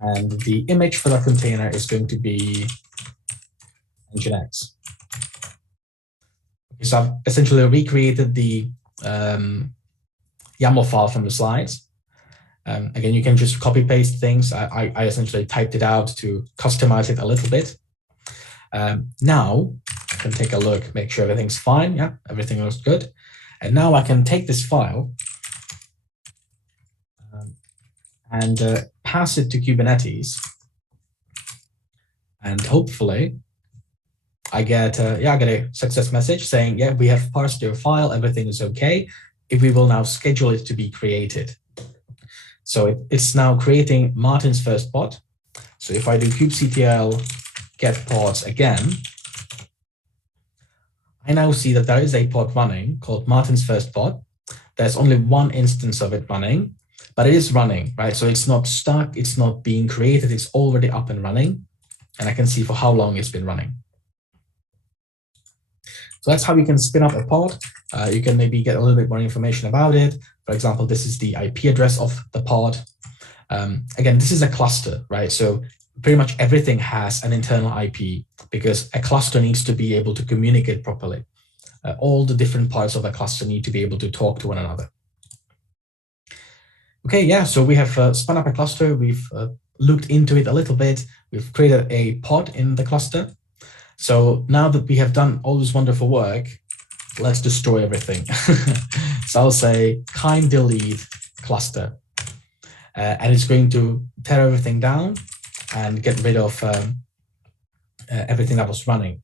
And the image for that container is going to be nginx. So I've essentially recreated the YAML file from the slides. Again, you can just copy paste things. I essentially typed it out to customize it a little bit. Now I can take a look, make sure everything's fine. Yeah, everything looks good. And now I can take this file and pass it to Kubernetes. And hopefully I get a success message saying, yeah, we have parsed your file, everything is okay. If we will now schedule it to be created. So it's now creating Martin's first pod. So if I do kubectl get pods again, I now see that there is a pod running called Martin's first pod. There's only one instance of it running, but it is running, right? So it's not stuck, it's not being created, it's already up and running. And I can see for how long it's been running. So that's how you can spin up a pod. You can maybe get a little bit more information about it. For example, this is the IP address of the pod. Again, this is a cluster, right? So pretty much everything has an internal IP because a cluster needs to be able to communicate properly. All the different parts of a cluster need to be able to talk to one another. Okay, yeah, so we have spun up a cluster. We've looked into it a little bit. We've created a pod in the cluster. So now that we have done all this wonderful work, let's destroy everything. So I'll say kind delete cluster. And it's going to tear everything down and get rid of everything that was running.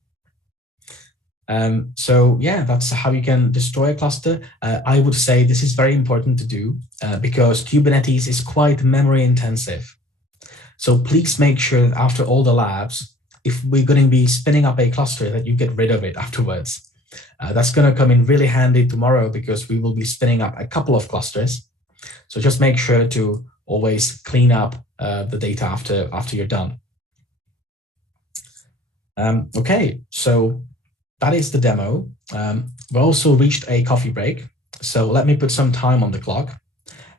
So yeah, that's how you can destroy a cluster. I would say this is very important to do because Kubernetes is quite memory intensive. So please make sure that after all the labs, if we're going to be spinning up a cluster, that you get rid of it afterwards. That's going to come in really handy tomorrow because we will be spinning up a couple of clusters. So just make sure to always clean up the data after you're done. Okay, so that is the demo. We also reached a coffee break. So let me put some time on the clock.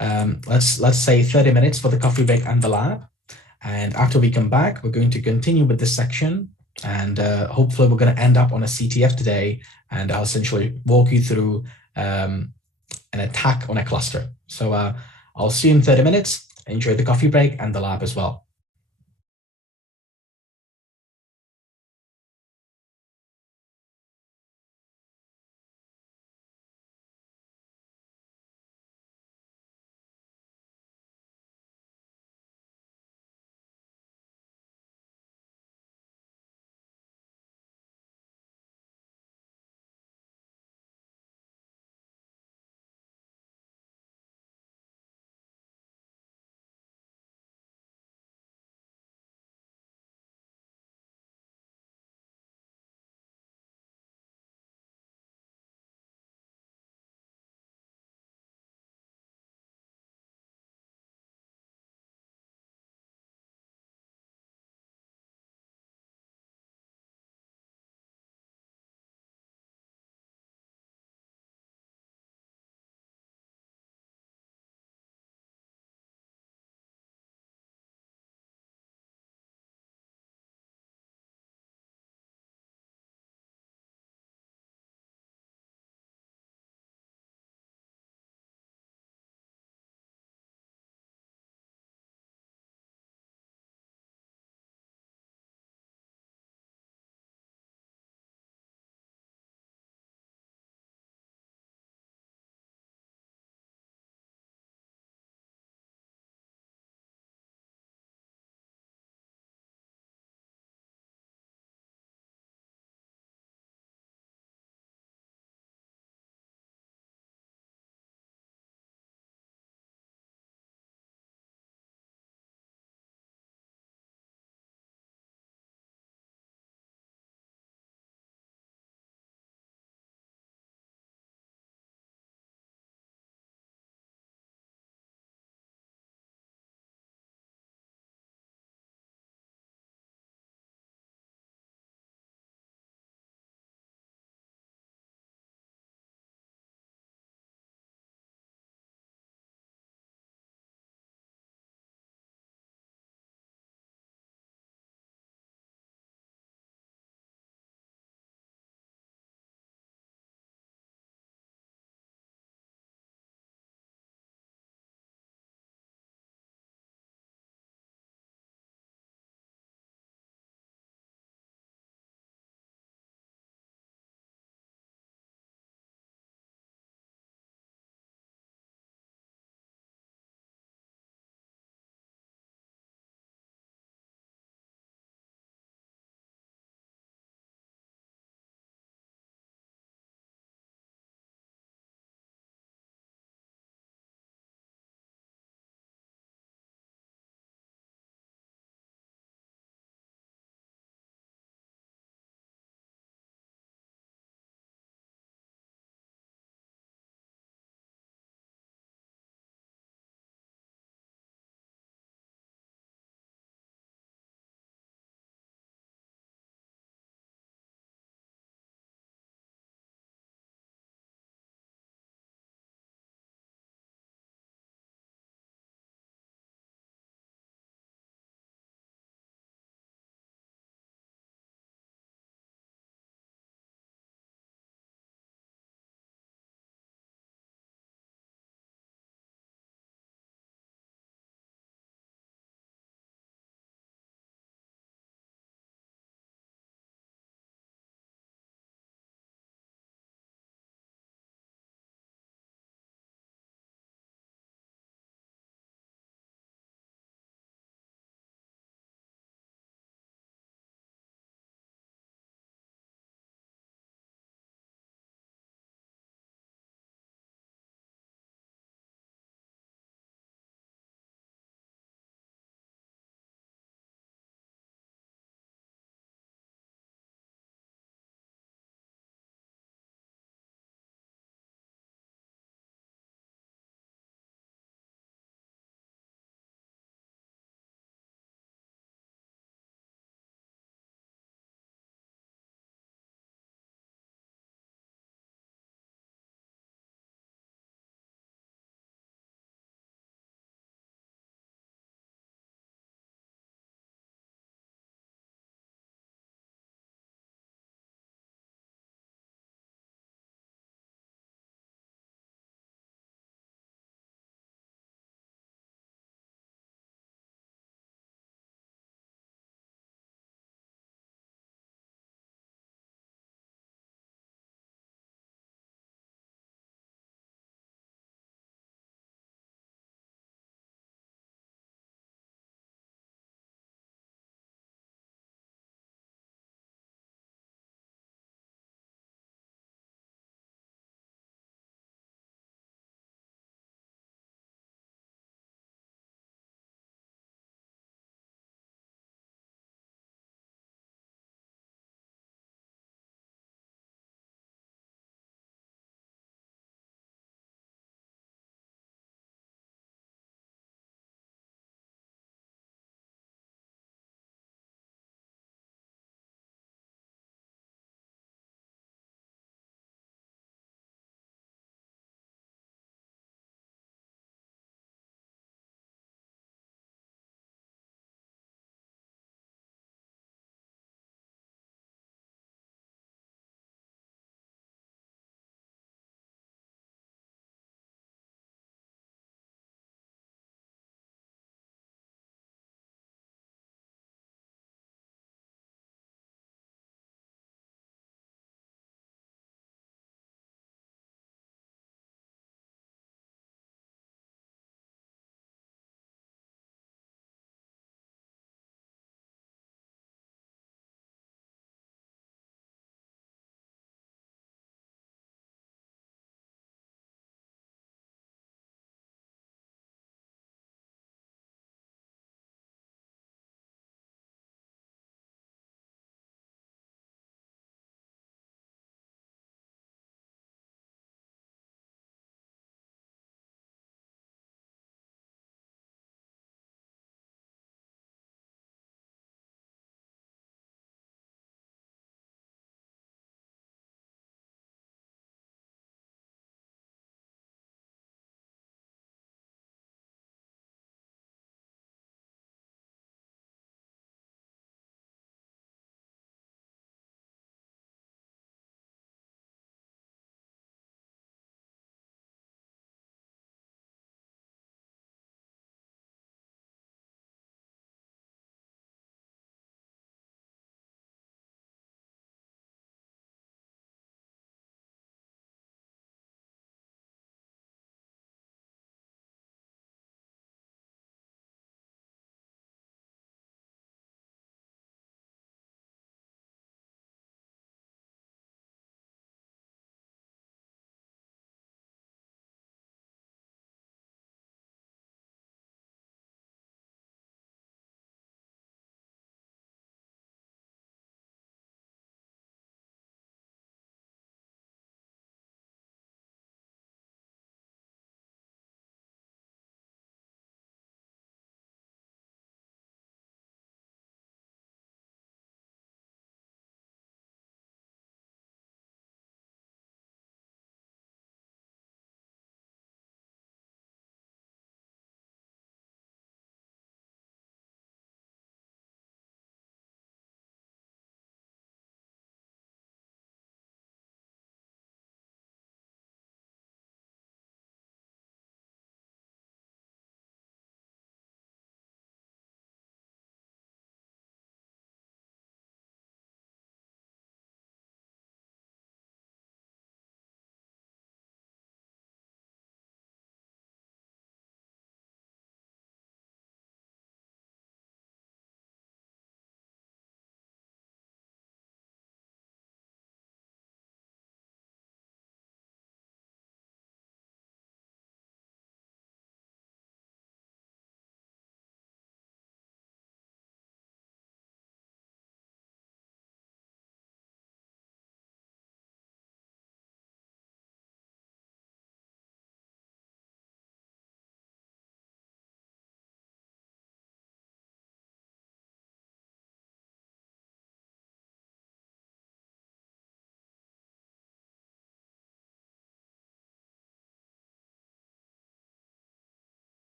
Let's say 30 minutes for the coffee break and the lab. And after we come back, we're going to continue with this section. And hopefully we're going to end up on a CTF today. And I'll essentially walk you through an attack on a cluster. So I'll see you in 30 minutes. Enjoy the coffee break and the lab as well.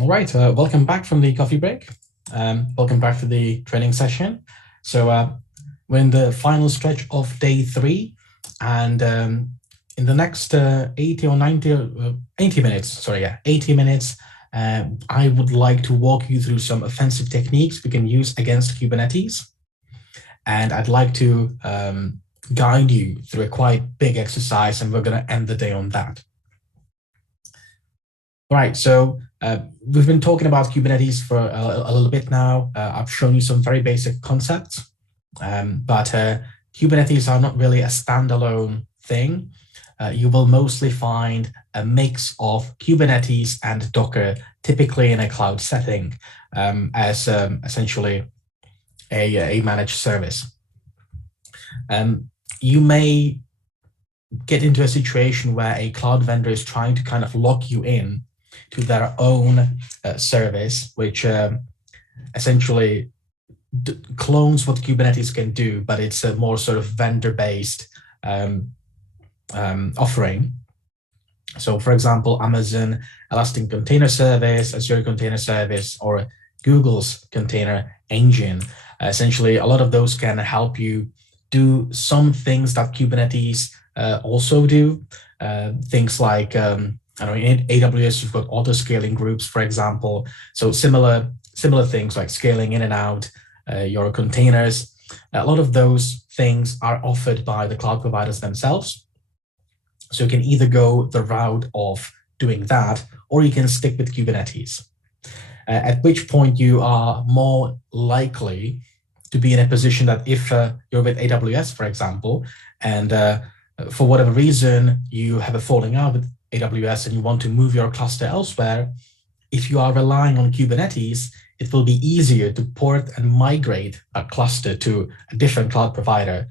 All right, welcome back from the coffee break. Welcome back to the training session. So we're in the final stretch of day 3, and in the next 80 minutes, 80 minutes, I would like to walk you through some offensive techniques we can use against Kubernetes. And I'd like to guide you through a quite big exercise, and we're going to end the day on that. All right, so we've been talking about Kubernetes for a little bit now. I've shown you some very basic concepts, but Kubernetes are not really a standalone thing. You will mostly find a mix of Kubernetes and Docker, typically in a cloud setting, as essentially a managed service. You may get into a situation where a cloud vendor is trying to kind of lock you in to their own service, which essentially clones what Kubernetes can do, but it's a more sort of vendor-based offering. So, for example, Amazon Elastic Container Service, Azure Container Service, or Google's Container Engine. Essentially, a lot of those can help you do some things that Kubernetes also do. Things like in AWS, you've got auto-scaling groups, for example. So similar things like scaling in and out your containers. A lot of those things are offered by the cloud providers themselves. So you can either go the route of doing that, or you can stick with Kubernetes. At which point you are more likely to be in a position that if you're with AWS, for example, and for whatever reason you have a falling out with AWS and you want to move your cluster elsewhere, if you are relying on Kubernetes, it will be easier to port and migrate a cluster to a different cloud provider,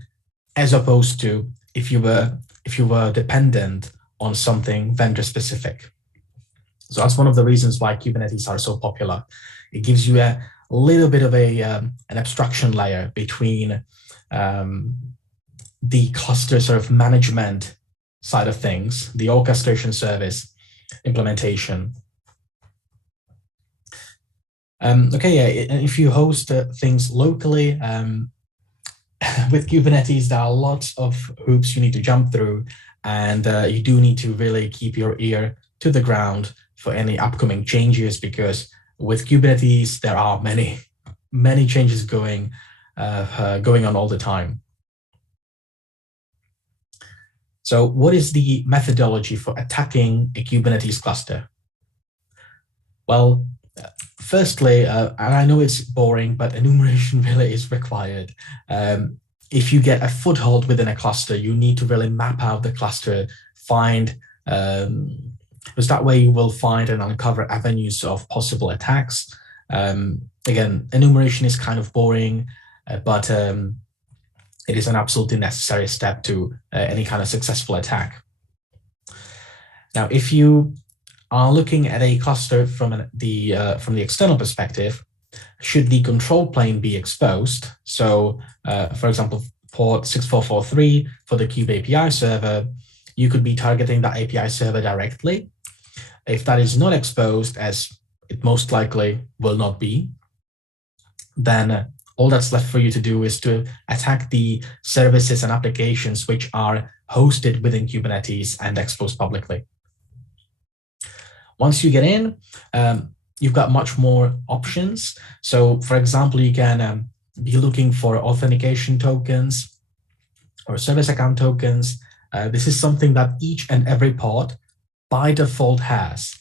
as opposed to if you were dependent on something vendor specific. So that's one of the reasons why Kubernetes are so popular. It gives you a little bit of an abstraction layer between the cluster sort of management side of things, the orchestration service implementation. If you host things locally with Kubernetes, there are lots of hoops you need to jump through, and you do need to really keep your ear to the ground for any upcoming changes, because with Kubernetes there are many changes going on all the time. So what is the methodology for attacking a Kubernetes cluster? Well, firstly, and I know it's boring, but enumeration really is required. If you get a foothold within a cluster, you need to really map out the cluster, find, because that way you will find and uncover avenues of possible attacks. Again, enumeration is kind of boring, but it is an absolutely necessary step to any kind of successful attack. Now, if you are looking at a cluster from the external perspective, should the control plane be exposed? So, for example, port 6443 for the Kube API server, you could be targeting that API server directly. If that is not exposed, as it most likely will not be, then all that's left for you to do is to attack the services and applications which are hosted within Kubernetes and exposed publicly. Once you get in, you've got much more options. So, for example, you can be looking for authentication tokens or service account tokens. This is something that each and every pod by default has.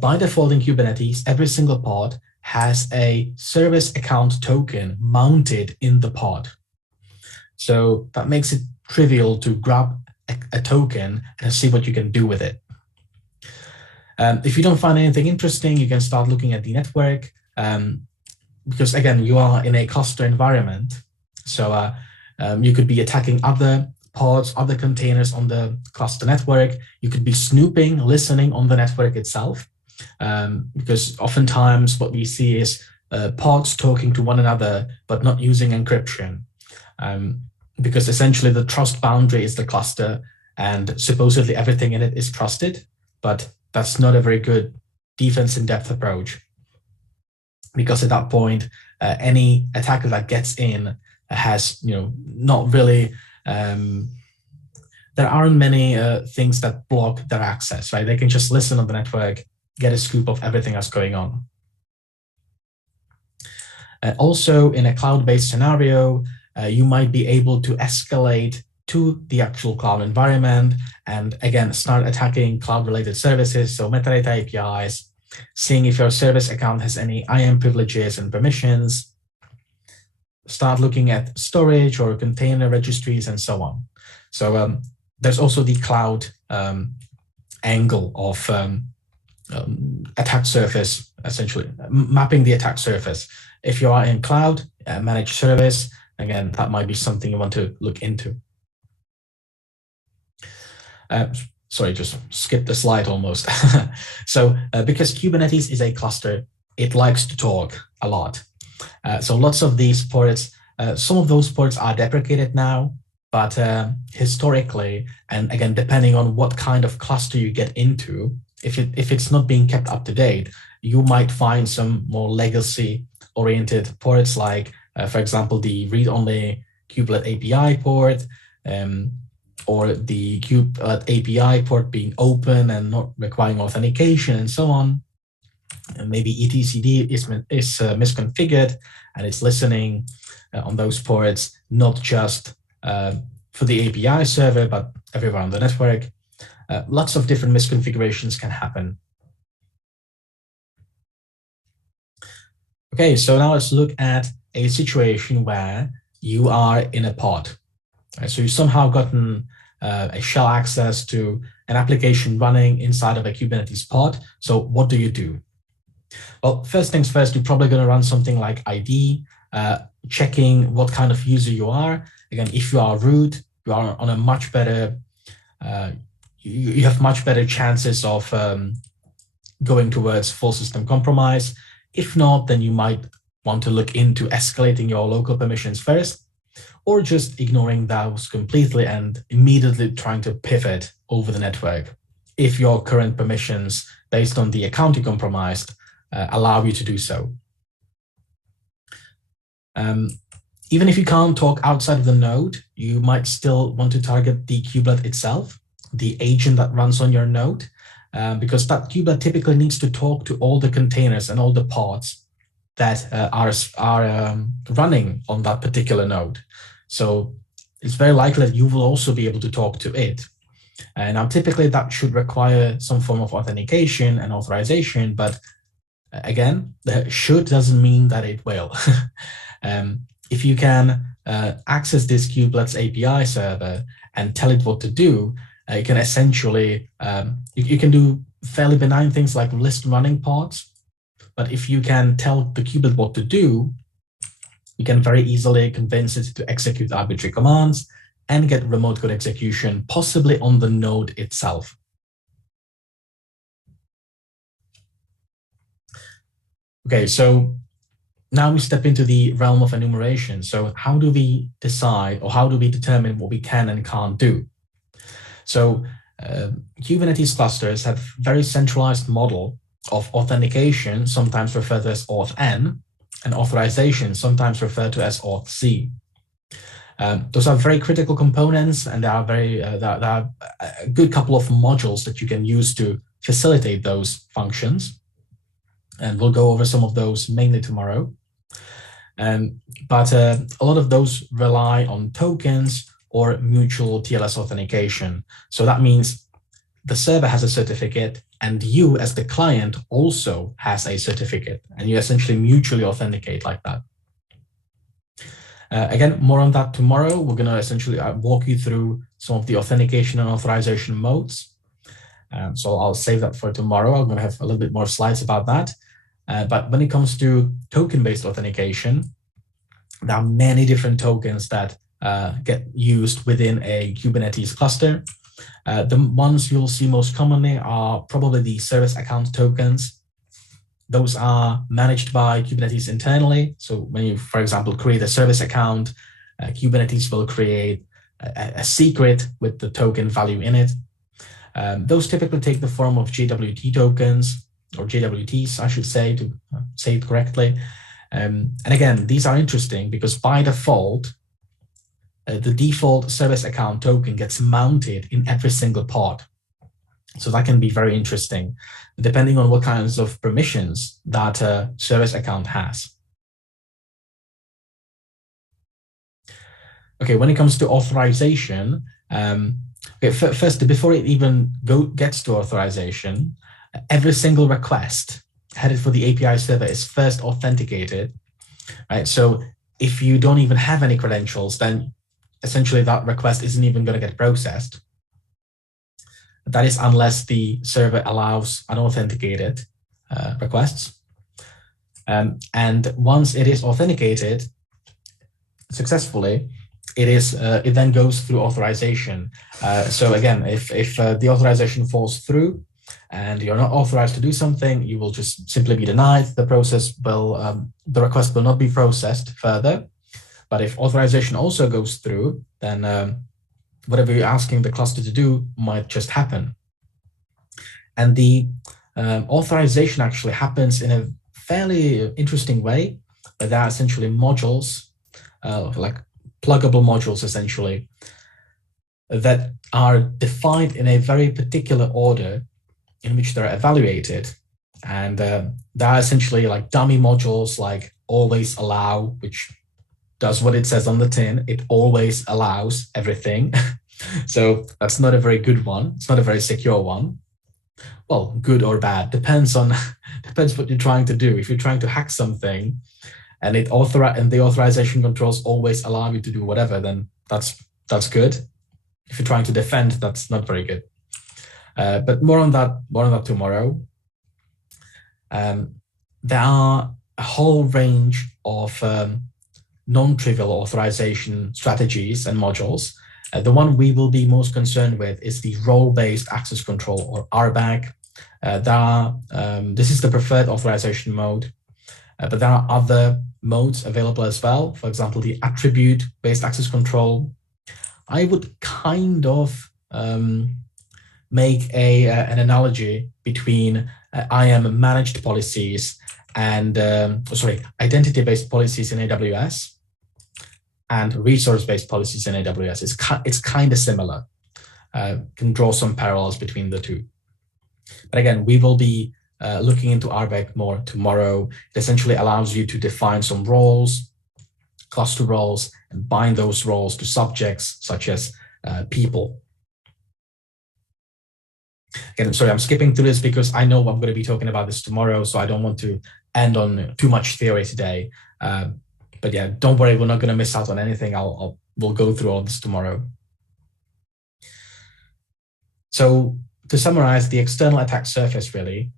By default in Kubernetes, every single pod has a service account token mounted in the pod. So that makes it trivial to grab a token and see what you can do with it. If you don't find anything interesting, you can start looking at the network, because again, you are in a cluster environment. So you could be attacking other pods, other containers on the cluster network. You could be snooping, listening on the network itself, because oftentimes what we see is pods talking to one another, but not using encryption, because essentially the trust boundary is the cluster and supposedly everything in it is trusted, but that's not a very good defense in depth approach, because at that point, any attacker that gets in has, not really, there aren't many things that block their access, right? They can just listen on the network, get a scoop of everything that's going on. Also, in a cloud-based scenario, you might be able to escalate to the actual cloud environment and, again, start attacking cloud-related services, so metadata APIs, seeing if your service account has any IAM privileges and permissions, start looking at storage or container registries and so on. So there's also the cloud angle of attack surface, essentially mapping the attack surface. If you are in cloud, managed service, again, that might be something you want to look into. Sorry, just skip the slide almost. So because Kubernetes is a cluster, it likes to talk a lot. So lots of these ports, some of those ports are deprecated now, but historically, and again, depending on what kind of cluster you get into, if it's not being kept up to date, you might find some more legacy-oriented ports, like, for example, the read-only kubelet API port, or the kubelet API port being open and not requiring authentication and so on. And maybe etcd is misconfigured and it's listening on those ports, not just for the API server, but everywhere on the network. Lots of different misconfigurations can happen. Okay, so now let's look at a situation where you are in a pod. Right, so you've somehow gotten a shell access to an application running inside of a Kubernetes pod. So what do you do? Well, first things first, you're probably going to run something like ID, checking what kind of user you are. Again, if you are root, you are on a much better, you have much better chances of going towards full system compromise. If not, then you might want to look into escalating your local permissions first, or just ignoring those completely and immediately trying to pivot over the network if your current permissions, based on the account you compromised, allow you to do so. Even if you can't talk outside of the node, you might still want to target the kubelet itself, the agent that runs on your node, because that kubelet typically needs to talk to all the containers and all the pods that are running on that particular node. So it's very likely that you will also be able to talk to it. And now typically that should require some form of authentication and authorization, but again, the should doesn't mean that it will. If you can access this kubelet's API server and tell it what to do, you can essentially, you can do fairly benign things like list running pods, but if you can tell the kubelet what to do, you can very easily convince it to execute arbitrary commands and get remote code execution, possibly on the node itself. Okay, so now we step into the realm of enumeration. So how do we decide, or how do we determine what we can and can't do? So Kubernetes clusters have a very centralized model of authentication, sometimes referred to as auth-n, and authorization, sometimes referred to as auth-z. Those are very critical components, and there are there are a good couple of modules that you can use to facilitate those functions. And we'll go over some of those mainly tomorrow. But a lot of those rely on tokens or mutual TLS authentication. So that means the server has a certificate and you as the client also has a certificate, and you essentially mutually authenticate like that. Again, more on that tomorrow. We're going to essentially walk you through some of the authentication and authorization modes. So I'll save that for tomorrow. I'm going to have a little bit more slides about that. But when it comes to token-based authentication, there are many different tokens that get used within a Kubernetes cluster. The ones you'll see most commonly are probably the service account tokens. Those are managed by Kubernetes internally. So when you, for example, create a service account, Kubernetes will create a secret with the token value in it. Those typically take the form of JWT tokens. or JWTs, I should say, to say it correctly. And again, these are interesting because by default, the default service account token gets mounted in every single pod. So that can be very interesting, depending on what kinds of permissions that service account has. Okay, when it comes to authorization, okay, first, before it even gets to authorization, every single request headed for the API server is first authenticated, right? So if you don't even have any credentials, then essentially that request isn't even going to get processed. That is unless the server allows unauthenticated requests. And once it is authenticated successfully, it then goes through authorization. So again, if the authorization falls through and you're not authorized to do something, you will just simply be denied. The request will not be processed further. But if authorization also goes through, then whatever you're asking the cluster to do might just happen. And the authorization actually happens in a fairly interesting way. There are essentially modules, like pluggable modules essentially, that are defined in a very particular order in which they're evaluated. And there are essentially like dummy modules like always allow, which does what it says on the tin. It always allows everything. So that's not a very good one. It's not a very secure one. Well, good or bad, depends what you're trying to do. If you're trying to hack something and the authorization controls always allow you to do whatever, then that's good. If you're trying to defend, that's not very good. But more on that tomorrow. There are a whole range of non-trivial authorization strategies and modules. The one we will be most concerned with is the role-based access control, or RBAC. This is the preferred authorization mode, but there are other modes available as well. For example, the attribute-based access control. I would kind of make an analogy between IAM managed policies and identity-based policies in AWS and resource-based policies in AWS. It's kind of similar. Can draw some parallels between the two. But again, we will be looking into RBAC more tomorrow. It essentially allows you to define some roles, cluster roles, and bind those roles to subjects such as people. Again, sorry, I'm skipping through this because I know I'm going to be talking about this tomorrow, so I don't want to end on too much theory today. But yeah, don't worry, we're not going to miss out on anything. We'll go through all this tomorrow. So to summarize the external attack surface, really,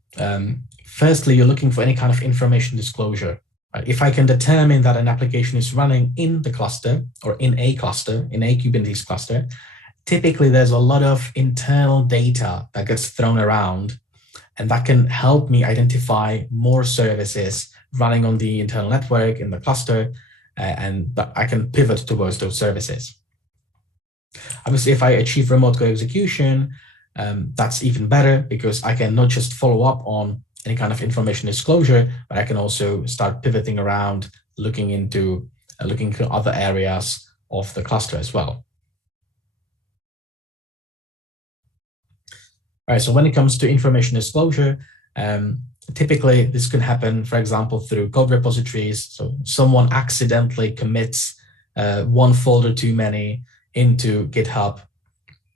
firstly, you're looking for any kind of information disclosure. If I can determine that an application is running in the cluster or in a Kubernetes cluster, typically there's a lot of internal data that gets thrown around, and that can help me identify more services running on the internal network in the cluster, and I can pivot towards those services. Obviously, if I achieve remote code execution, that's even better because I can not just follow up on any kind of information disclosure, but I can also start pivoting around, looking into other areas of the cluster as well. All right, so when it comes to information disclosure, typically this can happen, for example, through code repositories. So someone accidentally commits one folder too many into GitHub,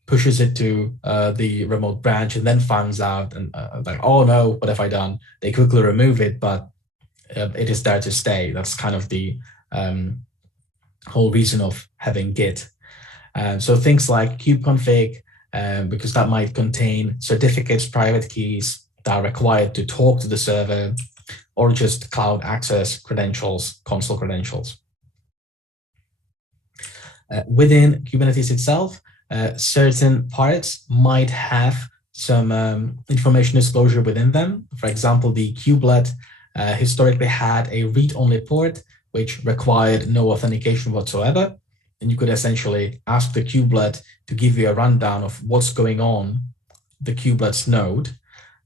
pushes it to the remote branch, and then finds out and like, oh no, what have I done? They quickly remove it, but it is there to stay. That's kind of the whole reason of having Git. So things like kubeconfig, because that might contain certificates, private keys that are required to talk to the server, or just cloud access credentials, console credentials. Within Kubernetes itself, certain parts might have some information disclosure within them. For example, the kubelet historically had a read-only port, which required no authentication whatsoever. And you could essentially ask the kubelet to give you a rundown of what's going on the kubelet's node.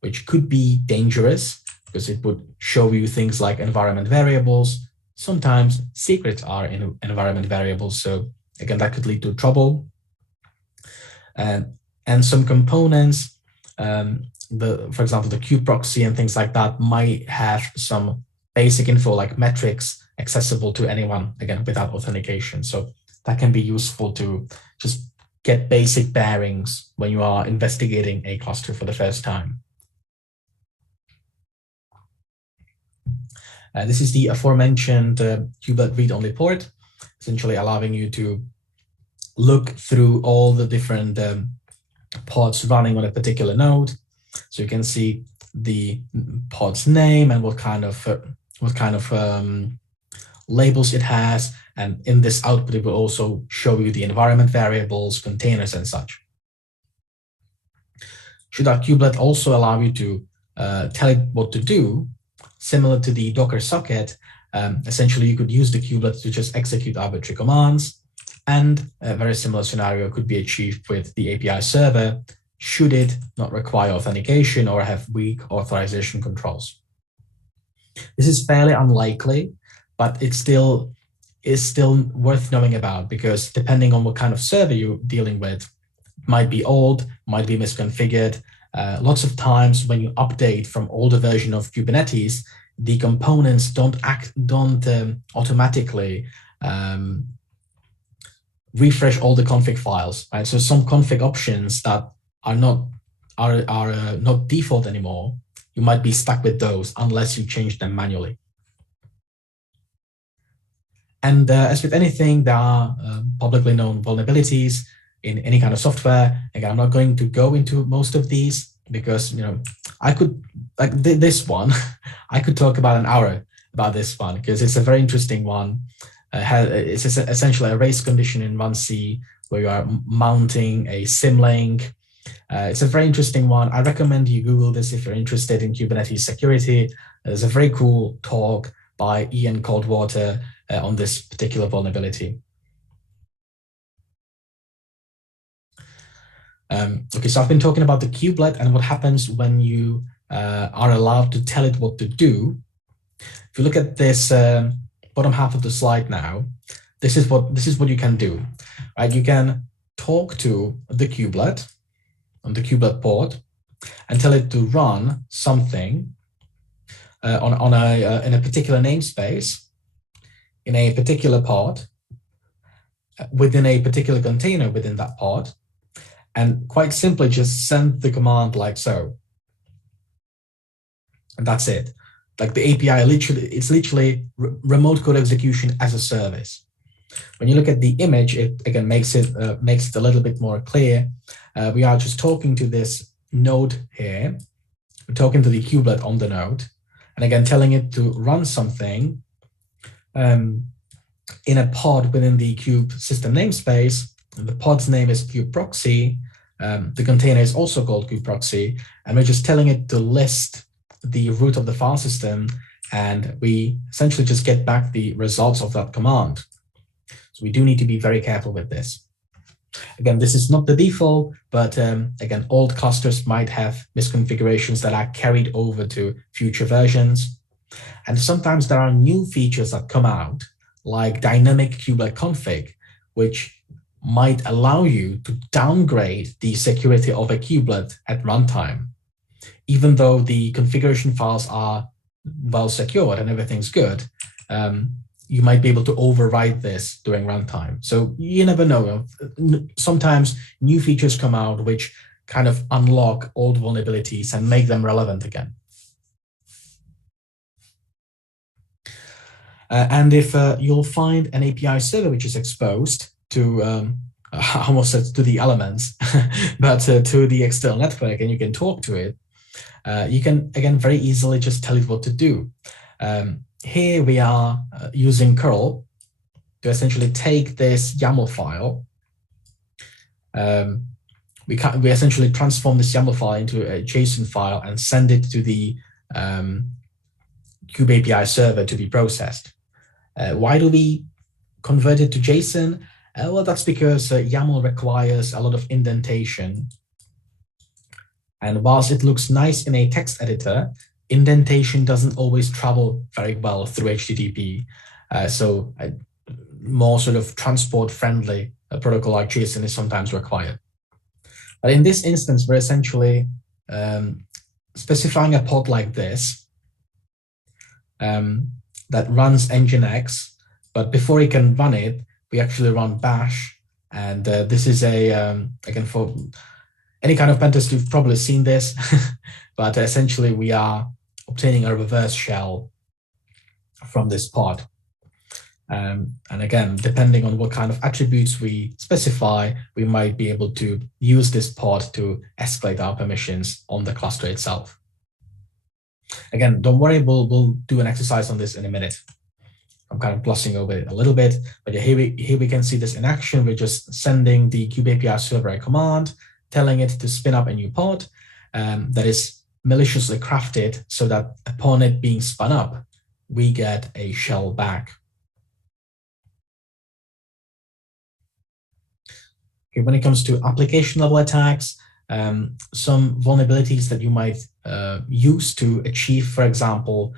which could be dangerous because it would show you things like environment variables. Sometimes secrets are in environment variables. So again, that could lead to trouble. And some components, for example, the kubeproxy and things like that might have some basic info like metrics accessible to anyone, again, without authentication. So that can be useful to just get basic bearings when you are investigating a cluster for the first time. This is the aforementioned kubelet read-only port, essentially allowing you to look through all the different pods running on a particular node. So you can see the pod's name and what kind of labels it has. And in this output, it will also show you the environment variables, containers, and such. Should that kubelet also allow you to tell it what to do, similar to the Docker socket, essentially you could use the kubelet to just execute arbitrary commands. And a very similar scenario could be achieved with the API server, should it not require authentication or have weak authorization controls. This is fairly unlikely, but it still is still worth knowing about, because depending on what kind of server you're dealing with, it might be old, might be misconfigured. Lots of times when you update from older version of Kubernetes, the components don't automatically refresh all the config files, right? So some config options that are not default anymore, you might be stuck with those unless you change them manually. And as with anything, there are publicly known vulnerabilities in any kind of software. Again, I'm not going to go into most of these because, you know, I could, like this one, I could talk about an hour about this one because it's a very interesting one. It's essentially a race condition in 1C where you are mounting a symlink. It's a very interesting one. I recommend you Google this if you're interested in Kubernetes security. There's a very cool talk by Ian Coldwater on this particular vulnerability. Okay, so I've been talking about the kubelet and what happens when you are allowed to tell it what to do. If you look at this bottom half of the slide now, this is what you can do, right? You can talk to the kubelet on the kubelet port and tell it to run something in a particular namespace, in a particular pod, within a particular container within that pod, and quite simply just send the command like so. And that's it. Like the API, it's literally remote code execution as a service. When you look at the image, it again makes it a little bit more clear. We are just talking to this node here. We're talking to the kubelet on the node, and again telling it to run something in a pod within the kube system namespace. The pod's name is kubeproxy. The container is also called kubeproxy, and we're just telling it to list the root of the file system, and we essentially just get back the results of that command. So we do need to be very careful with this. Again, this is not the default, but again, old clusters might have misconfigurations that are carried over to future versions. And sometimes there are new features that come out, like dynamic kubelet config, which might allow you to downgrade the security of a kubelet at runtime. Even though the configuration files are well secured and everything's good, you might be able to override this during runtime. So you never know. Sometimes new features come out which kind of unlock old vulnerabilities and make them relevant again. And if you'll find an API server which is exposed to, I almost said to the elements, but to the external network, and you can talk to it, you can, again, very easily just tell it what to do. Here we are using curl to essentially take this YAML file. We essentially transform this YAML file into a JSON file and send it to the Kube API server to be processed. Why do we convert it to JSON? Well, that's because YAML requires a lot of indentation And whilst it looks nice in a text editor, indentation doesn't always travel very well through HTTP. So more sort of transport-friendly protocol like JSON is sometimes required. But in this instance, we're essentially specifying a pod like this that runs Nginx, but before it can run it, we actually run bash. And this is again, for any kind of pentest, you've probably seen this, but essentially we are obtaining a reverse shell from this pod. And again, depending on what kind of attributes we specify, we might be able to use this pod to escalate our permissions on the cluster itself. Again, don't worry, we'll do an exercise on this in a minute. I'm kind of glossing over it a little bit, but here we can see this in action. We're just sending the kube API server a command, telling it to spin up a new pod that is maliciously crafted so that upon it being spun up, we get a shell back. Okay, when it comes to application level attacks, some vulnerabilities that you might use to achieve, for example,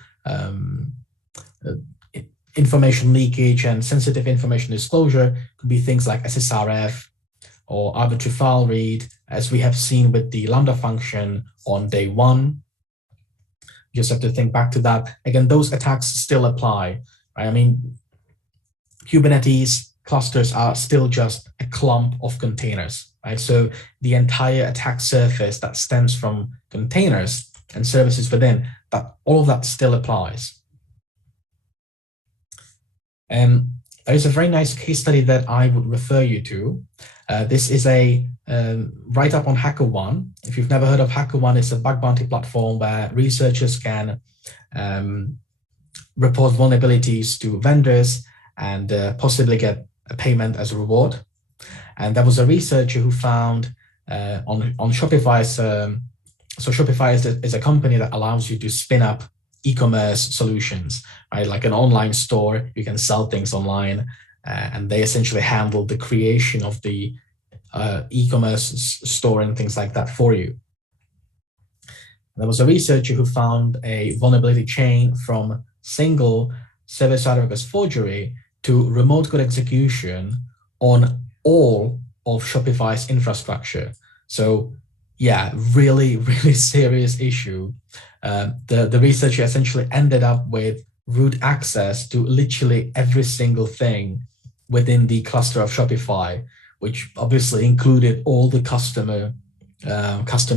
information leakage and sensitive information disclosure could be things like SSRF or arbitrary file read, as we have seen with the Lambda function on day one. You just have to think back to that. Again, those attacks still apply, right? I mean, Kubernetes clusters are still just a clump of containers, right? So the entire attack surface that stems from containers and services within, that all of that still applies. And there is a very nice case study that I would refer you to. This is a write-up on HackerOne. If you've never heard of HackerOne, it's a bug bounty platform where researchers can report vulnerabilities to vendors and possibly get a payment as a reward. And there was a researcher who found on Shopify's, so Shopify is a company that allows you to spin up e-commerce solutions, right? Like an online store, you can sell things online, and they essentially handle the creation of the e-commerce store and things like that for you. There was a researcher who found a vulnerability chain from single server-side request forgery to remote code execution on all of Shopify's infrastructure. So yeah, really, really serious issue. The researcher essentially ended up with root access to literally every single thing within the cluster of Shopify, which obviously included all the customer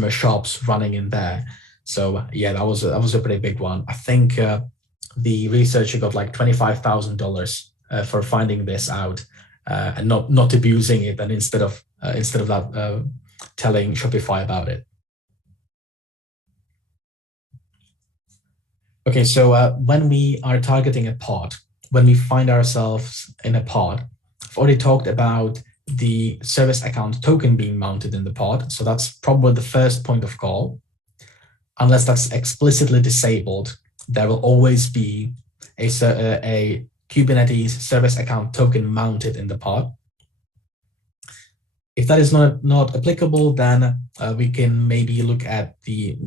shops running in there. So yeah, that was a pretty big one. I think the researcher got like $25,000 for finding this out and not abusing it, and instead of that telling Shopify about it. Okay, so when we are targeting a pod, when we find ourselves in a pod, I've already talked about the service account token being mounted in the pod. So that's probably the first point of call. Unless that's explicitly disabled, there will always be a Kubernetes service account token mounted in the pod. If that is not applicable, then we can maybe look at the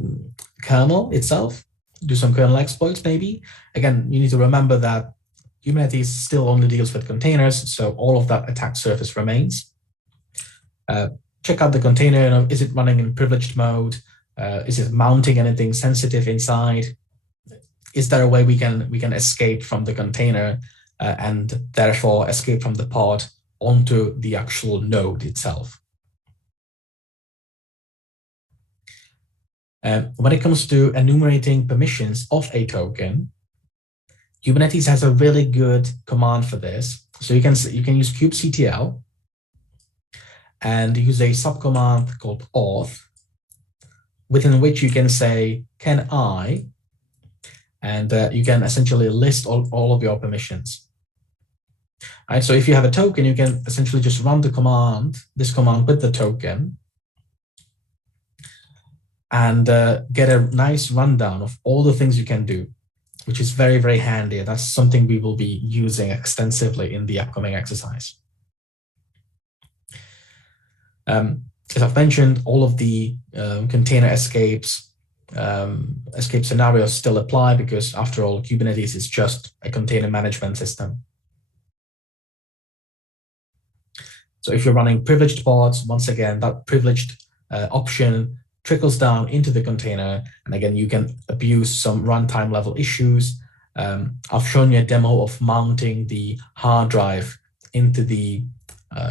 kernel itself, do some kernel exploits maybe. Again, you need to remember that Kubernetes still only deals with containers, so all of that attack surface remains. Check out the container. Is it running in privileged mode? Is it mounting anything sensitive inside? Is there a way we can escape from the container and therefore escape from the pod onto the actual node itself? When it comes to enumerating permissions of a token, Kubernetes has a really good command for this. So you can use kubectl and use a subcommand called auth, within which you can say, can I, and you can essentially list all of your permissions. Right, so if you have a token, you can essentially just run this command with the token, and get a nice rundown of all the things you can do, which is very, very handy. That's something we will be using extensively in the upcoming exercise. as I've mentioned, all of the container escape scenarios still apply because, after all, Kubernetes is just a container management system. So if you're running privileged pods, once again, that privileged option trickles down into the container. And again, you can abuse some runtime level issues. I've shown you a demo of mounting the hard drive into the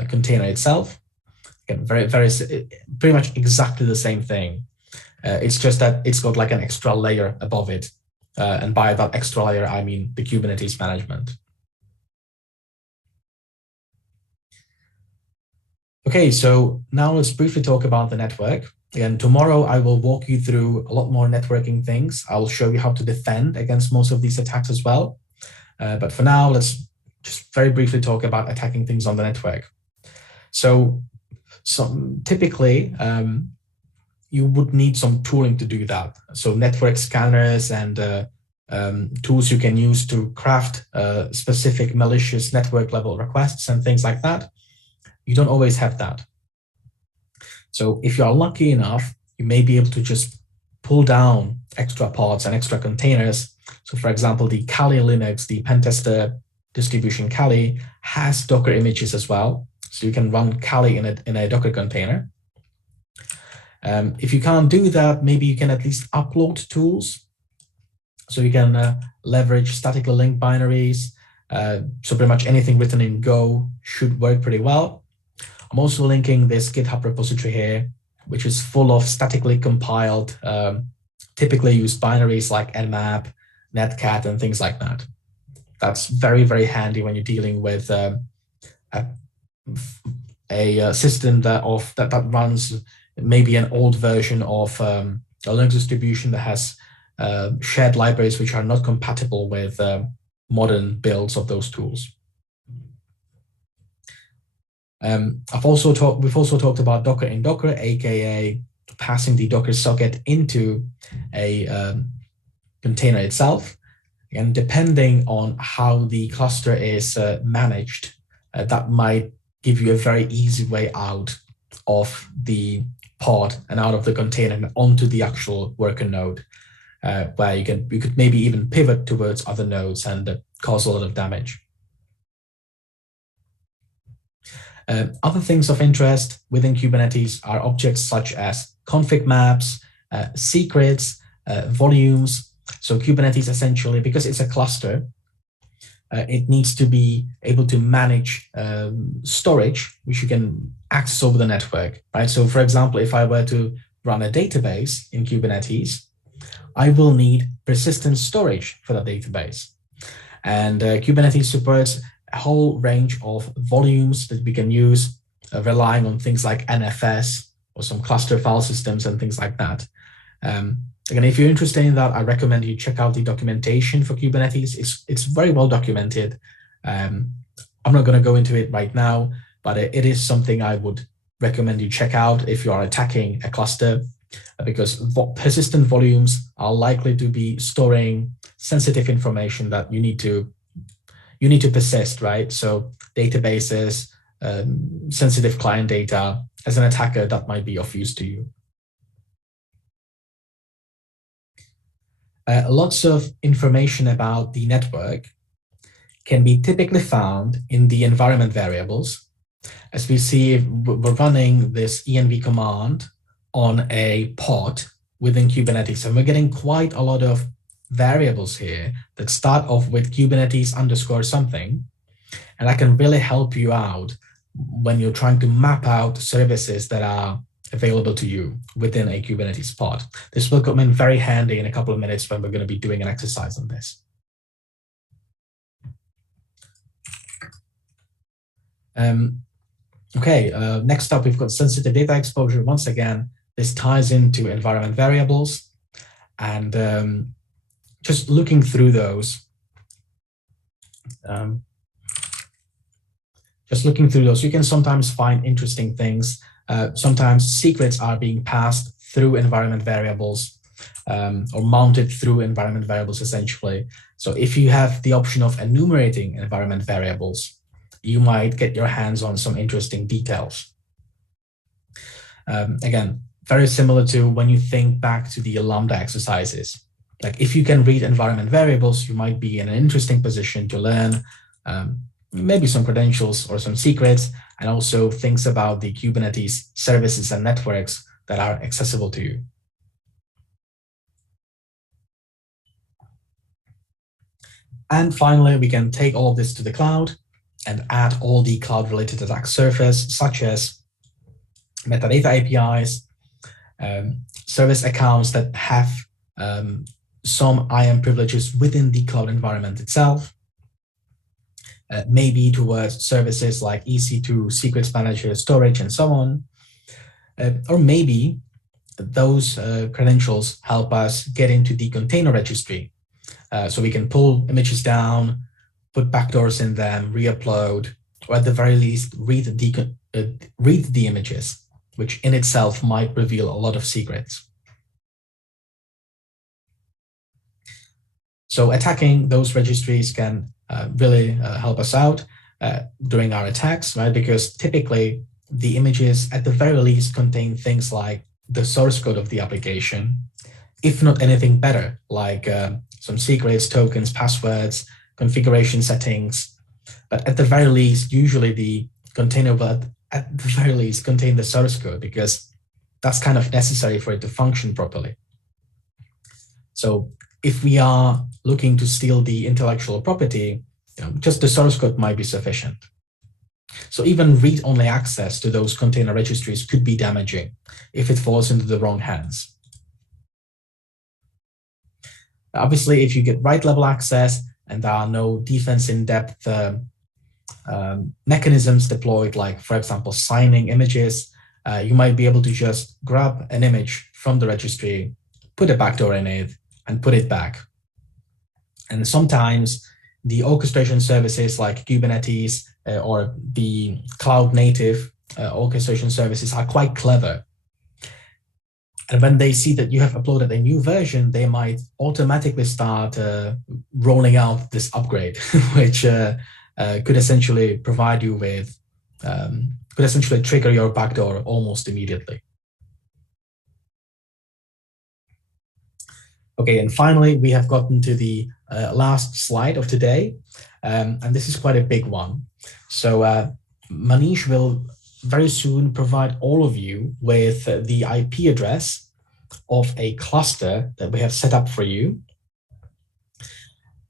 container itself. Again, pretty much exactly the same thing. It's just that it's got like an extra layer above it. And by that extra layer, I mean the Kubernetes management. Okay, so now let's briefly talk about the network. Again, tomorrow I will walk you through a lot more networking things. I'll show you how to defend against most of these attacks as well. But for now, let's just very briefly talk about attacking things on the network. So typically, you would need some tooling to do that. So network scanners and tools you can use to craft specific malicious network level requests and things like that. You don't always have that. So if you are lucky enough, you may be able to just pull down extra pods and extra containers. So for example, the kalilinux, the Pentester distribution Kali, has Docker images as well. So you can run Kali in a Docker container. If you can't do that, maybe you can at least upload tools. So you can leverage statically linked binaries. So pretty much anything written in Go should work pretty well. I'm also linking this GitHub repository here, which is full of statically compiled, typically used binaries like nmap, netcat, and things like that. That's very, very handy when you're dealing with a system that runs maybe an old version of a Linux distribution that has shared libraries which are not compatible with modern builds of those tools. We've also talked about Docker in Docker, aka passing the Docker socket into a container itself. And depending on how the cluster is managed, that might give you a very easy way out of the pod and out of the container and onto the actual worker node, where you could maybe even pivot towards other nodes and cause a lot of damage. Other things of interest within Kubernetes are objects such as config maps, secrets, volumes. So Kubernetes essentially, because it's a cluster, it needs to be able to manage storage, which you can access over the network, right? So for example, if I were to run a database in Kubernetes, I will need persistent storage for that database. And Kubernetes supports a whole range of volumes that we can use, relying on things like NFS or some cluster file systems and things like that. Again, if you're interested in that, I recommend you check out the documentation for Kubernetes. It's very well documented. I'm not going to go into it right now, but it is something I would recommend you check out if you are attacking a cluster, because persistent volumes are likely to be storing sensitive information that you need to persist, right? So databases, sensitive client data, as an attacker, that might be of use to you. Lots of information about the network can be typically found in the environment variables. As we see, we're running this env command on a pod within Kubernetes, and we're getting quite a lot of variables here that start off with Kubernetes underscore something, and that can really help you out when you're trying to map out services that are available to you within a Kubernetes pod. This will come in very handy in a couple of minutes when we're going to be doing an exercise on this. Next up, we've got sensitive data exposure. Once again, this ties into environment variables, and just looking through those, you can sometimes find interesting things. Sometimes secrets are being passed through environment variables, or mounted through environment variables, essentially. So if you have the option of enumerating environment variables, you might get your hands on some interesting details. Again, very similar to when you think back to the Lambda exercises. Like if you can read environment variables, you might be in an interesting position to learn maybe some credentials or some secrets, and also things about the Kubernetes services and networks that are accessible to you. And finally, we can take all of this to the cloud and add all the cloud-related attack surface, such as metadata APIs, service accounts that have some IAM privileges within the cloud environment itself, maybe towards services like EC2, secrets manager, storage, and so on. Or maybe those credentials help us get into the container registry. So we can pull images down, put backdoors in them, re-upload, or at the very least, read the images, which in itself might reveal a lot of secrets. So attacking those registries can really help us out during our attacks, right? Because typically the images at the very least contain things like the source code of the application, if not anything better, like some secrets, tokens, passwords, configuration settings. But at the very least, usually the container will at the very least contain the source code, because that's kind of necessary for it to function properly. So if we are looking to steal the intellectual property, just the source code might be sufficient. So even read-only access to those container registries could be damaging if it falls into the wrong hands. Obviously, if you get right-level access and there are no defense in-depth mechanisms deployed, like, for example, signing images, you might be able to just grab an image from the registry, put a backdoor in it, and put it back. And sometimes the orchestration services like Kubernetes or the cloud-native orchestration services are quite clever. And when they see that you have uploaded a new version, they might automatically start rolling out this upgrade, which could essentially provide you with, could essentially trigger your backdoor almost immediately. Okay, and finally, we have gotten to the last slide of today, and this is quite a big one. So Manish will very soon provide all of you with the IP address of a cluster that we have set up for you.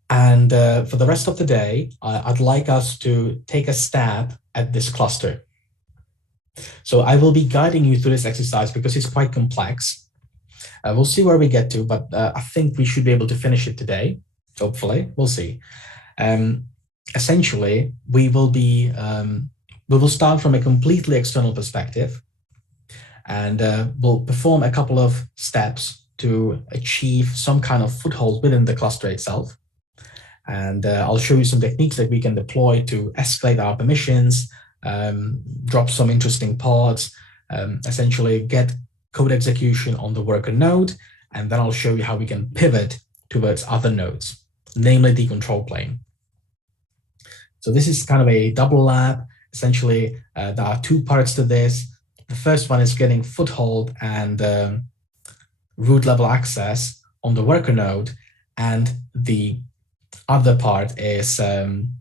And for the rest of the day, I'd like us to take a stab at this cluster. So I will be guiding you through this exercise because it's quite complex. We'll see where we get to, but I think we should be able to finish it today. Hopefully, we'll see. Essentially, we will start from a completely external perspective, and we'll perform a couple of steps to achieve some kind of foothold within the cluster itself. And I'll show you some techniques that we can deploy to escalate our permissions, drop some interesting pods, essentially get code execution on the worker node, and then I'll show you how we can pivot towards other nodes, namely the control plane. So this is kind of a double lab. Essentially, there are two parts to this. The first one is getting foothold and root level access on the worker node, and the other part is doing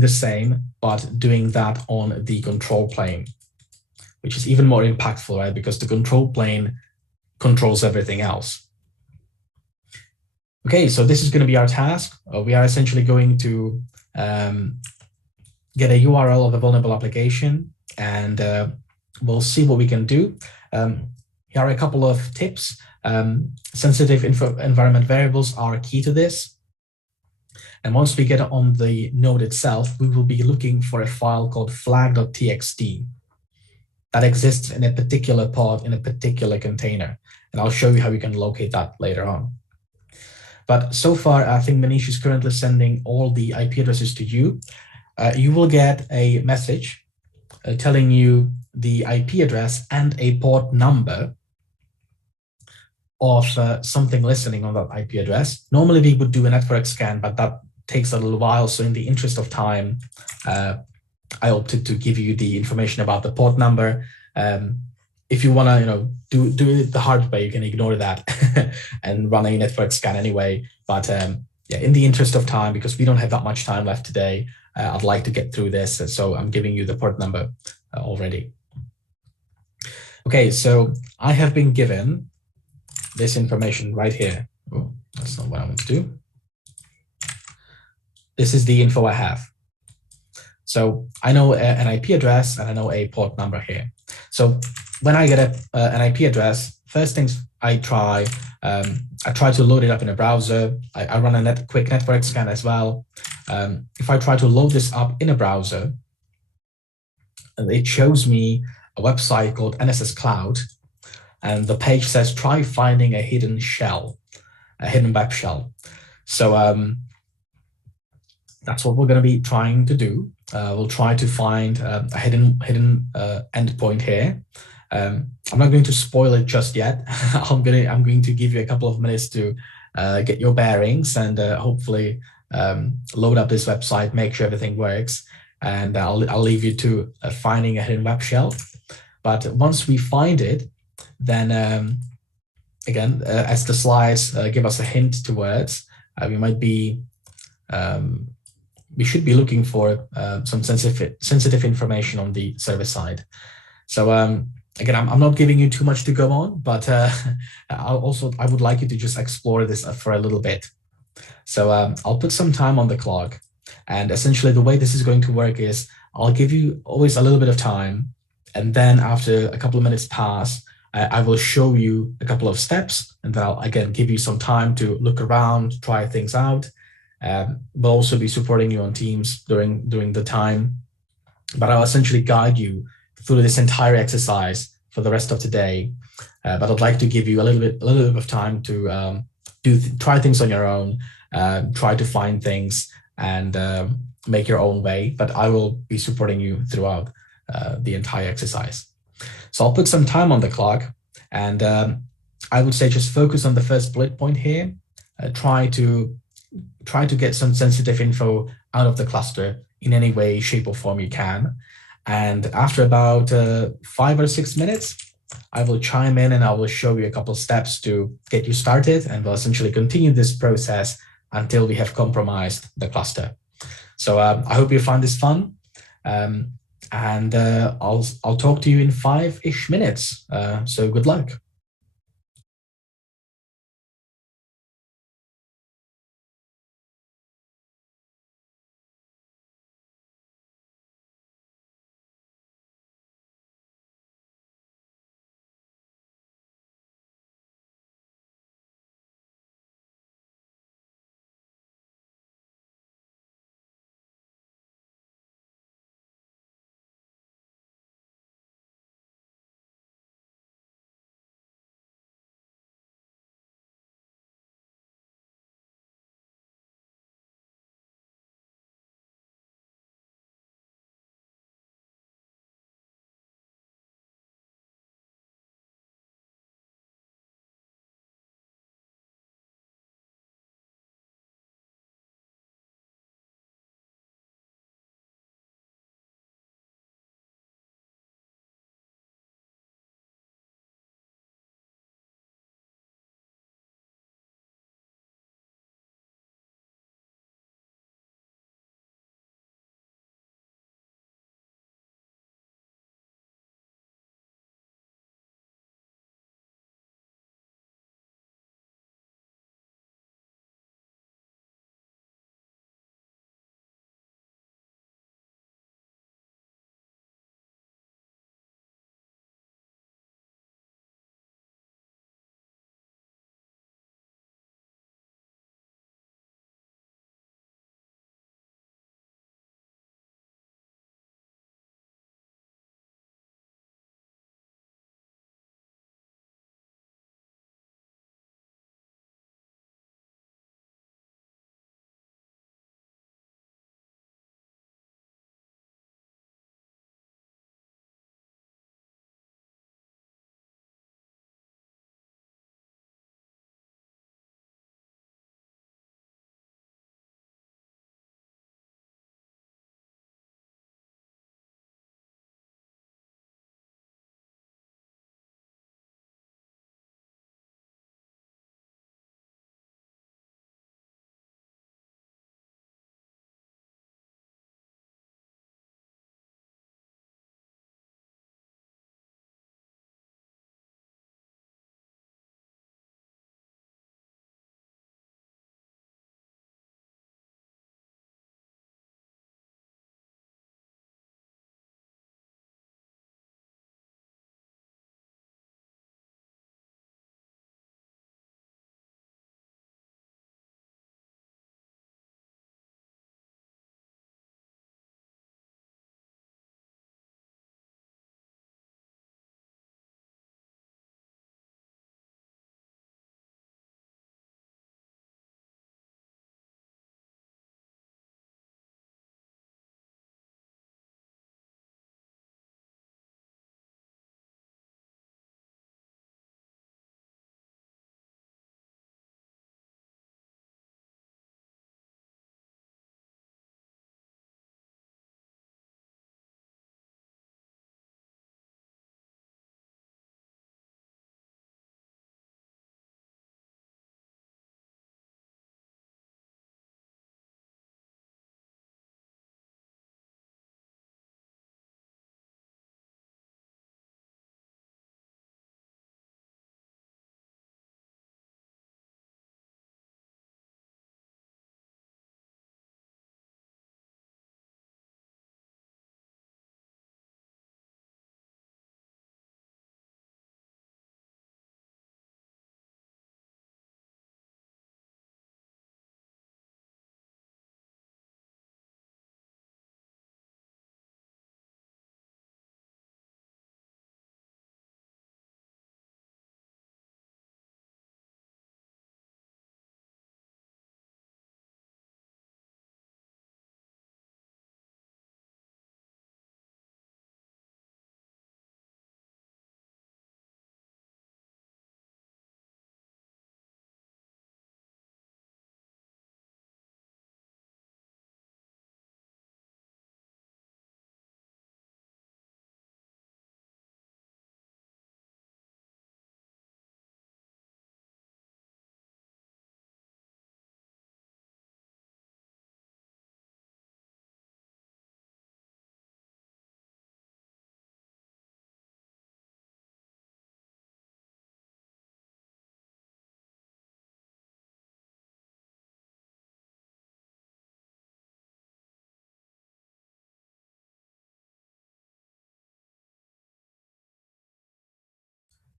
the same, but doing that on the control plane, which is even more impactful, right? Because the control plane controls everything else. Okay, so this is going to be our task. We are essentially going to get a URL of a vulnerable application, and we'll see what we can do. Here are a couple of tips. Sensitive environment variables are key to this. And once we get on the node itself, we will be looking for a file called flag.txt that exists in a particular pod in a particular container. And I'll show you how we can locate that later on. But so far, I think Manish is currently sending all the IP addresses to you. You will get a message telling you the IP address and a port number of something listening on that IP address. Normally, we would do a network scan, but that takes a little while. So in the interest of time, I opted to give you the information about the port number. If you want to, do it the hard way, you can ignore that and run a network scan anyway. But yeah, in the interest of time, because we don't have that much time left today, I'd like to get through this. So I'm giving you the port number already. Okay, so I have been given this information right here. Oh, that's not what I want to do. This is the info I have. So I know an IP address and I know a port number here. So when I get an IP address, first things I try to load it up in a browser. I run a quick network scan as well. If I try to load this up in a browser, it shows me a website called NSS Cloud, and the page says try finding a hidden shell, a hidden web shell. So that's what we're going to be trying to do. We'll try to find a hidden endpoint here. I'm not going to spoil it just yet. I'm going to give you a couple of minutes to get your bearings and hopefully load up this website, make sure everything works, and I'll leave you to finding a hidden web shell. But once we find it, then again, as the slides give us a hint towards, we should be looking for some sensitive information on the server side. So again, I'm not giving you too much to go on, but I would like you to just explore this for a little bit. So I'll put some time on the clock, and essentially the way this is going to work is I'll give you always a little bit of time, and then after a couple of minutes pass, I will show you a couple of steps, and then I'll again give you some time to look around, try things out. We'll also be supporting you on Teams during the time, but I'll essentially guide you through this entire exercise for the rest of today. But I'd like to give you a little bit of time to try things on your own, try to find things and make your own way. But I will be supporting you throughout the entire exercise. So I'll put some time on the clock, and I would say just focus on the first bullet point here. Try to get some sensitive info out of the cluster in any way, shape, or form you can. And after about 5 or 6 minutes, I will chime in and I will show you a couple of steps to get you started, and we'll essentially continue this process until we have compromised the cluster. So I hope you find this fun. And I'll talk to you in 5-ish minutes. So good luck.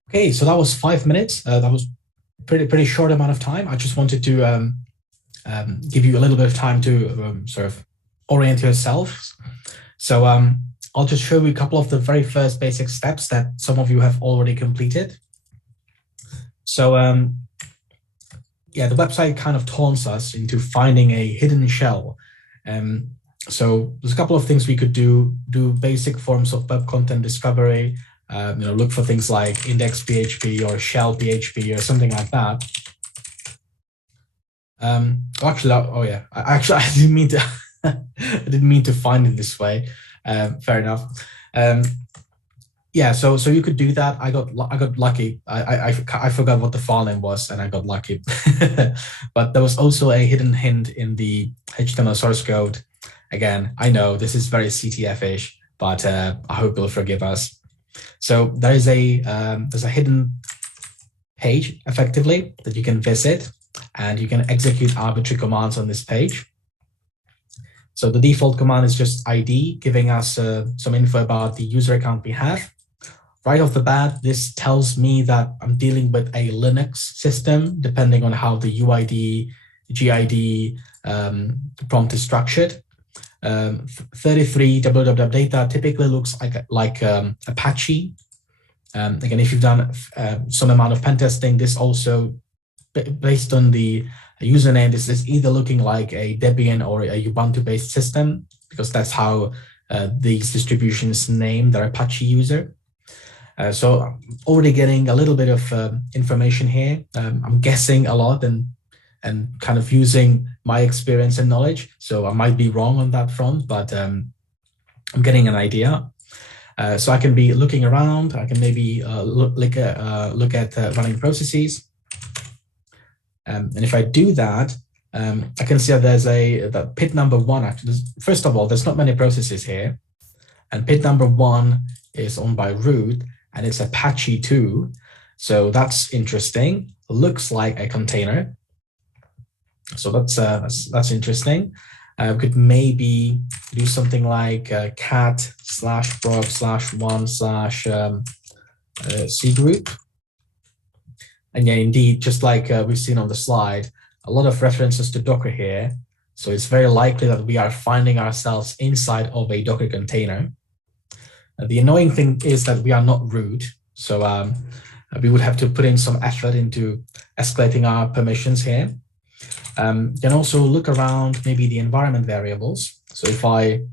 Okay, so that was 5 minutes. That was pretty short amount of time. I just wanted to give you a little bit of time to sort of orient yourself. So I'll just show you a couple of the very first basic steps that some of you have already completed. So yeah, the website kind of taunts us into finding a hidden shell. So there's a couple of things we could do basic forms of web content discovery, look for things like index PHP or shell PHP or something like that. Actually, oh yeah, I didn't mean to, I didn't mean to find it this way. Fair enough. Yeah, so you could do that. I got lucky. I forgot what the file name was, and I got lucky. But there was also a hidden hint in the HTML source code. Again, I know this is very CTF-ish, but I hope you'll forgive us. So there's a hidden page, effectively, that you can visit, and you can execute arbitrary commands on this page. So the default command is just ID, giving us some info about the user account we have. Right off the bat, this tells me that I'm dealing with a Linux system, depending on how the UID, GID prompt is structured. 33 www data typically looks like Apache. Again, if you've done some amount of pen testing, this also, based on the username, this is either looking like a Debian or a Ubuntu-based system, because that's how these distributions name their Apache user. So I'm already getting a little bit of information here. I'm guessing a lot and kind of using my experience and knowledge. So I might be wrong on that front, but I'm getting an idea. So I can be looking around. I can maybe look at running processes. And if I do that, I can see that there's that PID number 1. Actually, first of all, there's not many processes here. And PID number 1 is owned by root, and it's Apache 2. So that's interesting. Looks like a container. So that's interesting. We could maybe do something like cat/proc/1/cgroup. And yeah, indeed, just like we've seen on the slide, a lot of references to Docker here. So it's very likely that we are finding ourselves inside of a Docker container. The annoying thing is that we are not root. So we would have to put in some effort into escalating our permissions here. You can also look around maybe the environment variables. So if I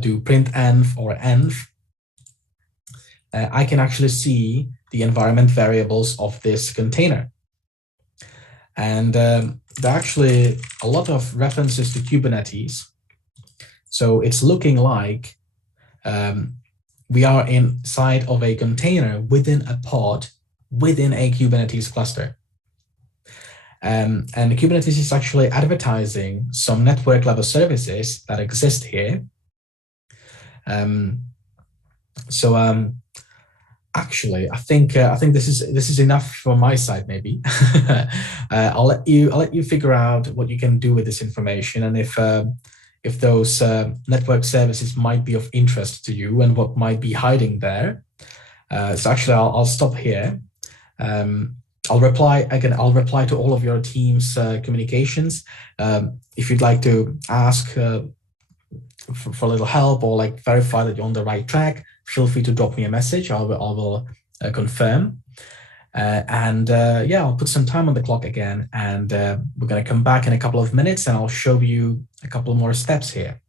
do print-env or env, I can actually see the environment variables of this container. And there are actually a lot of references to Kubernetes. So it's looking like we are inside of a container within a pod within a Kubernetes cluster. And Kubernetes is actually advertising some network level services that exist here. Actually, I think this is enough from my side. Maybe I'll let you figure out what you can do with this information, and if those network services might be of interest to you and what might be hiding there. So actually, I'll stop here. I'll reply to all of your team's communications. If you'd like to ask for a little help or like verify that you're on the right track, feel free to drop me a message. I will confirm. Yeah, I'll put some time on the clock again, and we're going to come back in a couple of minutes, and I'll show you a couple more steps here.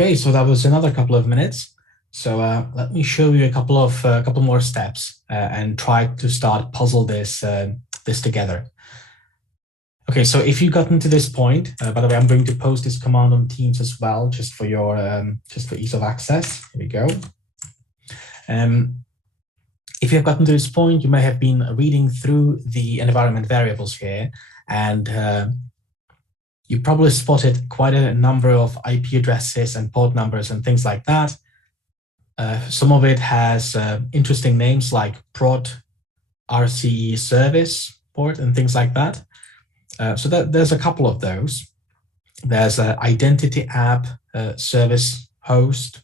Okay, so that was another couple of minutes. So let me show you a couple more steps and try to start puzzle this together. Okay, so if you've gotten to this point, by the way, I'm going to post this command on Teams as well, just for your just for ease of access. Here we go. If you have gotten to this point, you may have been reading through the environment variables here, and you probably spotted quite a number of IP addresses and port numbers and things like that. Some of it has interesting names like prod RCE service port and things like that. So there's a couple of those. There's an identity app service host.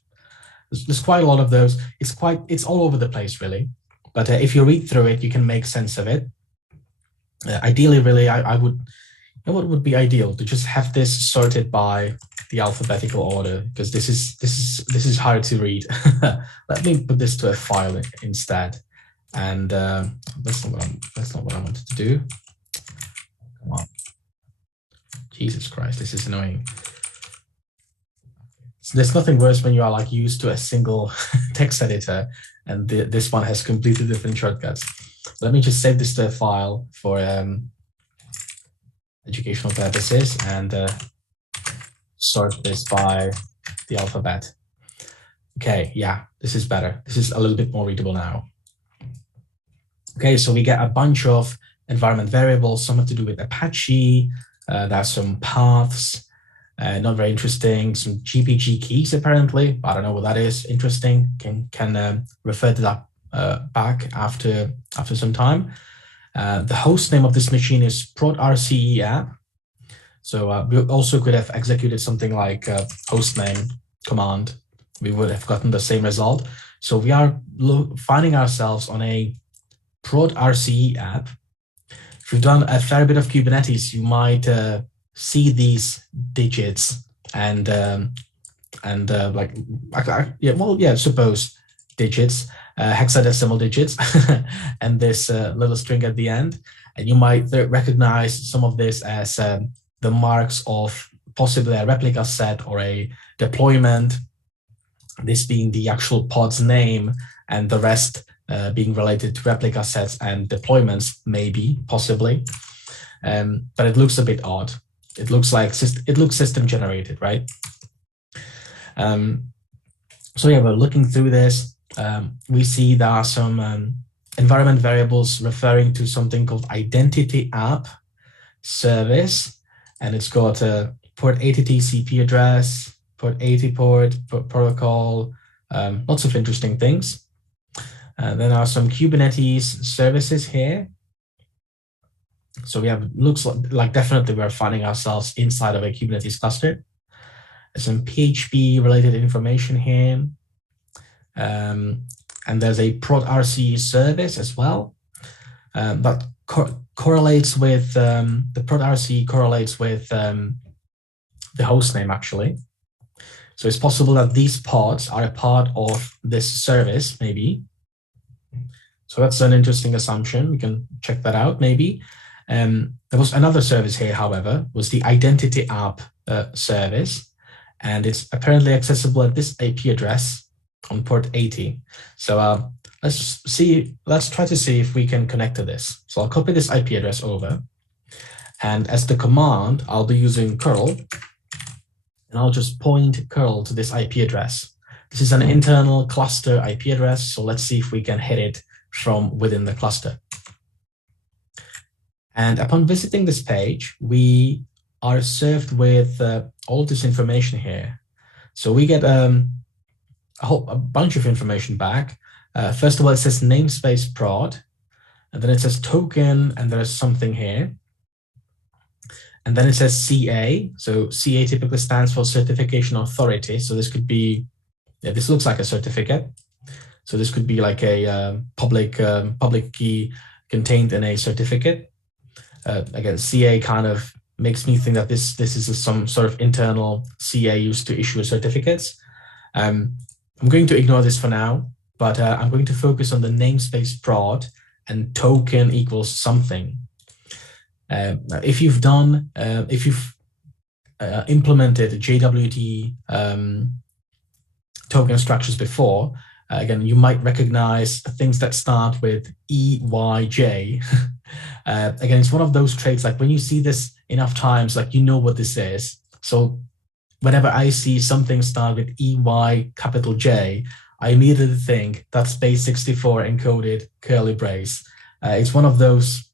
There's quite a lot of those. It's all over the place, really. But if you read through it, you can make sense of it. Ideally, really, what would be ideal to just have this sorted by the alphabetical order, because this is hard to read. Let me put this to a file instead, and that's not what I wanted to do. Come on, Jesus Christ, this is annoying. There's nothing worse when you are like used to a single text editor, and this one has completely different shortcuts. Let me just save this to a file for educational purposes and sort this by the alphabet. Okay, yeah, this is better. This is a little bit more readable now. Okay, so we get a bunch of environment variables. Some have to do with Apache. There's some paths, not very interesting. Some GPG keys apparently. I don't know what that is. Interesting. Can refer to that back after some time. The host name of this machine is prod RCE app. So we also could have executed something like hostname command. We would have gotten the same result. So we are finding ourselves on a prod RCE app. If you've done a fair bit of Kubernetes, you might see these digits and suppose digits, hexadecimal digits, and this little string at the end. And you might recognize some of this as the marks of possibly a replica set or a deployment, this being the actual pod's name, and the rest being related to replica sets and deployments, maybe, possibly. But it looks a bit odd. It looks system generated, right? So yeah, we're looking through this. We see there are some environment variables referring to something called identity app service, and it's got a port 80 TCP address, port 80 port protocol, lots of interesting things. There are some Kubernetes services here. So we have, looks like definitely we're finding ourselves inside of a Kubernetes cluster. There's some PHP related information here. And there's a prod RC service as well. That correlates with, the prod RC correlates with the host name actually. So it's possible that these pods are a part of this service, maybe. So that's an interesting assumption. We can check that out, maybe. There was another service here, however, was the identity app service, and it's apparently accessible at this IP address on port 80. So let's try to see if we can connect to this. So I'll copy this IP address over, and as the command, I'll be using curl, and I'll just point curl to this IP address. This is an internal cluster IP address, so let's see if we can hit it from within the cluster. And upon visiting this page, we are served with all this information here. So we get a bunch of information back. First of all, it says namespace prod, and then it says token, and there's something here. And then it says CA. So CA typically stands for certification authority. So this could be, yeah, this looks like a certificate. So this could be like a public key contained in a certificate. Again, CA kind of makes me think that this is some sort of internal CA used to issue certificates. I'm going to ignore this for now, but I'm going to focus on the namespace prod and token equals something. If you've implemented JWT token structures before. Again, you might recognize things that start with EYJ. Again, it's one of those traits, like when you see this enough times, like you know what this is. So whenever I see something start with EY capital J, I immediately think that's base64 encoded curly brace. It's one of those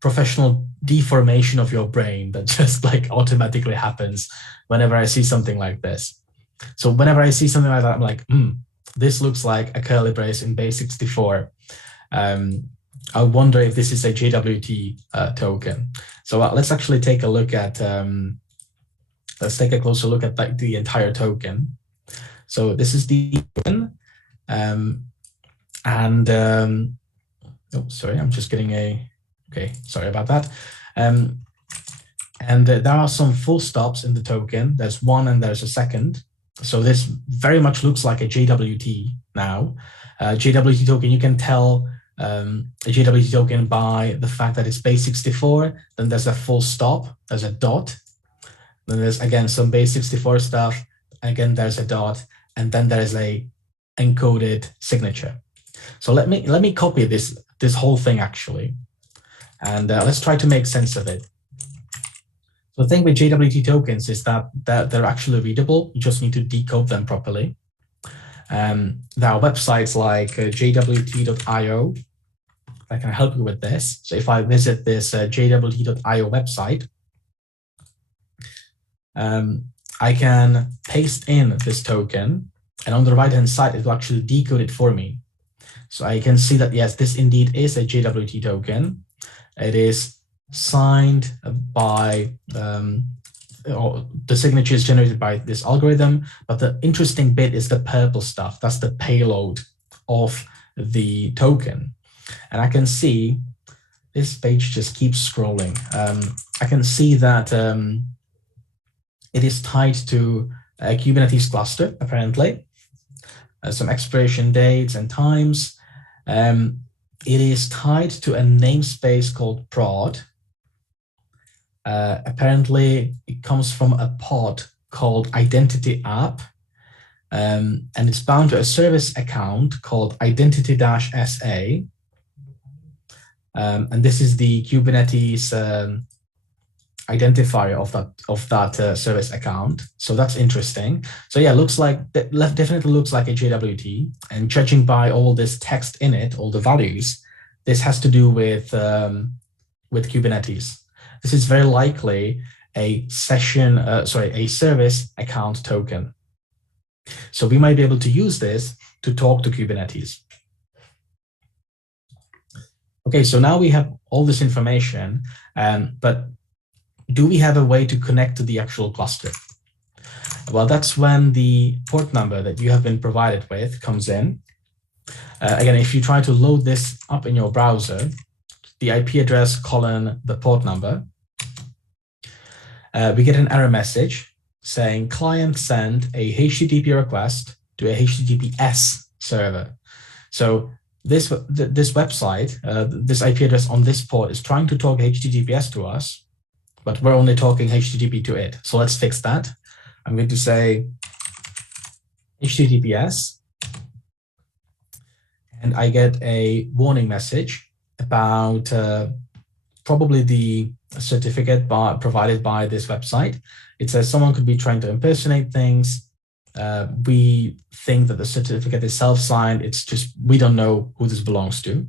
professional deformation of your brain that just like automatically happens whenever I see something like this. So whenever I see something like that, I'm like, this looks like a curly brace in base64. I wonder if this is a JWT token. So let's actually take a look at, let's take a closer look at the entire token. So this is the token. Oh, sorry, I'm just getting okay, sorry about that. There are some full stops in the token. There's one and there's a second. So this very much looks like a JWT now. JWT token, you can tell a JWT token by the fact that it's base64, then there's a full stop, there's a dot, then there's again some base64 stuff, again there's a dot, and then there's a encoded signature. So let me copy this whole thing actually, and let's try to make sense of it. So the thing with JWT tokens is that they're actually readable. You just need to decode them properly. There are websites like jwt.io that can help you with this. So if I visit this jwt.io website, I can paste in this token, and on the right-hand side, it will actually decode it for me. So I can see that, yes, this indeed is a JWT token. It is signed by, or the signature is generated by this algorithm, but the interesting bit is the purple stuff. That's the payload of the token. And I can see this page just keeps scrolling. I can see that it is tied to a Kubernetes cluster, apparently. Some expiration dates and times. It is tied to a namespace called prod. Apparently, it comes from a pod called identity app, and it's bound to a service account called identity-sa. And this is the Kubernetes identifier of that service account. So that's interesting. So yeah, looks like that definitely looks like a JWT. And judging by all this text in it, all the values, this has to do with Kubernetes. This is very likely a service account token. So we might be able to use this to talk to Kubernetes. Okay, so now we have all this information, but do we have a way to connect to the actual cluster? Well, that's when the port number that you have been provided with comes in. Again, if you try to load this up in your browser, the IP address colon the port number, we get an error message saying client send a HTTP request to a HTTPS server. So this website, this IP address on this port is trying to talk HTTPS to us, but we're only talking HTTP to it. So let's fix that. I'm going to say HTTPS, and I get a warning message about probably the certificate provided by this website. It says someone could be trying to impersonate things. We think that the certificate is self-signed. It's just, we don't know who this belongs to.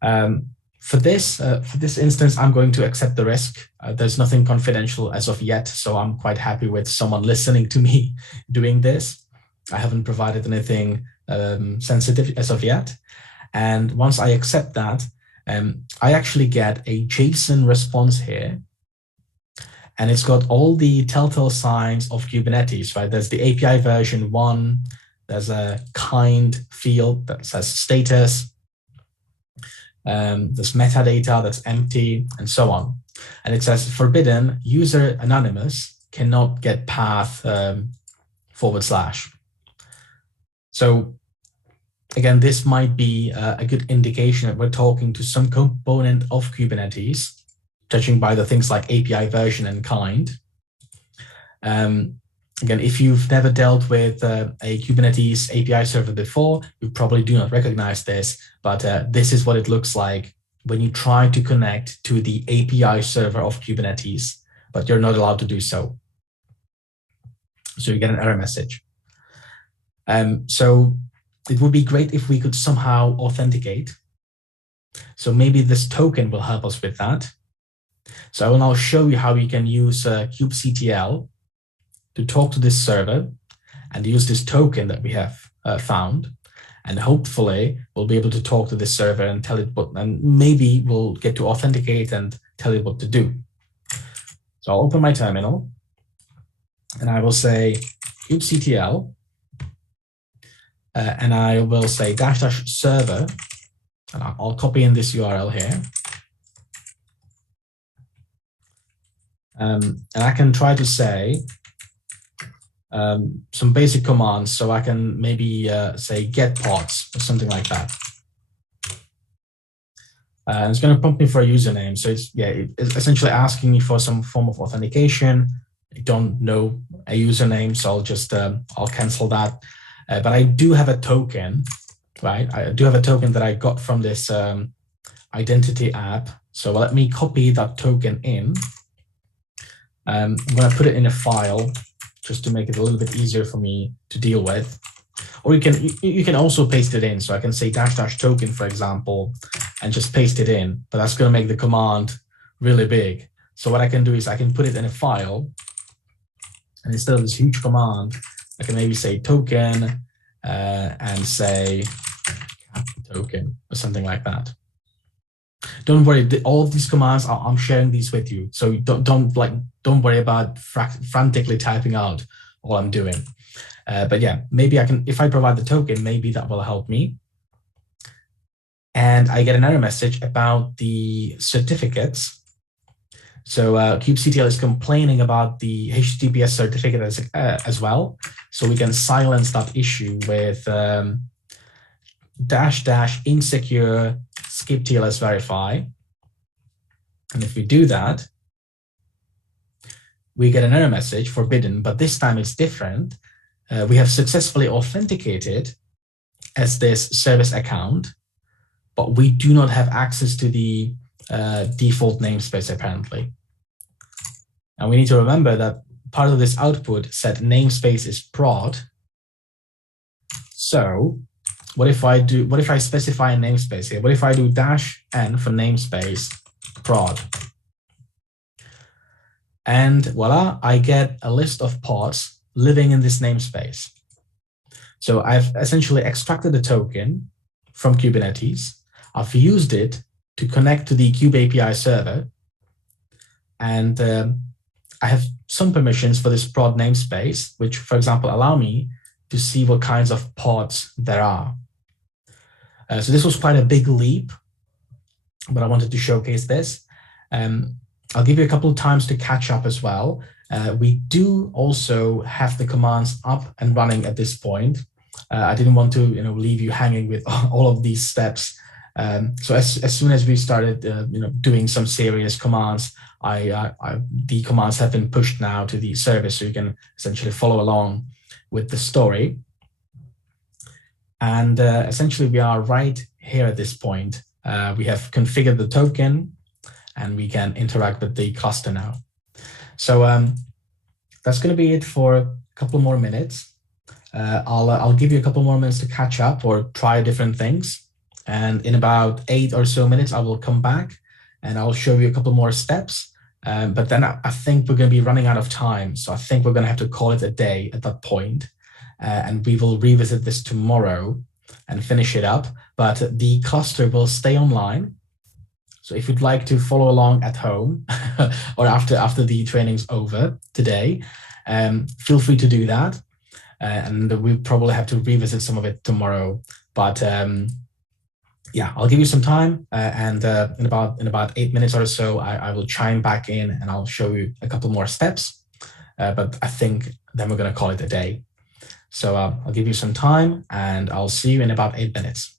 For this instance, I'm going to accept the risk. There's nothing confidential as of yet, so I'm quite happy with someone listening to me doing this. I haven't provided anything sensitive as of yet. And once I accept that, I actually get a JSON response here. And it's got all the telltale signs of Kubernetes, right? There's the API version 1. There's a kind field that says status. There's metadata that's empty, and so on. And it says forbidden, user anonymous, cannot get path / So again, this might be a good indication that we're talking to some component of Kubernetes, judging by the things like API version and kind. Again, if you've never dealt with a Kubernetes API server before, you probably do not recognize this, but this is what it looks like when you try to connect to the API server of Kubernetes, but you're not allowed to do so. So you get an error message. So it would be great if we could somehow authenticate. So maybe this token will help us with that. So I will now show you how you can use kubectl to talk to this server and use this token that we have found. And hopefully we'll be able to talk to this server and tell it what, and maybe we'll get to authenticate and tell it what to do. So I'll open my terminal and I will say kubectl, and I will say -- server, and I'll copy in this URL here. And I can try to say some basic commands. So I can maybe say get pods or something like that. And it's going to prompt me for a username. So it's essentially asking me for some form of authentication. I don't know a username, so I'll just I'll cancel that. But I do have a token, right? I do have a token that I got from this identity app. So let me copy that token in. I'm going to put it in a file just to make it a little bit easier for me to deal with. Or you can also paste it in. So I can say -- token, for example, and just paste it in. But that's going to make the command really big. So what I can do is I can put it in a file. And instead of this huge command, I can maybe say token and say token or something like that. Don't worry, all of these commands, I'm sharing these with you. So don't worry about frantically typing out all I'm doing. But yeah, maybe I can, if I provide the token, maybe that will help me. And I get an error message about the certificates. So kubectl is complaining about the HTTPS certificate as well. So we can silence that issue with -- insecure skip TLS verify. And if we do that, we get an error message forbidden, but this time it's different. We have successfully authenticated as this service account, but we do not have access to the default namespace apparently. And we need to remember that part of this output said namespace is prod. So what if I specify a namespace here? What if I do -n for namespace prod? And voila, I get a list of pods living in this namespace. So I've essentially extracted the token from Kubernetes. I've used it to connect to the Kube API server. And I have some permissions for this prod namespace, which, for example, allow me to see what kinds of pods there are. So this was quite a big leap, but I wanted to showcase this. I'll give you a couple of times to catch up as well. We do also have the commands up and running at this point. I didn't want to leave you hanging with all of these steps. So as soon as we started doing some serious commands, the commands have been pushed now to the service, so you can essentially follow along with the story. And essentially, we are right here at this point. We have configured the token, and we can interact with the cluster now. So that's going to be it for a couple more minutes. I'll give you a couple more minutes to catch up or try different things. And in about 8 or so minutes, I will come back and I'll show you a couple more steps. But then I think we're going to be running out of time. So I think we're going to have to call it a day at that point. And we will revisit this tomorrow and finish it up. But the cluster will stay online. So if you'd like to follow along at home or after the training's over today, feel free to do that. And we'll probably have to revisit some of it tomorrow. But yeah, I'll give you some time, and in about 8 minutes or so, I will chime back in and I'll show you a couple more steps. But I think then we're going to call it a day. So I'll give you some time, and I'll see you in about 8 minutes.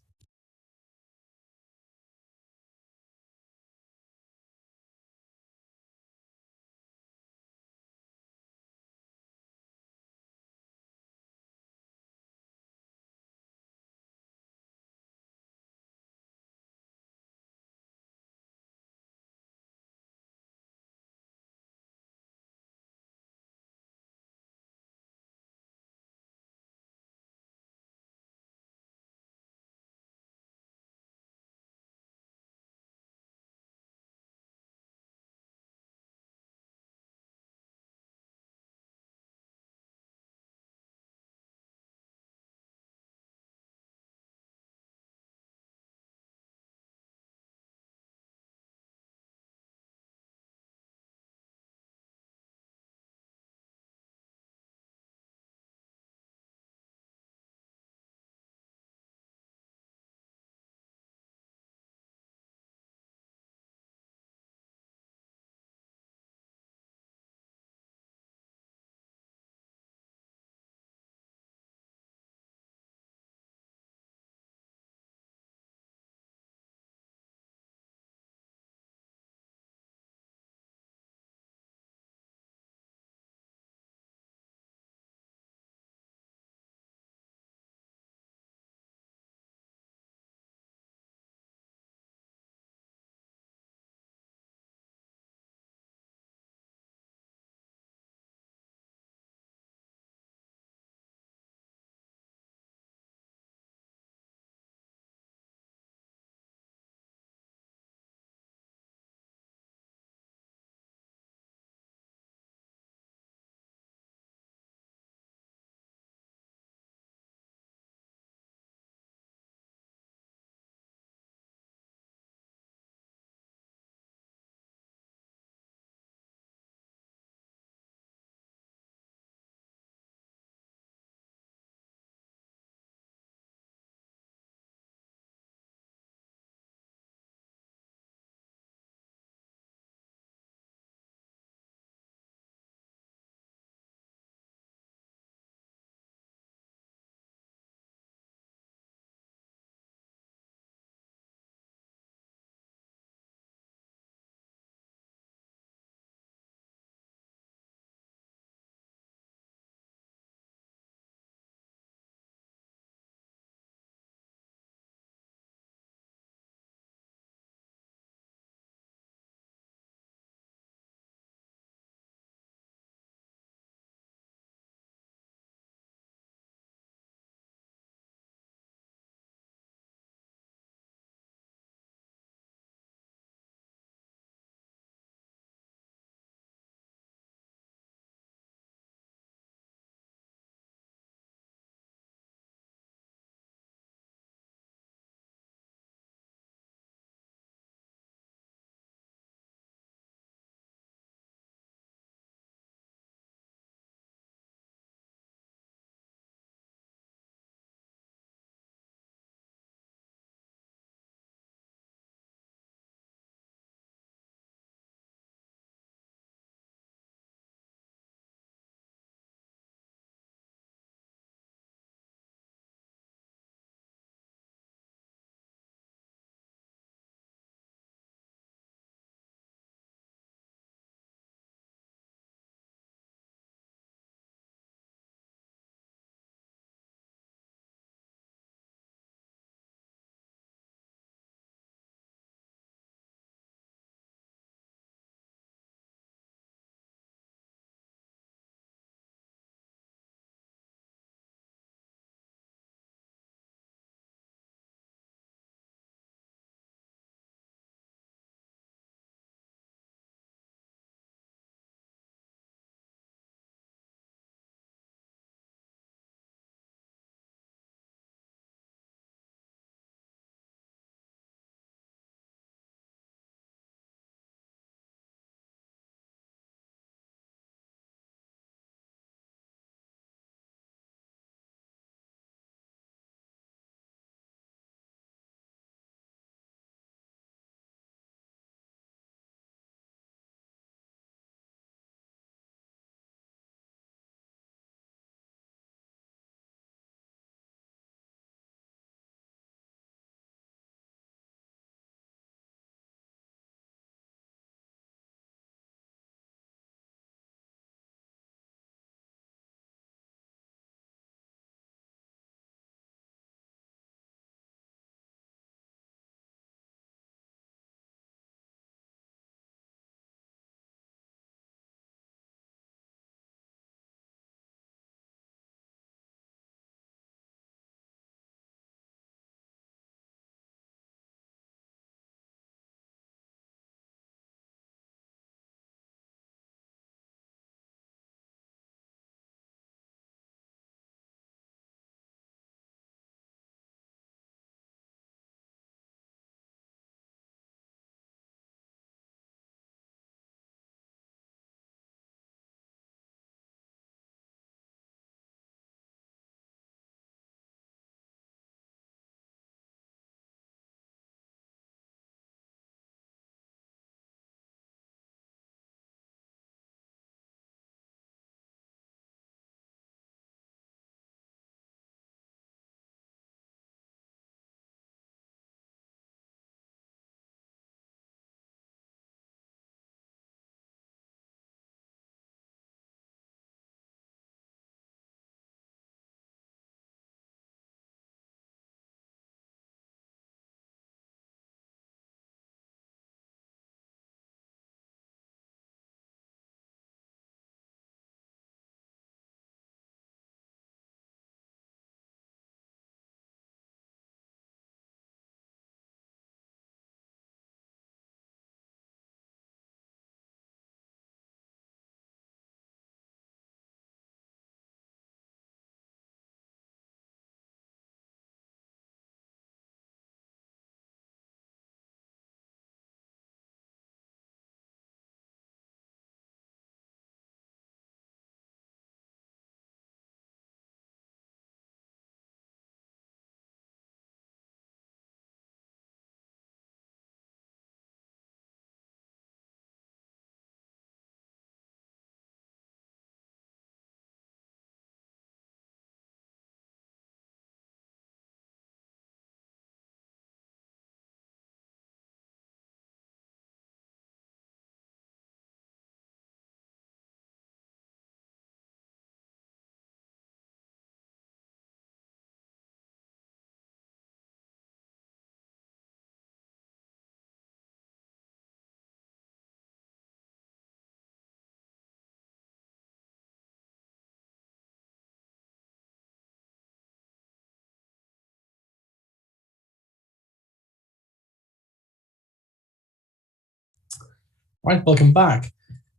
Right, welcome back.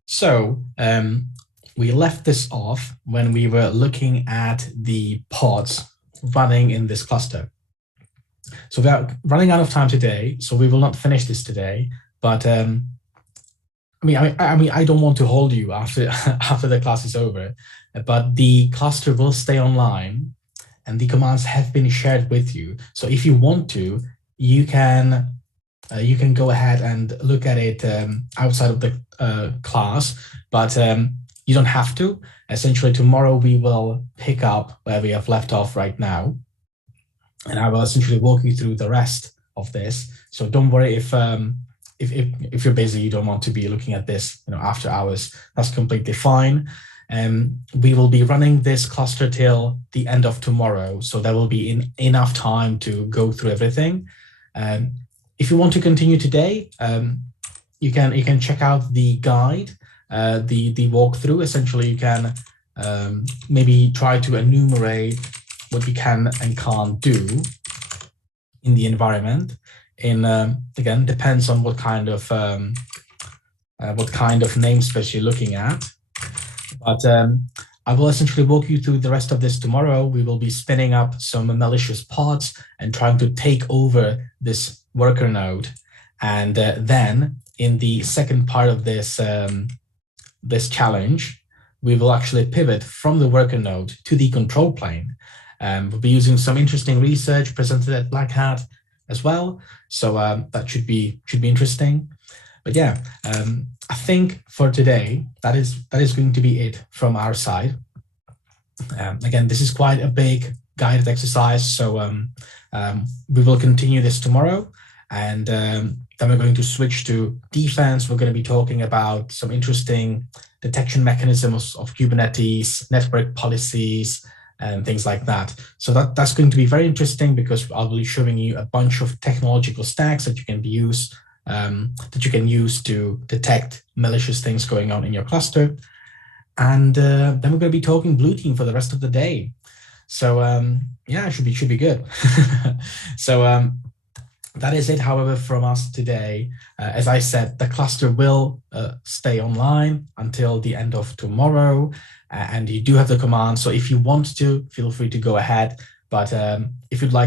So we left this off when we were looking at the pods running in this cluster. So we are running out of time today, so we will not finish this today. But I don't want to hold you after after the class is over. But the cluster will stay online, and the commands have been shared with you. So if you want to, you can go ahead and look at it outside of the class, but you don't have to. Essentially, tomorrow we will pick up where we have left off right now, and I will essentially walk you through the rest of this. So don't worry if you're busy, you don't want to be looking at this, after hours. That's completely fine. We will be running this cluster till the end of tomorrow, so there will be enough time to go through everything. If you want to continue today, you can check out the guide, the walkthrough. Essentially, you can maybe try to enumerate what you can and can't do in the environment. Again, depends on what kind of namespace you're looking at. But I will essentially walk you through the rest of this tomorrow. We will be spinning up some malicious pods and trying to take over this worker node. And then in the second part of this, this challenge, we will actually pivot from the worker node to the control plane. We'll be using some interesting research presented at Black Hat as well. So that should be interesting. But yeah, I think for today, that is going to be it from our side. Again, this is quite a big guided exercise, so we will continue this tomorrow, and then we're going to switch to defense. We're going to be talking about some interesting detection mechanisms of Kubernetes, network policies, and things like that. So that's going to be very interesting, because I'll be showing you a bunch of technological stacks that you can use to detect malicious things going on in your cluster. And then we're going to be talking blue team for the rest of the day. So yeah, it should be good. So that is it, however, from us today. As I said, the cluster will stay online until the end of tomorrow, and you do have the command. So if you want to, feel free to go ahead. But if you'd like